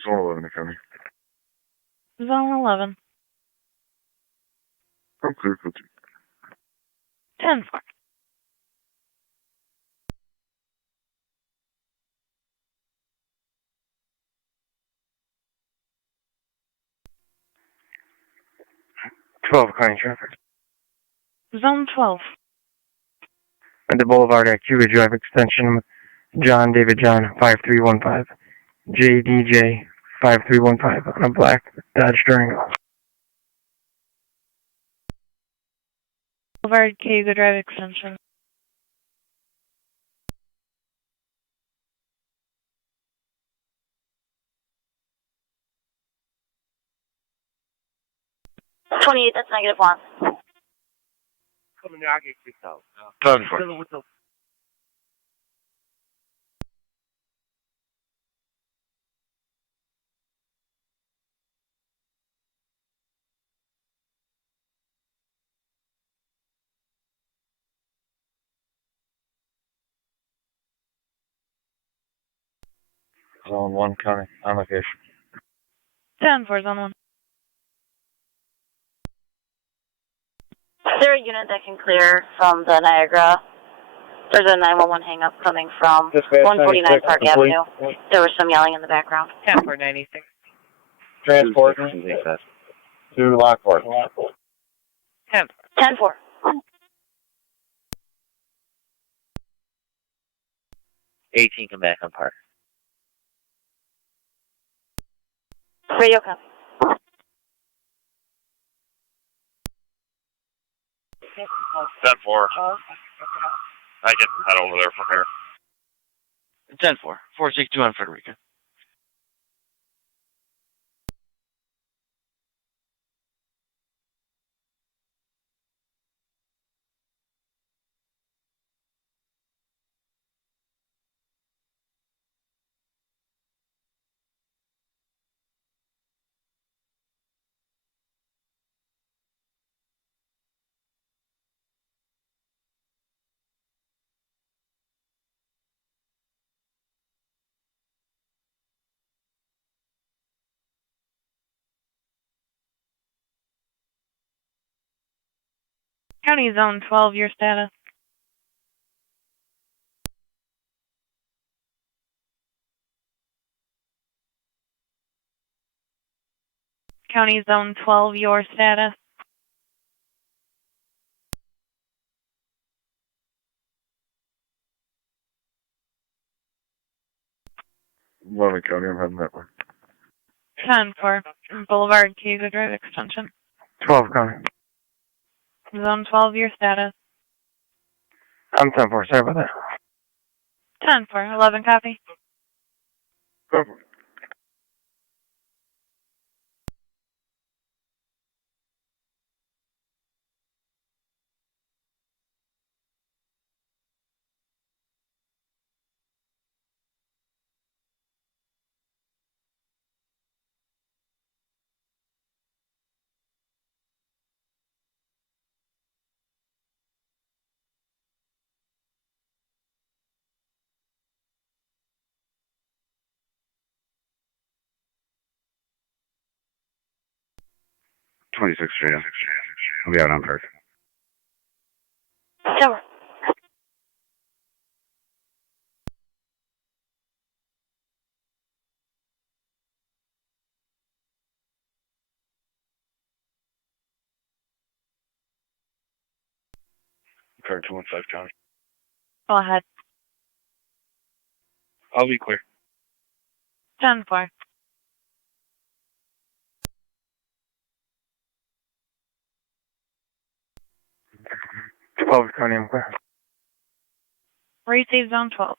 Zone 11 to county. Zone 11. I'm clear, code 2. 10-4. County traffic. Zone 12. At the Boulevard at Cuba Drive extension, John David John 5315. JDJ 5315 on a black Dodge Durango. Boulevard Cuba Drive extension. $28, that's -1. Coming there, I'll get kicked out. 10-4. Zone 1 County, on location. 10-4, Zone 1. Is there a unit that can clear from the Niagara? There's a 911 hang-up coming from 149 Park Avenue. There was some yelling in the background. 10-496. Transport to Lockport. 10-4. 18, come back on park. Radio copy. 10-4. I can head over there from here. 10-4. 462 on Frederica. County Zone 12, your status. County Zone 12, your status. Loving County, I'm heading that way. 10-4. Boulevard, Cayuga Drive extension. 12 County. Zone 12, your status. I'm 10-4, sorry about that. 10-4. 11 copy. Go. Twenty-six Street. I'll be out on park. Over. Car 215 County. Go ahead. I'll be clear. 10-4. County, I'm clear. Receive Zone 12.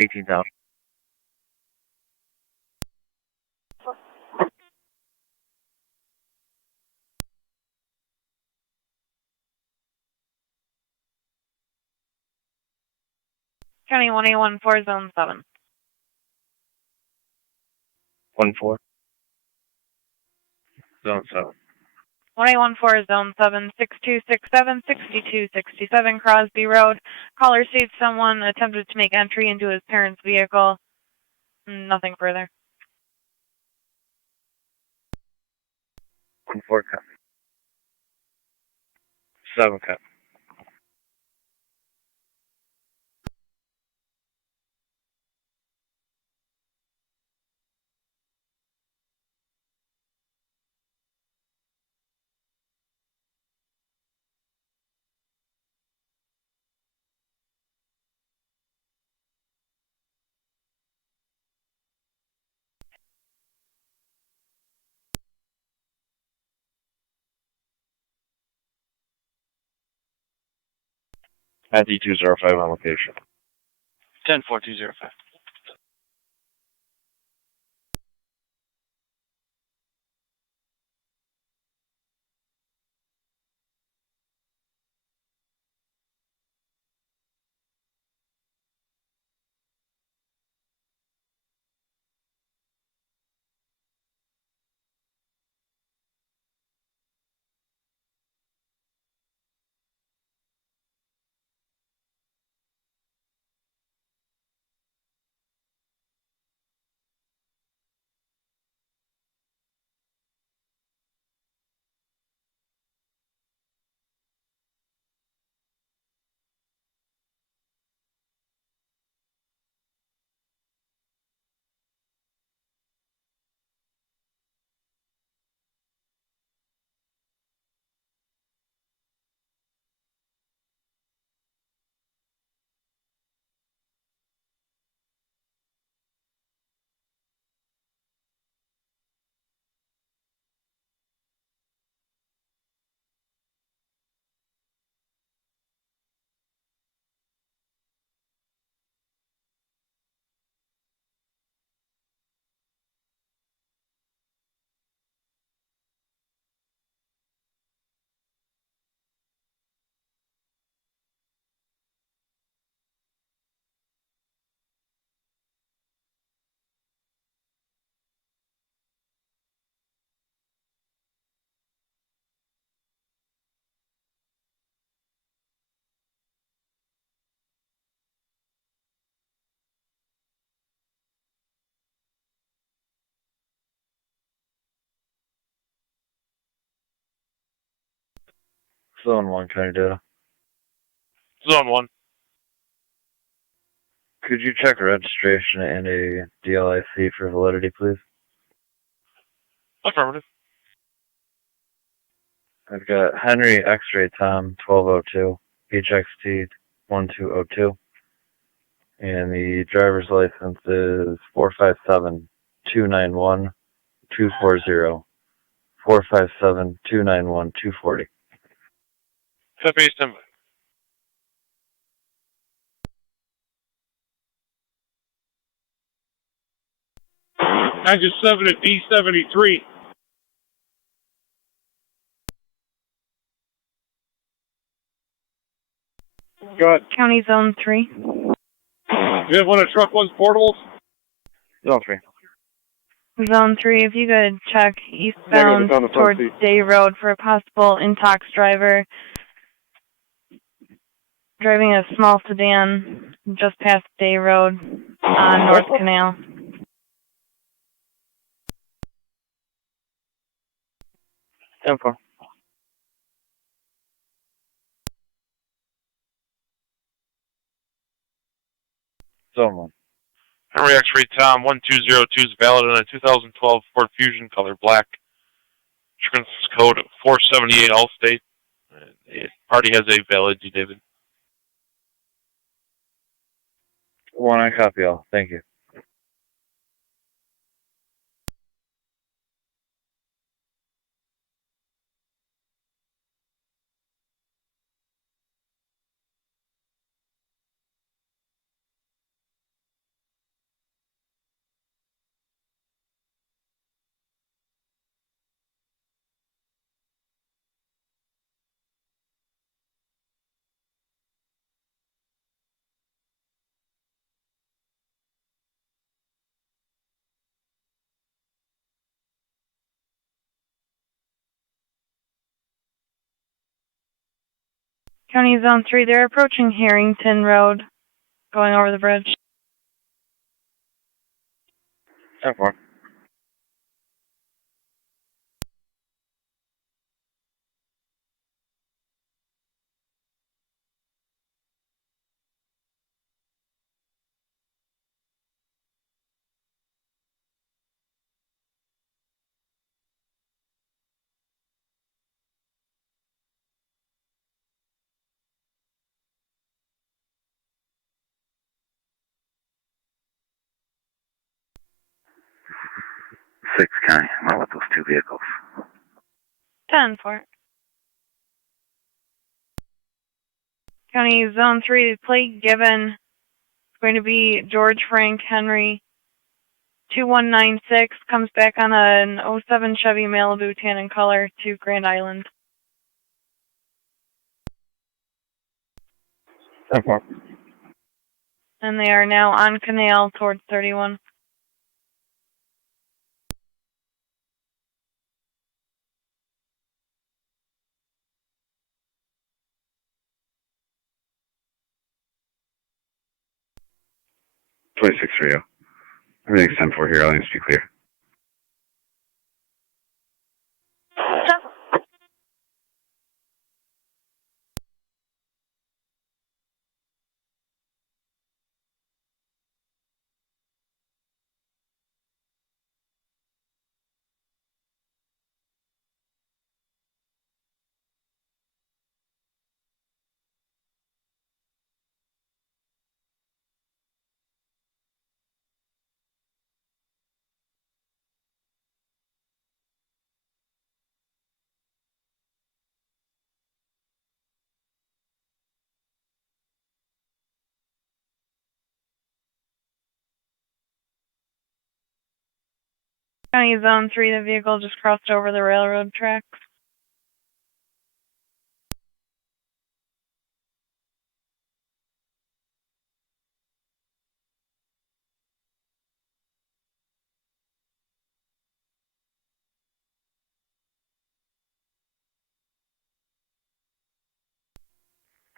$18,000. County 1814, Zone 7. 1-4. Zone 7. 1814, Zone 7, 6267, 6267 Crosby Road. Caller states someone attempted to make entry into his parents' vehicle. Nothing further. 1-4 copy. 7 copy. At D205 on location. 10-4-205. Zone 1, County Data. Zone 1. Could you check a registration and a DLIC for validity, please? Affirmative. I've got Henry X-Ray Tom 1202, HXT 1202, and the driver's license is 457-291-240, 457-291-240. Copy, stand by. Engine 7 at D73. Go ahead. County Zone 3. You have one of Truck 1's portables? Zone 3. Zone 3, if you could check eastbound towards Day Road for a possible intox driver driving a small sedan just past Day Road on North Canal. Info. Zone 1. Henry X-Ray Tom 1202 is valid on a 2012 Ford Fusion color black. Insurance code 478 Allstate. The party has a valid David. 1, I copy all. Thank you. County Zone 3, they're approaching Harrington Road, going over the bridge. 10-4. Six County. What about those two vehicles? 10-4. County Zone 3, plate given is going to be George Frank Henry 2196, comes back on an 07 Chevy Malibu tan in color to Grand Island. 10-4. And they are now on Canal towards 31. Twenty-six for you. Everything's 10-4 here. All needs to be clear. County Zone 3, the vehicle just crossed over the railroad tracks.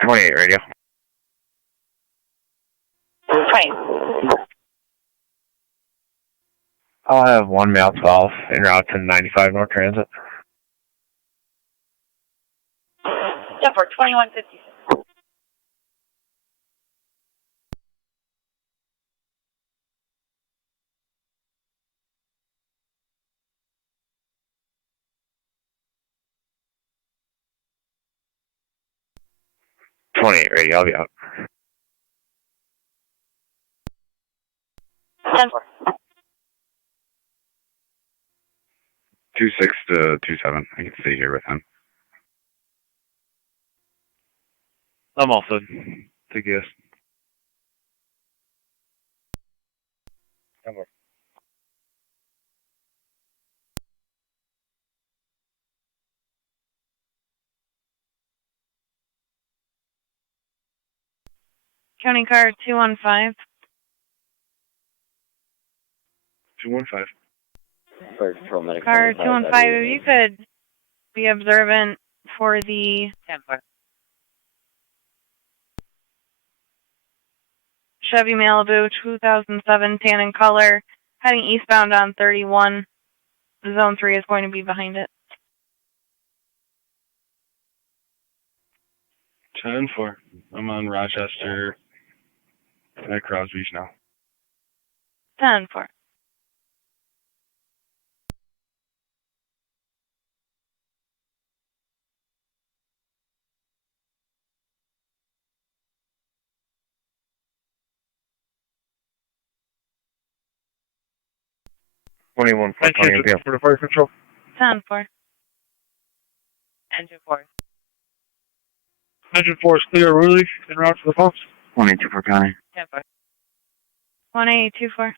'28 radio. 20. I'll have 1 Mail 12 en route to 95 North Transit. for 2156. Ready, I'll be out. 10 4. 26 to 27. I can stay here with him. I'm also to guess. County car 215. 215. Car 215, if you could be observant for the 10-4. Chevy Malibu 2007 tan in color, heading eastbound on 31. Zone 3 is going to be behind it. 10-4. I'm on Rochester at Crosby's now. 10-4. For the fire control. 10-4. Engine 4. Engine 4 is clear, Rudy, en route to the pumps. 1824 County. 10-4. 1824.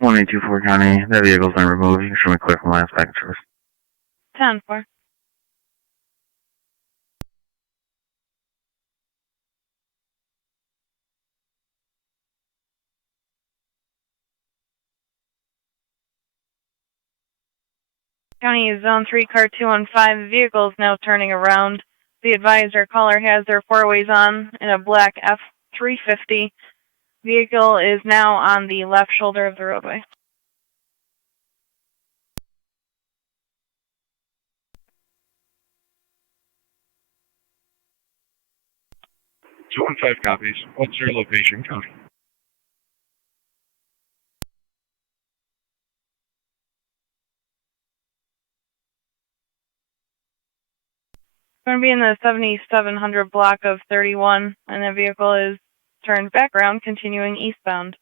1824 County. That vehicle's been removed. You can show me clear from last package first. 10-4. County is Zone 3, car 215. The vehicle is now turning around. The advisor caller has their four-ways on in a black F350. Vehicle is now on the left shoulder of the roadway. Two and 5 copies. What's your location, County? Going to be in the 7700 block of 31, and the vehicle is turned back around, continuing eastbound.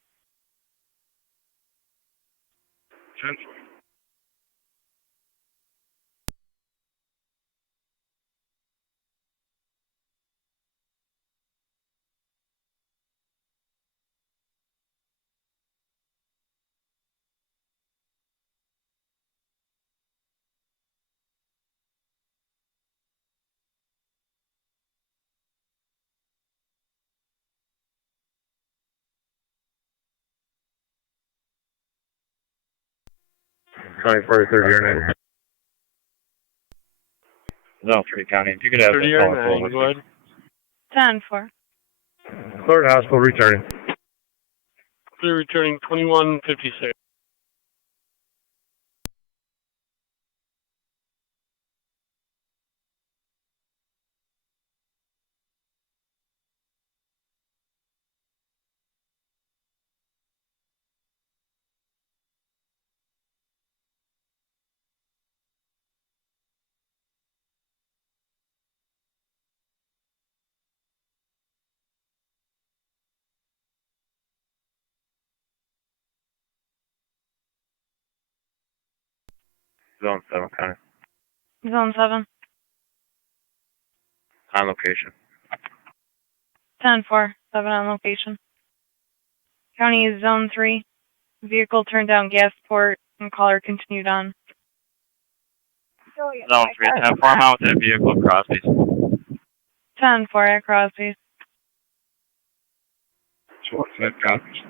10-4. County 43rd year 9. Zone 3 County. If you could have 30 that year caller 9, go ahead. 10-4. Florida Hospital returning. Clear returning 2156. Zone 7, County. Zone 7. On location. 10-4. 7 on location. County is Zone 3. Vehicle turned down gas port, and caller continued on. Zone 3 10-4. I'm out with that vehicle at Crosby's. 10-4 at Crosby's. 25 copies.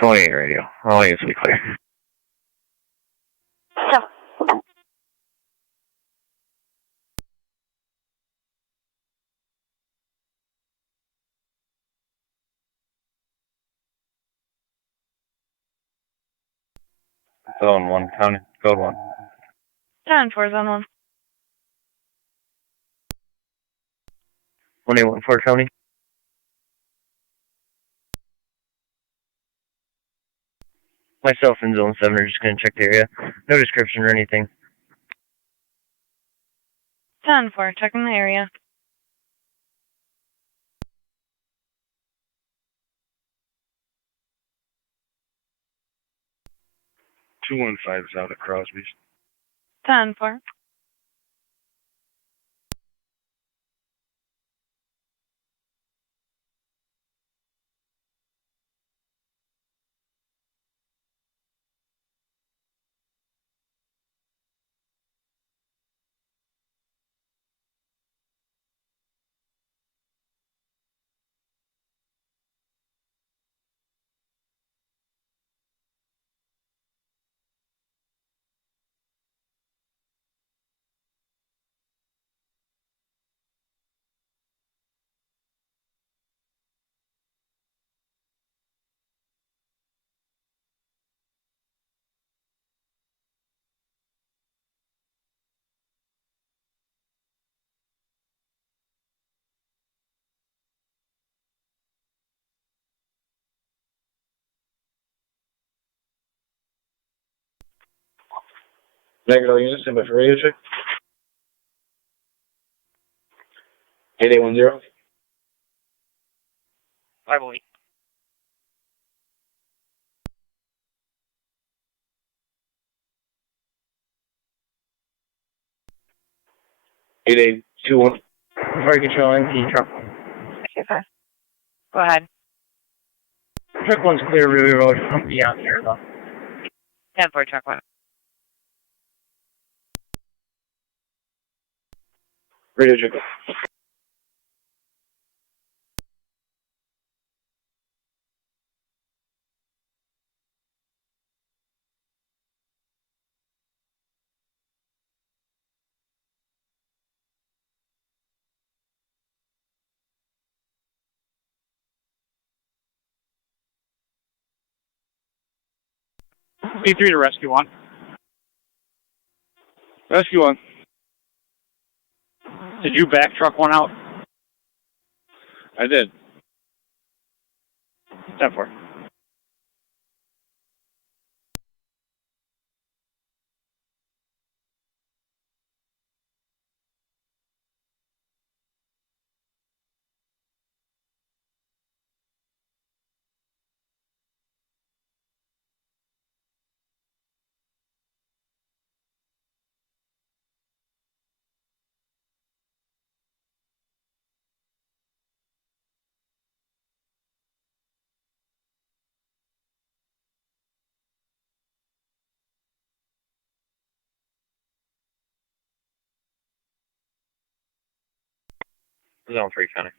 28 radio. All units will be clear. Zone 1, county, code 1. 10-4, zone 1. 1814 county. Myself and zone 7 are just going to check the area. No description or anything. 10-4, checking the area. Two 215 is out at Crosby's. 10-4. Negative units, stand by for radio check. 8810. 508. Eight eight two one. Fire control, NT truck. Okay. Go ahead. Truck 1's clear, Ruby Road. Yeah, here though. 10-4, truck 1. Radio check. C3 to rescue 1. Rescue 1. Did you back truck 1 out? I did. 10-4. Zone 3 county.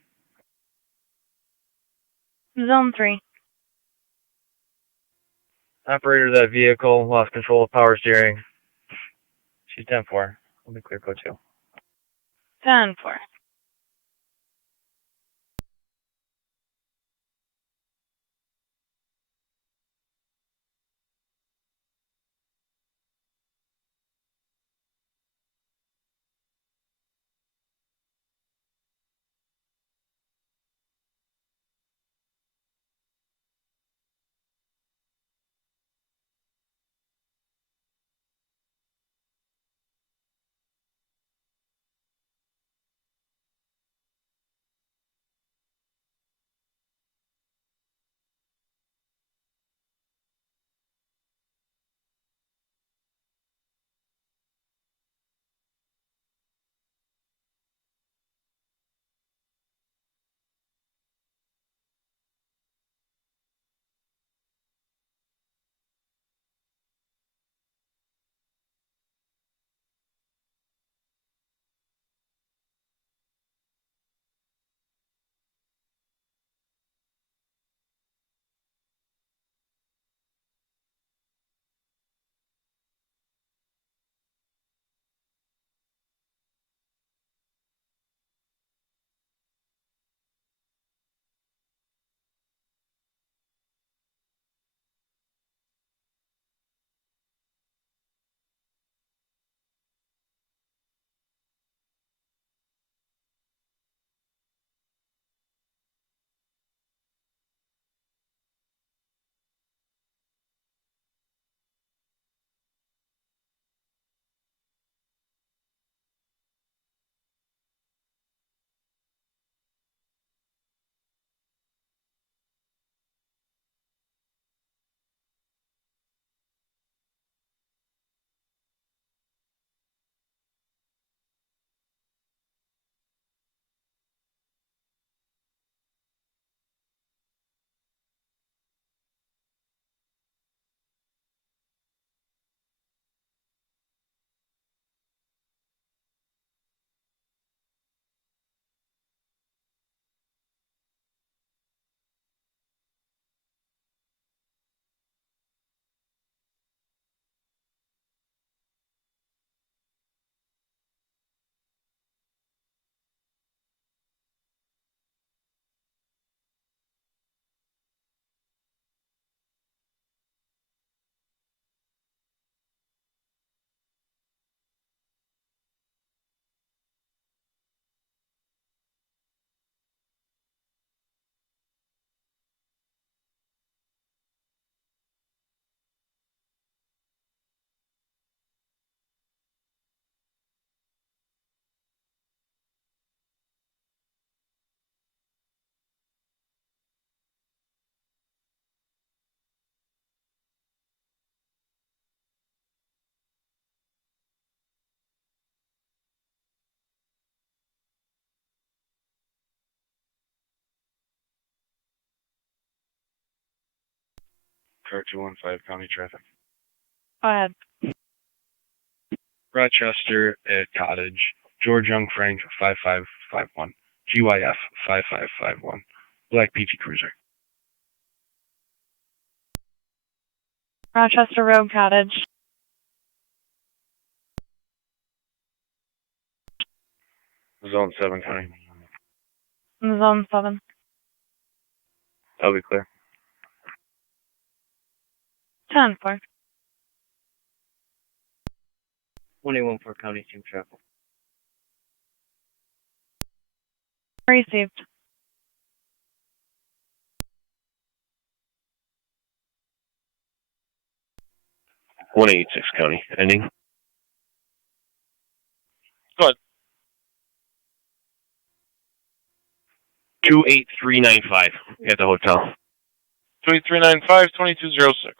Zone 3. Operator of that vehicle lost control of power steering. She's 10-4. We'll be clear code 2. 10-4. car 215 county traffic. Go ahead. Rochester at Cottage, George Young Frank 5551, GYF 5551, Black PT Cruiser. Rochester Road Cottage. Zone 7 county. Zone 7. That'll be clear. 10-4. 21 for county team traffic. Received. $186 county, ending. Go ahead. 28395 at the hotel. 28395, 2206.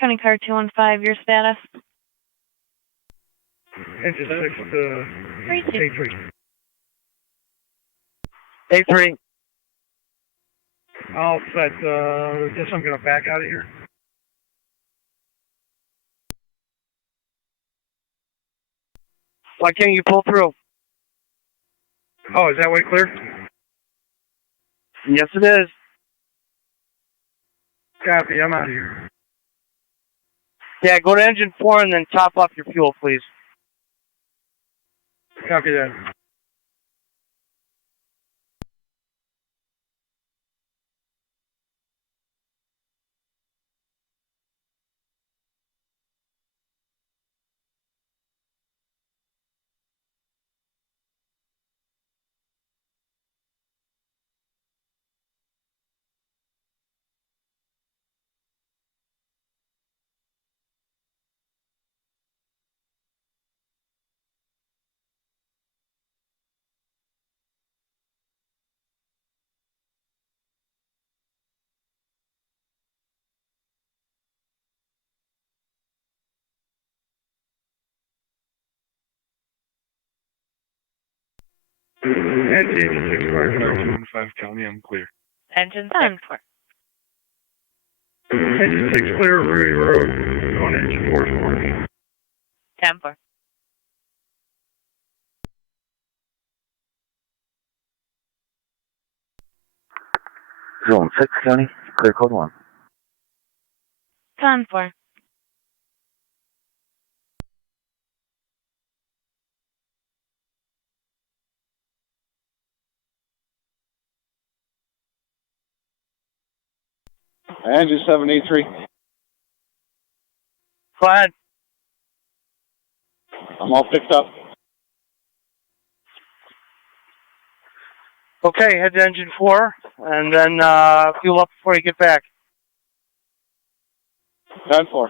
County car 215, your status? Engine 6, A3. A3. All set. Guess I'm going to back out of here. Why can't you pull through? Oh, is that way clear? Yes, it is. Copy, I'm out of here. Yeah, go to engine 4 and then top off your fuel, please. Copy that. Engine 5 county, I'm clear. Engine 6. Engine 6 clear, Rudy Road. On engine 4 morning. 10-4. Zone 6 county, clear code 1. 10-4. Engine 783. Go ahead. I'm all picked up. Okay, head to engine 4, and then fuel up before you get back. 10-4.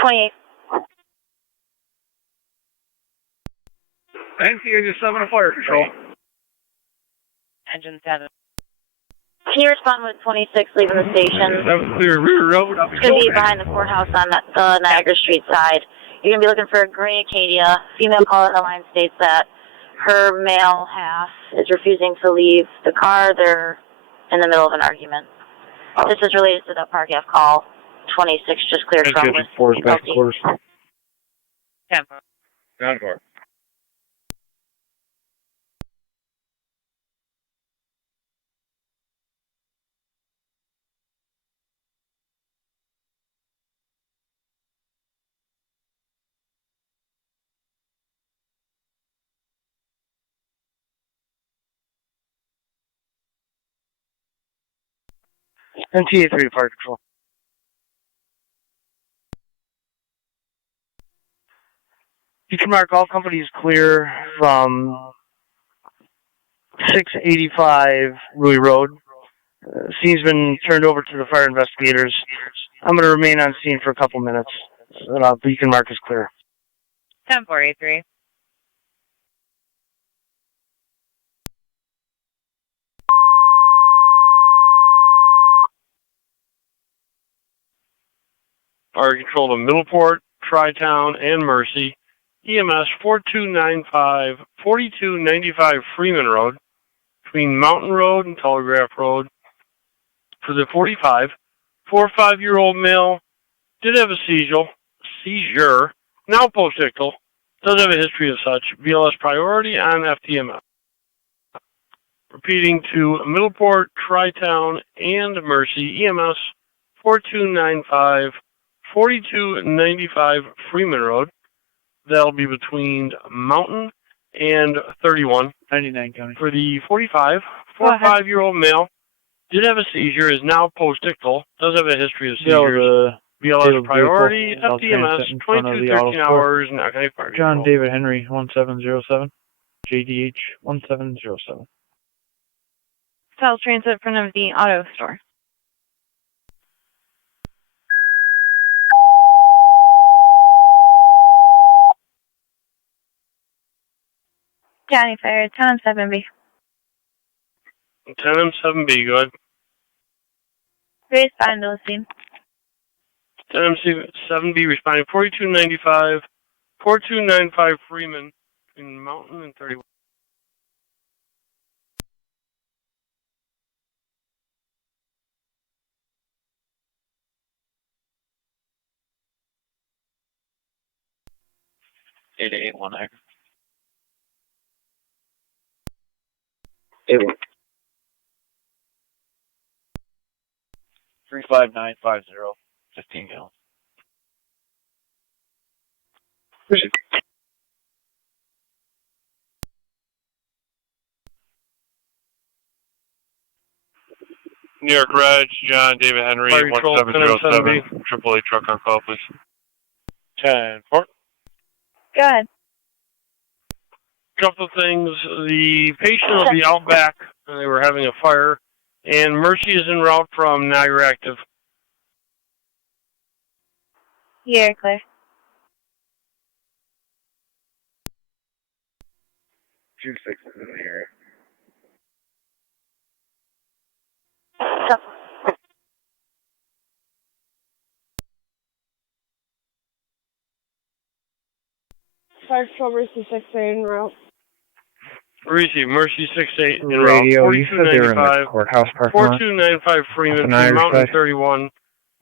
28. Engine 7 of fire control. Engine 7. Can you respond with 26 leaving the station? That was clear rear road. It's going to be behind the courthouse on the Niagara Street side. You're going to be looking for a gray Acadia. Female caller on the line states that her male half is refusing to leave the car. They're in the middle of an argument. This is related to the Park Ave call. 26 just cleared from with back to quarters. 10. Ground core. NTA 3 fire control. You can mark all companies clear from 685 Rui Road. Scene's been turned over to the fire investigators. I'm going to remain on scene for a couple minutes. But you can mark as clear. 10-483. Fire control to Middleport, Tri-Town, and Mercy. EMS 4295, 4295 Freeman Road, between Mountain Road and Telegraph Road. For the 45, 4-5-year-old male, did have a seizure, now post-ictal, does have a history of such, BLS priority on FTMF. Repeating to Middleport, Tri-Town, and Mercy, EMS 4295, 4295 Freeman Road. That'll be between Mountain and 31. 99 County. For the 45, 4-5-year-old male, did have a seizure, is now post-ictal, does have a history of seizures. BLS priority, FDMS, 22-13 hours, not going to fire. John David Henry, 1707. JDH 1707. South Transit in front of the auto store. County Fire, 10-7B. 10M7B, go ahead. Respond to the scene. 10M7B responding 4295, 4295 Freeman, between Mountain and 31. Eight 1 Niagara. 8-1. 35950. 15 gallons. New York Reg, John David Henry, 1707, AAA truck on call, please. 10-4. Go ahead. Couple of things. The patient will be out back, and they were having a fire, and Mercy is en route from Niagara Active. Yeah, clear. June 6th is in the area. Fire Patrol Mercy 6-8 en route. Receive Mercy 6-8 en route. Radio, you said they were in the 4295, courthouse parking lot. 4295 Freeman, Niagara Mountain side. 31.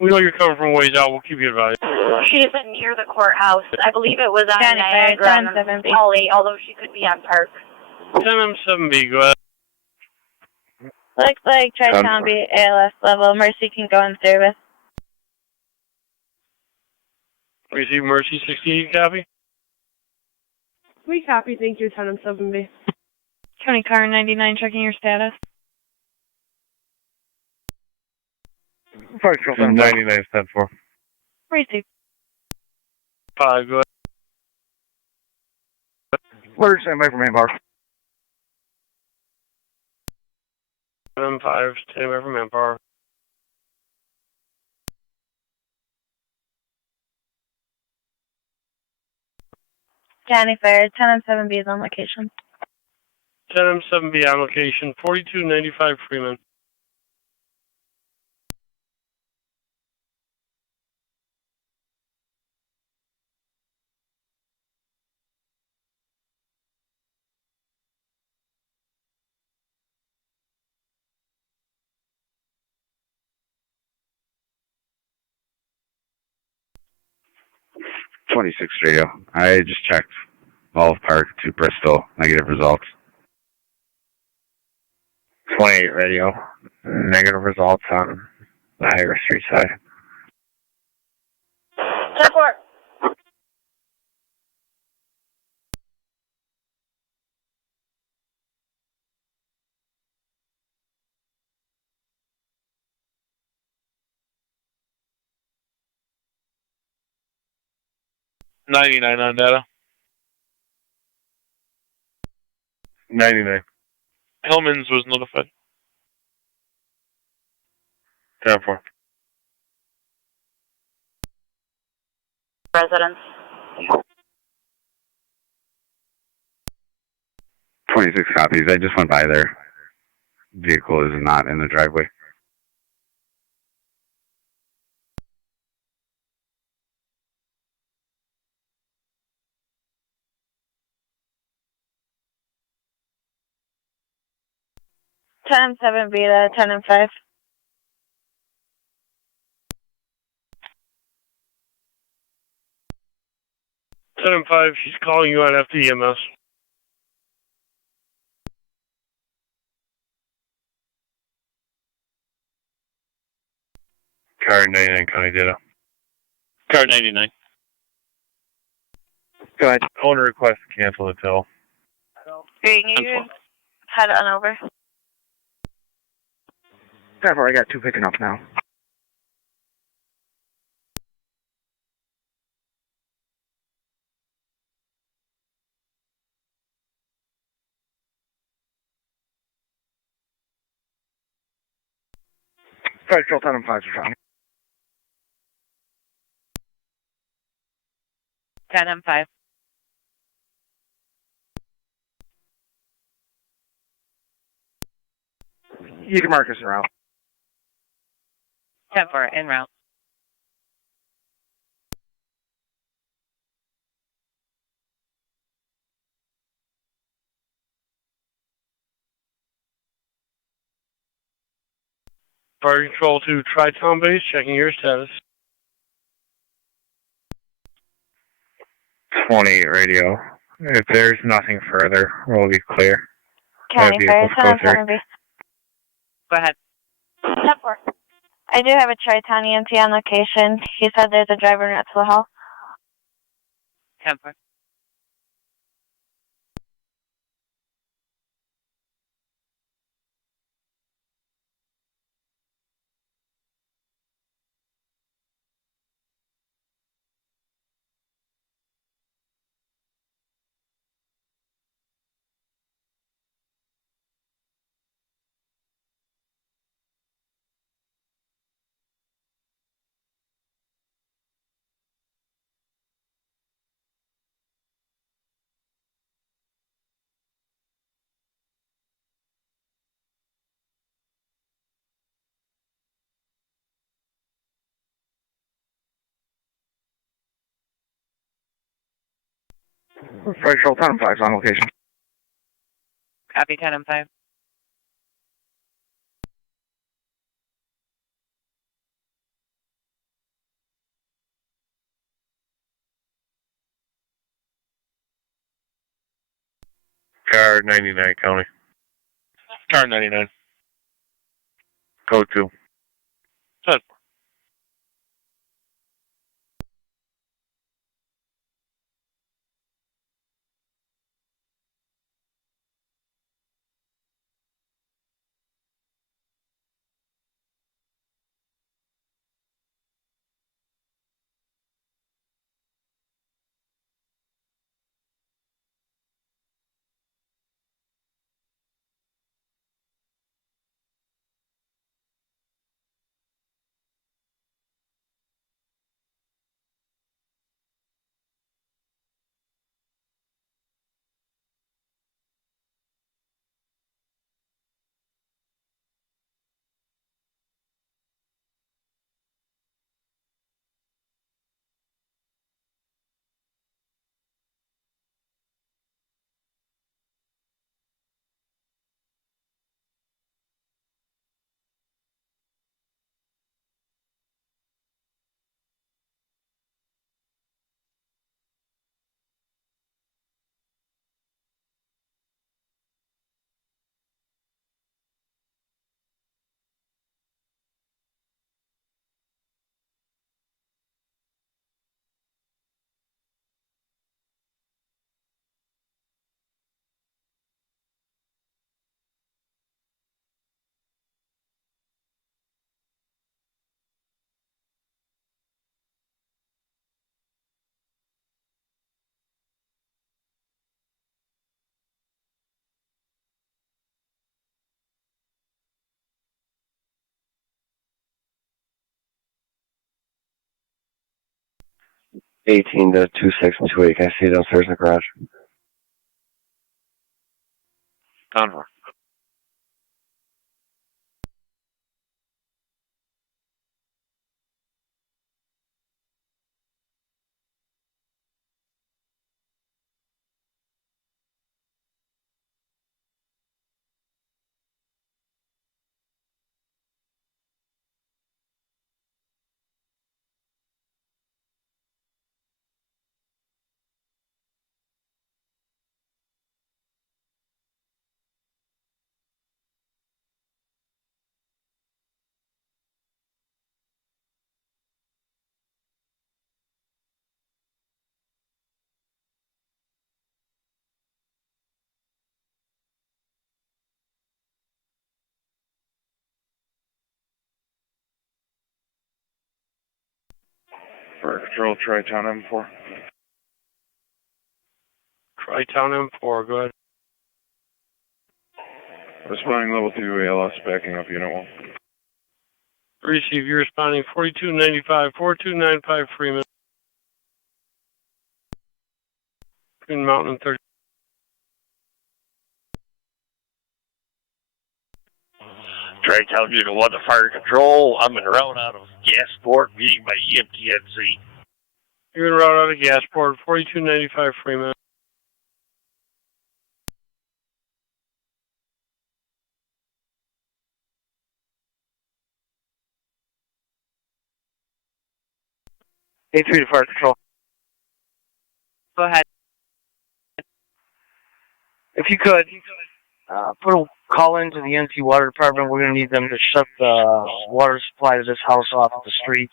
We know you're coming from ways out. We'll keep you advised. She isn't near the courthouse. I believe it was on County Fire, Niagara 10-7B. Alley, although she could be on Park. 10M7B, go ahead. Looks like Tri-Town be ALS level. Mercy can go in service. Receive Mercy 68, copy. We copy, thank you, 10-7B. County Car 99, checking your status. Fire Control 99 10-4. Receive. 5, go ahead. Alert, stand by for main power. 7M5, stand by for manpower. County Fire, 10 and 7B is on location. 10M7B on location, 4295 Freeman. Radio. I just checked Olive Park to Bristol. Negative results. 28 radio. Negative results on the Niagara Street side. 10-4. $99 on data. 99. Hellman's was notified. 10-4. Residents. 26 copies. I just went by there. Vehicle is not in the driveway. Ten and 7 Beta, 10 and 5. Ten and 5, she's calling you on FDMS. Car 99 County data. Car 99. Go ahead. Owner request to cancel the tow. Great, you head on over. 10-4, I got 2 picking up now. Fire Patrol 10 and 5 are trying. 10 and 5. You can mark us around. 10-4, en route. Fire Control to Tri-Town Base, checking your status. 28 radio. If there's nothing further, we'll be clear. County Fire, 10 and 7 B. Go ahead. 10-4. I do have a Tri-Town EMT on location. He said there's a driver in the hall. 10-4. Fire Patrol 10 and 5 on location. Copy 10 and 5. Car 99 County. Car 99. Code 2. 10-4. 18 to 2628. Can I see it downstairs in the garage? Convoy. Fire Control, Tri-Town M4. Tri-Town M4, go ahead. Responding level 2 ALS, backing up Unit 1. Receive, you're responding 4295, 4295 Freeman. Green Mountain and 30. Tri-Town Unit 1 to Fire Control. I'm en route out of Gasport, meeting my EMTNC. You're en route out of Gasport, 4295 Freeman. A3 to Fire Control. Go ahead. If you could, put a call into the NC Water Department. We're going to need them to shut the water supply to this house off the street.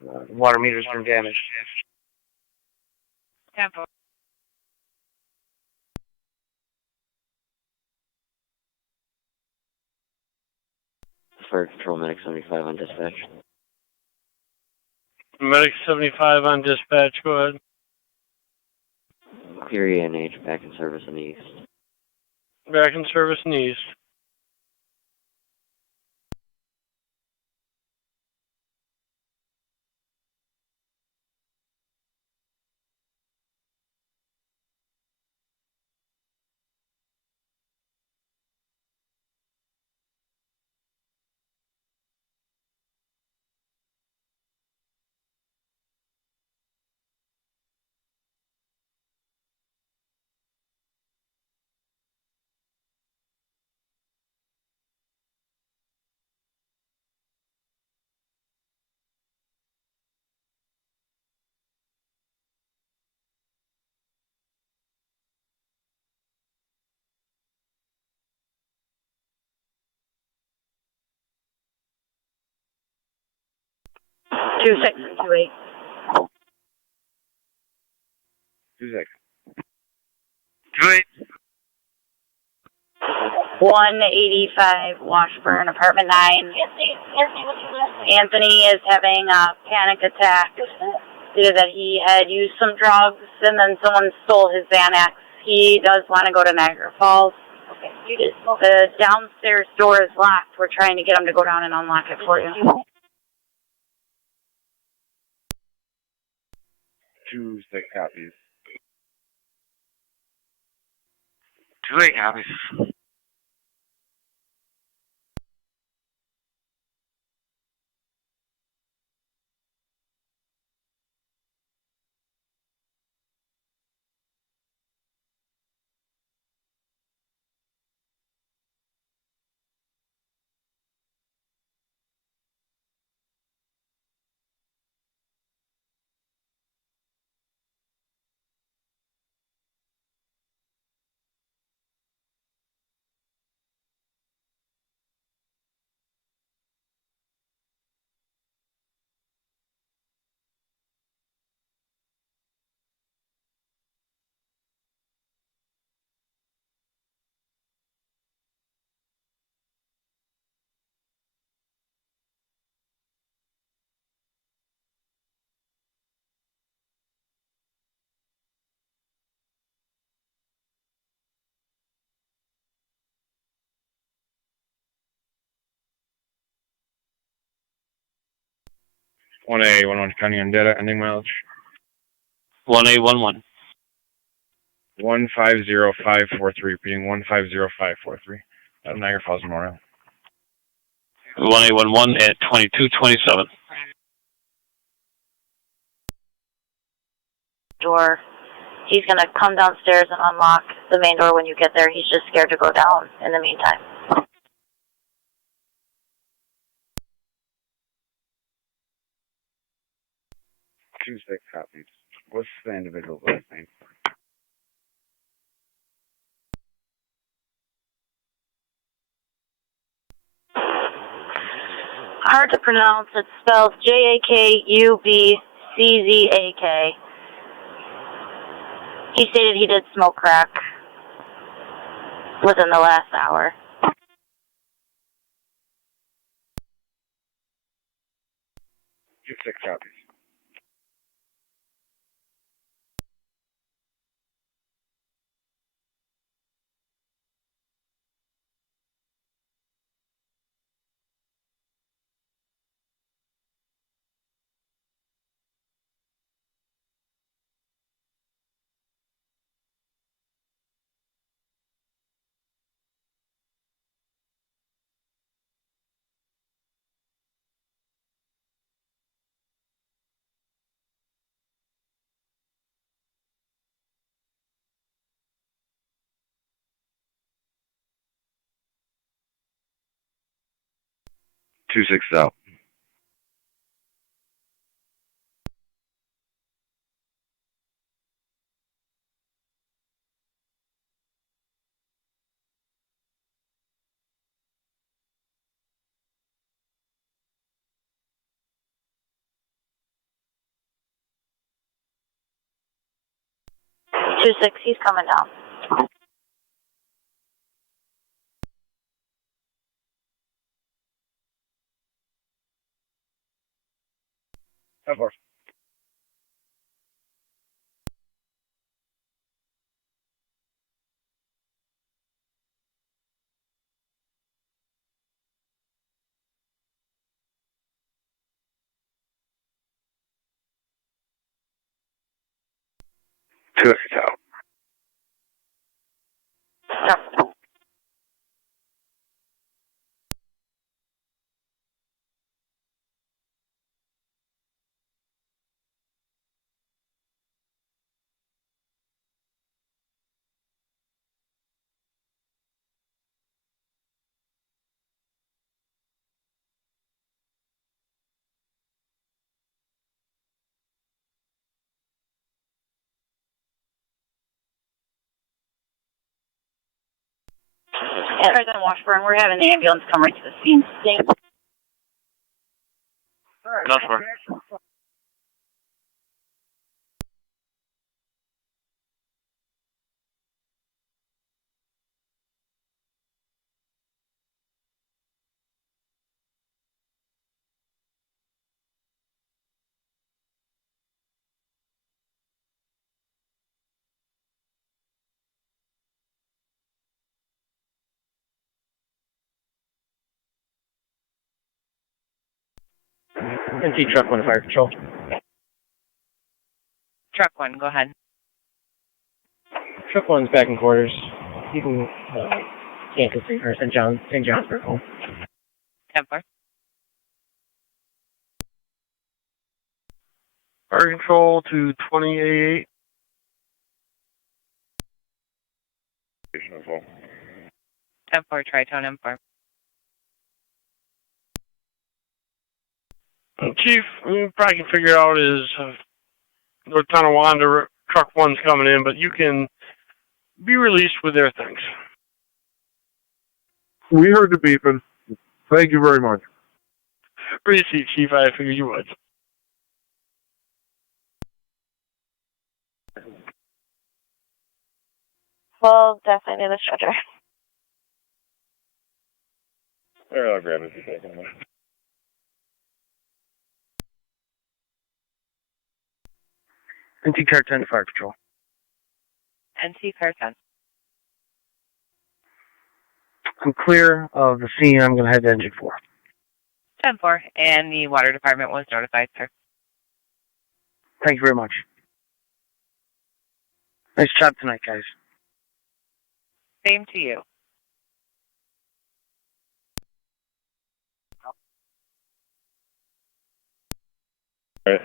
The water meter's been damaged. 10-4. Fire Control, Medic 75 on dispatch. Medic 75 on dispatch, go ahead. Clear ENH, back in service in the east. Back in service in the east. Two 6 and 2 8. 26. 2-8. 185 Washburn, apartment 9. Anthony is having a panic attack due to that he had used some drugs and then someone stole his Xanax. He does want to go to Niagara Falls. The downstairs door is locked. We're trying to get him to go down and unlock it for you. 2-6 copies. 2-8 copies. One A, 11 County on data, ending mileage. 1811. 150543, repeating 150543. Niagara Falls Memorial. 1811 at 2227. Door. He's going to come downstairs and unlock the main door when you get there. He's just scared to go down in the meantime. 26 copies. What's the individual's last name? Hard to pronounce. It's spelled Jakubczak. He stated he did smoke crack within the last hour. 26 copies. Two six out. Two six. He's coming down. Of course. Two six out. Yep. Yeah, President Washburn, we're having the ambulance come right to the scene. Not sure. NT Truck 1 Fire Control. Truck 1, go ahead. Truck 1's back in quarters. You can Kansas City or St. Johnsburg home. 10-4. Fire control to 28. 10-4, Tri-Tone M4. Chief, we probably can figure out is North Tonawanda truck 1's coming in, but you can be released with their things. We heard the beeping. Thank you very much. Appreciate, Chief. I figured you would. Well, definitely in the stretcher. There, I'll grab it for a second. NT Car 10 Fire Patrol. NC Car 10. I'm clear of the scene. I'm going to head to engine 4. 10-4, and the water department was notified, sir. Thank you very much. Nice job tonight, guys. Same to you. All right.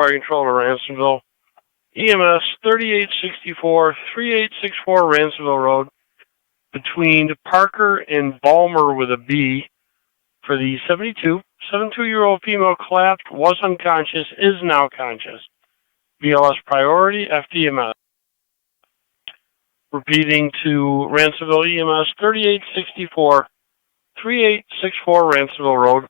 Fire Control to Ransomville. EMS 3864, 3864 Ransomville Road, between Parker and Balmer with a B, for the 72-year-old female collapsed, was unconscious, is now conscious. BLS priority, FDMS. Repeating to Ransomville EMS 3864, 3864 Ransomville Road,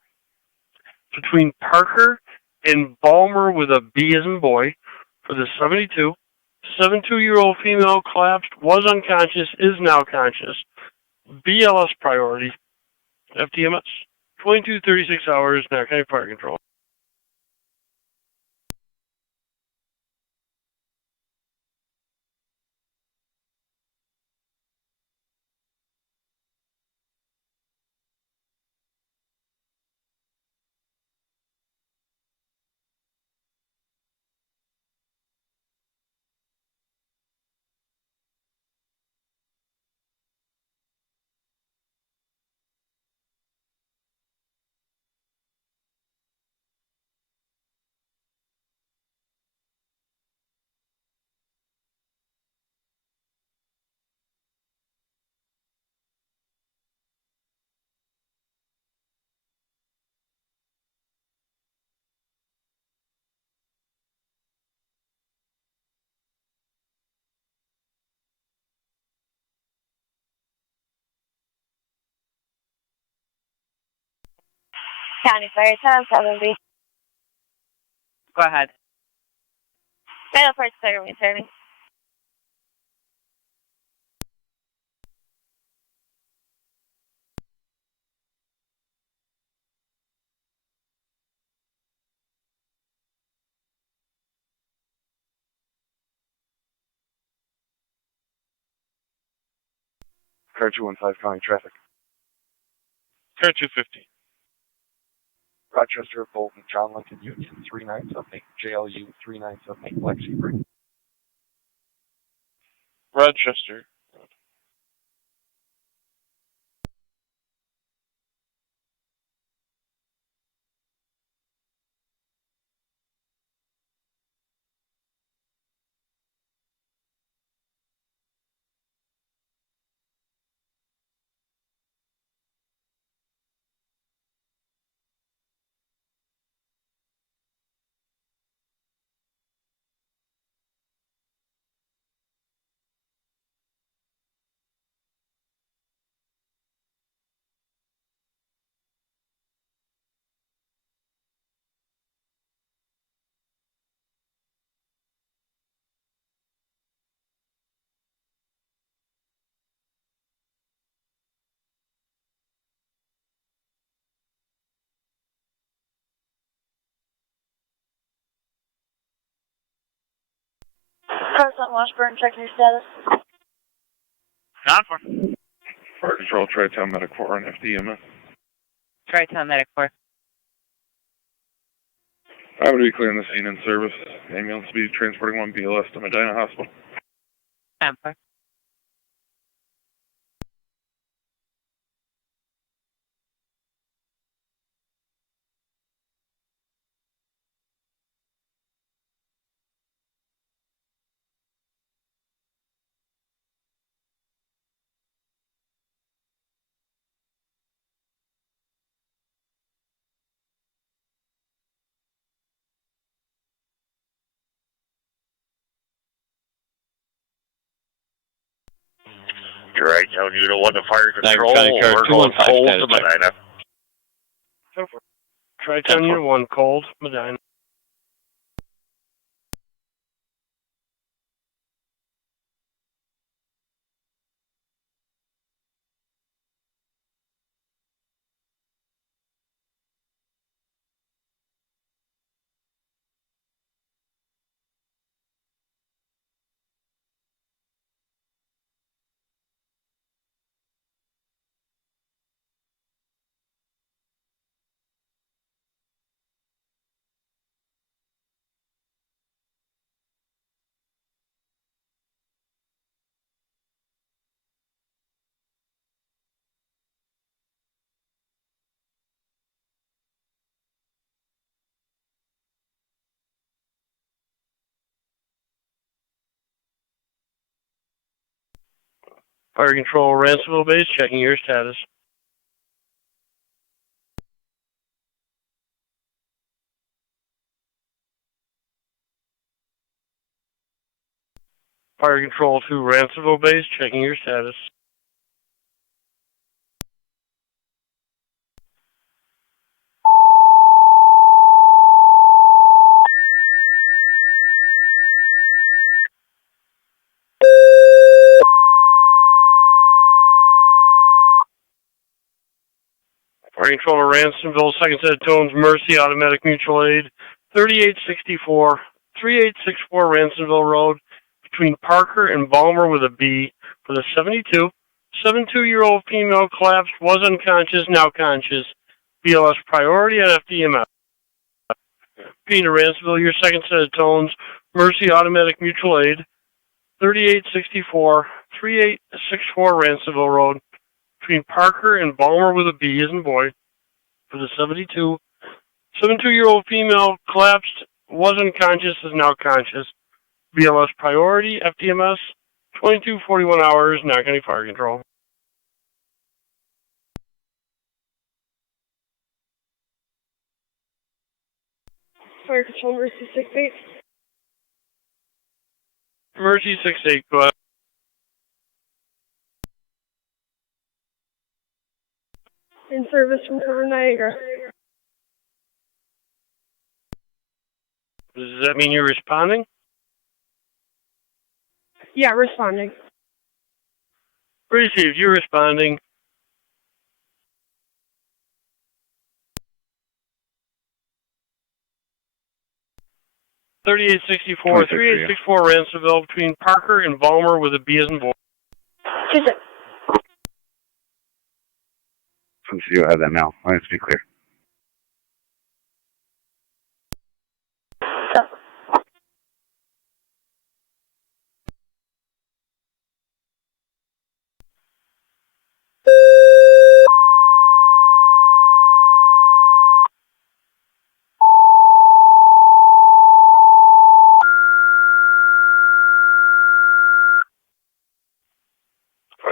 between Parker and Balmer with a B as in boy, for the 72-year-old female collapsed, was unconscious, is now conscious. BLS priority, FDMS, 2236 hours, Niagara County Fire Control. County Fire 1070. Go ahead. Middleport Center returning. Car 215 County Traffic. Car 250. Rochester, Bolton, John Lincoln Union, 3978, JLU 3978, Lexi. Rochester. President Washburn, checking your status. Conform. Fire Control, Tri-Town Medic 4 on FDMS. Tri-Town Medic 4. I'm going to be clearing the scene in service. Ambulance will be transporting one BLS to Medina Hospital. Conform. Tri-Town Unit 1 to fire Niagara control. County Car We're going 215 cold status to Medina. Tri-Town Unit 1, cold, Medina. Fire Control, Ransomville Base, checking your status. Fire Control to Ransomville Base, checking your status. Fire Control to Ransomville, second set of tones, Mercy, Automatic Mutual Aid, 3864, 3864 Ransomville Road, between Parker and Balmer with a B for the 72. 72-year-old female collapsed, was unconscious, now conscious. BLS priority at FDMS. Being to Ransomville, your second set of tones, Mercy Automatic Mutual Aid, 3864, 3864 Ransomville Road, between Parker and Balmer with a B as in boy, for the 72. 72-year-old female collapsed, was unconscious, is now conscious. BLS priority, FDMS, 2241 hours, not any fire control. Fire Control, Mercy 68. Mercy 68, go ahead. In service from Cover Niagara. Does that mean you're responding? Yeah, responding. Received, you're responding. $38.64, $38.64 Ransomville between Parker and Balmer with a B as in boy. You don't have that now. Let's be clear.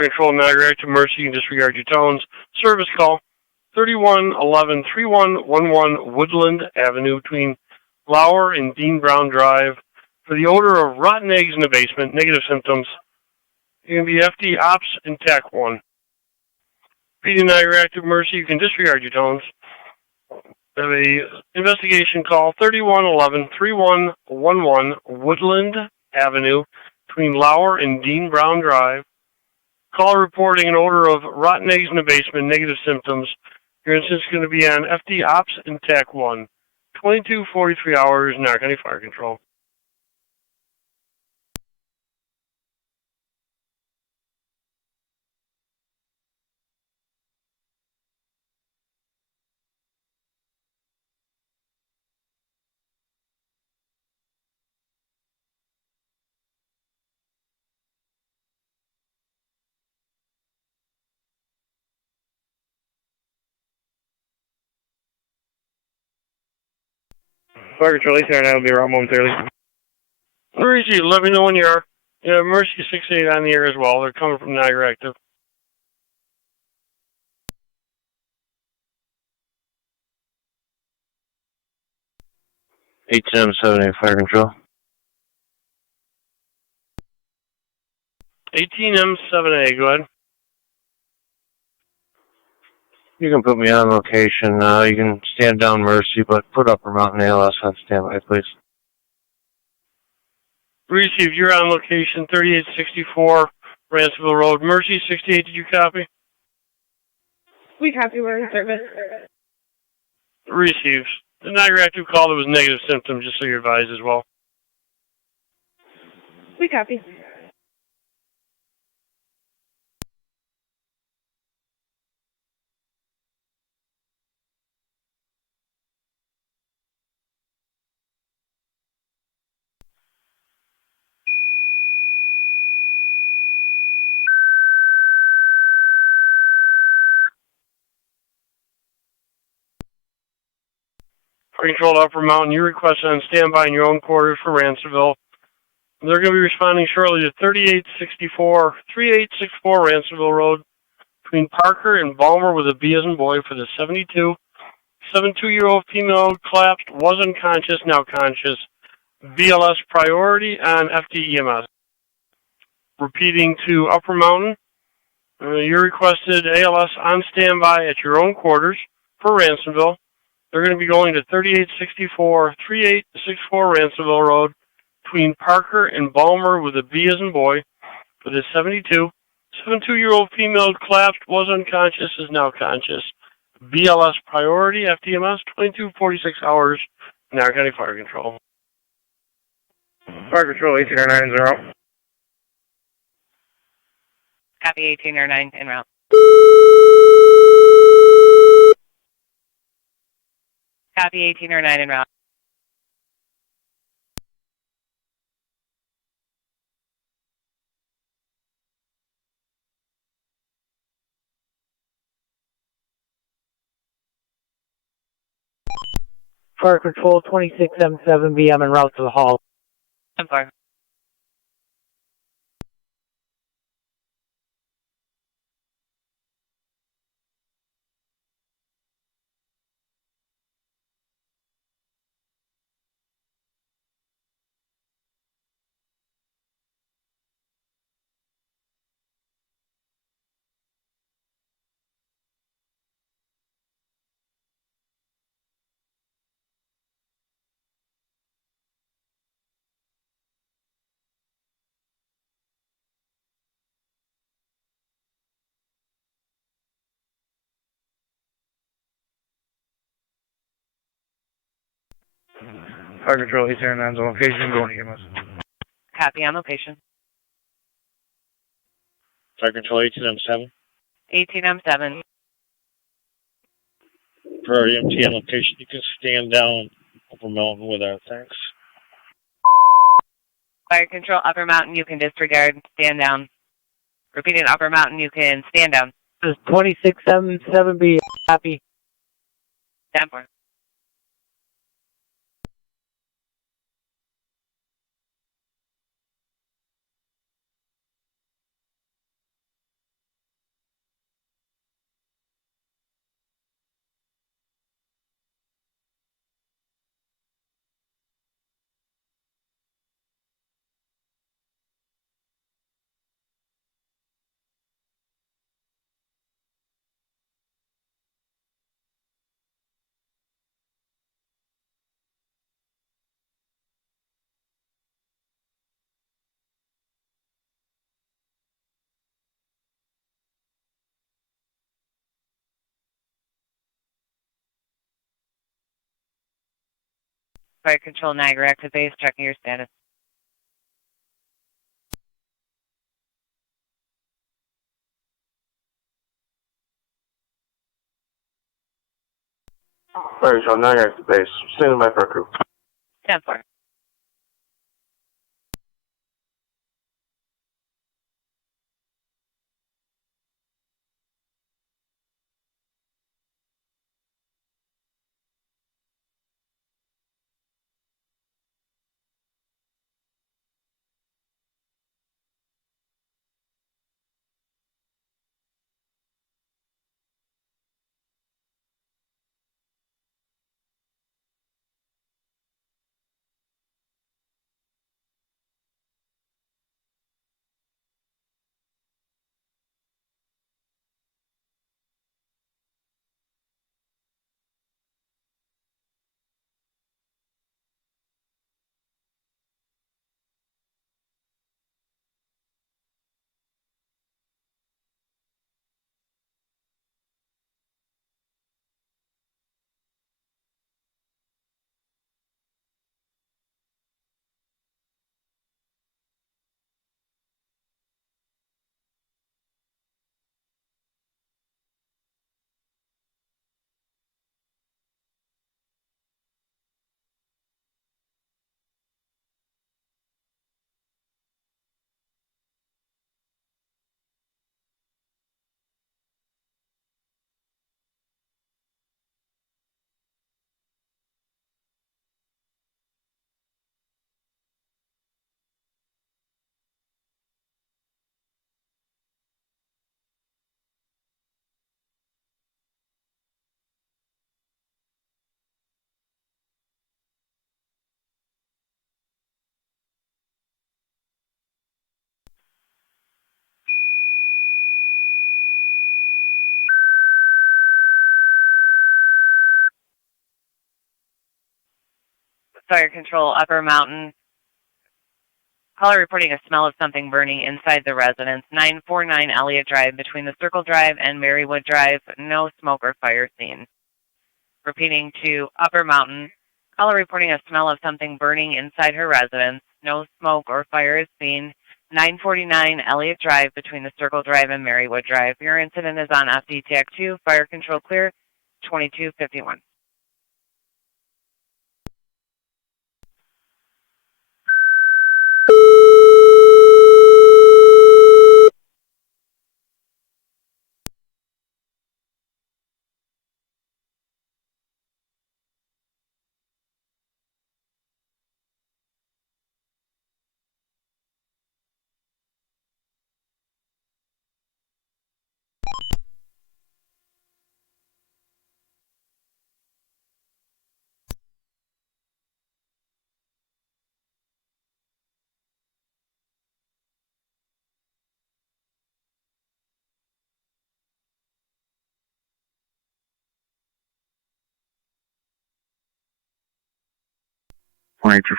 Control Niagara to Mercy, you can disregard your tones. Service call 3111-3111 Woodland Avenue between Lauer and Dean Brown Drive for the odor of rotten eggs in the basement, negative symptoms. You're going to be FD Ops and TAC 1. PD Niagara Active Mercy, you can disregard your tones. We have a investigation call 3111-3111 Woodland Avenue between Lauer and Dean Brown Drive. Call reporting an odor of rotten eggs in the basement, negative symptoms. Your incident is going to be on FD Ops and TAC 1. 22:43 hours, Niagara County Fire Control. Fire Control 809 will be around momentarily. Mercy, let me know when you are. Yeah, Mercy 68 on the air as well. They're coming from Niagara Active. $8-7-7-8 Fire Control. 18M7A, go ahead. You can put me on location. You can stand down Mercy, but put Upper Mountain ALS on standby, please. Receive, you're on location 3864 Ransomville Road. Mercy 68, did you copy? We copy, we're in service. Receive. The Niagara Active call, there was negative symptoms, just so you're advised as well. We copy. Fire Control to Upper Mountain, you requested on standby in your own quarters for Ransomville. They're going to be responding shortly to 3864 Ransomville Road between Parker and Balmer with a B as in boy for the 72-year-old female collapsed, was unconscious, now conscious. BLS priority on FDEMS. Repeating to Upper Mountain, you requested ALS on standby at your own quarters for Ransomville. They're going to be going to 3864 Ransomville Road between Parker and Balmer with a B as in boy for the 72-year-old female collapsed, was unconscious, is now conscious. BLS priority, FDMS, 22:46 hours, Niagara County Fire Control. Fire Control 18090. Copy 1809 en route. Copy 1809 en route. Fire Control 26M7B, I'm en route to the hall. I'm fire. Fire Control 809 on location, going to EMS. Copy on location. Fire Control 18M7. 18M7. For EMT on location, you can stand down Upper Mountain with our thanks. Fire Control Upper Mountain, you can disregard, stand down. Repeating Upper Mountain, you can stand down. This is 26M7B, copy. Stand for. Fire Control Niagara active base, checking your status. Fire Control Niagara active base. Standing by for a crew. 10-4. Fire Control Upper Mountain. Caller reporting a smell of something burning inside the residence. 949 Elliott Drive between the Circle Drive and Marywood Drive. No smoke or fire seen. Repeating to Upper Mountain. Caller reporting a smell of something burning inside her residence. No smoke or fire is seen. 949 Elliott Drive between the Circle Drive and Marywood Drive. Your incident is on FD TAC 2. Fire Control clear. 2251.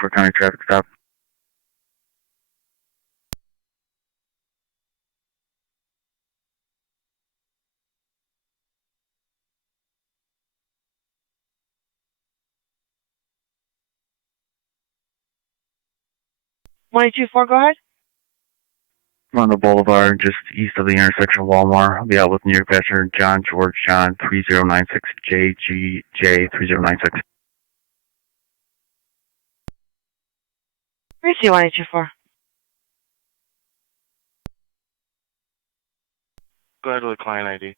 For county traffic stop. Go ahead. I'm on the boulevard just east of the intersection of Walmart. I'll be out with New York passenger John George John 3096 JGJ 3096. Receive 1824. Go ahead with the client ID.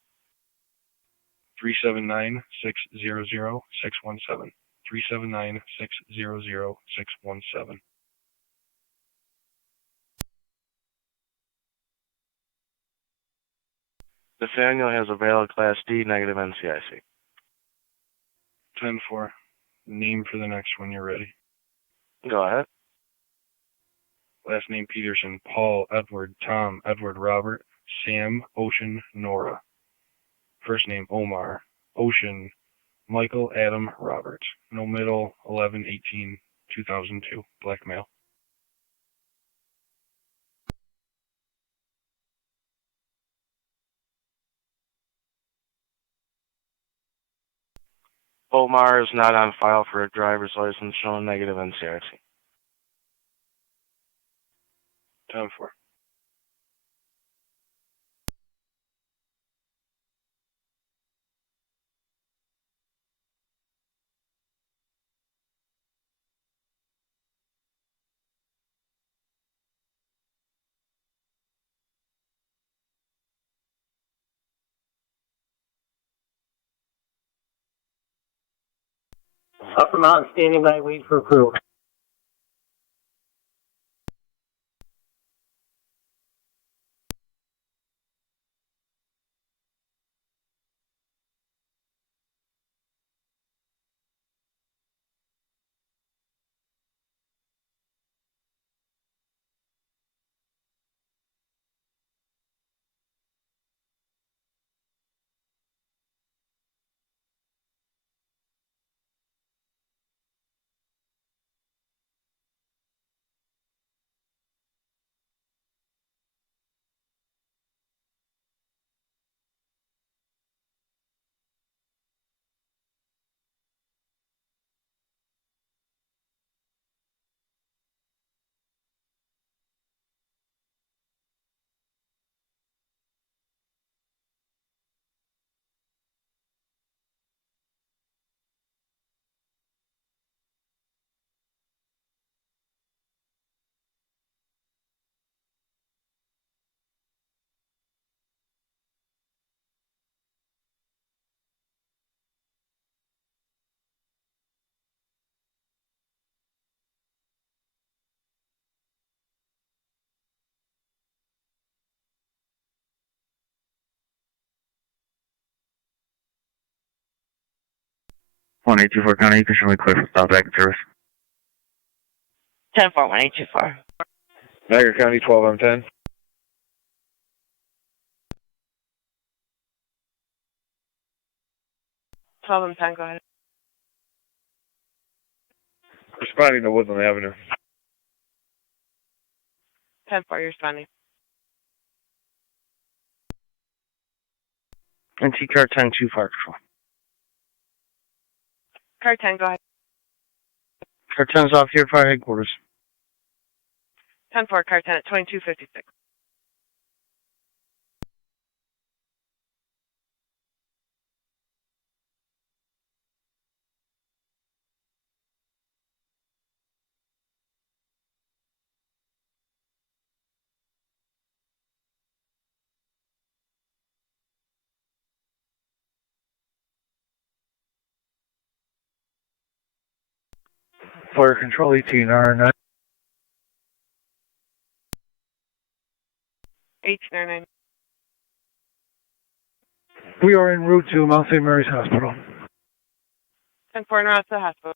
379-600-617. 379-600-617. Nathaniel has a valid Class D negative NCIC. 10-4. Name for the next one you're ready. Go ahead. Last name Peterson, Paul, Edward, Tom, Edward, Robert, Sam, Ocean, Nora. First name Omar, Ocean, Michael, Adam, Robert. No middle, 11/18/2002. Black male. Omar is not on file for a driver's license showing negative NCRC. 10-4. Upper Mountain standing by, waiting for approval. One 824 County, you can show me clear for stop back in service. 10-4, 1824. Niagara County 12M10. 12 and 10, go ahead. Responding to Woodland Avenue. 10-4, you're responding. And T-Car 10-2 Fire Control. Car 10, go ahead. Car 10's off here, fire headquarters. 10-4, car 10 at 2256. Fire Control 18R9. 1809. We are en route to Mount St. Mary's Hospital. 10-4, and route to the hospital.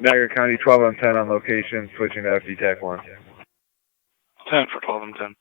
Niagara County 12 on 10 on location, switching to FD TAC 1. 10 for 12 and 10.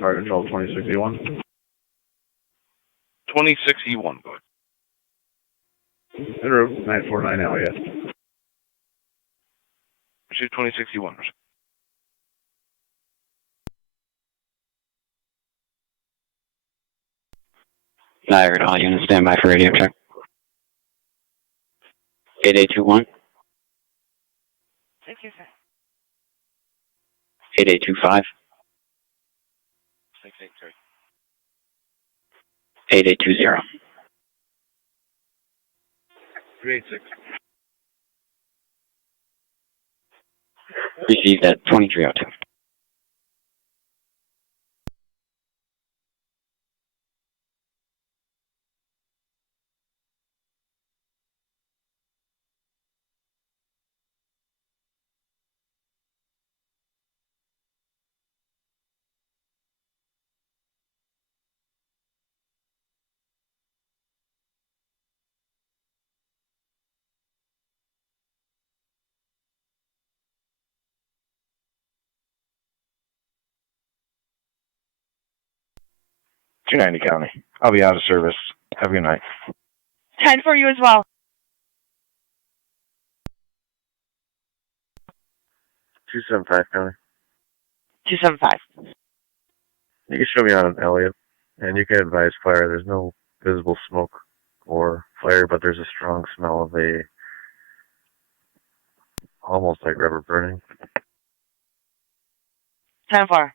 Fire control 2061. 26E1, go ahead. En route 949 Elliott. Pursuit 26E1. Niagara, all units stand by for radio check. 8821. 8825. 683. 8820. 386. Received at 2302. $290 County. I'll be out of service. Have a good night. 10 for you as well. 275 County. 275. You can show me on Elliott, and you can advise fire. There's no visible smoke or fire, but there's a strong smell of almost like rubber burning. 10-4.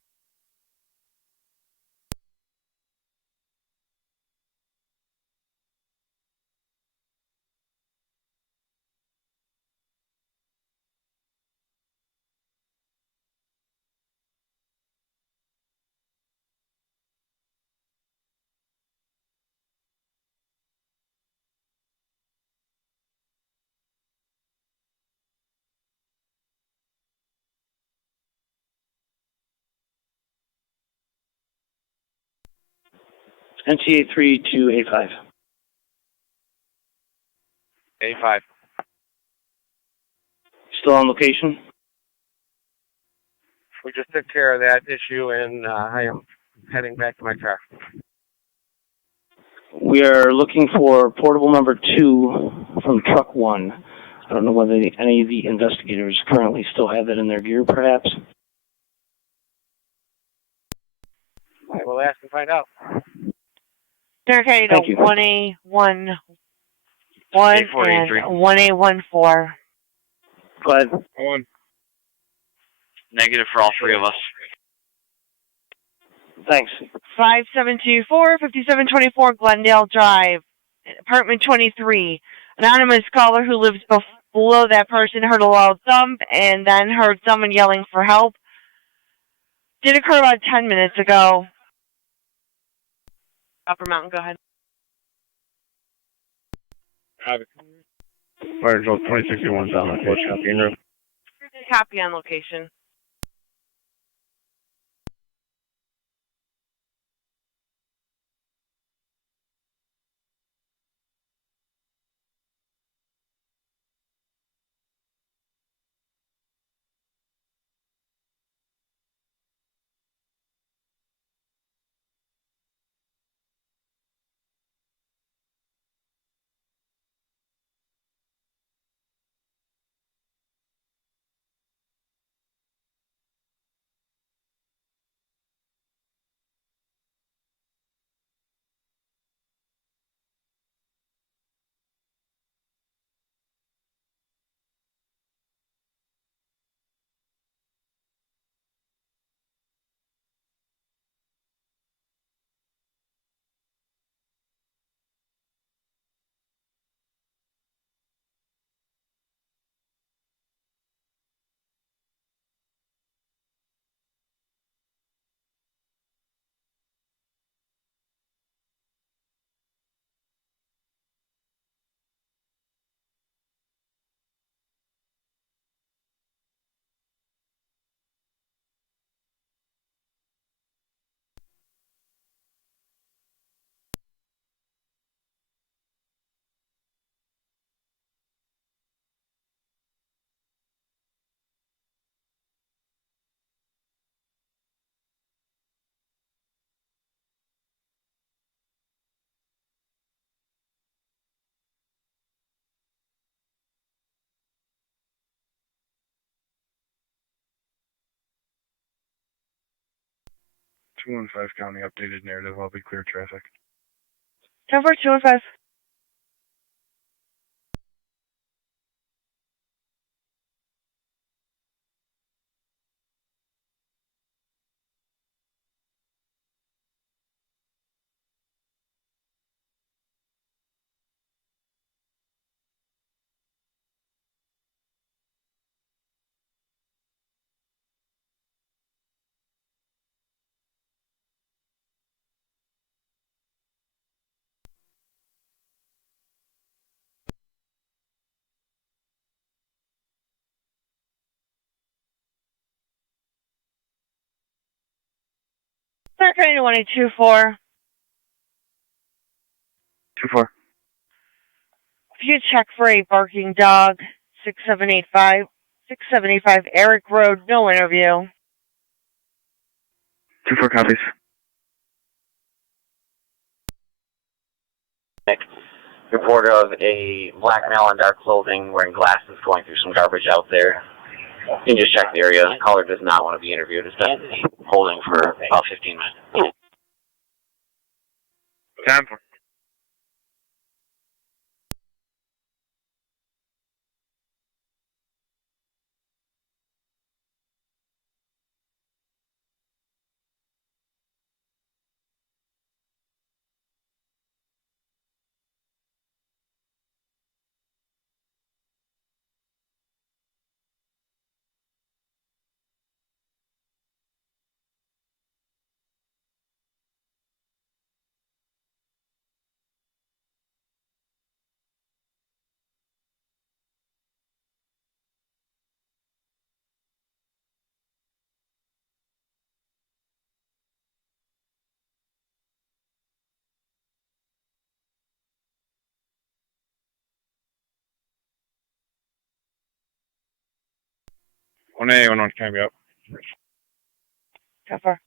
NTA 3285. A5. Still on location? We just took care of that issue, and I am heading back to my car. We are looking for portable number 2 from truck 1. I don't know whether any of the investigators currently still have that in their gear, perhaps. I will ask and find out. Okay, Thank you. 1A11 and 1A14. Go ahead. One. Negative for all three of us. Thanks. 5724-5724 Glendale Drive, apartment 23. Anonymous caller who lives below that person heard a loud thump and then heard someone yelling for help. Did occur about 10 minutes ago. Upper Mountain, go ahead. Have it. Fire control 2061 on location. Copy en route. Copy on location. Two one five county updated narrative. I'll be clear traffic. 10-4-2-1-5. Train 1824. 24. If you check for a barking dog, 6785 Eric Road, no interview. 24 copies. Report of a black male in dark clothing wearing glasses going through some garbage out there. You can just check the area. The caller does not want to be interviewed. It's been holding for about 15 minutes. Time for. One A, one can be up. Cover.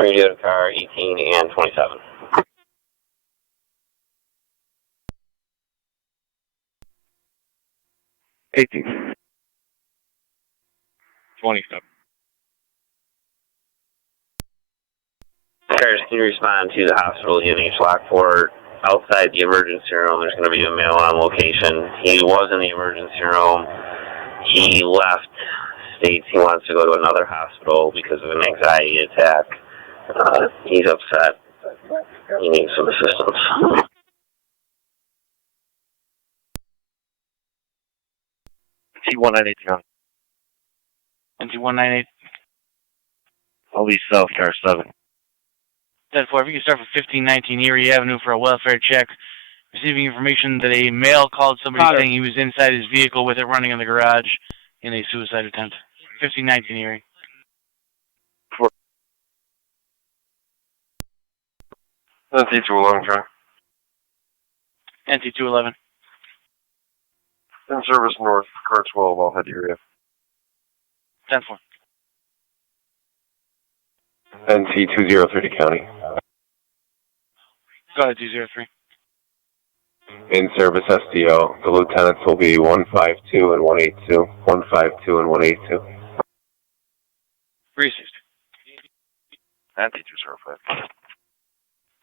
Radio to car 18 and 27. 18. 27. Cars, can you respond to the hospital UNH Lockport? Outside the emergency room, there's going to be a male on location. He was in the emergency room. He left, states he wants to go to another hospital because of an anxiety attack. He's upset. He needs some assistance. T1989. NT198. I'll be South Car 7. 10-4, if you can start for 1519 Erie Avenue for a welfare check. Receiving information that a male called somebody saying he was inside his vehicle with it running in the garage in a suicide attempt. 1519 Erie. NT211, try. NT211. In service north, car 12, I'll head to area. 10-4. NT2030 County. Go ahead, 203. In service SDO. The lieutenants will be 152 and 182. 152 and 182. 360. NT205.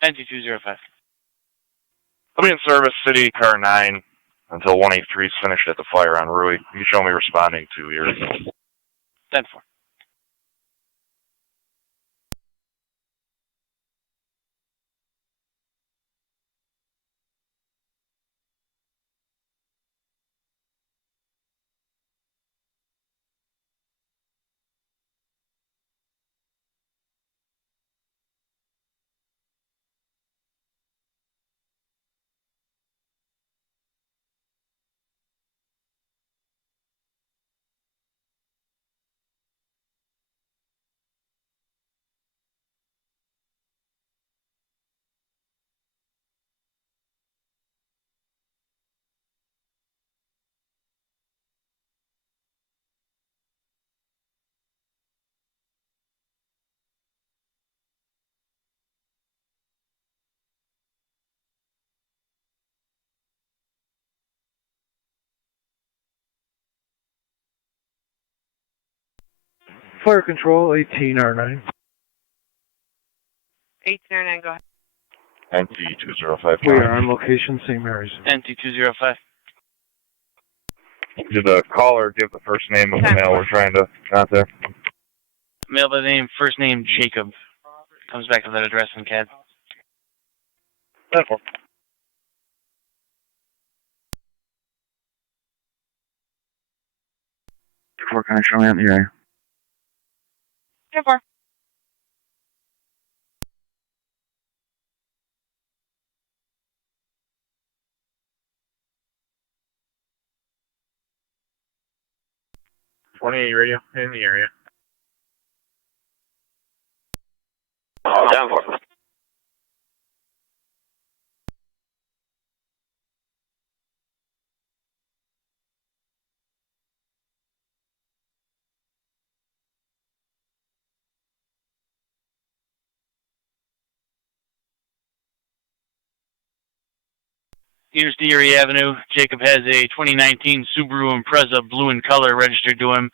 NT205. I'll be in service city car 9 until 183 is finished at the fire on Rui. You show me responding to your 10-4. Fire control, 18R9. 1809, go ahead. NT205. We are on location, St. Mary's. NT205. Did the caller give the first name of the male we're trying to contact? Male by the name, first name Jacob. Comes back to that address in CAD. 10-4. Can I show me out in the area? 10-4. Radio in the area. 10-4. East Erie Avenue. Jacob has a 2019 Subaru Impreza, blue in color, registered to him.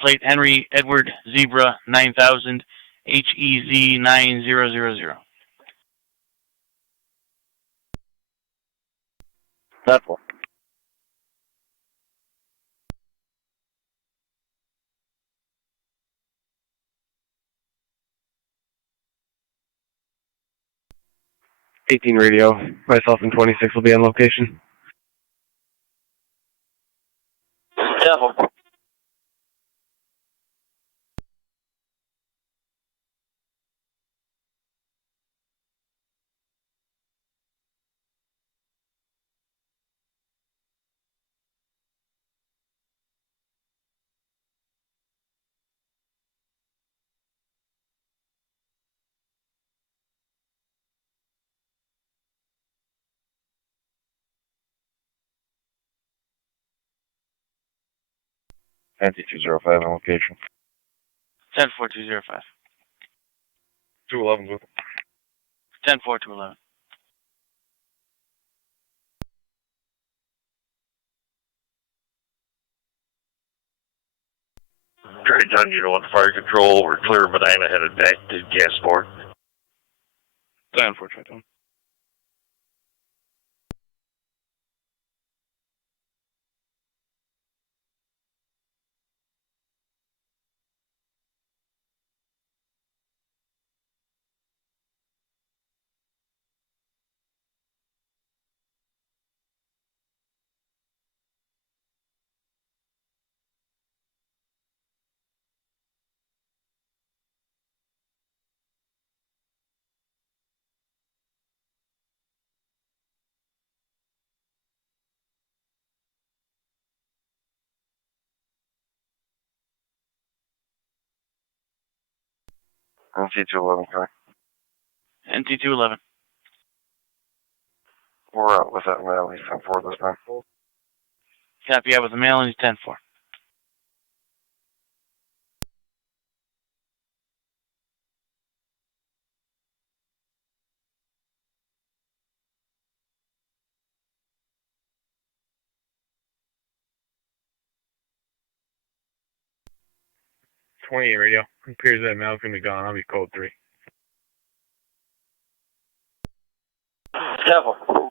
Plate Henry Edward Zebra 9000 HEZ 9000. That's one. Radio. Myself and 26 will be on location. Devil. NT205 on location. 10205. 211's with 10-4, 211. Trade Junction on fire control. We're clear of Medina headed back to Gasport. 10-4, Tri-Town. NT211, correct? NT211. We're out with that mail. He's 10-4 this time. Copy out with the mail, and he's 10-4. Radio. It appears that mail's gonna be gone. I'll be code 3. Careful.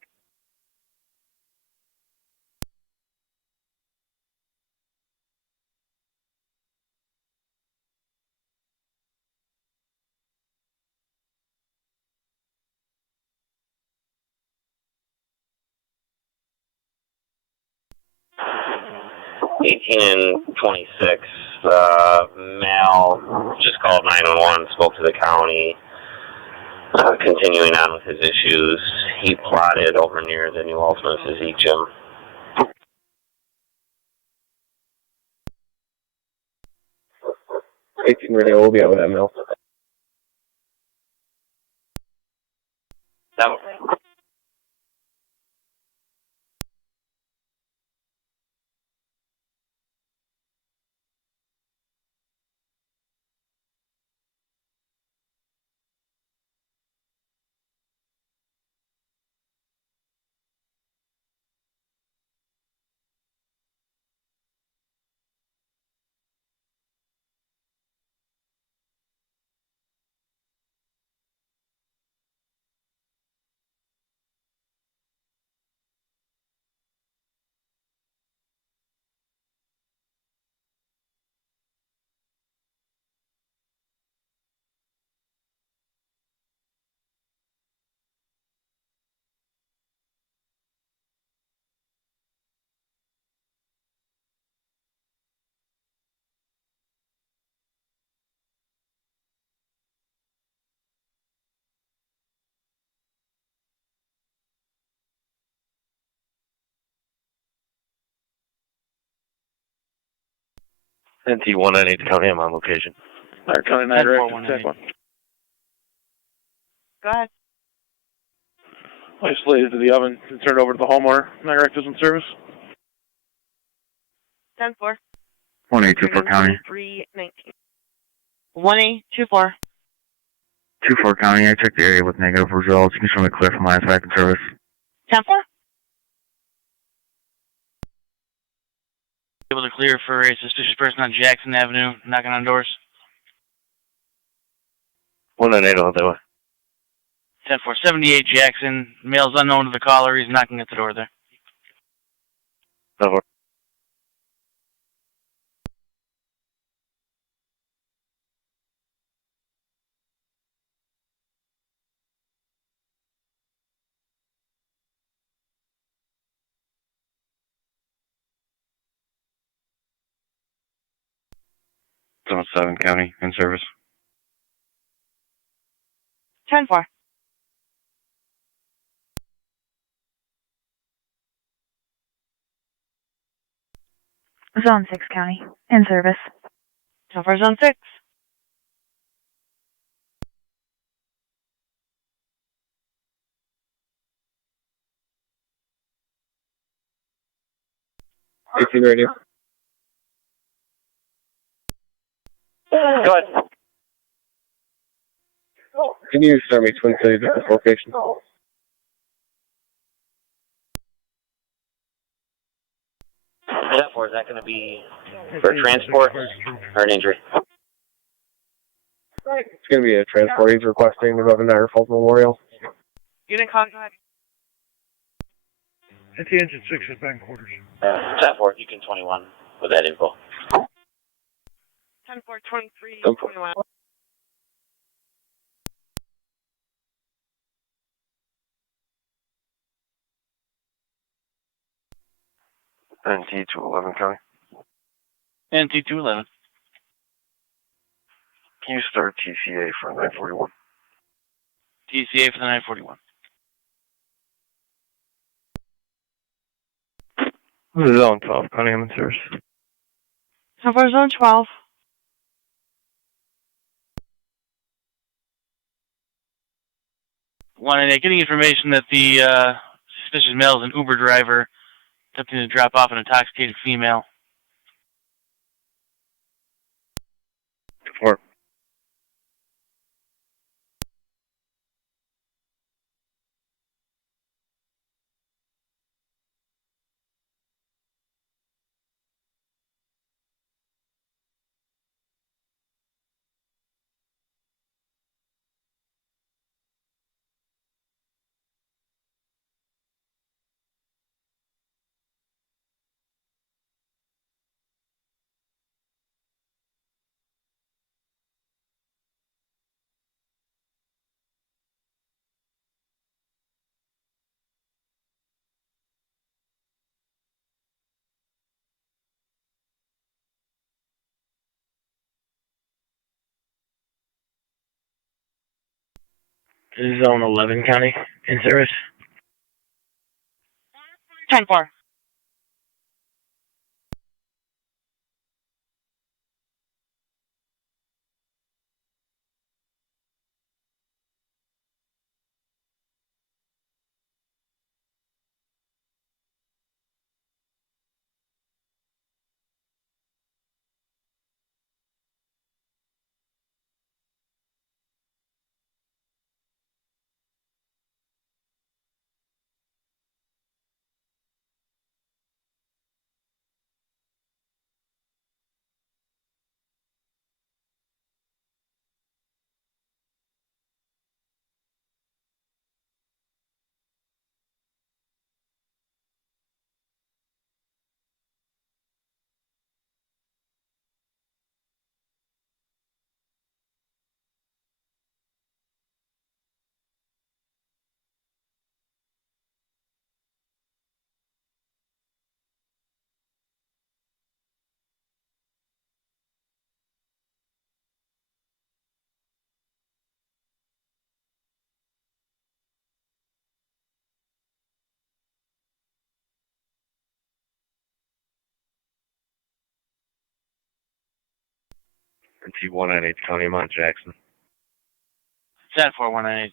and 26. Mal just called 911, spoke to the county, continuing on with his issues. He plotted over near the New Ultimate Physique Gym. Radio will be out with that mail. That 198 County, I'm on location. Our County Niagara, check one. Go ahead. Isolated to the oven and turned over to the homeowner. Niagara is in service. 10-4. 1824 County. 319. 1824. 24 County, I checked the area with negative results. You can show me clear from my side and service. 10-4. Able to clear for a suspicious person on Jackson Avenue, knocking on doors. 198 on that way. 10-4, 78 Jackson. Male's unknown to the caller. He's knocking at the door there. 10-4. Zone 7 County, in service. 10-4. Zone 6 County, in service. 10-4, Zone 6. Radio. Go ahead. Can you send me Twin Cities location? Therefore, is that going to be for transport or an injury? It's going to be a transport. He's requesting to go to Niagara Falls Memorial. Unit contact. At the engine 6 at bank quarters. 10-4, you can 21 with that info. 10-4-23, 21. NT 211 County. NT 211. Can you start TCA for 941? TCA for the 941. Zone 12, County I'm in service. How far zone 12? Getting information that the suspicious male is an Uber driver attempting to drop off an intoxicated female. Report. Zone 11 County in service. 10-4. NT 198 County, Mount Jackson. 10-4-198.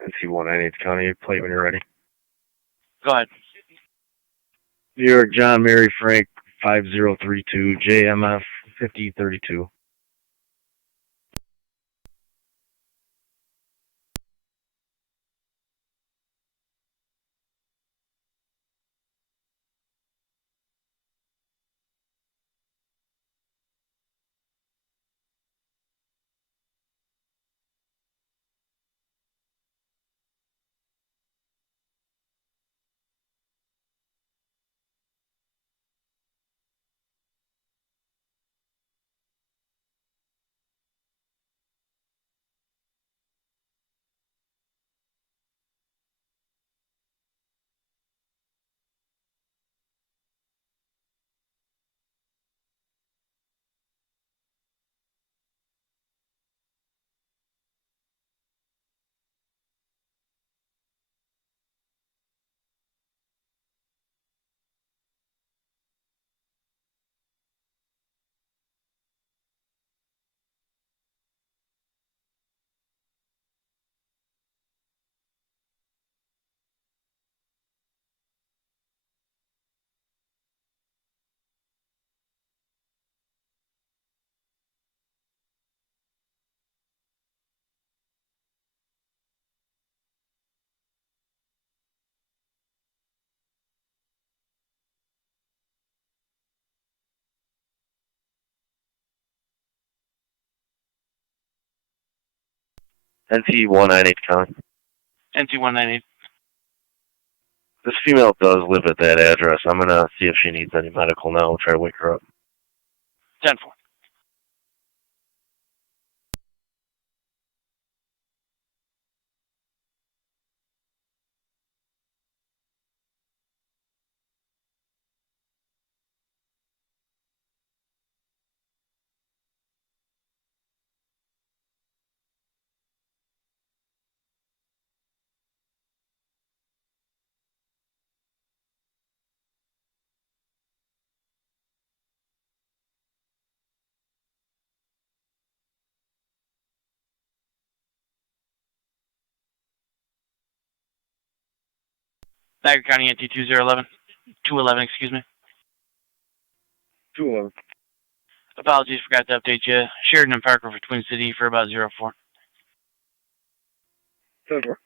NT 198 County, plate when you're ready. Go ahead. New York, John, Mary, Frank, 5032, JMF 5032. NT198 County. NT198. This female does live at that address. I'm going to see if she needs any medical now. We'll try to wake her up. 10-4. Niagara County NT211. 211, excuse me. 211. Apologies, forgot to update you. Sheridan and Parker for Twin City for about 04. 10-4.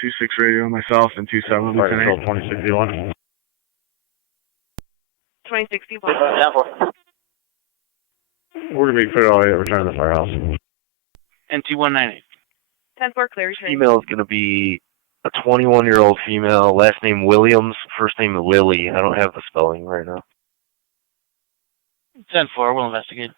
Two 6 radio myself and 27 Fire Control Lieutenant. 2061. 2061. We're going to be put all the way at return to the firehouse. NT198. 10-4, clear. Female is going to be a 21-year-old female, last name Williams, first name Lily. I don't have the spelling right now. 10-4, we'll investigate.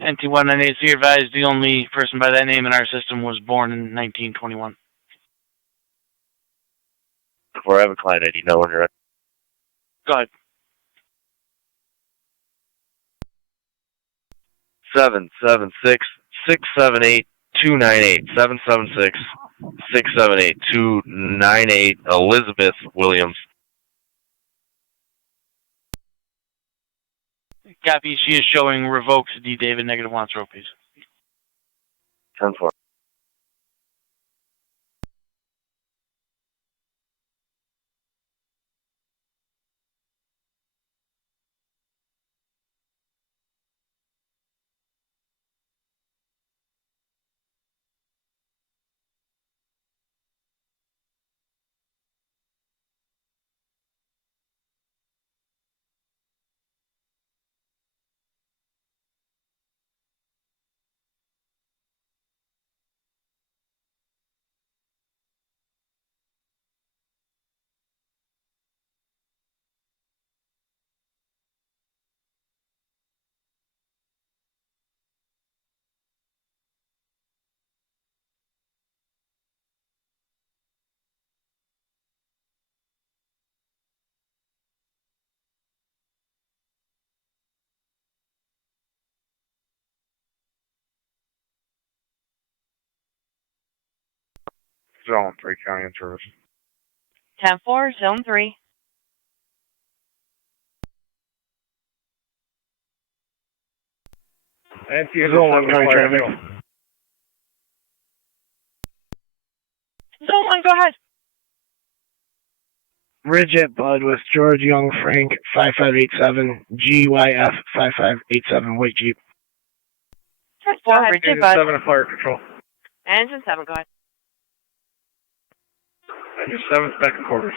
NT198, be advised, the only person by that name in our system was born in 1921. Before I have a client ID, know when you're ready. Go ahead. 776-678-298. 776-678-298. Elizabeth Williams. Copy, she is showing revoked D. David, -1 trophies. 10-4. Zone 3 County in service. 10-4, zone 3. Zone 1 County traffic. Zone 1, go ahead. Bridget Bud with George Young Frank 5587 GYF 5587 white Jeep. Go ahead, Bud. 7 Fire Control. Engine 7, go ahead. Engine 7, back in quarters.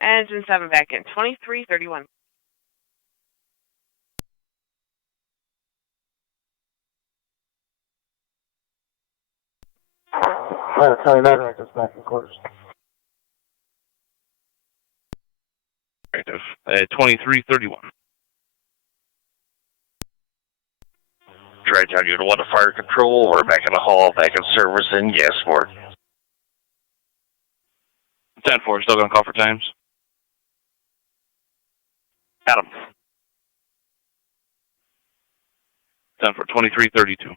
Engine 7 back in. 2331. County Niagara, just back in quarters. Active. 2331. Tri-Town Unit 1 to fire control. We're back in the hall, back in service in Gasport. 10-4, still going to call for times. Adam. 10-4, 2332.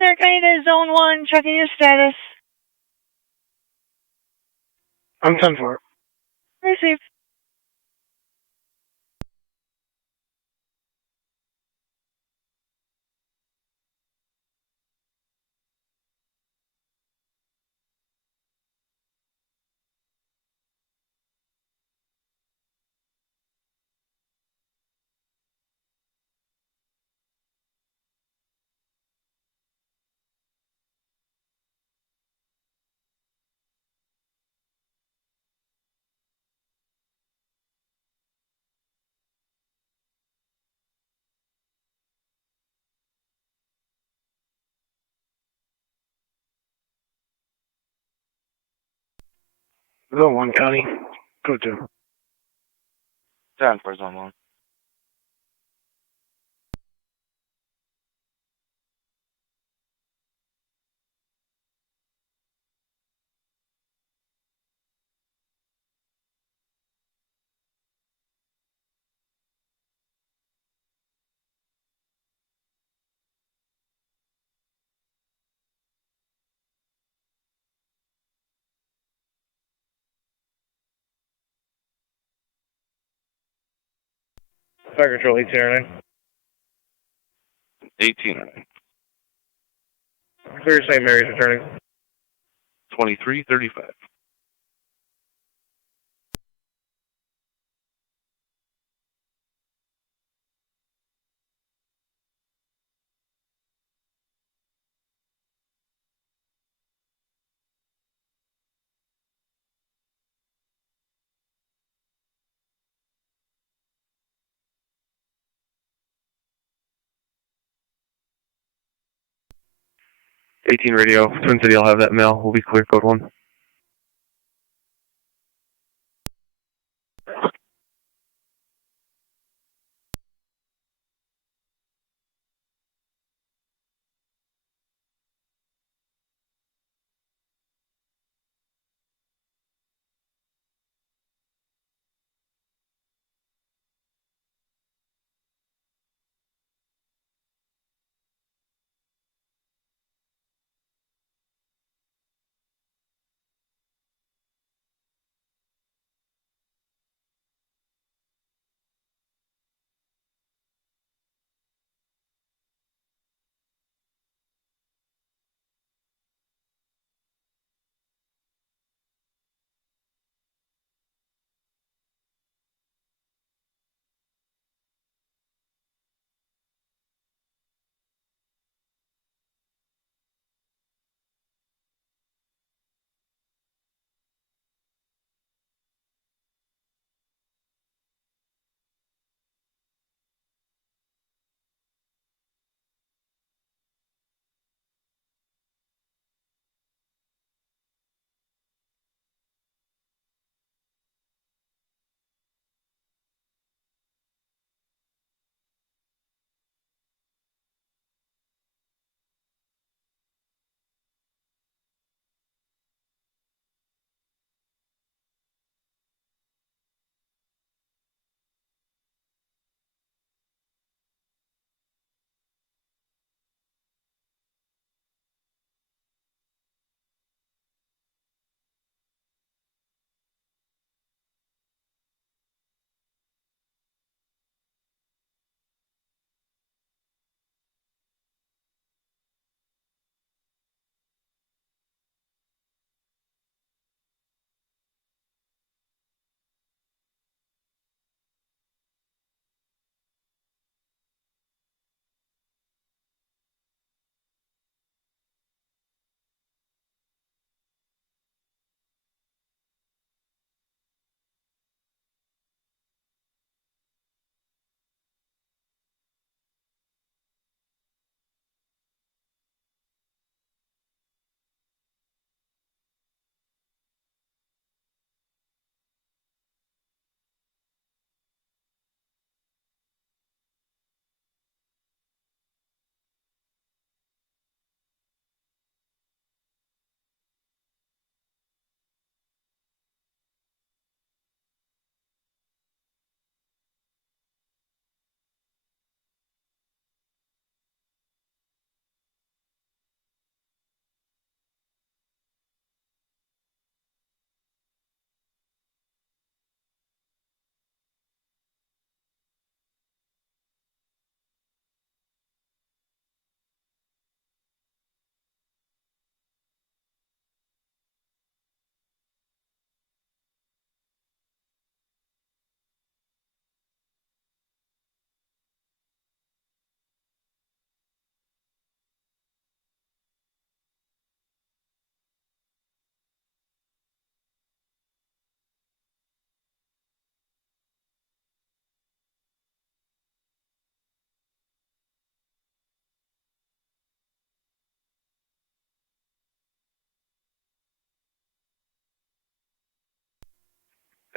They're going to Zone 1, checking your status. I'm 10-4. Received. Zone 1, County. Go to. 10-4, zone 1. Fire control 1809. 1809. Clear St. Mary's returning. 2335. Radio, Twin City, I'll have that mail. We'll be clear, code 1.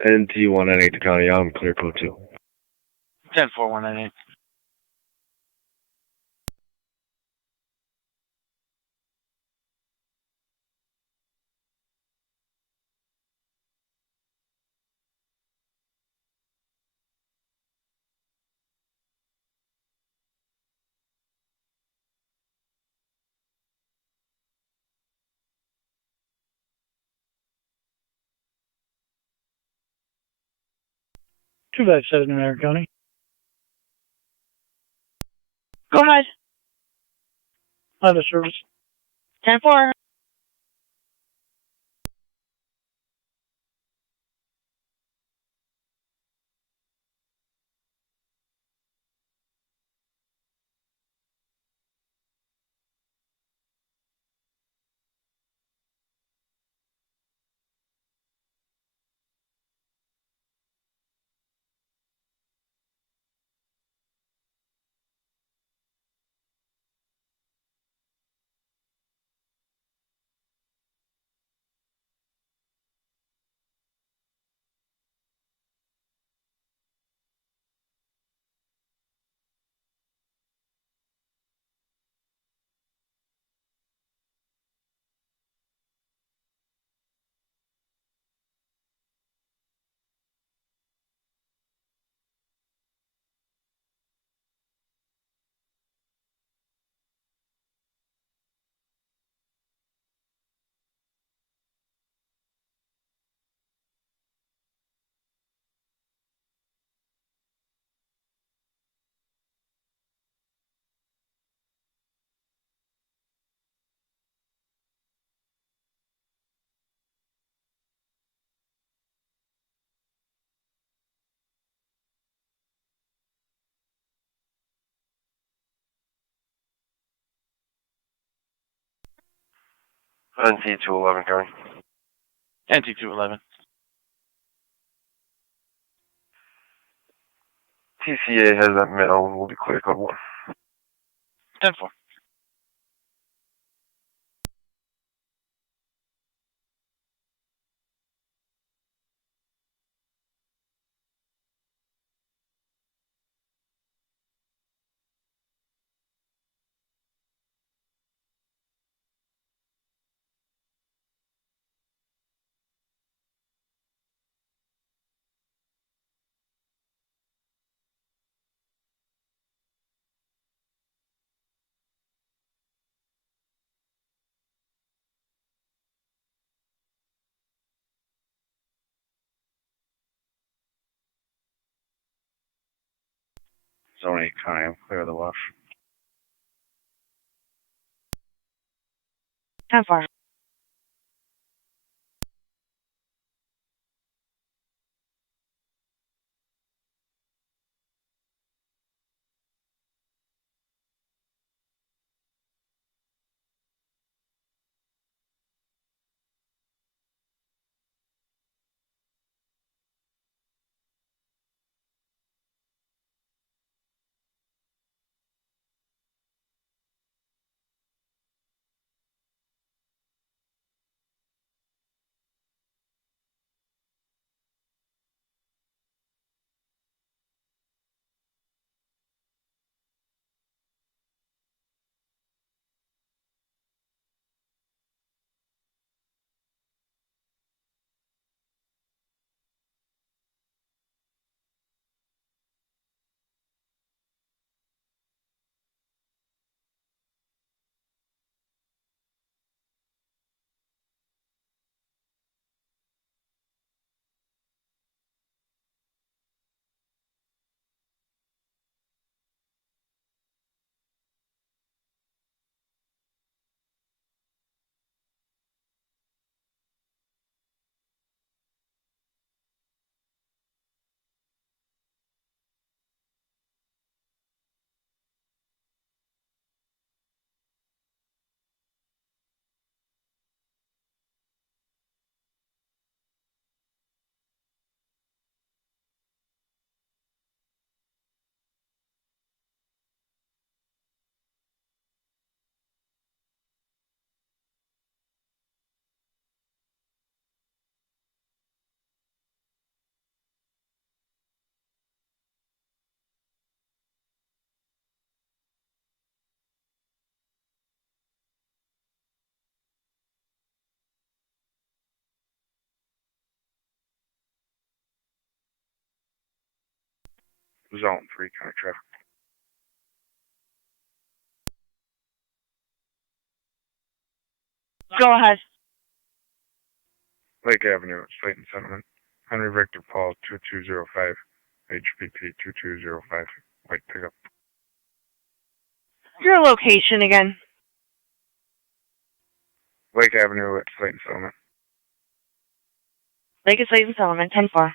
NT198 to County, I'm clear code 2. 10-4-198. Two back 7 in Niagara County. Go ahead. Out of service. 10-4. NT211 County. NT211. TCA has that mail and we'll be clear code 1. 10-4. Zone 8 County, I'm clear of the wash. 10-4. Zone 3 county traffic. Go ahead. Lake Avenue, Slayton Settlement. Henry Victor Paul 2205, HPP 2205, white pickup. Your location again. Lake Avenue at Slayton Settlement. Lake of Slayton Settlement, 10-4.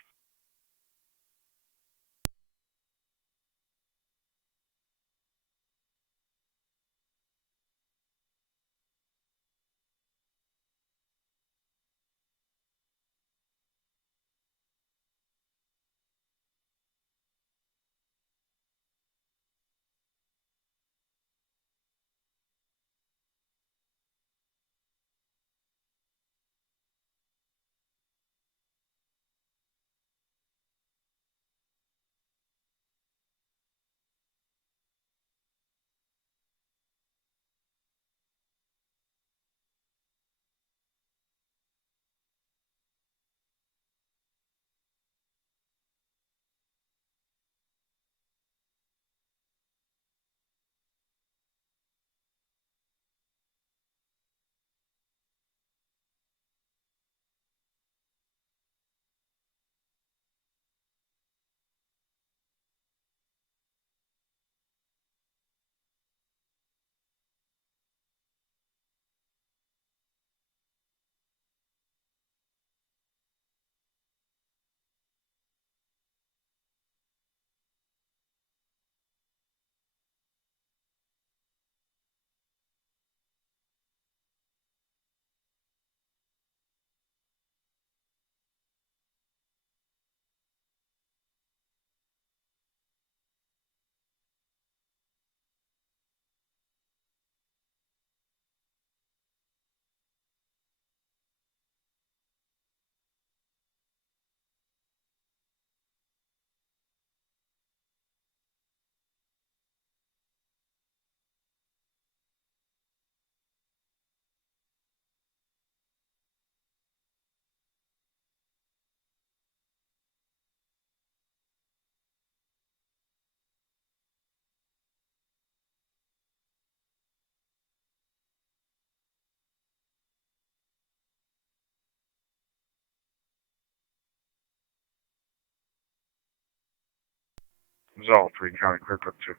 Zone 3 county clerk up 2.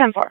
10-4.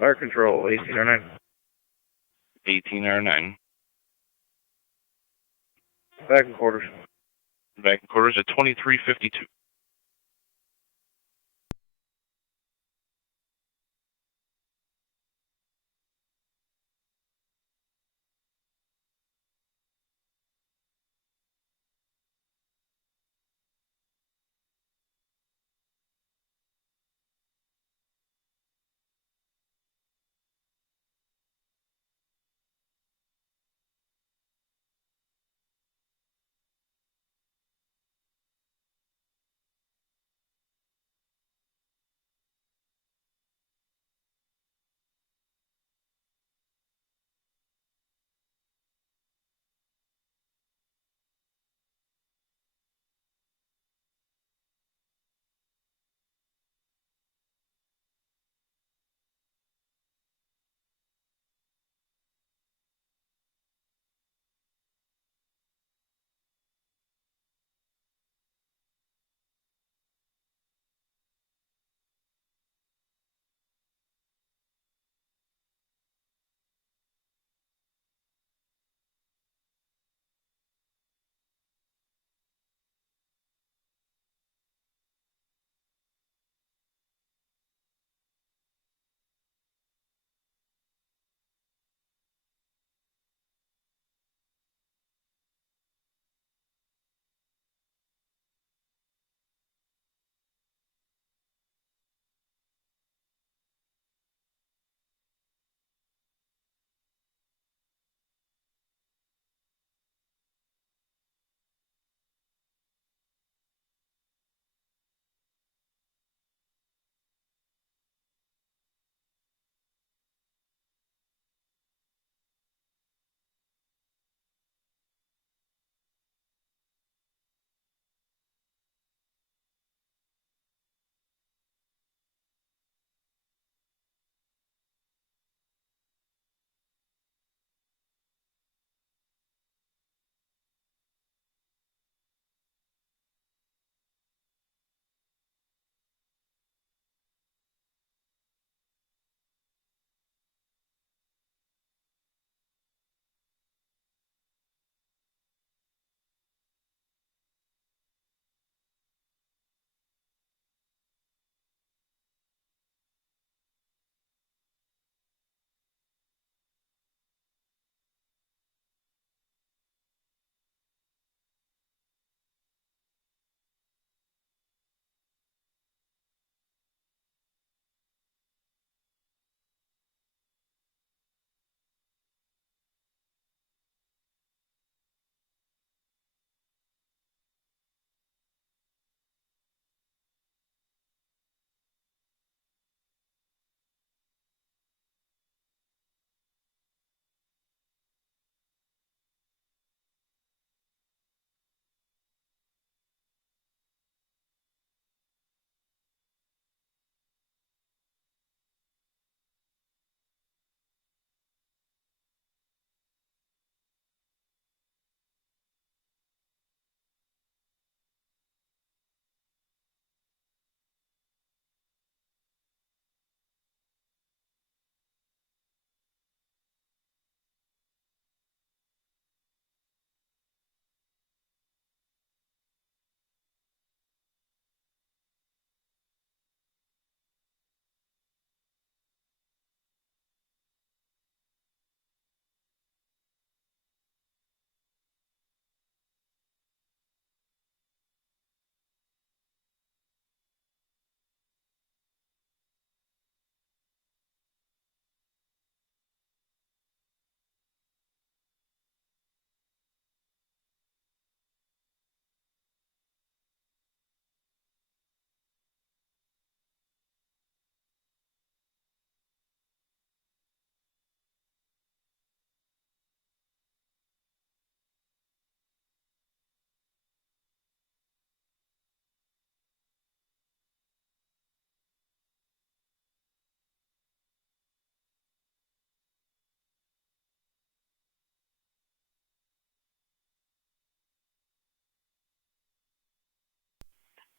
Fire control, 1809. 1809. Back in quarters. Back in quarters at 2352.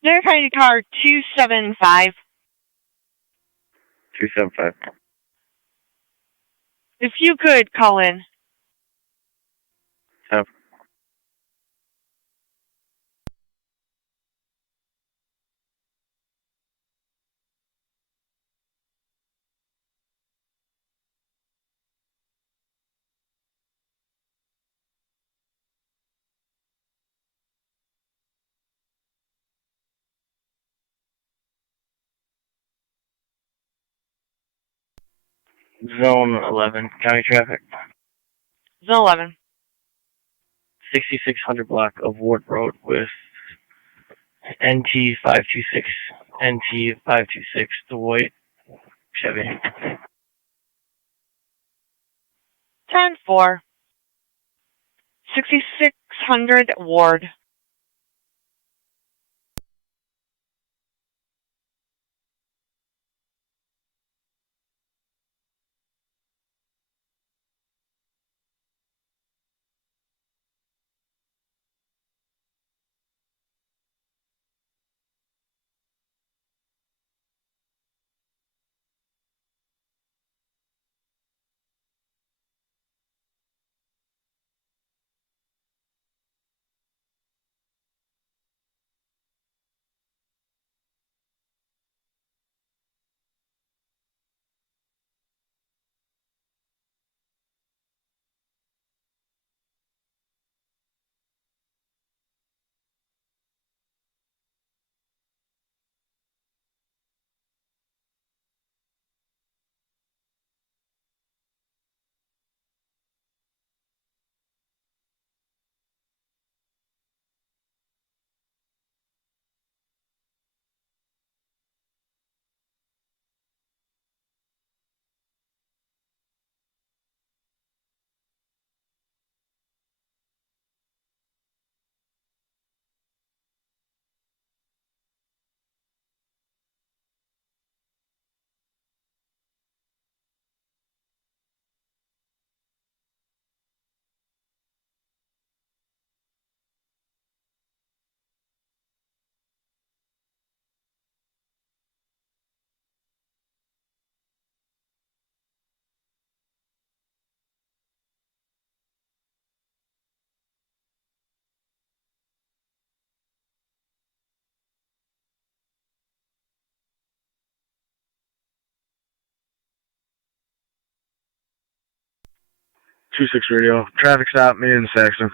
They're trying to car 275. 275. If you could call in. Zone 11, county traffic. Zone 11. 6600 block of Ward Road with NT526, NT526, Deloitte, Chevy. 10-4. 6600 Ward. Two six radio. Traffic stop, me in Saxon.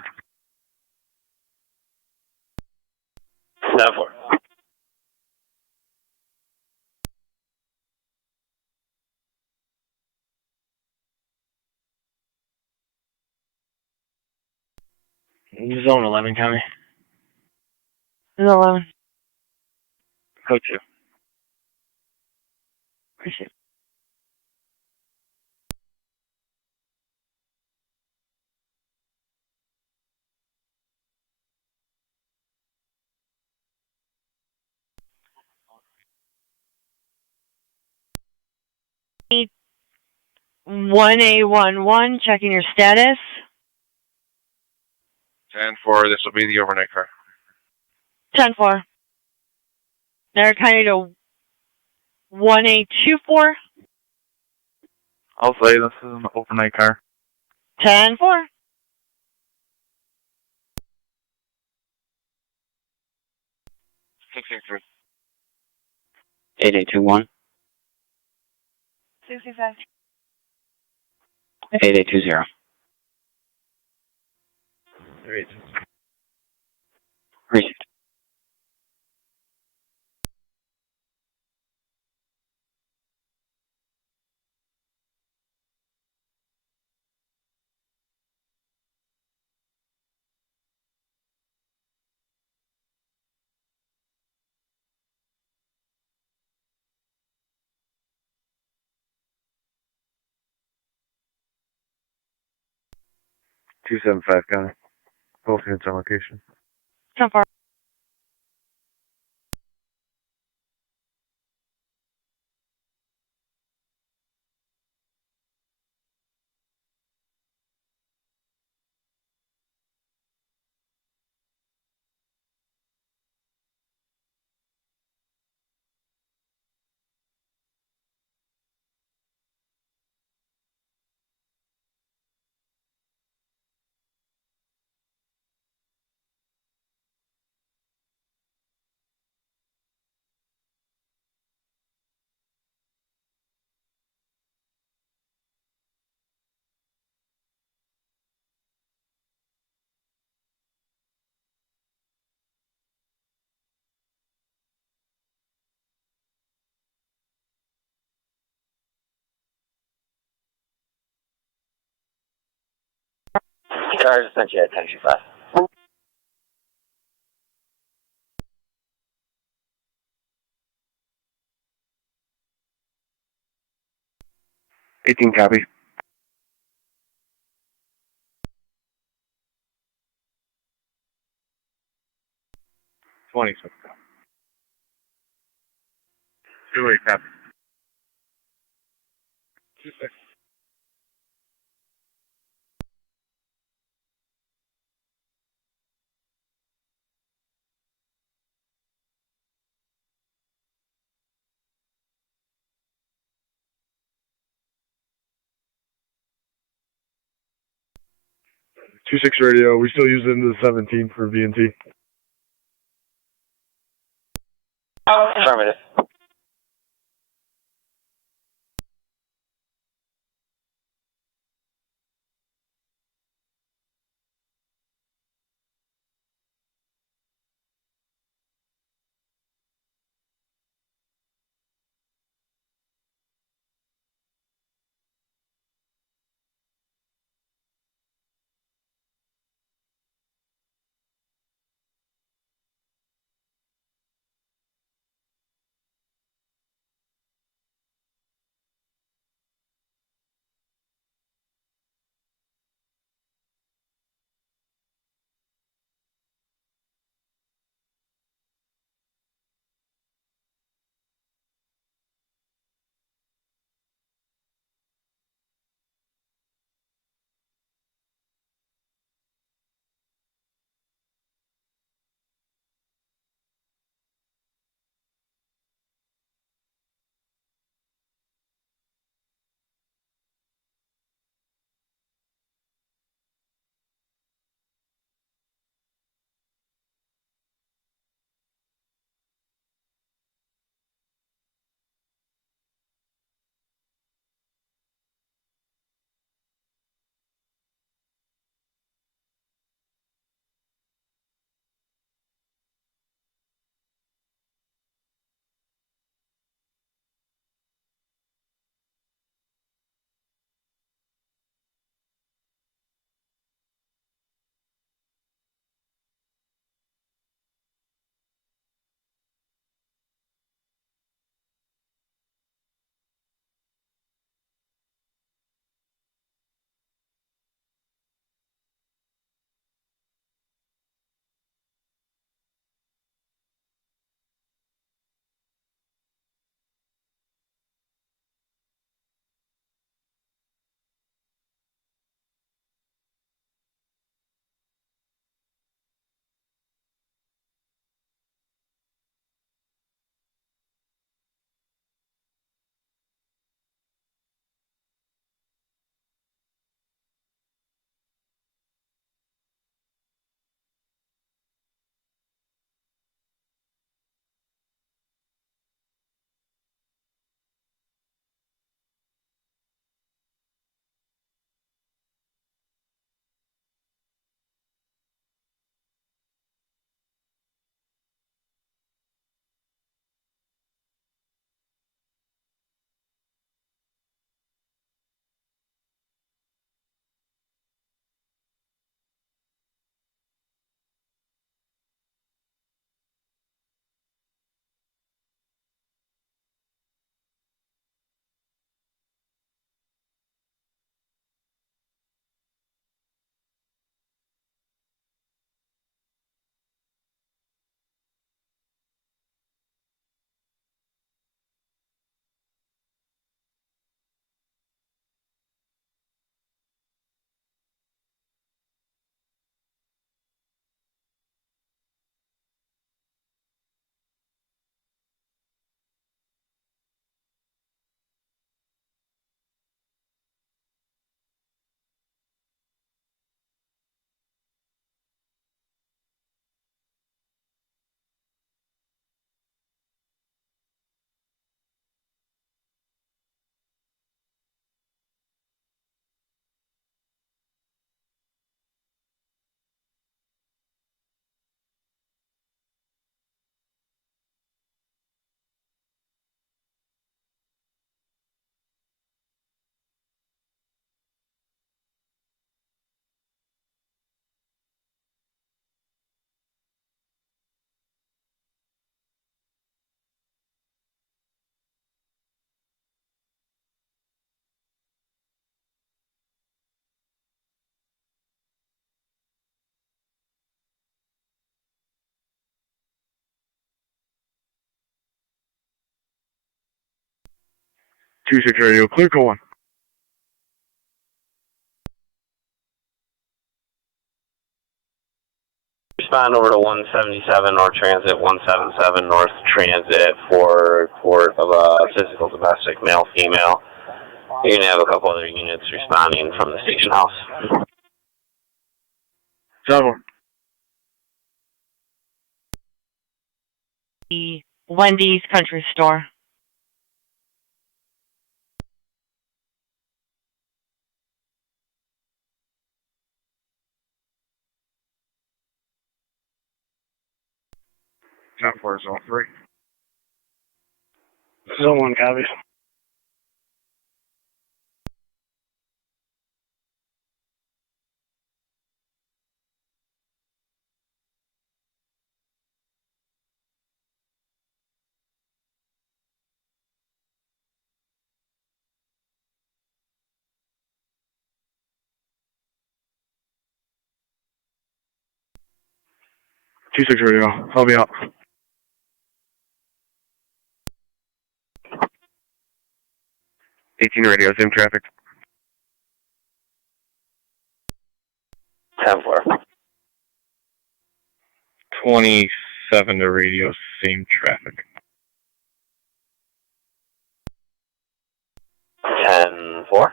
10-4. Zone 11, county. Zone 11. Code 2. Appreciate it. Need 1A11, checking your status. 10-4, this will be the overnight car. 10-4. They're kind of 1A24. I'll say this is an overnight car. 10-4. 663. 8821. 65. 8820. 38. Received. Two 7-5 county. Both units on location. 10-4. Sorry, I just sent you at 1025. 18 copy. $26. 28 copy. 26. Two six radio. We still use it into the 17 for VNT. Affirmative. 2-6 radio, clear call 1. Respond over to 177 North Transit, 177 North Transit for report of a physical domestic male, female. You're going to have a couple other units responding from the station house. 7-4. The Wendy's Country Store. Zone 4, Zone 3. Zone 1, copy. Two 6 radio, I'll be out. '18 radio, zoom traffic. 10-4. 27 to radio, same traffic. 10-4.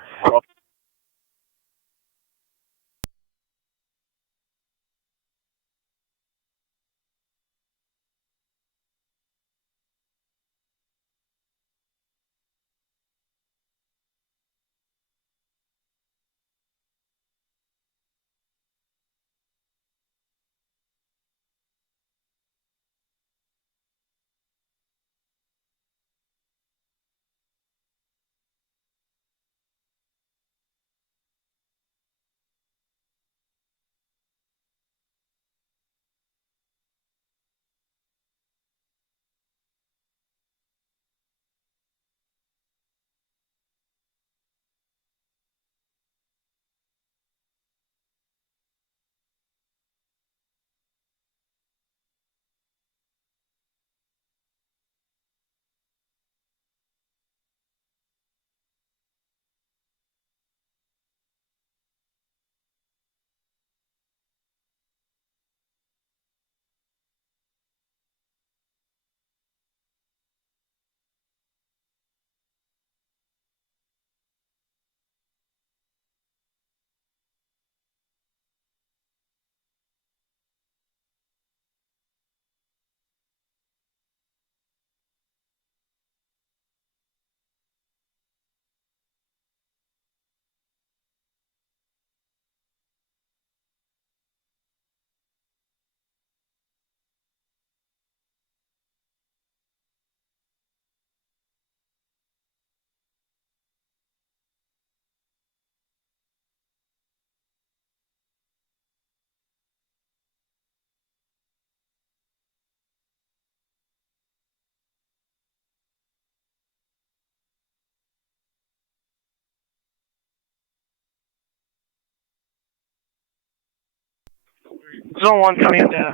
Zone 1, coming in data.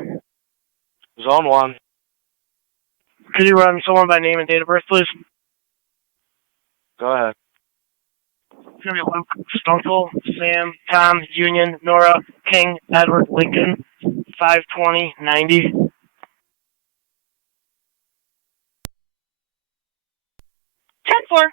Zone 1. Could you run someone by name and date of birth, please? Go ahead. It's going to be Luke, Stunkel, Sam, Tom, Union, Nora, King, Edward, Lincoln, 520-90. 10-4.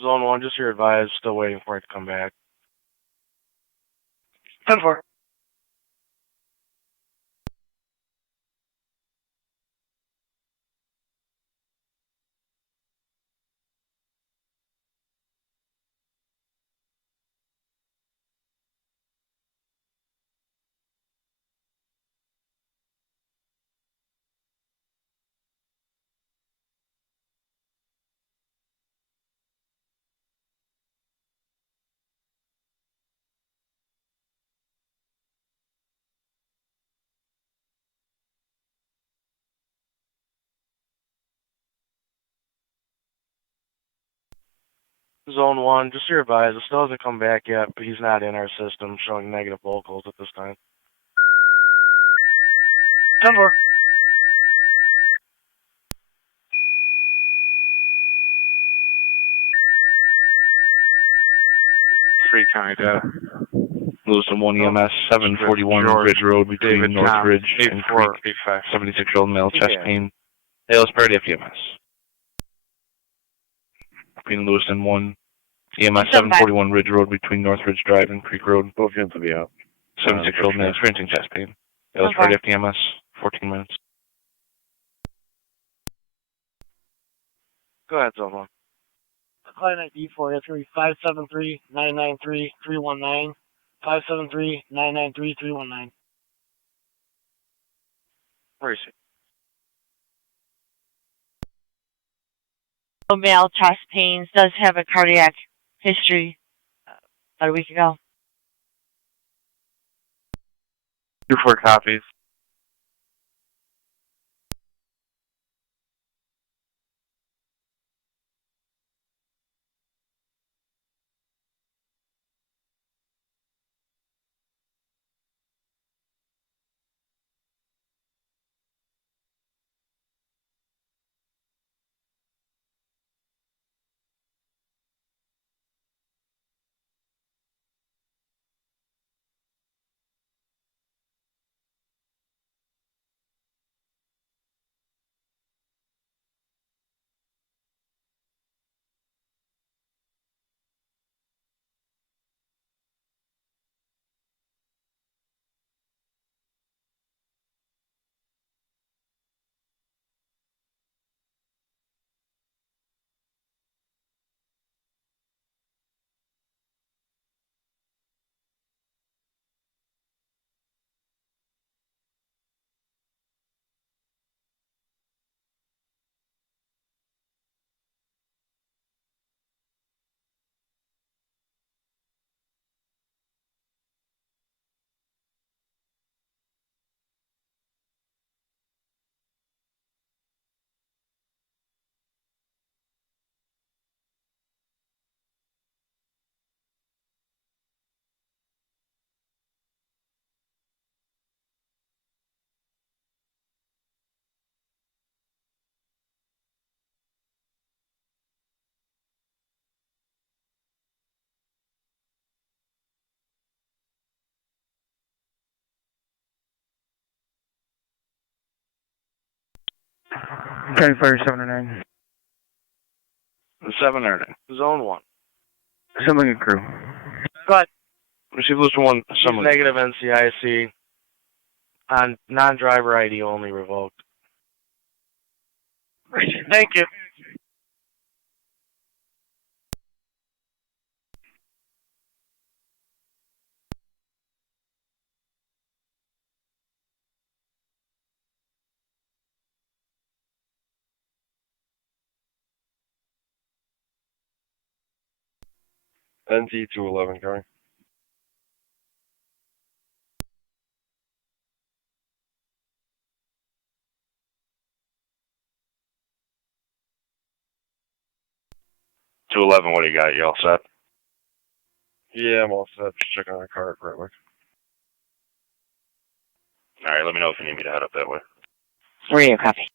Zone 1, just your advise, still waiting for it to come back. 10-4. Zone 1, just your advise, it still hasn't come back yet, but he's not in our system, showing negative vocals at this time. 10-4. Free County Data. Lewiston 1 EMS, 741 Ridge Road between David North Tom, Ridge and Creek. 8485. 76-year-old male, chest Yeah. pain. ALS priority FEMS. Between Lewiston 1 EMS, 741 Ridge Road between North Ridge Drive and Creek Road. Both units will be out. 76-year-old male experiencing chest pain. ALS priority FEMS, 14 minutes. Go ahead, Zone 1. Client ID for you, 573-993-319. 573-993-319. Where is he? Male chest pains, does have a cardiac history about a week ago. 2-4 copies. County Fire 709. 709. Zone 1. Assembling a crew. Go ahead. Receive Lewiston 1, He's summary. negative NCIC. On non-driver ID only revoked. Thank you. NT 211, County. What do you got? You all set? Yeah, I'm all set. Just checking on the car right quick. Alright, let me know if you need me to head up that way. Radio copy.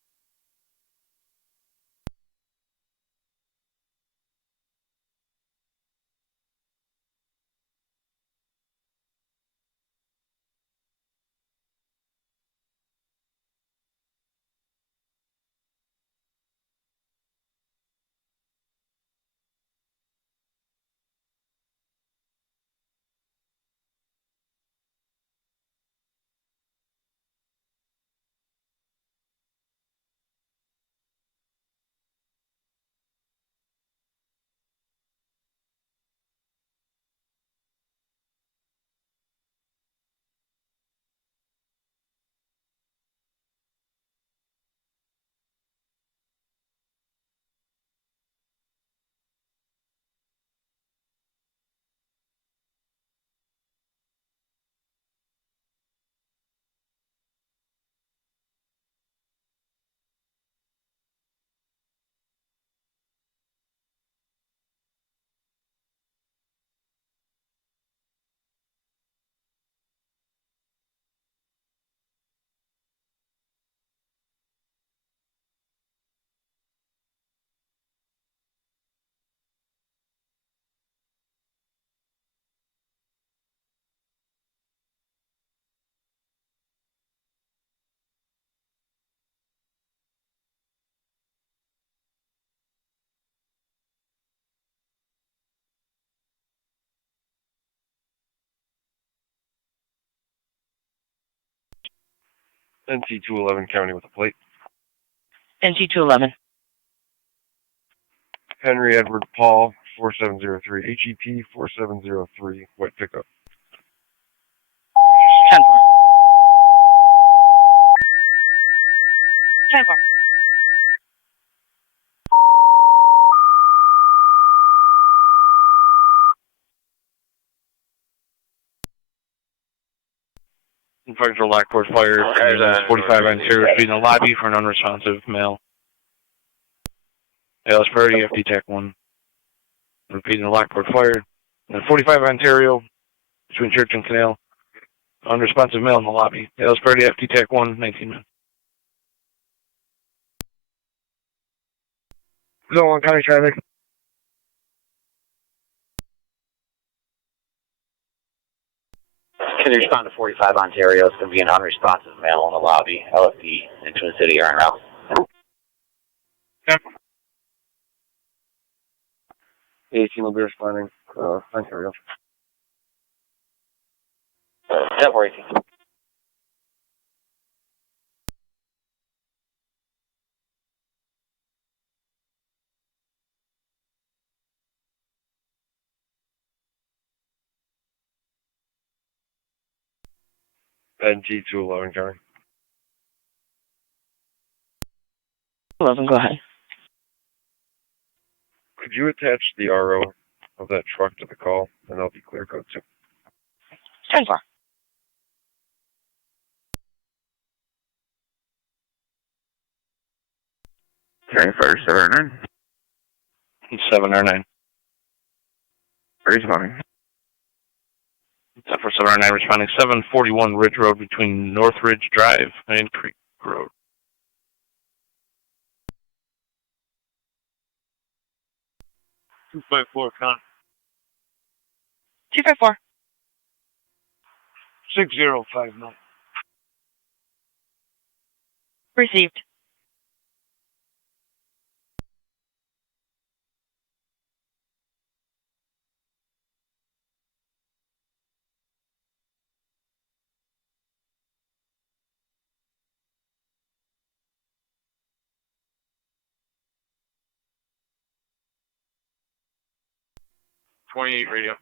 NC211 County with a plate. NC211. Henry Edward Paul 4703 HEP 4703 white pickup. 10-4. 10-4. Inspector Lockport fire. 45 Ontario Street in the lobby for an unresponsive male. ALS priority FD TAC 1. Repeating the Lockport fire. 45 Ontario between Church and Canal. Unresponsive male in the lobby. ALS priority FD TAC 1, 19 men. Zone 1 County traffic. Can you respond to 45 Ontario? It's going to be an unresponsive male in the lobby. LFD and Twin City are en route. Okay. 18 will be responding. Ontario. 10-4, 18. NG211 County. 11, go ahead. Could you attach the RO of that truck to the call, and I'll be clear code too. 10-4. County Fire 709. 709. Responding. 10-4 709 responding 741 Ridge Road between North Ridge Drive and Creek Road. 254, Con. 254. 6059. Received. .28 radio.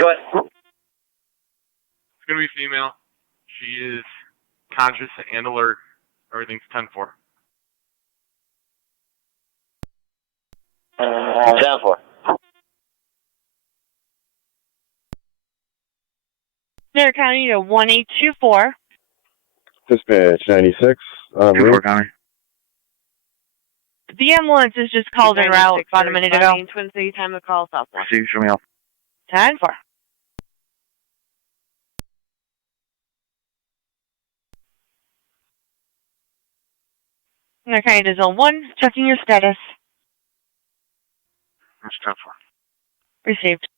Go ahead. It's going to be female. She is conscious and alert. Everything's 10-4. 10-4. Niagara County to 1824. Dispatch 96. 24 County. The ambulance is just called en route about a minute ago. Twin City, time to call Southwest. See, show me up. 10-4. Niagara County to Zone 1, checking your status. That's 10-4. Received.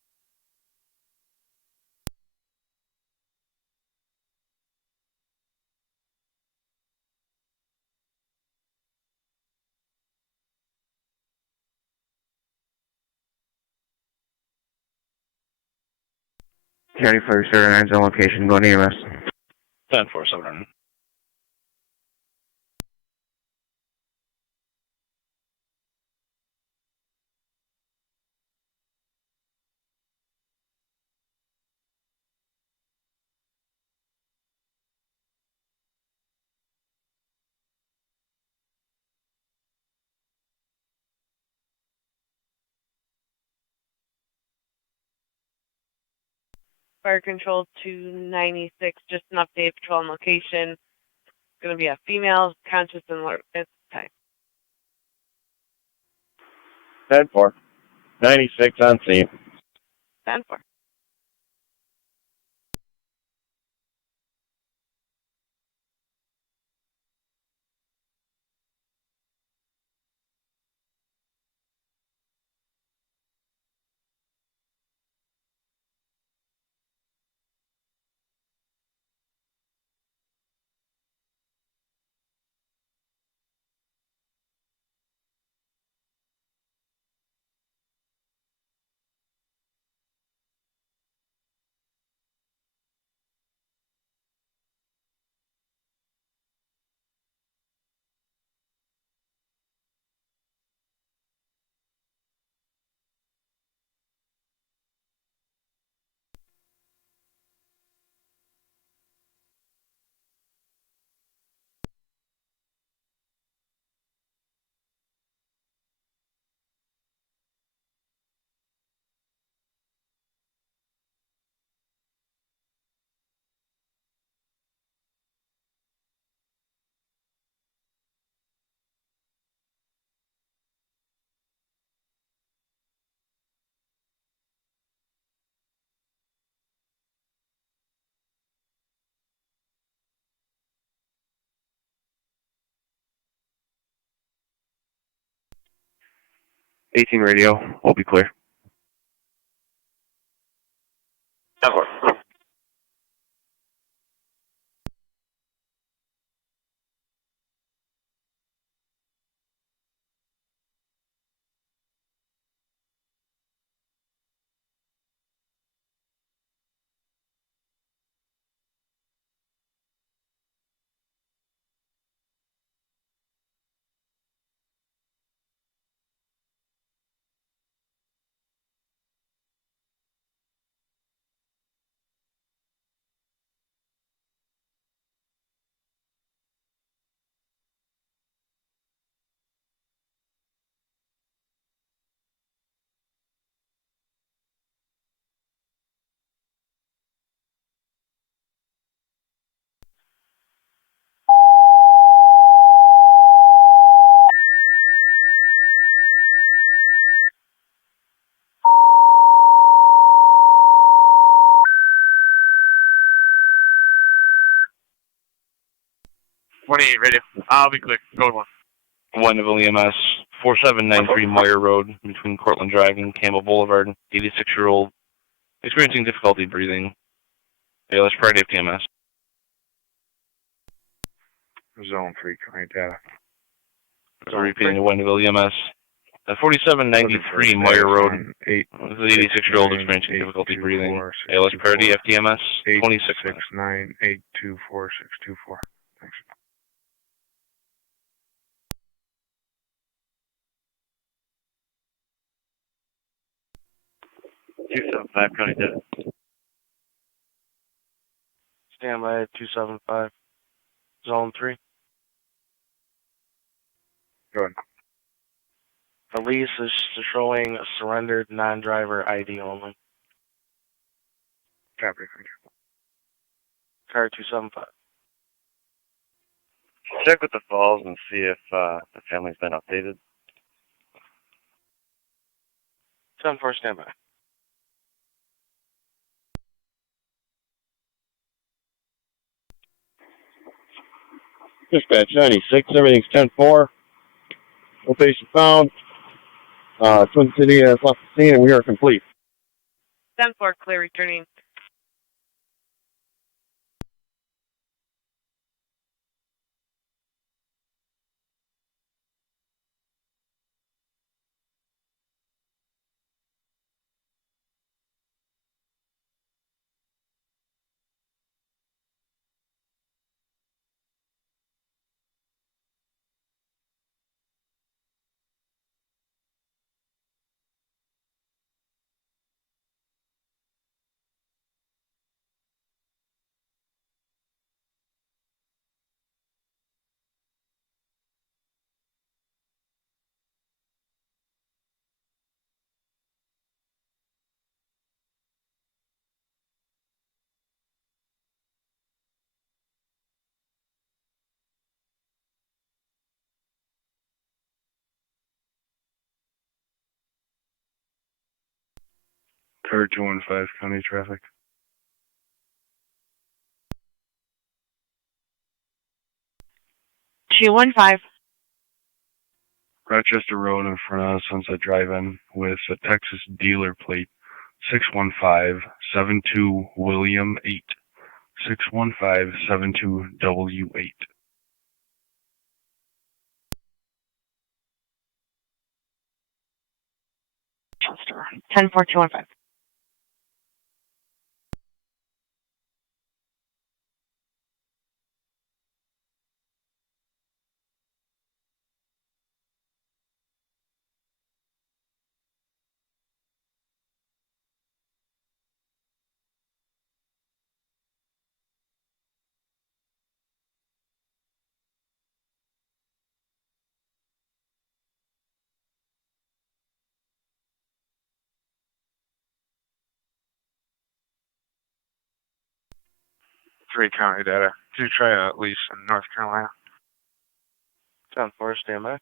County Fire 709's on location, going EMS. 10-4 709. Fire Control 296, just an update, patrol on location. It's going to be a female, conscious and alert at the time. 10-4. 96 on scene. 10-4. 18 radio, we'll be clear. 10-4. Radio. I'll be clear. Code 1. Wendell EMS, 4793 Meyer Road, between Cortland Drive and Campbell Boulevard. 86-year-old, experiencing difficulty breathing. ALS priority of TMS. Zone 3, county data. So repeating to Wendell EMS. 4793 Meyer Road, 86-year-old, experiencing difficulty breathing. ALS priority of TMS. 26. 6982464. Thanks. 275, county data. Stand by at 275. Zone 3. Go ahead. The lease is showing a surrendered non-driver ID only. Copy, thank you. Car 275. Check with the falls and see if the family's been updated. 10-4, standby. Dispatch 96, everything's 10-4. Location found. Twin City has left the scene and we are complete. 10-4, clear returning. Car 215, county traffic. Rochester Road in front of Sunset Drive-In with a Texas dealer plate 61572 William 8. 61572 W8. Chester. 10-4-215. Three county data. Two try at least in North Carolina. 10-4, standby.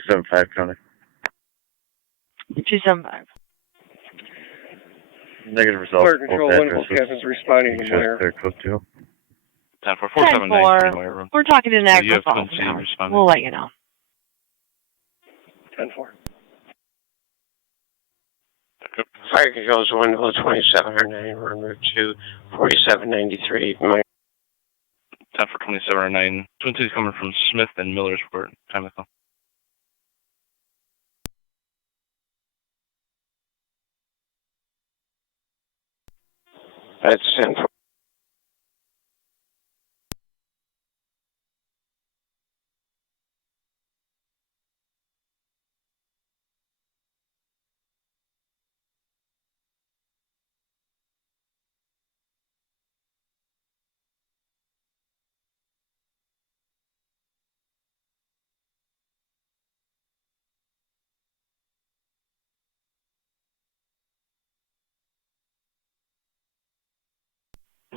275, County. 275. Negative result. Fire control, Winnable Captain's responding to Moyer. Third code 2. 10 for 479. We're talking to Niagara Falls now. We'll let you know. 10-4. Fire control is Winnable 2709, we're en route to 4793. 10 for 2709. Twin Cities coming from Smith and Millersport. Time to call. That's 10-4.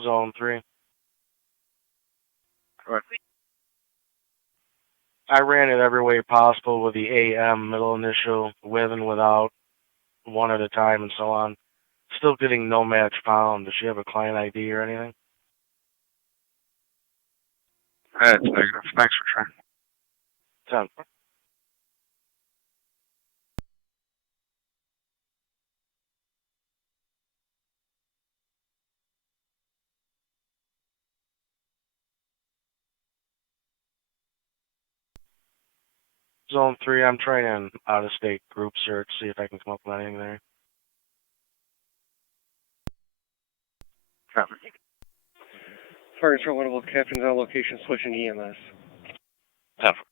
Zone 3. Correct. I ran it every way possible with the AM, middle initial, with and without, one at a time, and so on. Still getting no match found. Does she have a client ID or anything? That's negative. Thanks for trying. 10. Zone 3, I'm trying an out-of-state group search, see if I can come up with anything there. Copy. Fire control, Winnable Captain's on location, switching EMS. 10 for.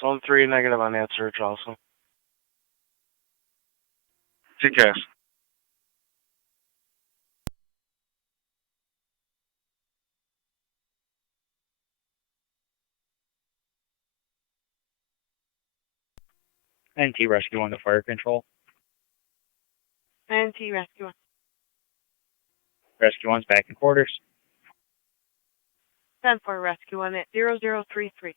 Zone 3, negative on that search also. TCAS. NT Rescue 1 to fire control. NT Rescue 1. Rescue 1's back in quarters. 10 for Rescue 1 at 0033.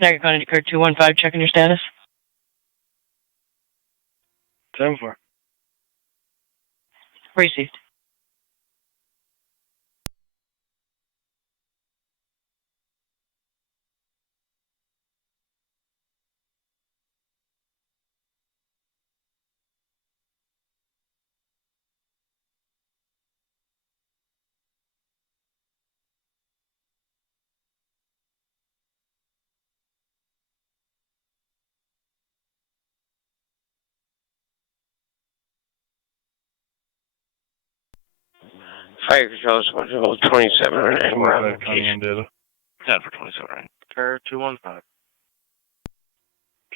Niagara County Code 215, checking your status. 10-4. Received. Fire control is Winnable 2709, we're on location. 10 for 2709. Car 215.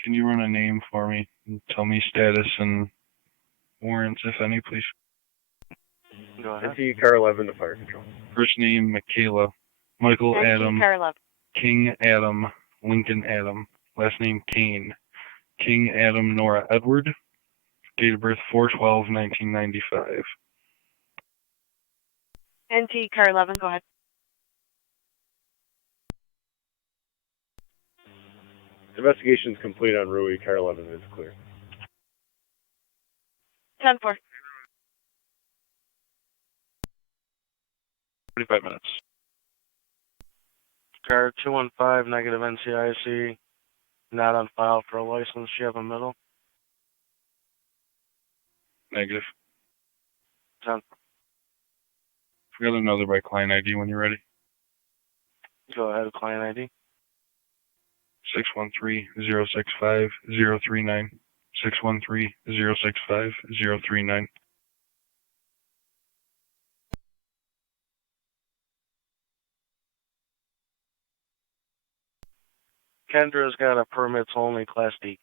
Can you run a name for me and tell me status and warrants, if any, please? Go ahead. NT Car 11 to fire control. First name, Michaela. Michael NT Adam. Car 11. King Adam. Lincoln Adam. Last name, Kane. King Adam Nora Edward. Date of birth, 4/12/1995. NT Car 11, go ahead. Investigation's complete on Rui. Car 11 is clear. 10-4. 45 minutes. Car 215, negative NCIC, not on file for a license. Do you have a middle? Negative. 10. Forget another by client ID when you're ready. Go ahead, client ID. 613-065-039. 613-065-039. Kendra's got a permits only Class D.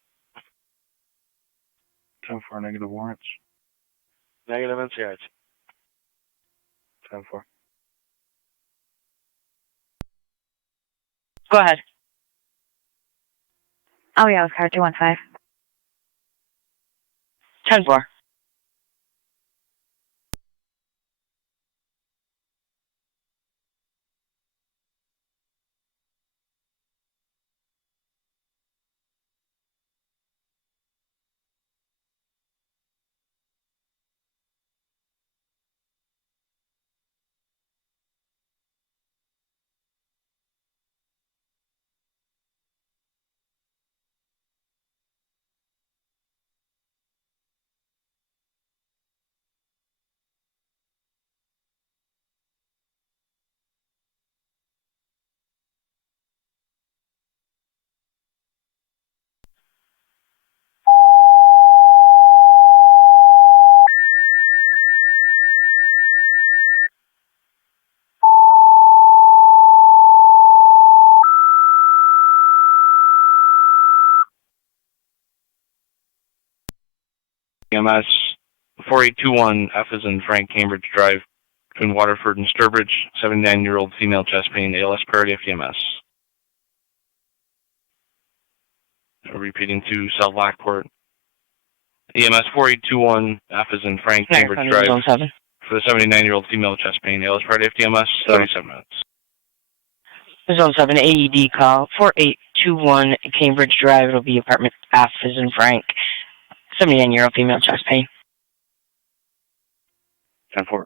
10-4 negative warrants. Negative NCIC. 10-4. Go ahead. Oh yeah, it was car 215. 10-4. EMS 4821 F is in Frank, Cambridge Drive, between Waterford and Sturbridge. 79-year-old female chest pain, ALS priority FDMS. Repeating to South Lockport. EMS 4821 F is in Frank, Cambridge Drive, for the 79-year-old female chest pain, ALS priority FDMS. 37 minutes. Zone 7 AED call 4821 Cambridge Drive. It'll be apartment F is in Frank. 79-year-old female chest pain. 10-4.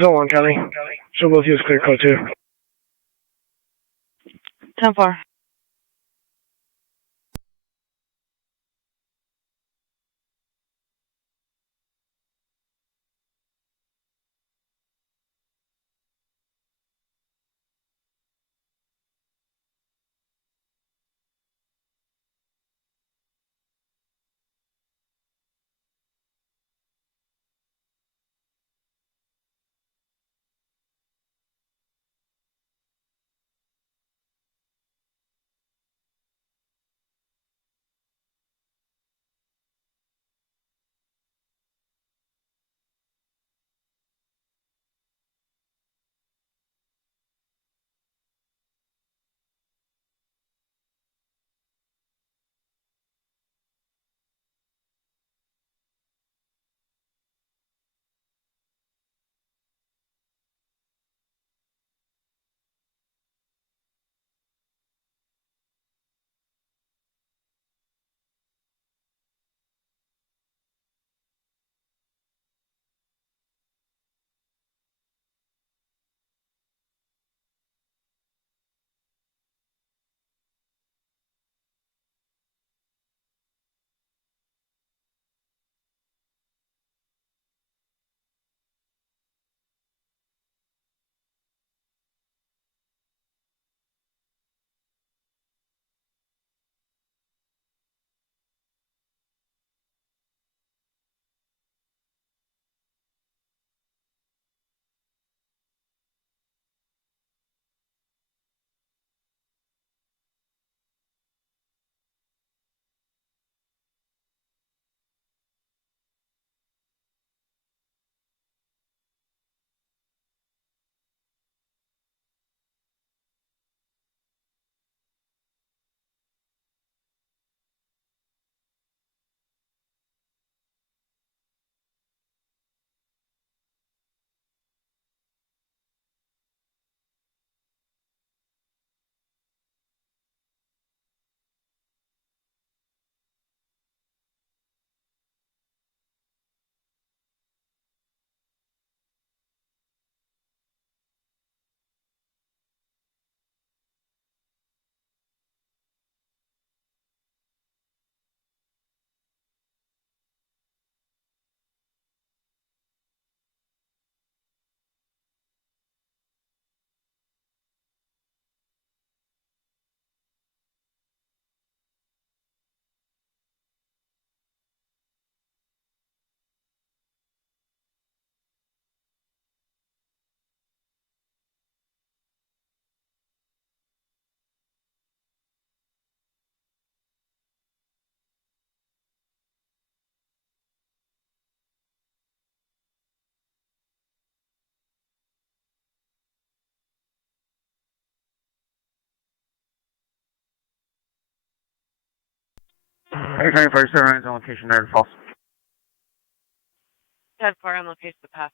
Zone 1, Kelly. So both use clear code 2. 10-4. 895 Sunrise on location, Niagara Falls. 10-4 on location of the pass.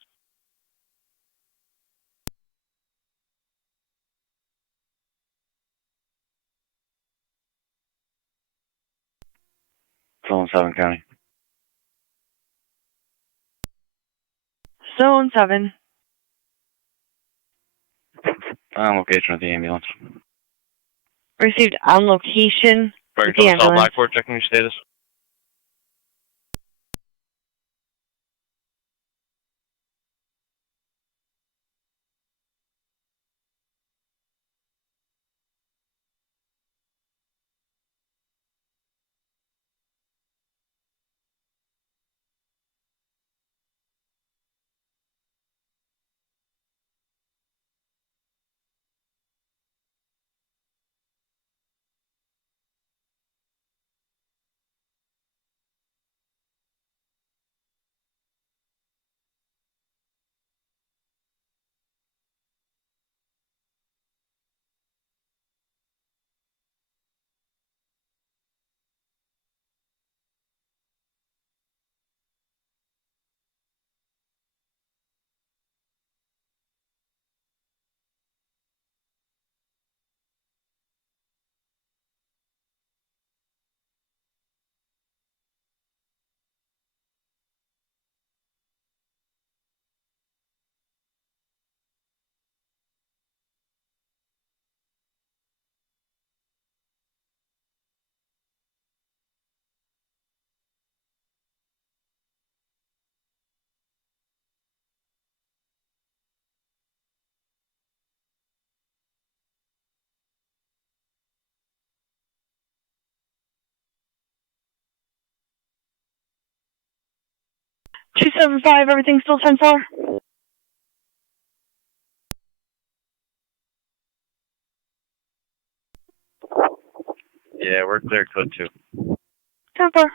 Zone 7 County. Zone 7. On location with the ambulance. Received on location Fire with the control, South ambulance. Lockport, checking your status. Two 7-5, everything still 10-4? Yeah, we're clear code 2. 10-4.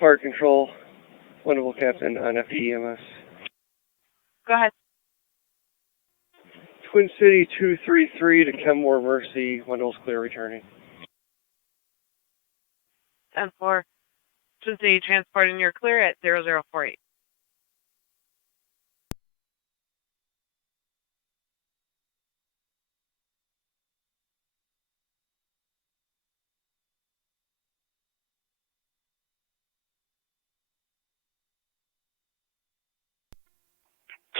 Fire control, Wonderful Captain on FEMS. Go ahead. Twin City 233 to Kenmore Mercy, Wendell's clear returning. 10-4. Twin City transporting your clear at 0048.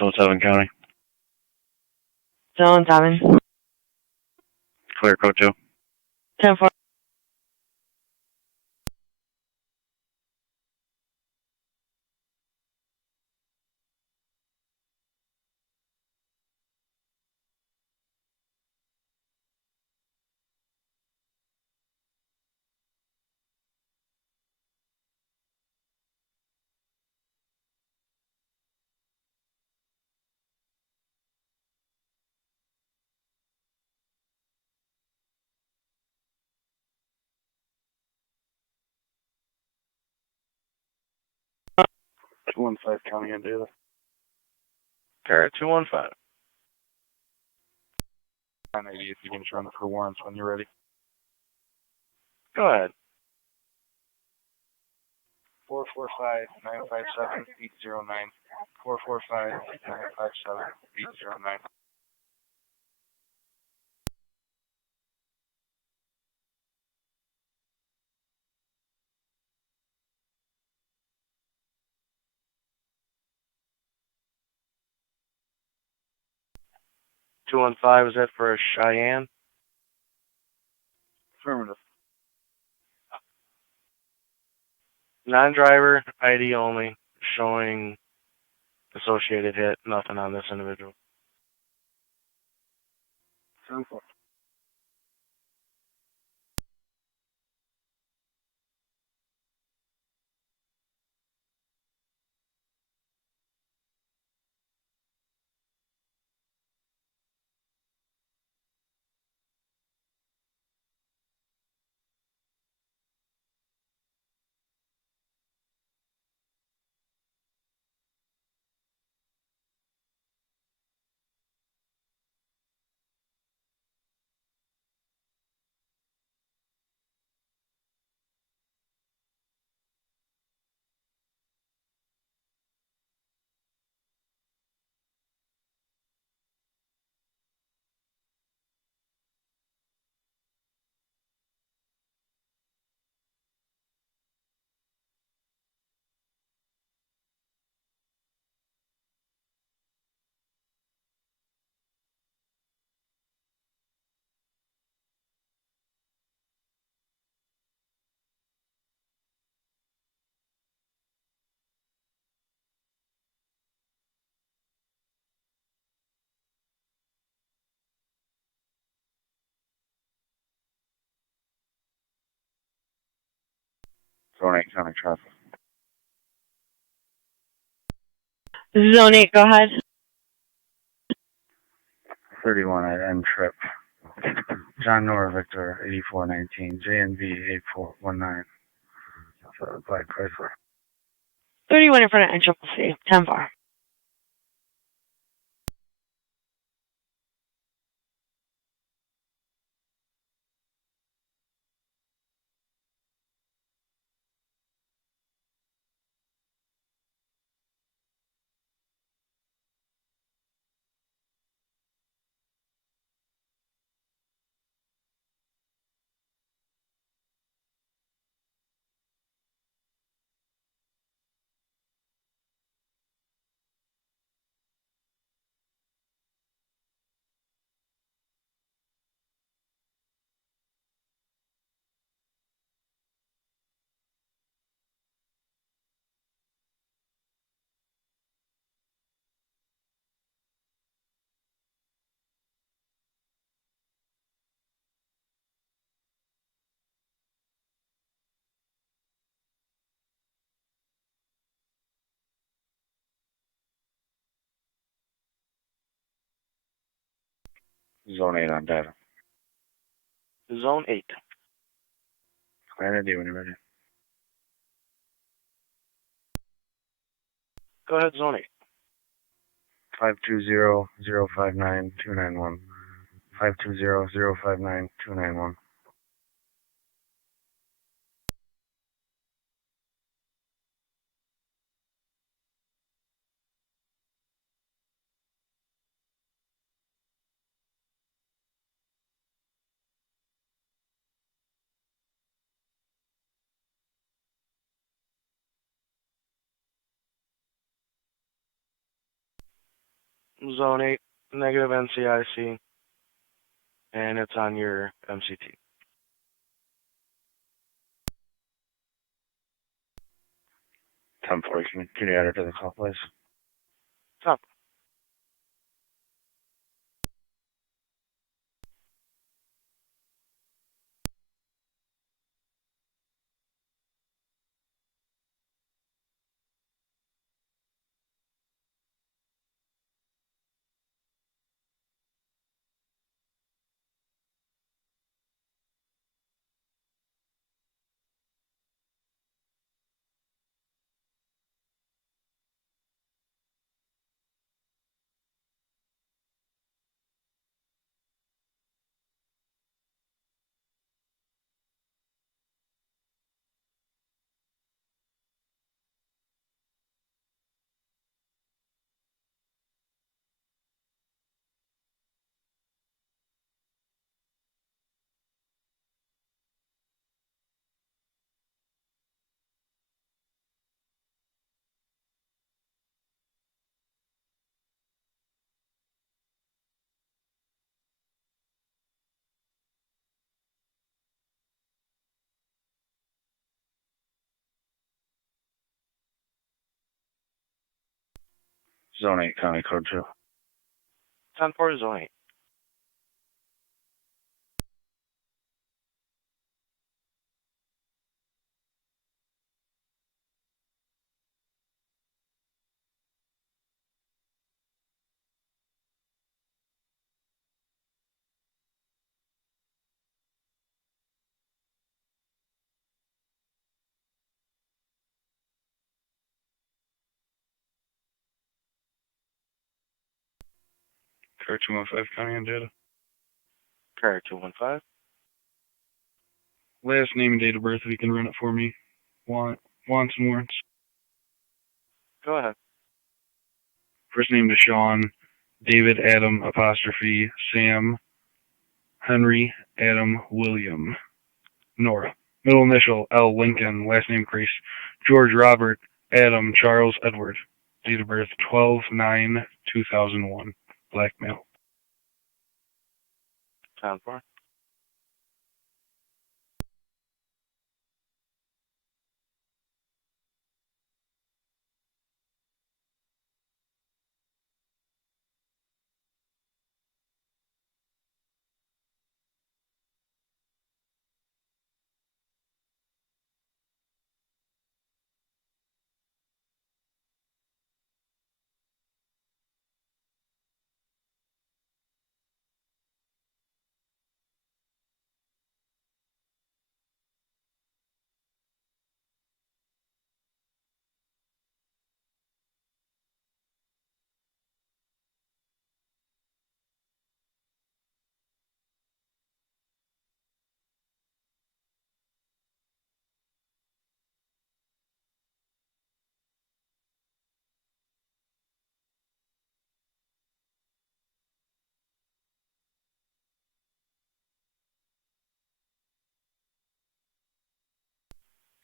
Zone 7 County. Zone 7. Clear code 2. 10-4. Two 215 County and Data. Car 215. 980 if you can run for warrants when you're ready. Go ahead. 445-957-809. 445-957-809. Is that for Cheyenne? Affirmative. Non-driver, ID only, showing associated hit, nothing on this individual. 10-4. Zone 8 County traffic. Zone 8, go ahead. 31 at M Trip. John Nora Victor 8419. JNB 8419. Black Chrysler. 31 in front of NCCC. 10-4. Zone 8 on data. Zone 8. Plan ID when you're ready. Go ahead, Zone 8. 520-059-291. 520-059-291. Zone 8, negative NCIC, and it's on your MCT. 10-4, can you add her to the call, please? Top. Zone 8, County Code 2. 10-4, Zone 8. Car 215, County and data. Car 215. Last name and date of birth, if you can run it for me. Wants and warrants. Go ahead. First name is Sean, David Adam apostrophe Sam, Henry Adam William, Nora. Middle initial L Lincoln, last name Grace, George Robert Adam Charles Edward. Date of birth 12/9/2001. Black male. 10-4.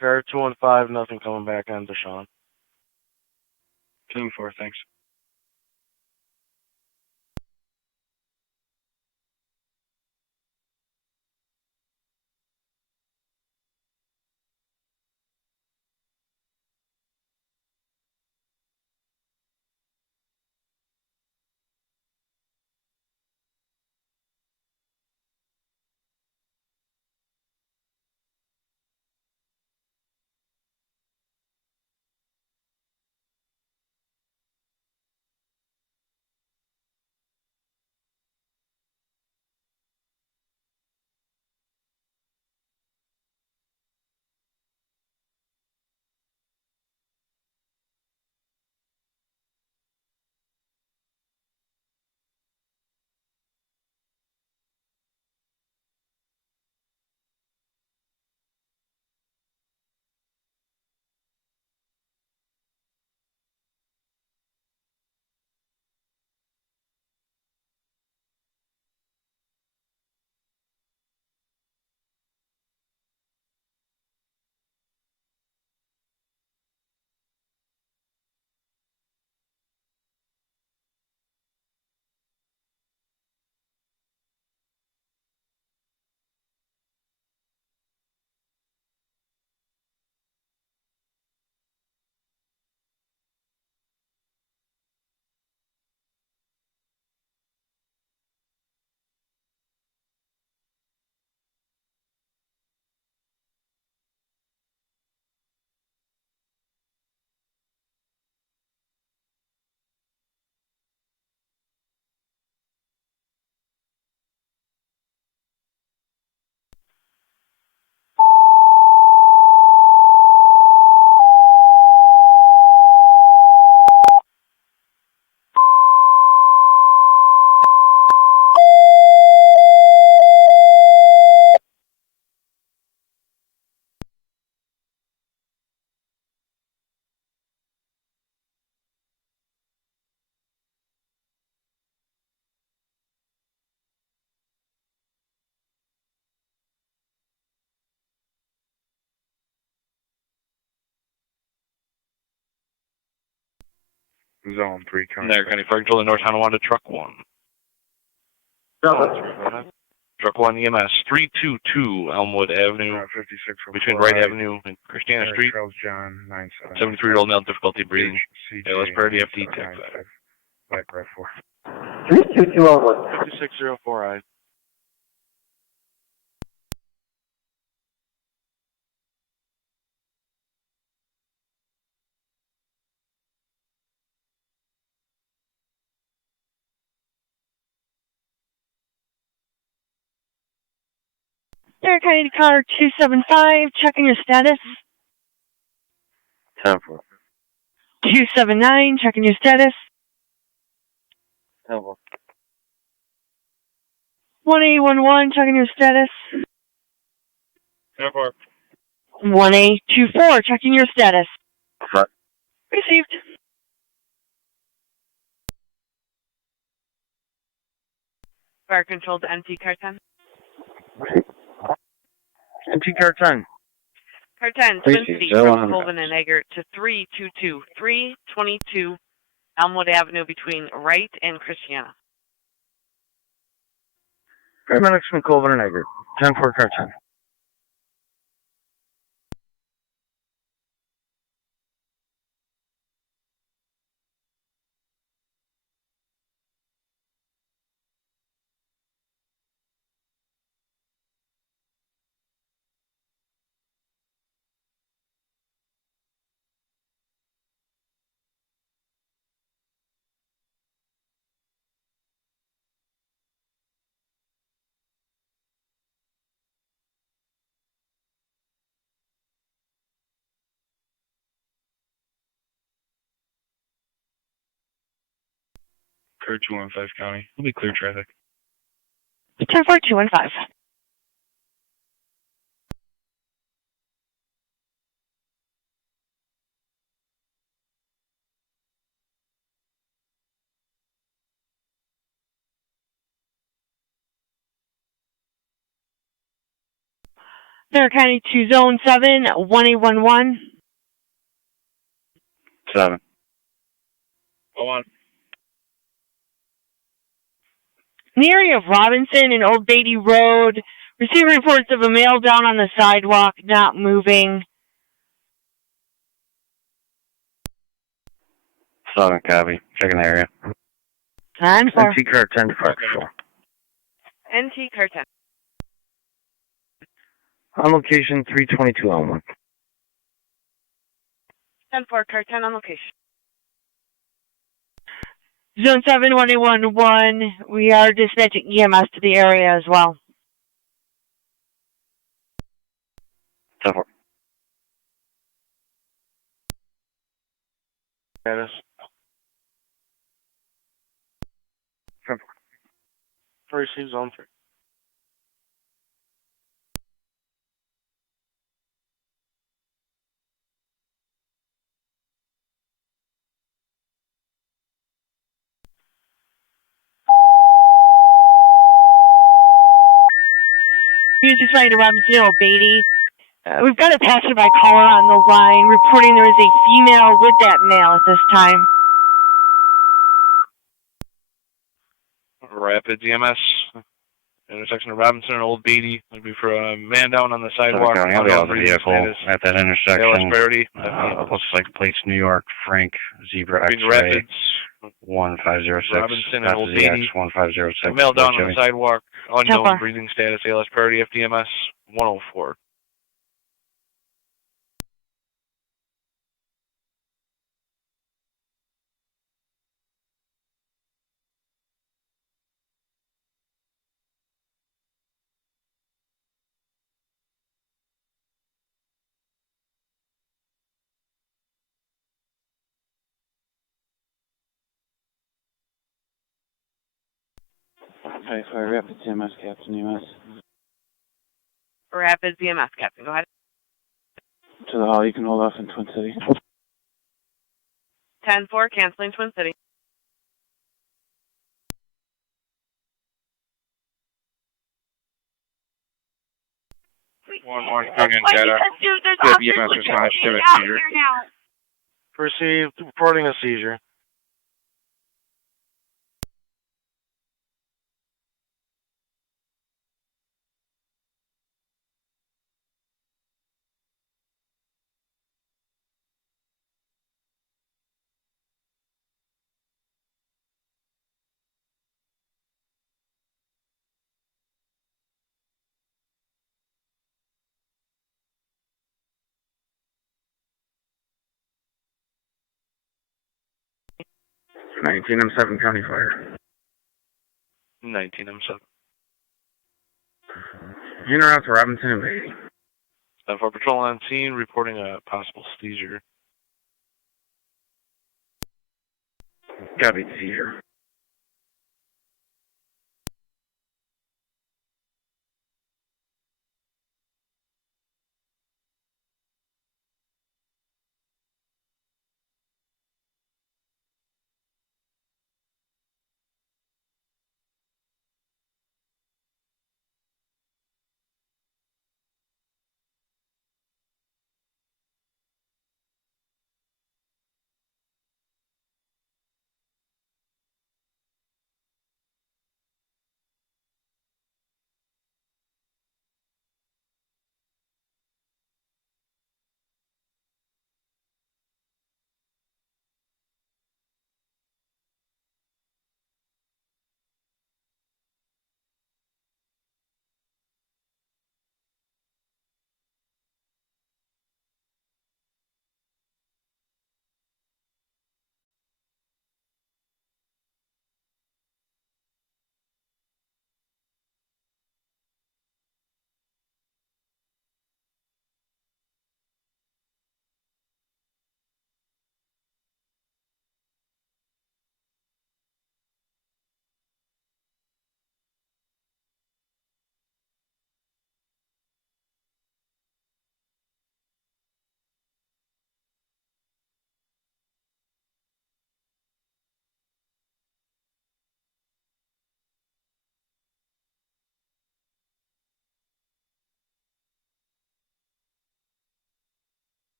Car 215, nothing coming back on Deshaun. 10-4, thanks. Zone 3, County. Niagara County Fire Control, the North Tonawanda Truck 1. Truck 1 EMS 322 Elmwood Avenue, 56 between Wright Avenue and Christiana Street. Charles John 97. 73-year-old male, difficulty breathing. ALS priority FD TAC 5. Black Red 4. 322 Elmwood. 5604I. Niagara County car 275, checking your status. 10-4. 279, checking your status. 10-4. 1811, checking your status. 10-4. 1824, checking your status. Front. Received. Fire control to NT car 10. NT car 10. Car 10, Twin City from Colvin and Eggert to 322. 322 Elmwood Avenue between Wright and Christiana. Paramedics from Colvin and Eggert. 10-4 car 10. Clear 215 County. We'll be clear traffic. 10-4, 215. Niagara County to Zone 7, 1811. 7. Go on. In the area of Robinson and Old Beatty Road, receive reports of a male down on the sidewalk, not moving. 7 copy. Checking the area. 10-4. NT car 10 to Fire Control. NT car 10. On location 322 Elmwood. 10-4, car 10 on location. Zone 7, 1811. We are dispatching EMS to the area as well. 10-4. Status. 10-4. Receive Zone 3. Music flying to Robinson, Old Beatty. We've got a passerby caller on the line reporting there is a female with that male at this time. Rapid EMS. Intersection of Robinson and Old Beatty. That'd be for a man down on the sidewalk. County, I'll be out of the vehicle at that ALS intersection. priority. Looks like plates New York, Frank, Zebra Between X-ray, Rapids, 1506, Robinson and Old ZX Beatty. 1506. A male down on Jimmy. the sidewalk. Unknown Temper. breathing status. ALS priority FDMS 104. Hi, Fire Rapids EMS, Captain EMS. Rapids EMS, Captain. Go ahead. To the hall, you can hold off in Twin City. 10-4, canceling Twin City. One in data. Received, reporting a seizure. 19M7 County Fire. 19M7. In or out to Robinson and Beatty. 10-4 patrol on scene, reporting a possible seizure. Copy, seizure.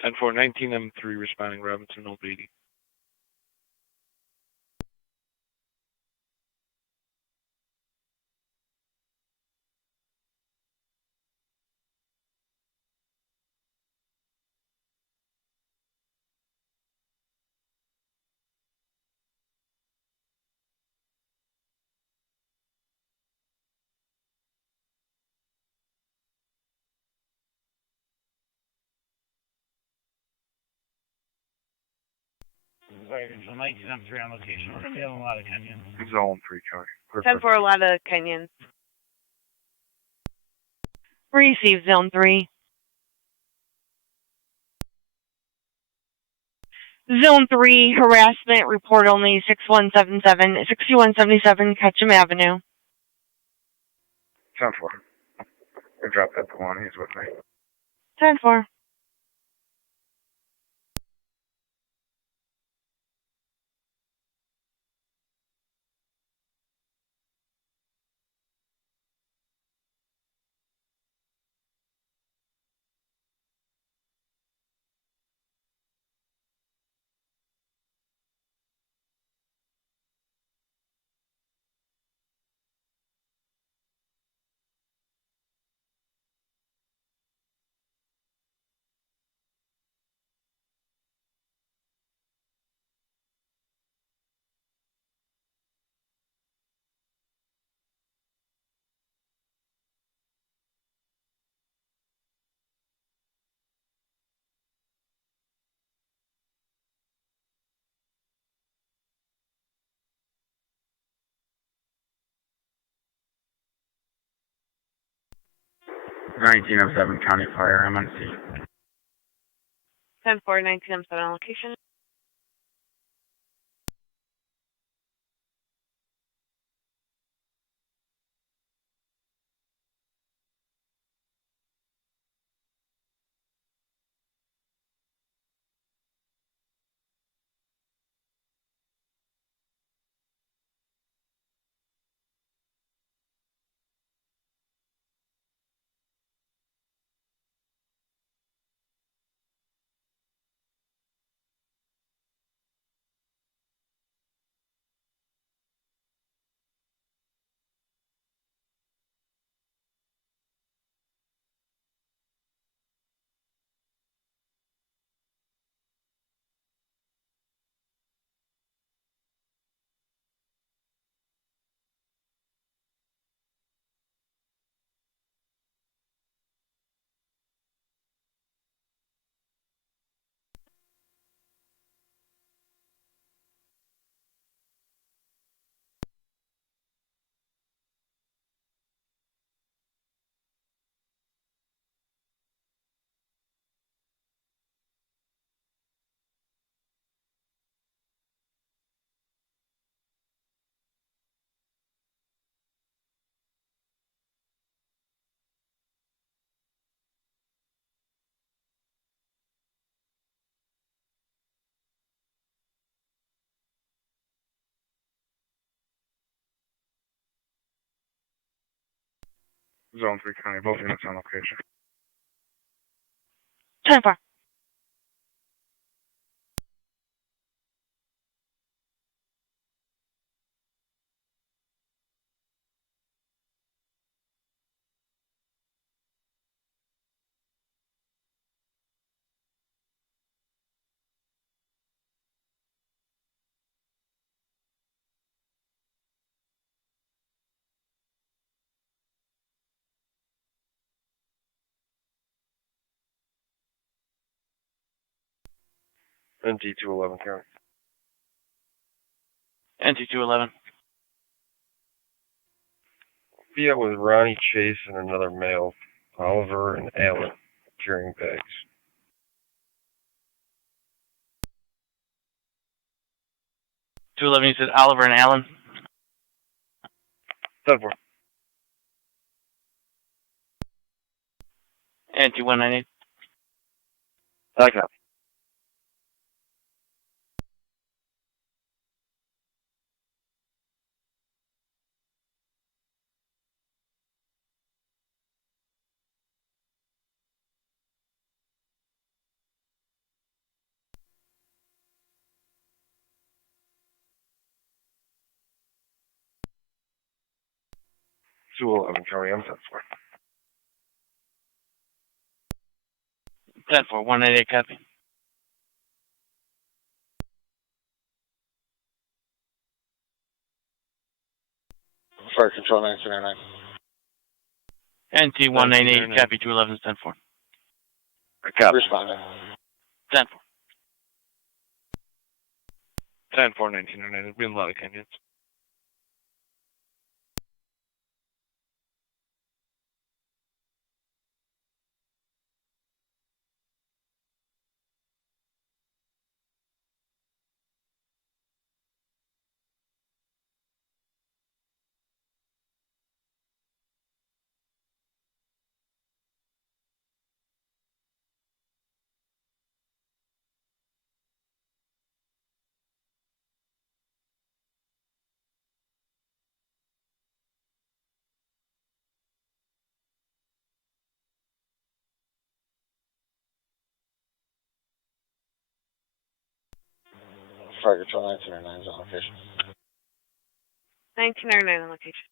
Ten-4, 19M3 responding, Robinson, Old Beatty. Zone 19M3 on location. We're going to be having a lot of Kenyans. Zone 3, Charlie. 10-4, a lot of Kenyans. Receive Zone 3. Zone 3, harassment, report only 6177 Ketchum Avenue. 10-4. I dropped that to one. He's with me. 10-4. 1907 County Fire, I'm on scene. 10-4, 1907 on location. Zone 3 County, both units on location. 10-4. NT211 County. NT211. Via with Ronnie Chase and another male, Oliver and Alan, carrying bags. 211, you said Oliver and Allen? 10-4. NT198. I copy. County, I'm 10-4. 10-4, 188, copy. Fire Control 909. NT188, copy, 211's 10-4. Copy. Responding. 10-4. 10-4, 1909. There's been a lot of Kenyans. Fire Control 909 is on location. 1909 on location.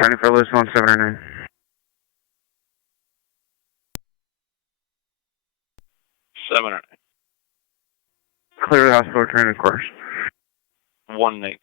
Turning for Lewiston 179. Clear the hospital, turning course. 119.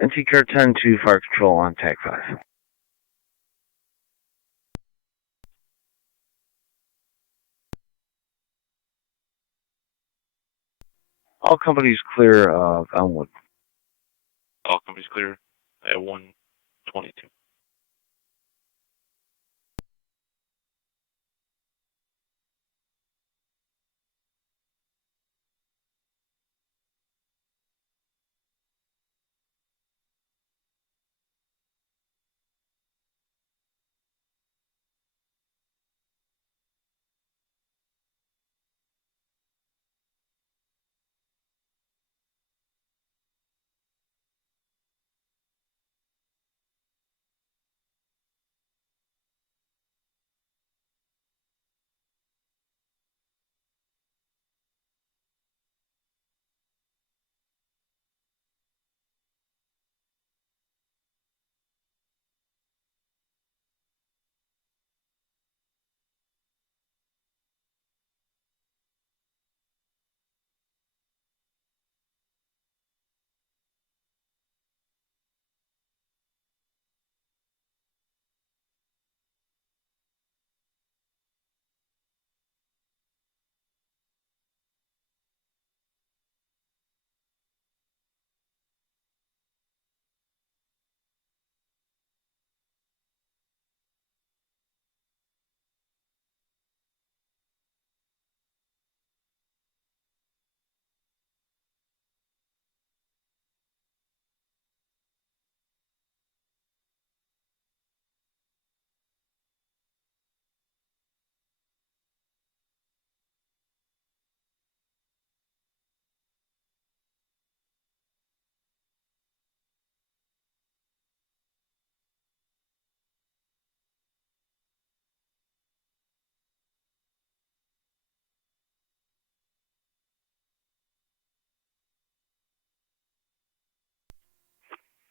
NT Care 10 to fire control on TAC 5. All companies clear of Elmwood. All companies clear at 122.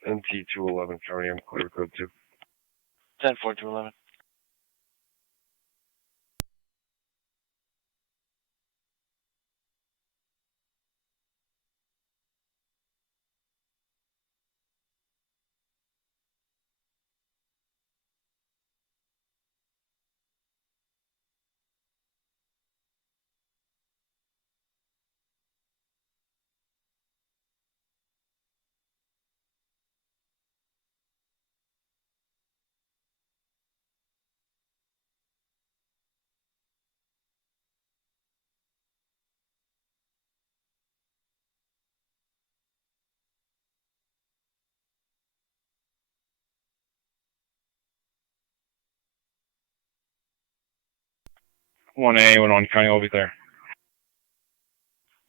NT 211, Charlie, I'm clear code 2. 10-4 to 11. 1A, 11 County will be clear.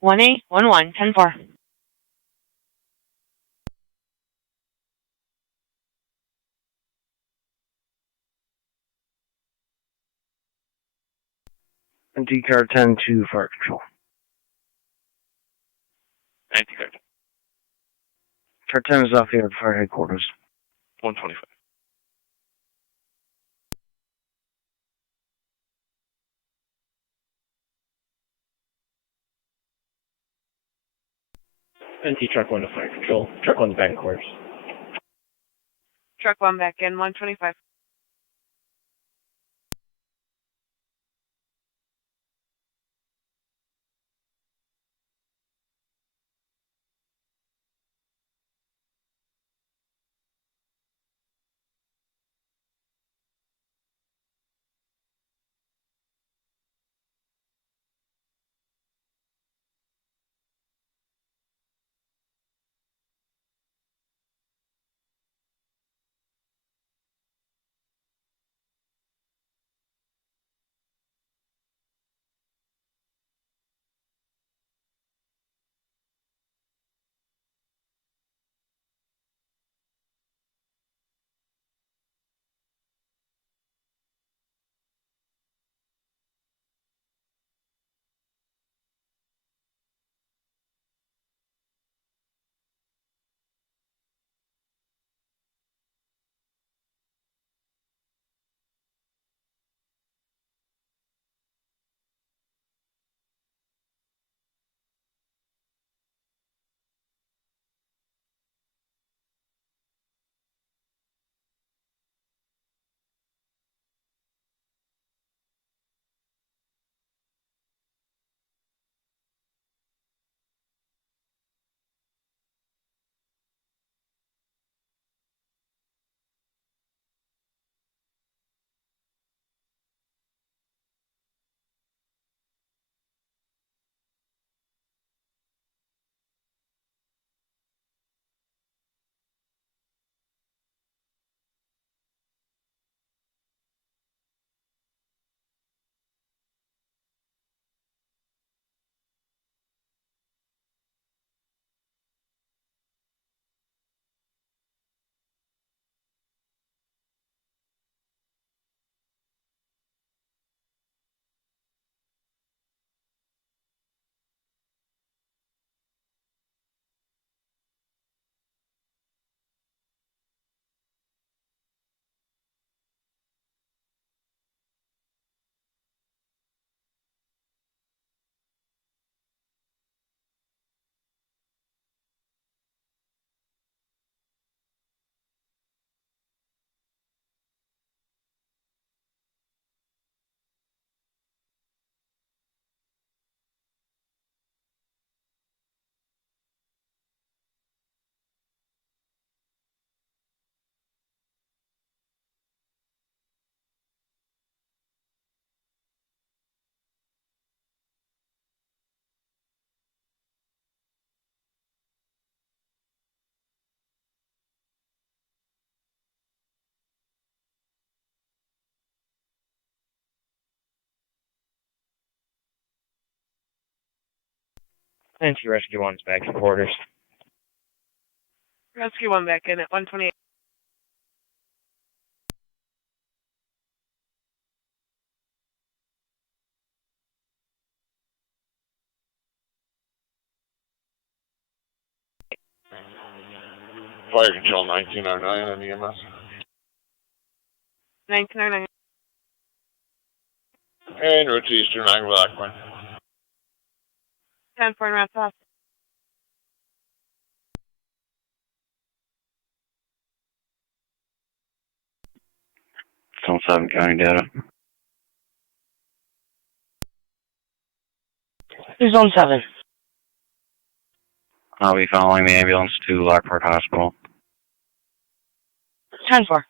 1A, 11, 10-4. NT car 10 to fire control. Anti-card. Car 10 is off the air at fire headquarters. 125. NT truck 1 to fire control. Truck 1's back in quarters. Truck 1 back in, 125. NT rescue 1's back in quarters. Rescue 1 back in at 128. Fire control 1909 on EMS. 1909. And route to Eastern Niagara, Lockport. 10-4 and wraps off. Zone 7 county data. Zone 7. I'll be following the ambulance to Lockport Hospital. 10-4.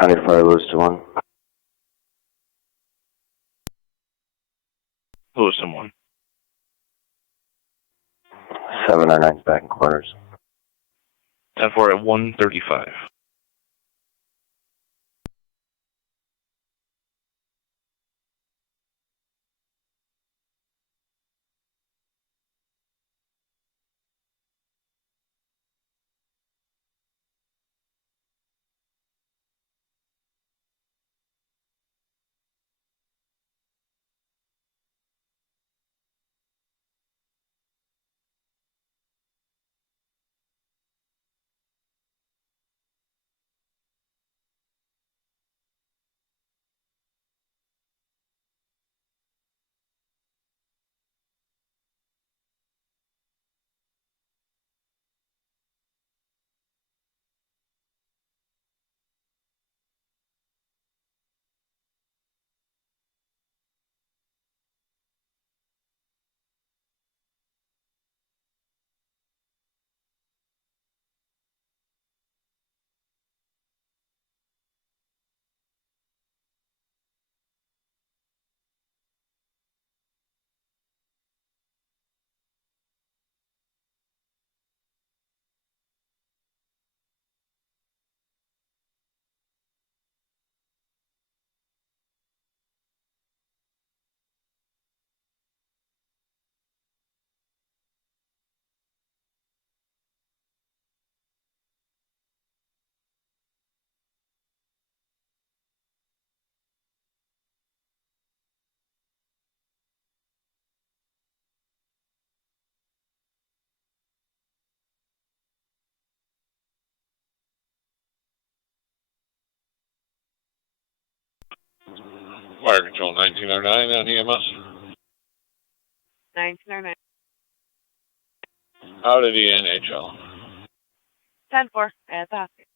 County Fire Lewiston 1. Lewiston 1. 799 back in quarters. 10-4 at 135. Fire Control 1909 on EMS. 1909. Out of the NHL. 10-4 at the hospital.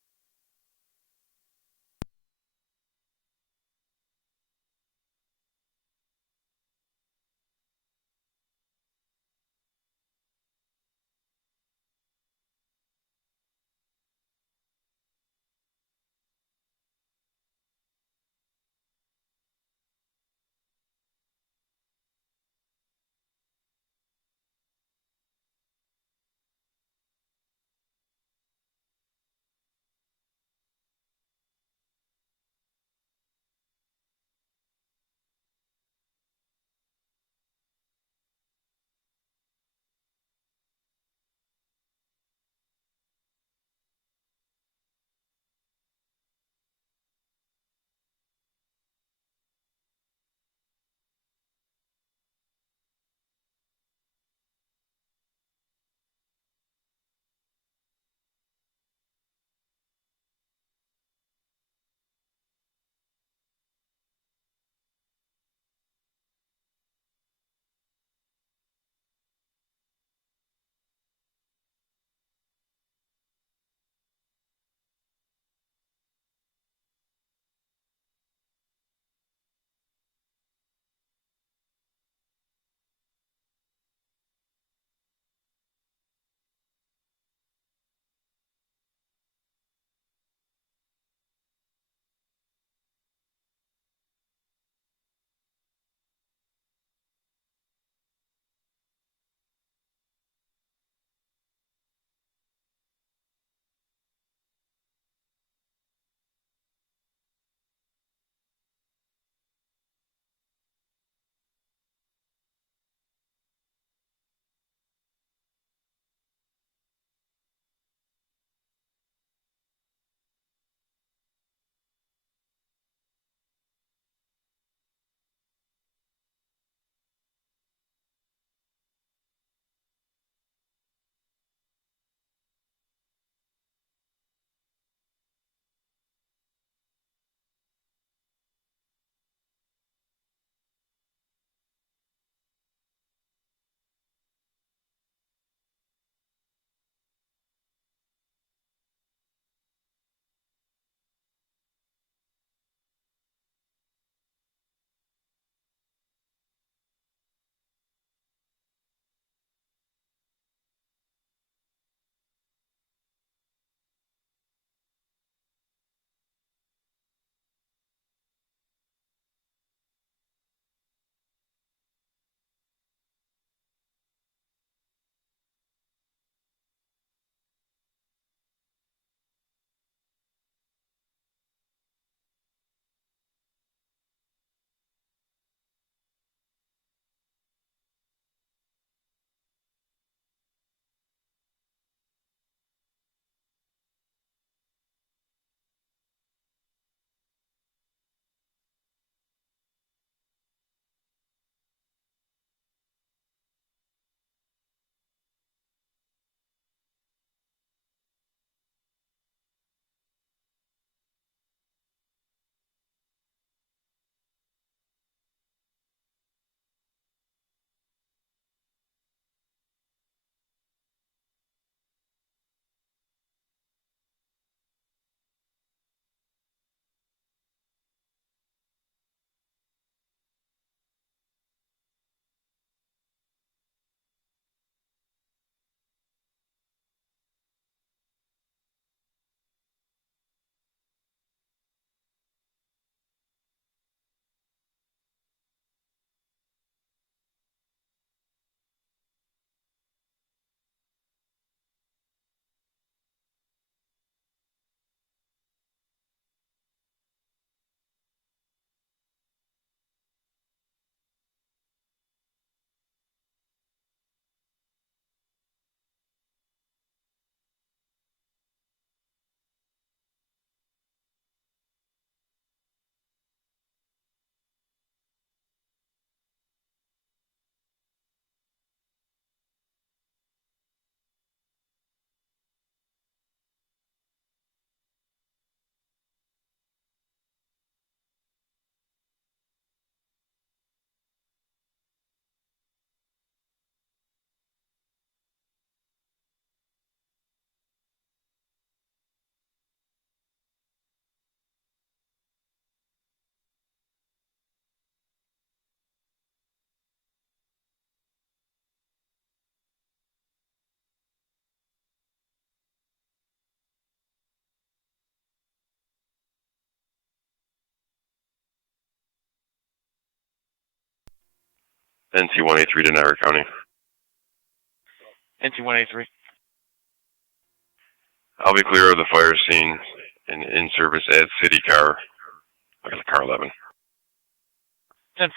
NC-183 to Niagara County. NC-183. I'll be clear of the fire scene and in service at city car. I got car 11. 10-4.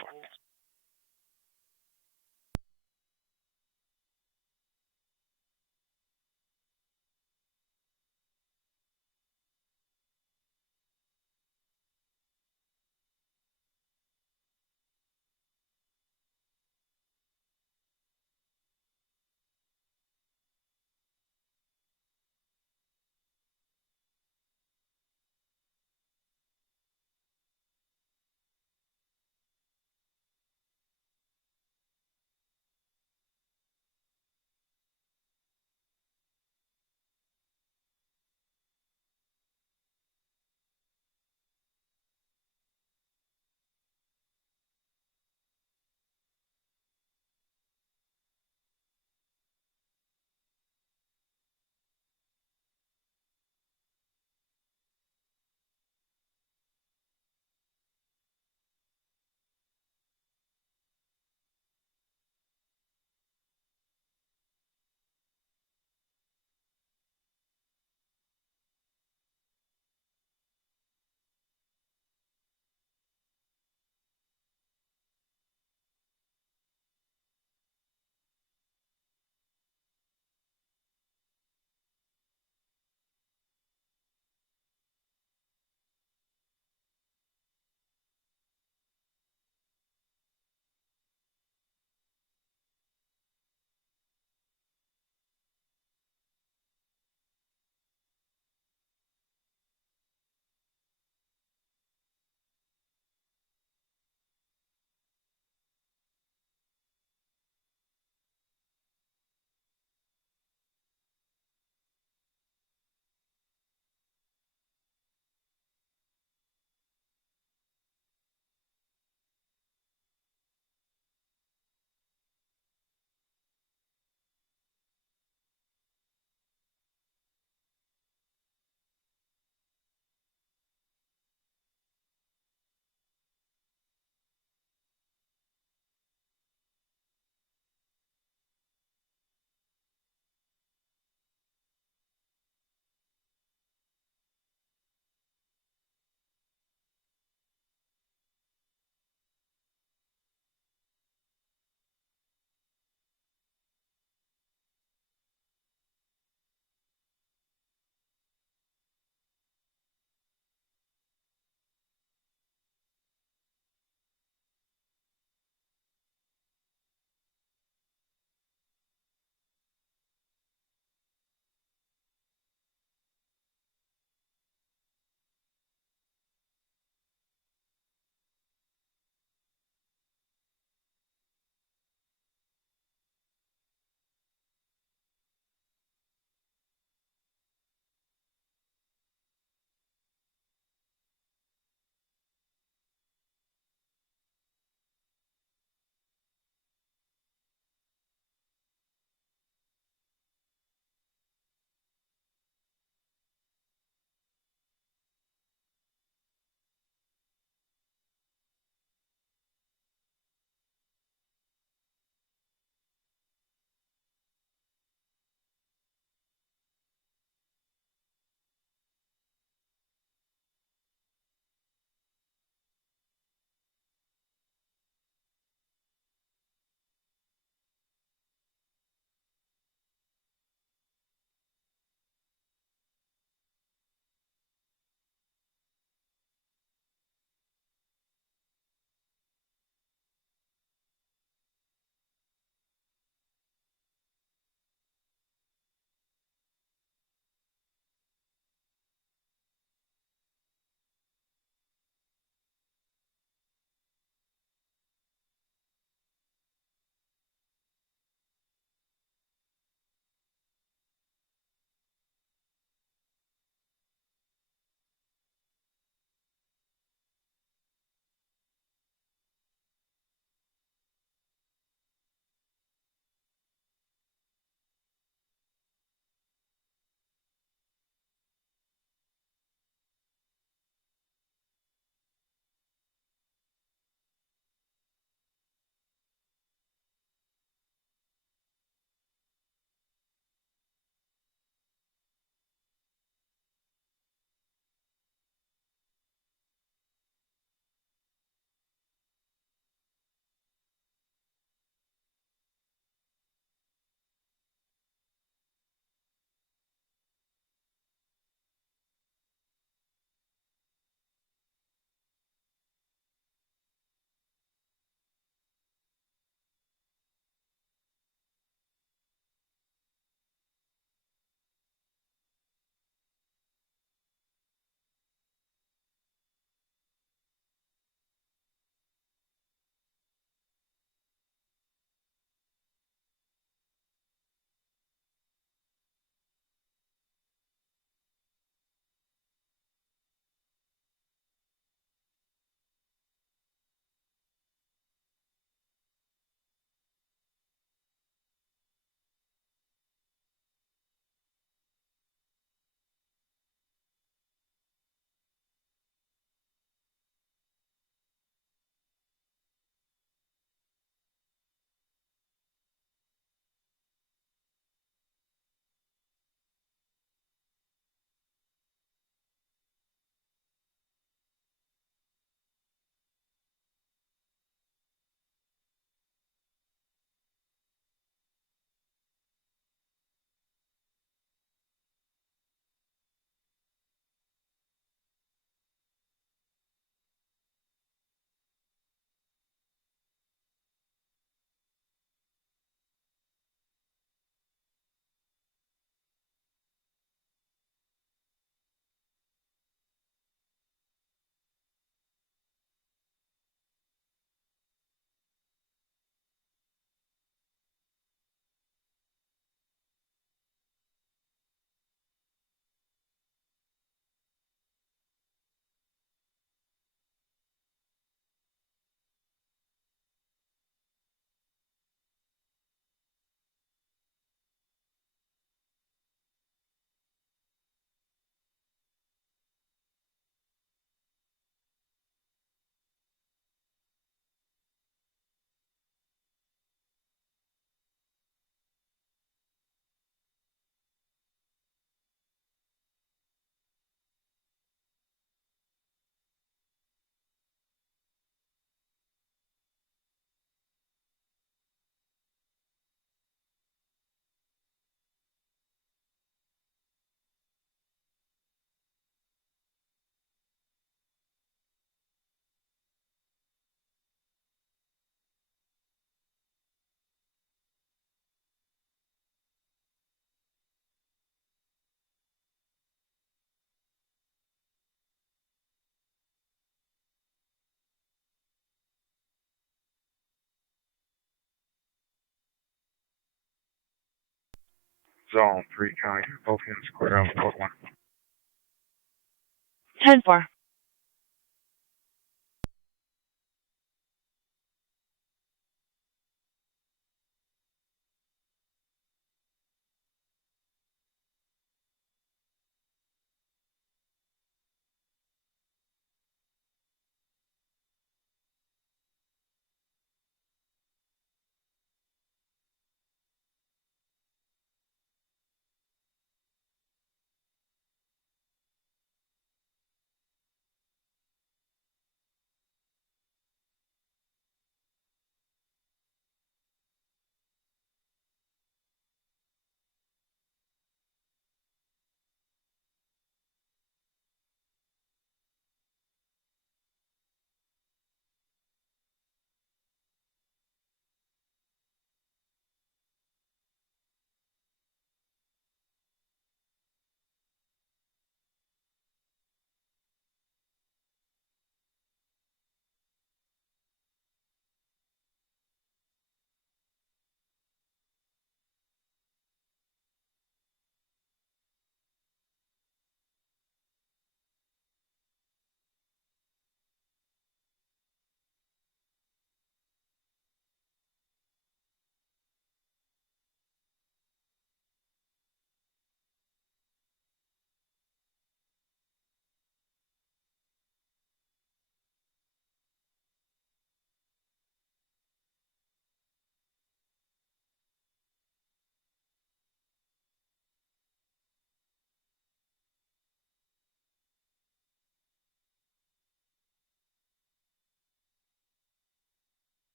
Zone 3 County. Both units clear on code 1. 10-4.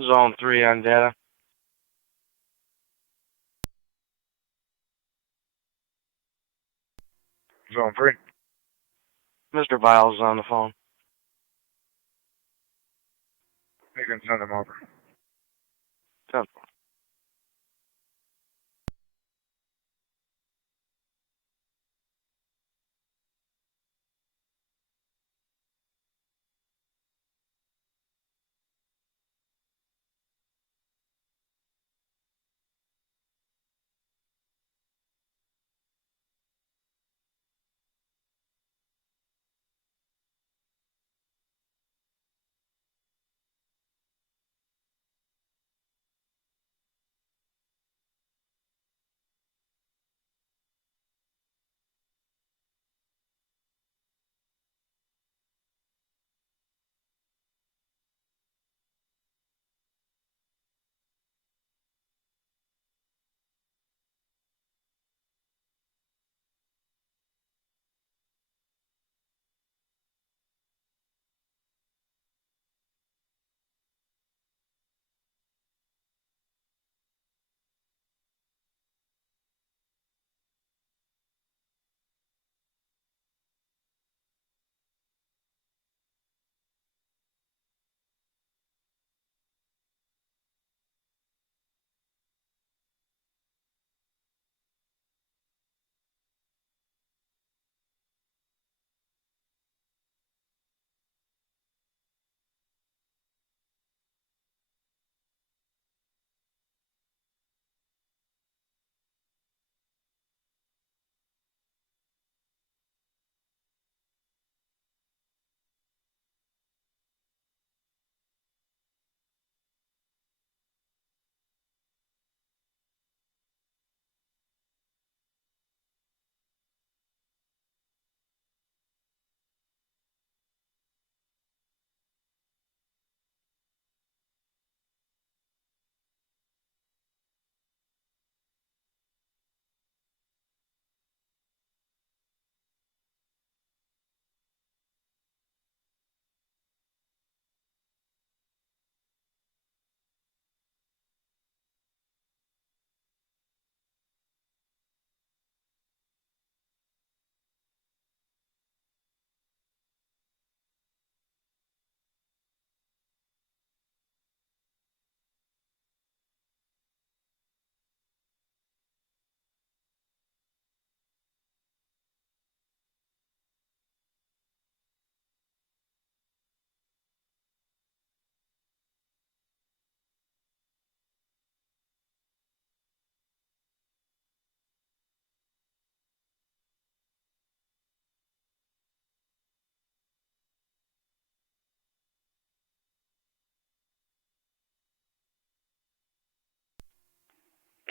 Zone 3 on data. Zone 3. Mr. Biles is on the phone. You can send them over. 10-4.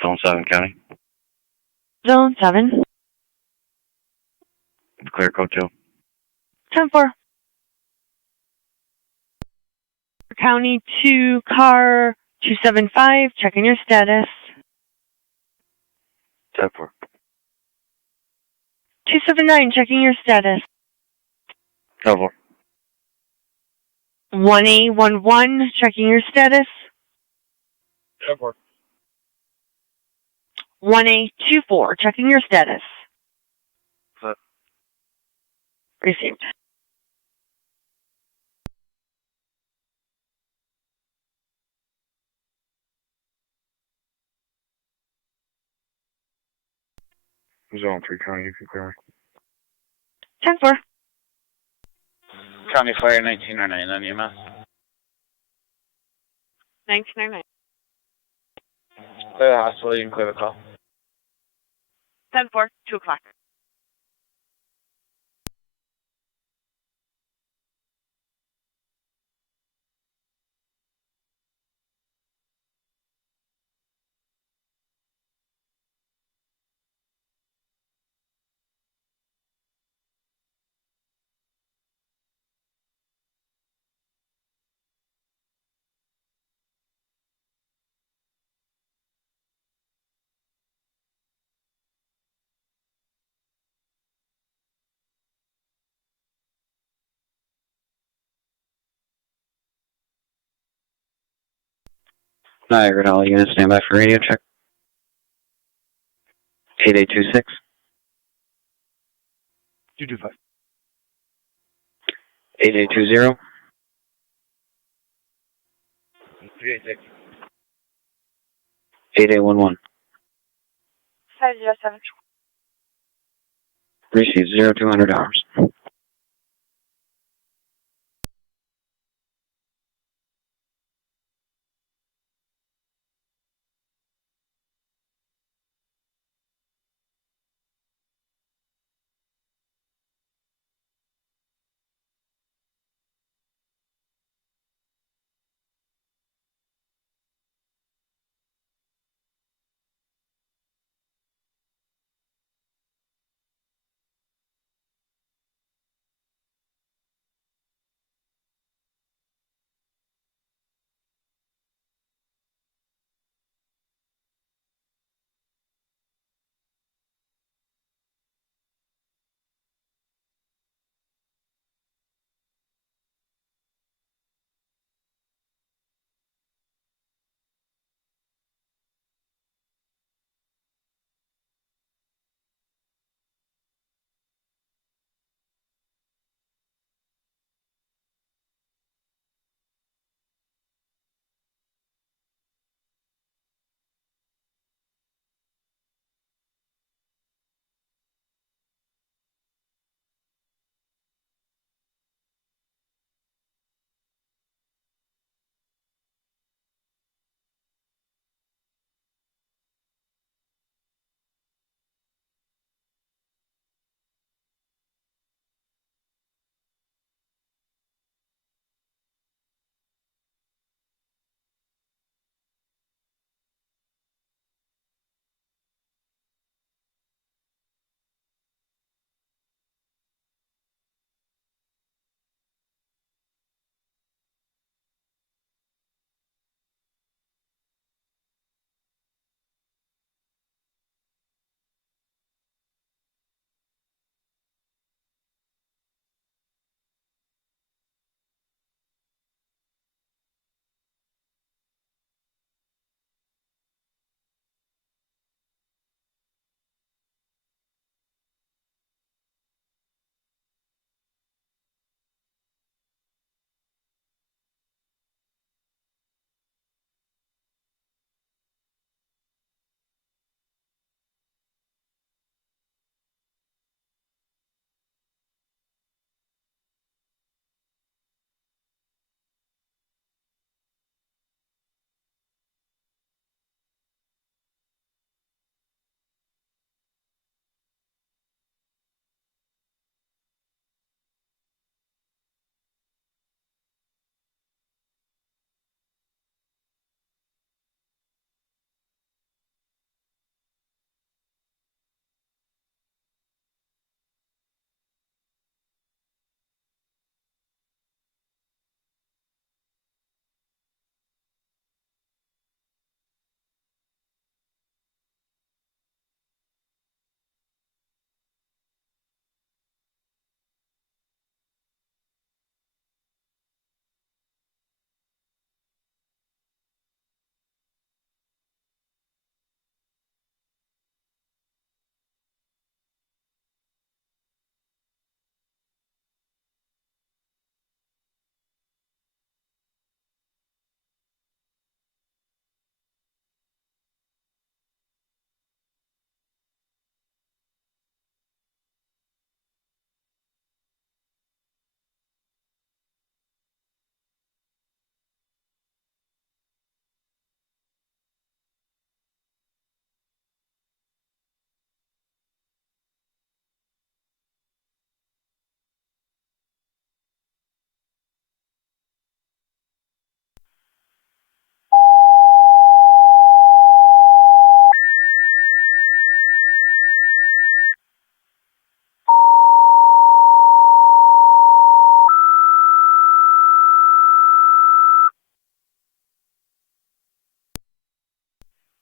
Zone 7 County. Zone 7. Clear code 2. 10-4. County 2, car 275, checking your status. 10-4. 279, checking your status. 10-4. 1A11, checking your status. 10-4. 1A24, checking your status. Set. Received. Zone 3 County, you can clear me. 10-4. County Fire 1909 on EMS. 1909. Clear the hospital, you can clear the call. 10-4, 2 o'clock. Niagara, all units stand by for radio check. 8826. 225. 8820. 386. 8811. 507. Received $0200.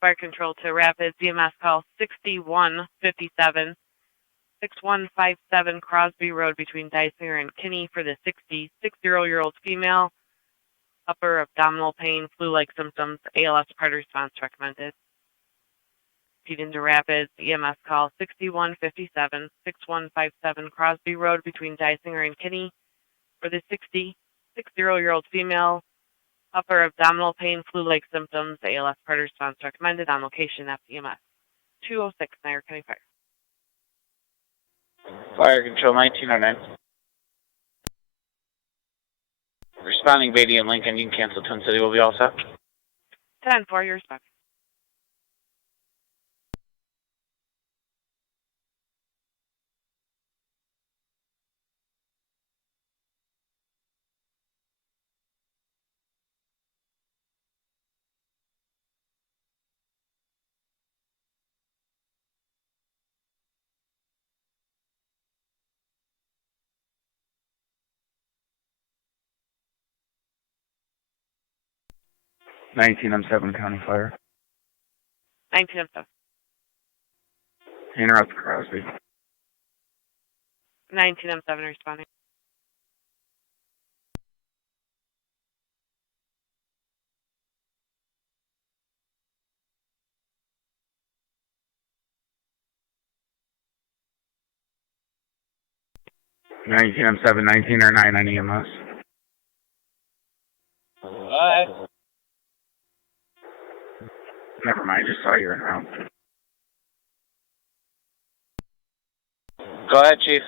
Fire control to Rapids, EMS call 6157, 6157 Crosby Road between Dysinger and Kinney for the 66-year-old female. upper abdominal pain, flu-like symptoms, ALS prior response recommended. Feed into Rapids, EMS call 6157, 6157 Crosby Road between Dysinger and Kinney for the 60-year-old female, upper abdominal pain, flu-like symptoms, ALS prior response recommended, on location at EMS. 206 Niagara County Fire. Fire Control 1909. Responding Beatty and Lincoln, you can cancel Twin City, we'll be all set. 10-4, your respect. M7 County Fire. 19-7. Interrupt Crosby. 19-7 responding. M7, 19 or 9 on EMS. Never mind, just saw you in route. Go ahead, Chief.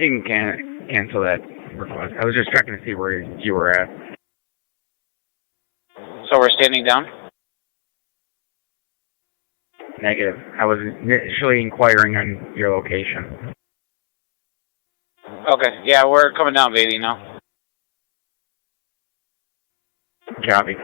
You can cancel that request. I was just checking to see where you were at. So we're standing down? Negative. I was initially inquiring on your location. Okay, yeah, we're coming down, baby, now. Copy.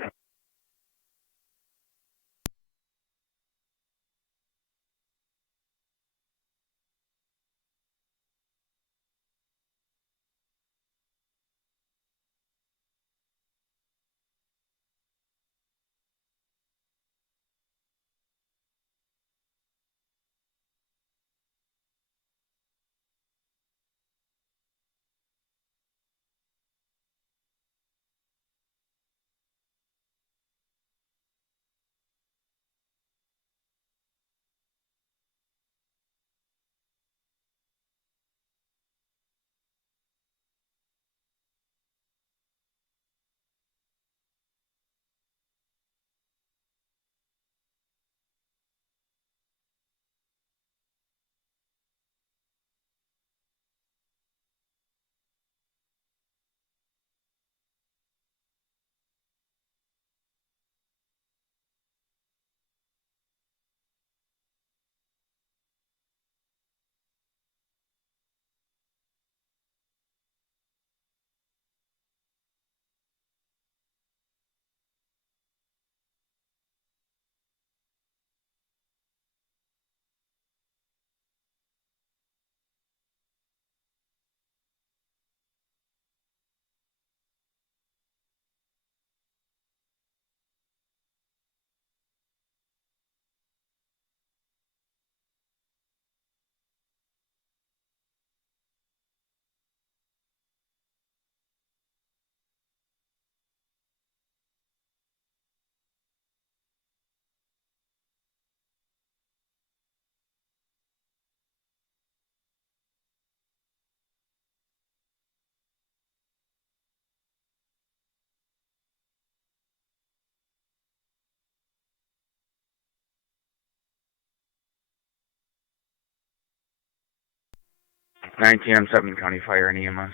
M7 County Fire and EMS.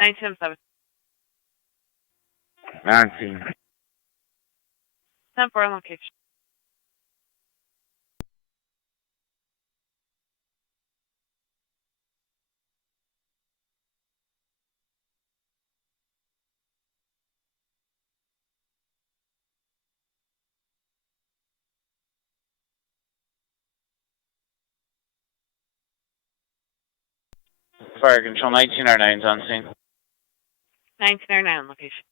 19-7. On scene. 10-4 on location. Fire Control 1909's on scene. 1909 on location.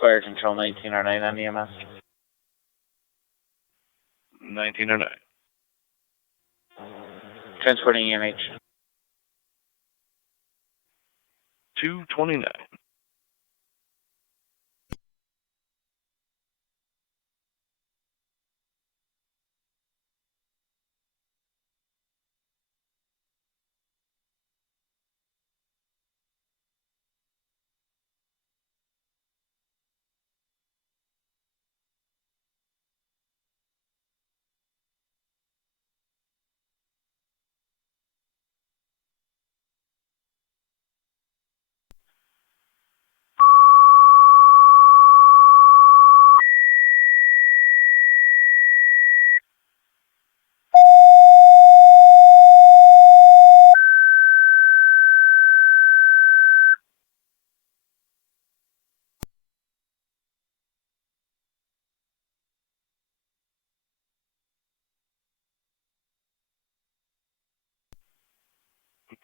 Fire Control 1909 on EMS. 1909. Transporting EMH. 229.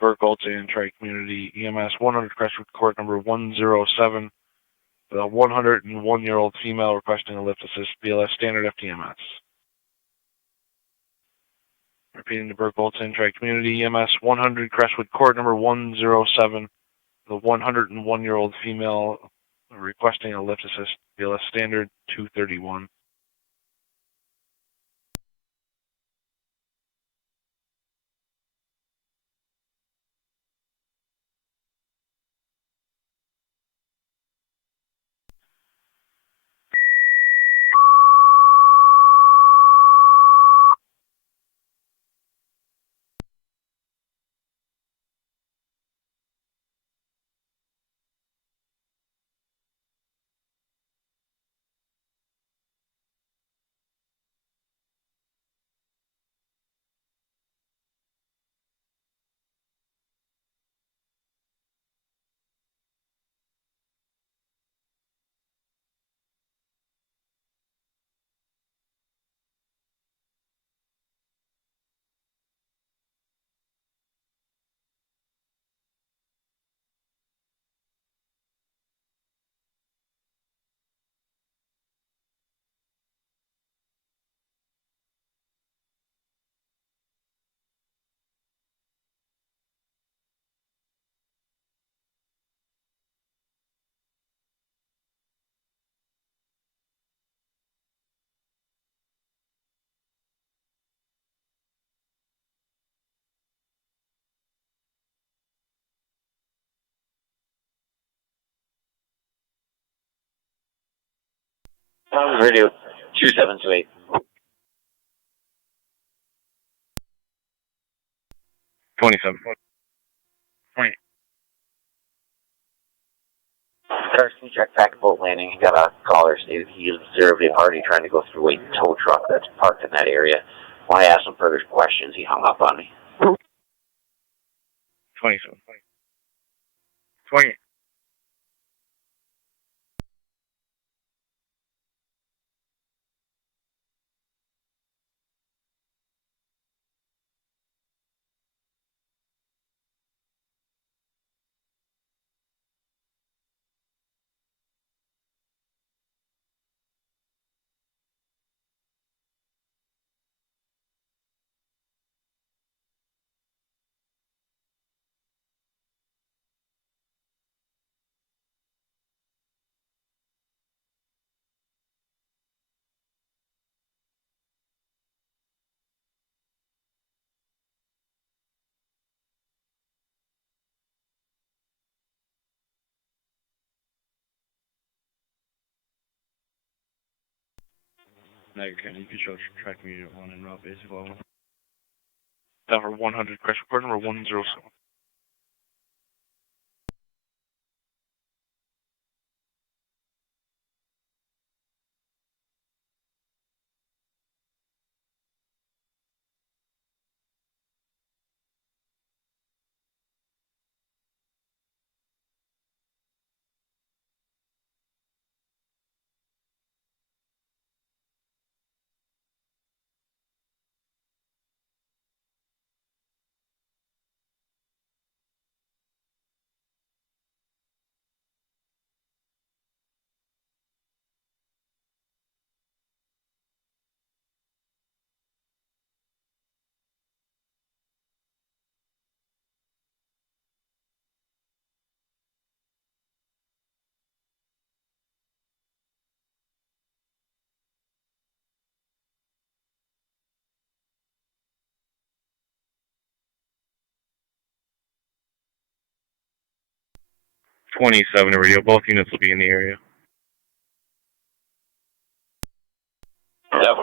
Burke and Tri-Community EMS 100 Crestwood Court number 107. The 101-year-old female requesting a lift assist, BLS standard FTMS. Repeating to Burke and Tri-Community EMS 100 Crestwood Court number 107. The 101-year-old female requesting a lift assist, BLS standard 231. Radio 2728. 27. 20. Carson, check back boat landing. He got a caller stated he observed a party trying to go through a tow truck that's parked in that area. When I asked him further questions, he hung up on me. 27. 20. Niagara County, you can show Tri-Community 1 en route basic level. Down for 100 Crestwood Court number 107. 27 radio. Both units will be in the area. Yep.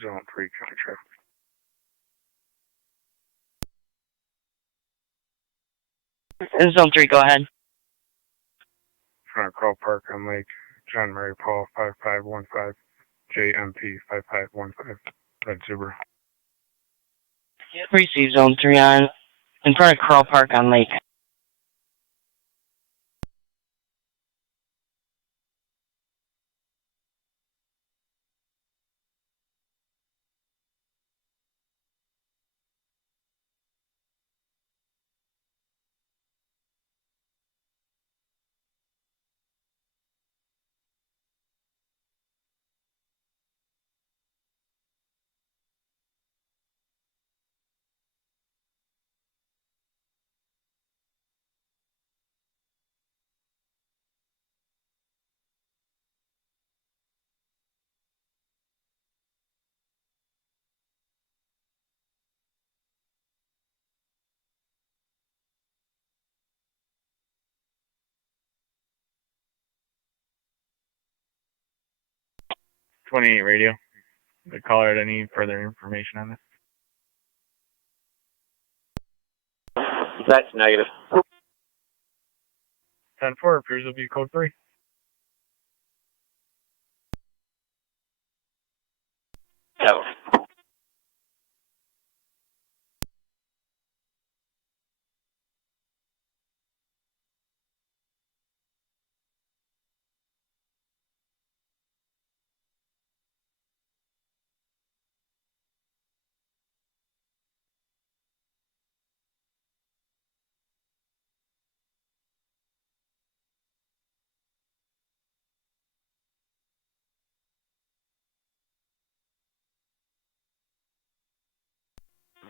Zone 3 county traffic. Zone 3, go ahead. Front of Crow Park on Lake. John Mary Paul 5515. JMP 5515. Red Subaru. Receive Zone 3 on in front of Crow Park on Lake. Radio. The caller had any further information on this? That's negative. 10-4 appears to be code 3. Yep.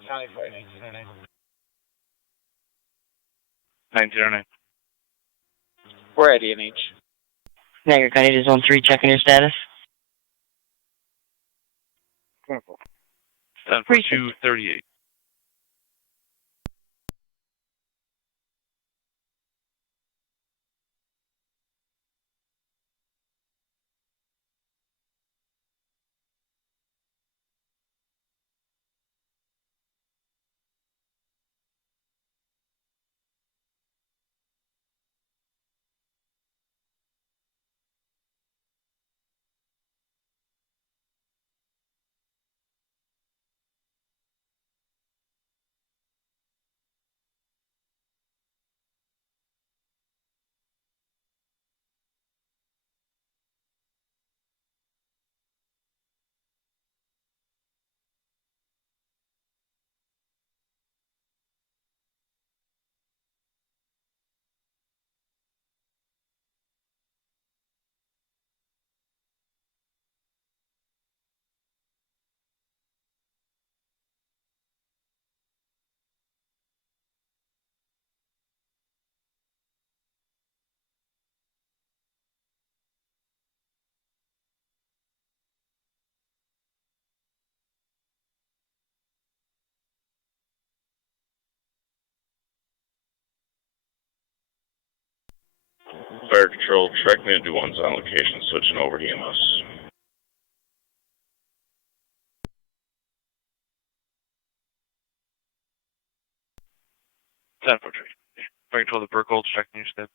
County Fire 1909. 909. We're at ENH. Niagara County to Zone 3, checking your status. 10-4-2-38. Fire Control, track me to do one's on location, switching over to EMS. Ten foot tree. Fire control the Burkholz, checking your steps.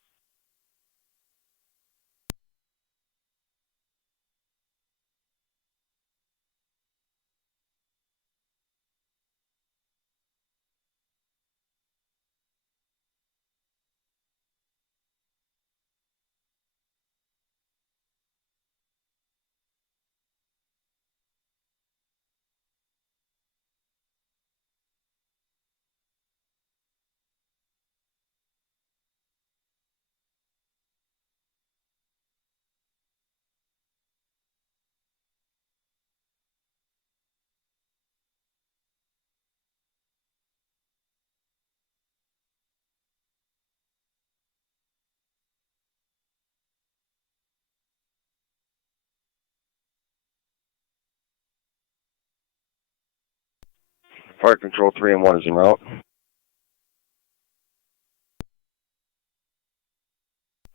Fire Control 3 and 1 is en route.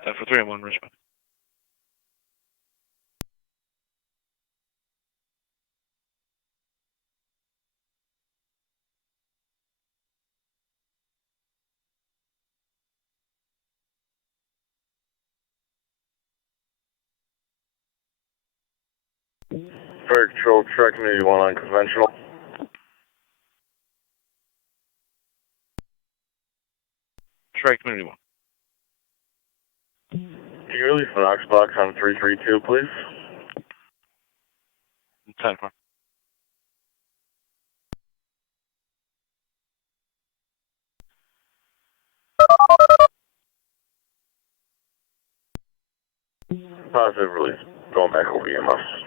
10 for 3 and 1, Richmond. Fire Control, track me to 1 on conventional. Track community 1. Can you release an aux box on 332, please? 10 for. Positive release. Going back over EMS.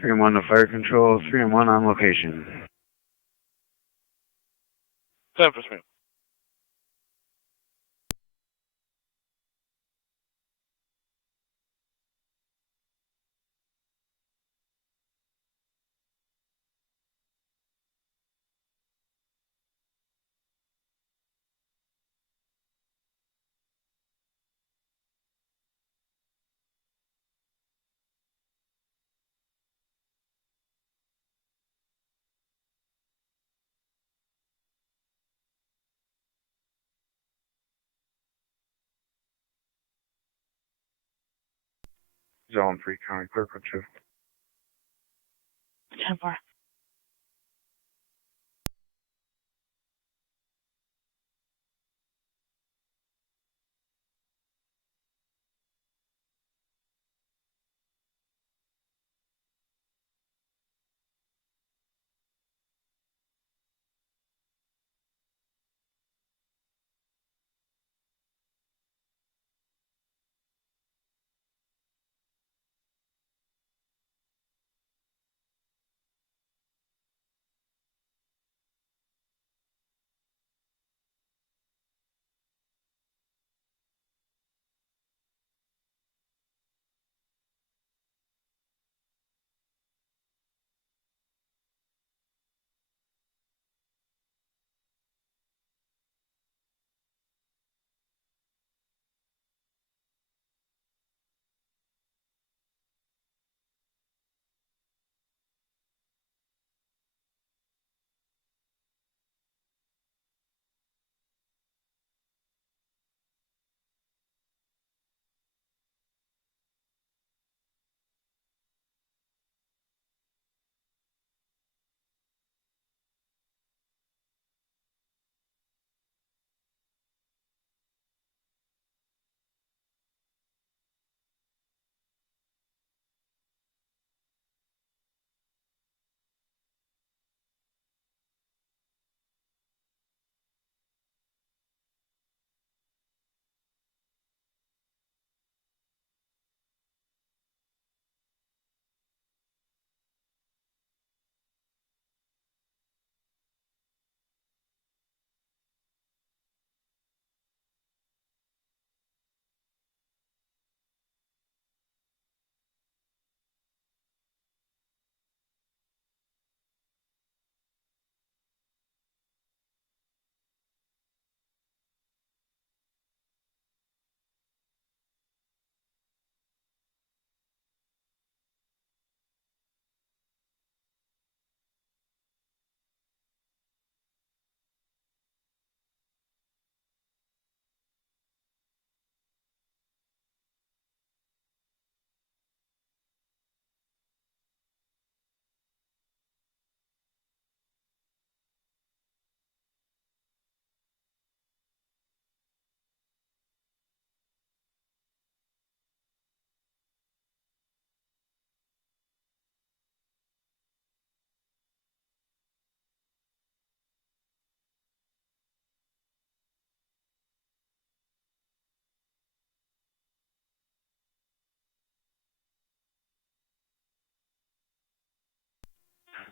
Three and 1 to Fire Control, 3 and 1 on location. 10 for 3. Zone 3 County Clerk with you. 10-4.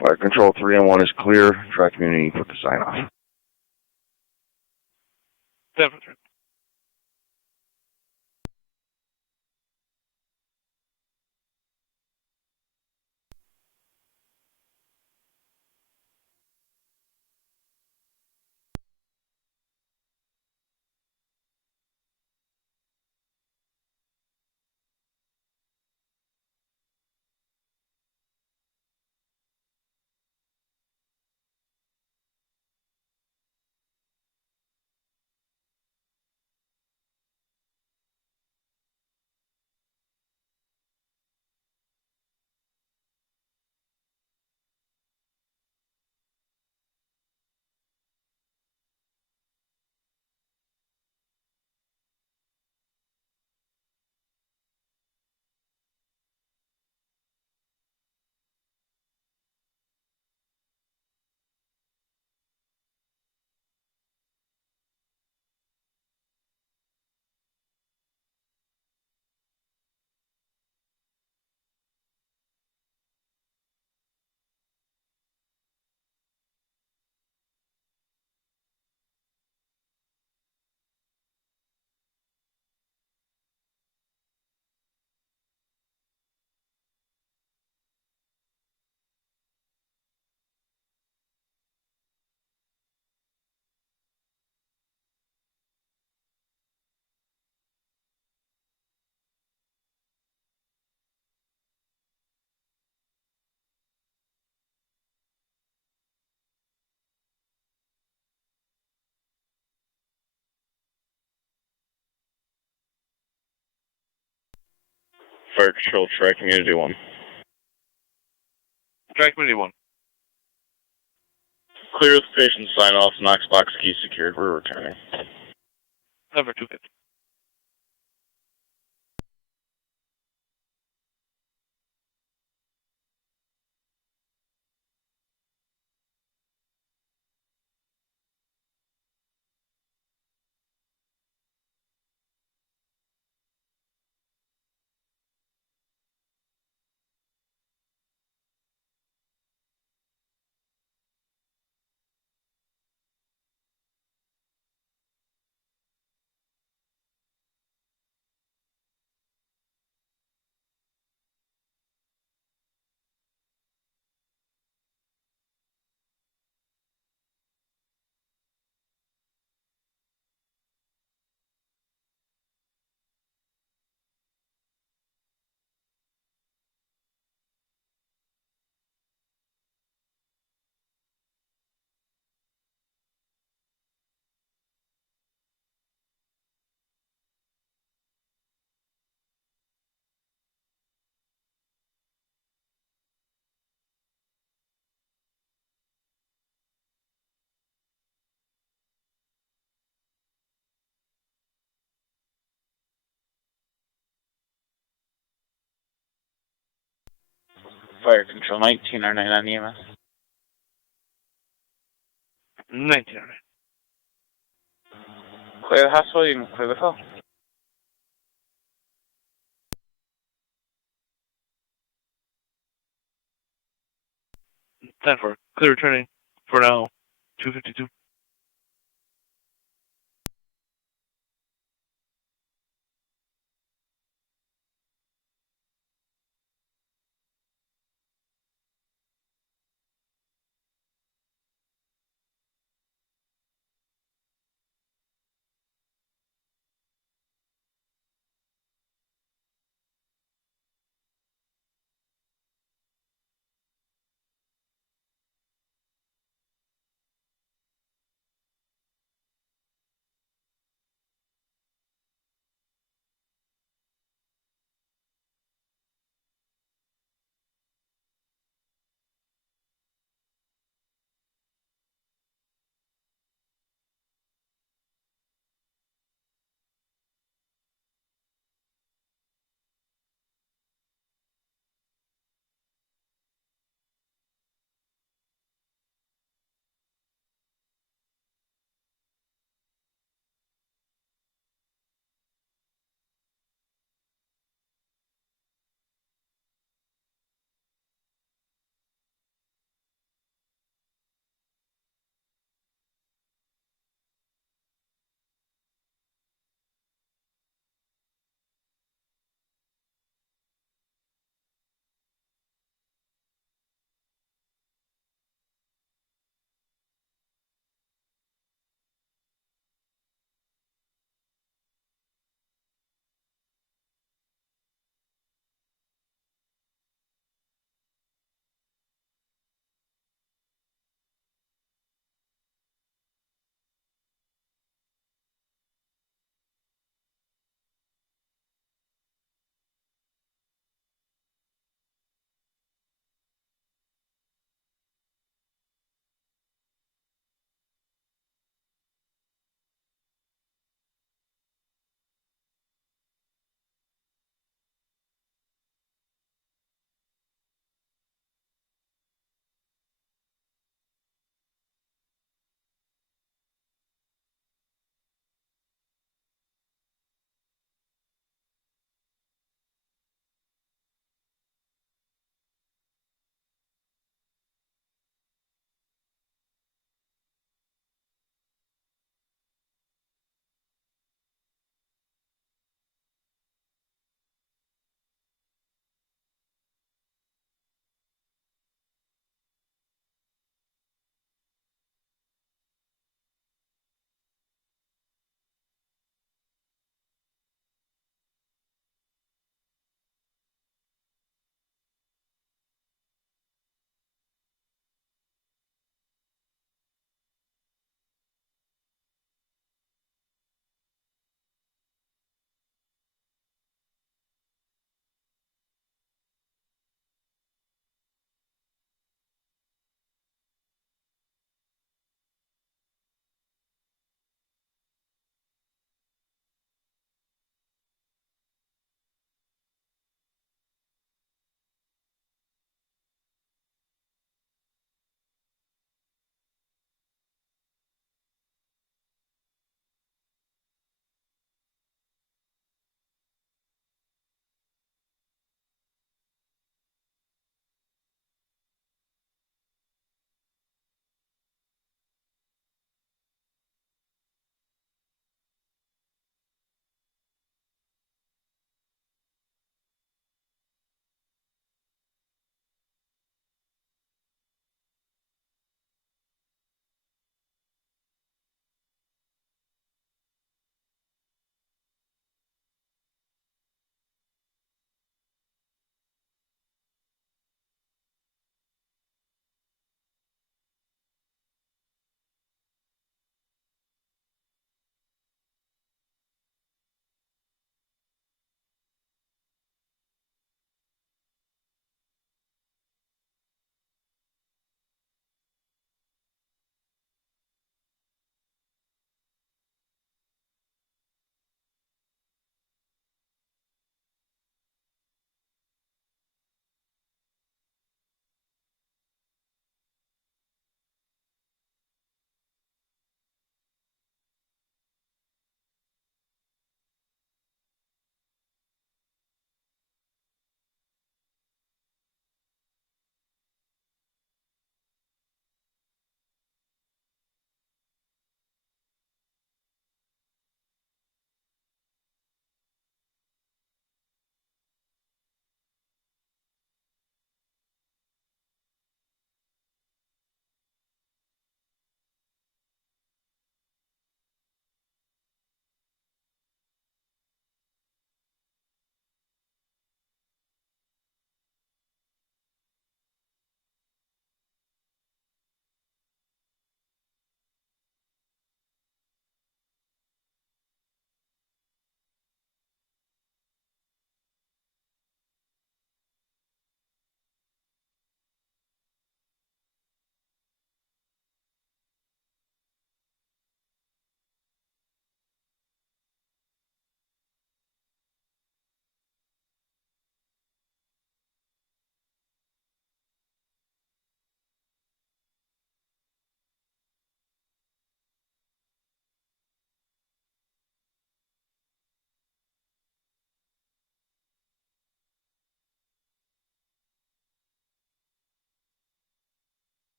Fire control 3 and 1 is clear. Try community, put the sign off. 7. Fire control, try community 1. Track Committee 1. Clear with station sign off, Knox box key secured. We're returning. Number 250. Fire Control 1909 on EMS. 1909. Clear the hospital, you can clear the call. Time for clear returning for now. 252.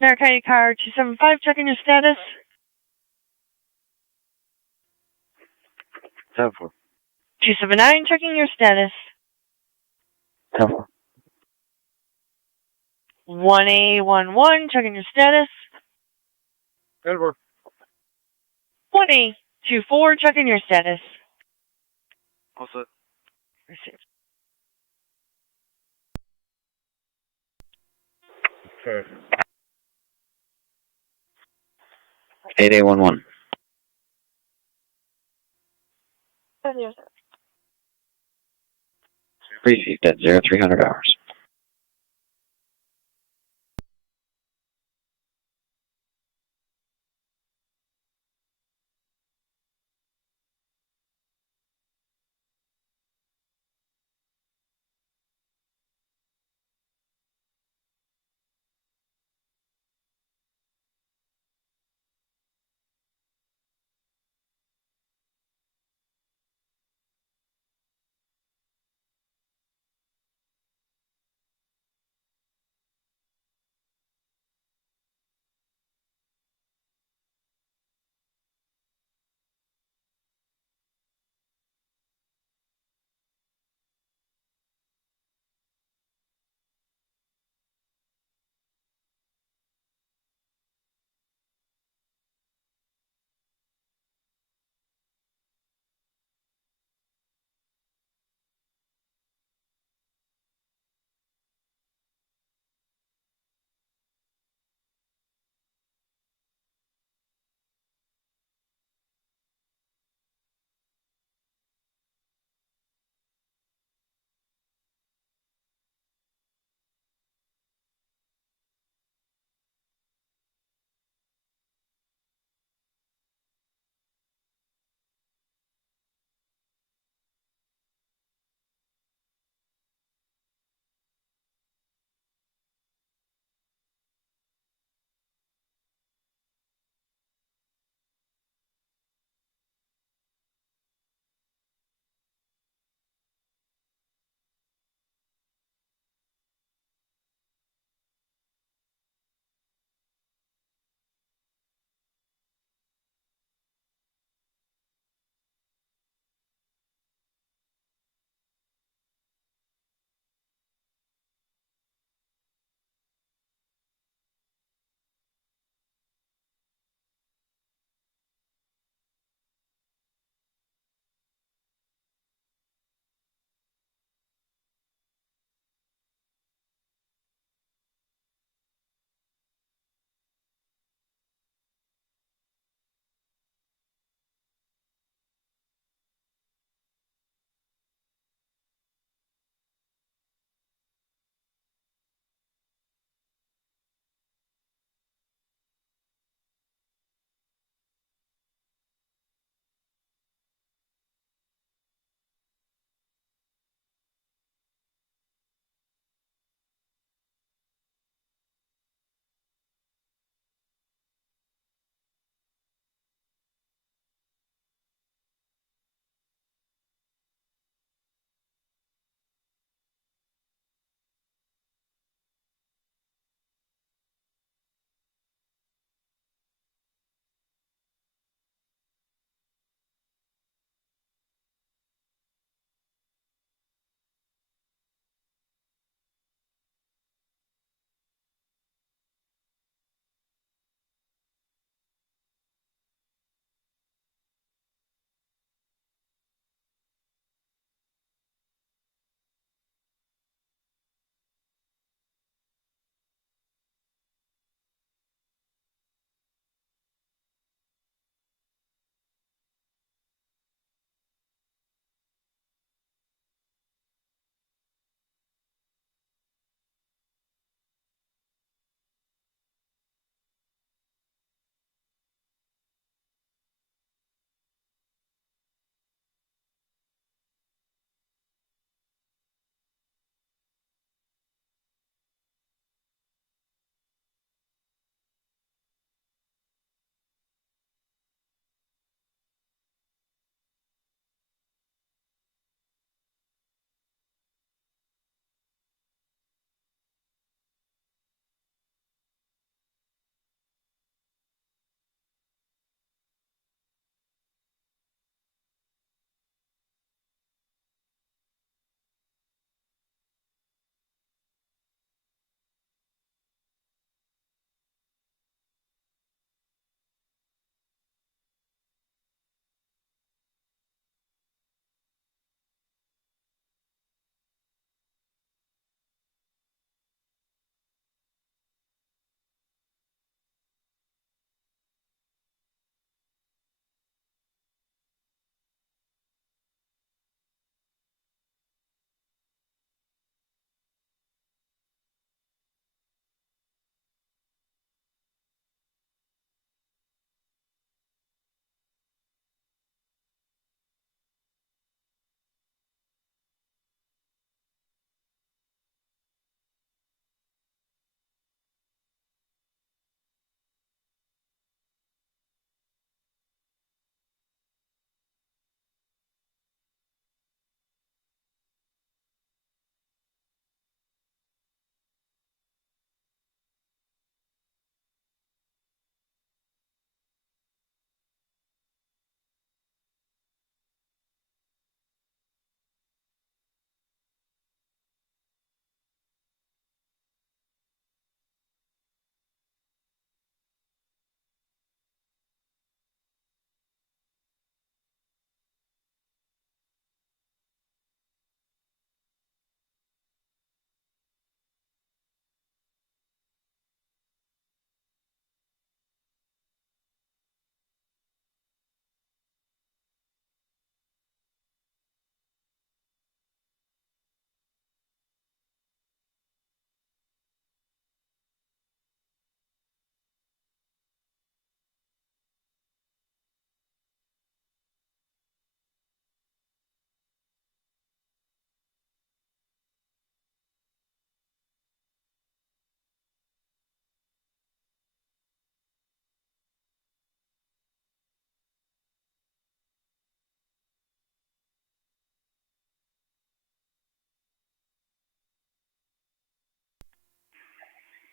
Narcotic car 275, checking your status. 10-4. 279, checking your status. 10-4. 1A11, checking your status. 10-4. 1A24, checking your status. What's that? Received. Okay. 8811. Received at 0300 hours.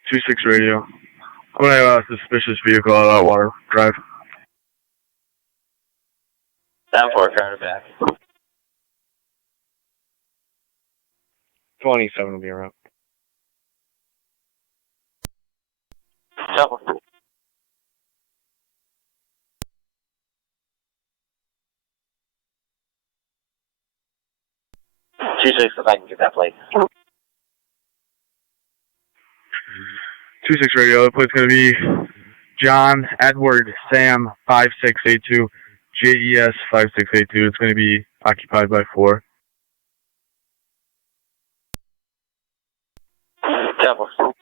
26 radio. I'm gonna have a suspicious vehicle out on Water Drive. 10-4, Carter back. 27 will be around. 10-4. 26, if I can get that plate. 26 radio. The plate's gonna be John Edward Sam 5682 JES 5682. It's gonna be occupied by 4. 10-4.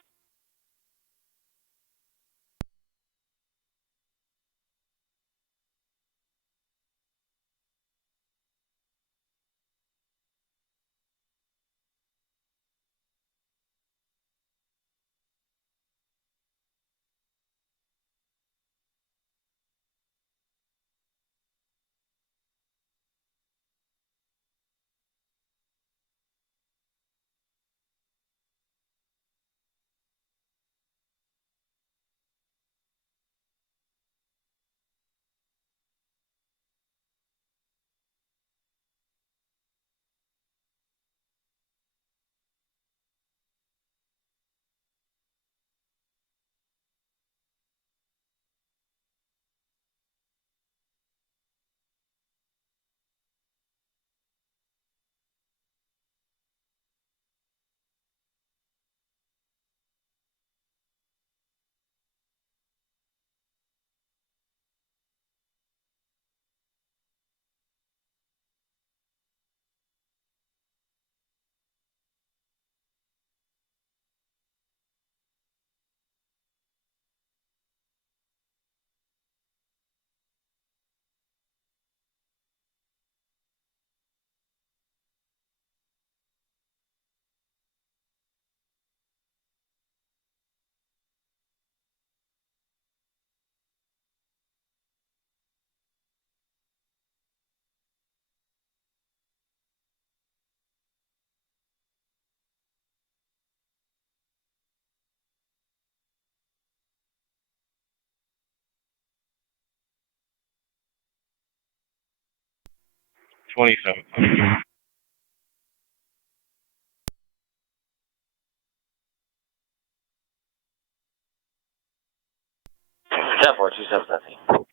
Twenty-seven. 10-4, 2717.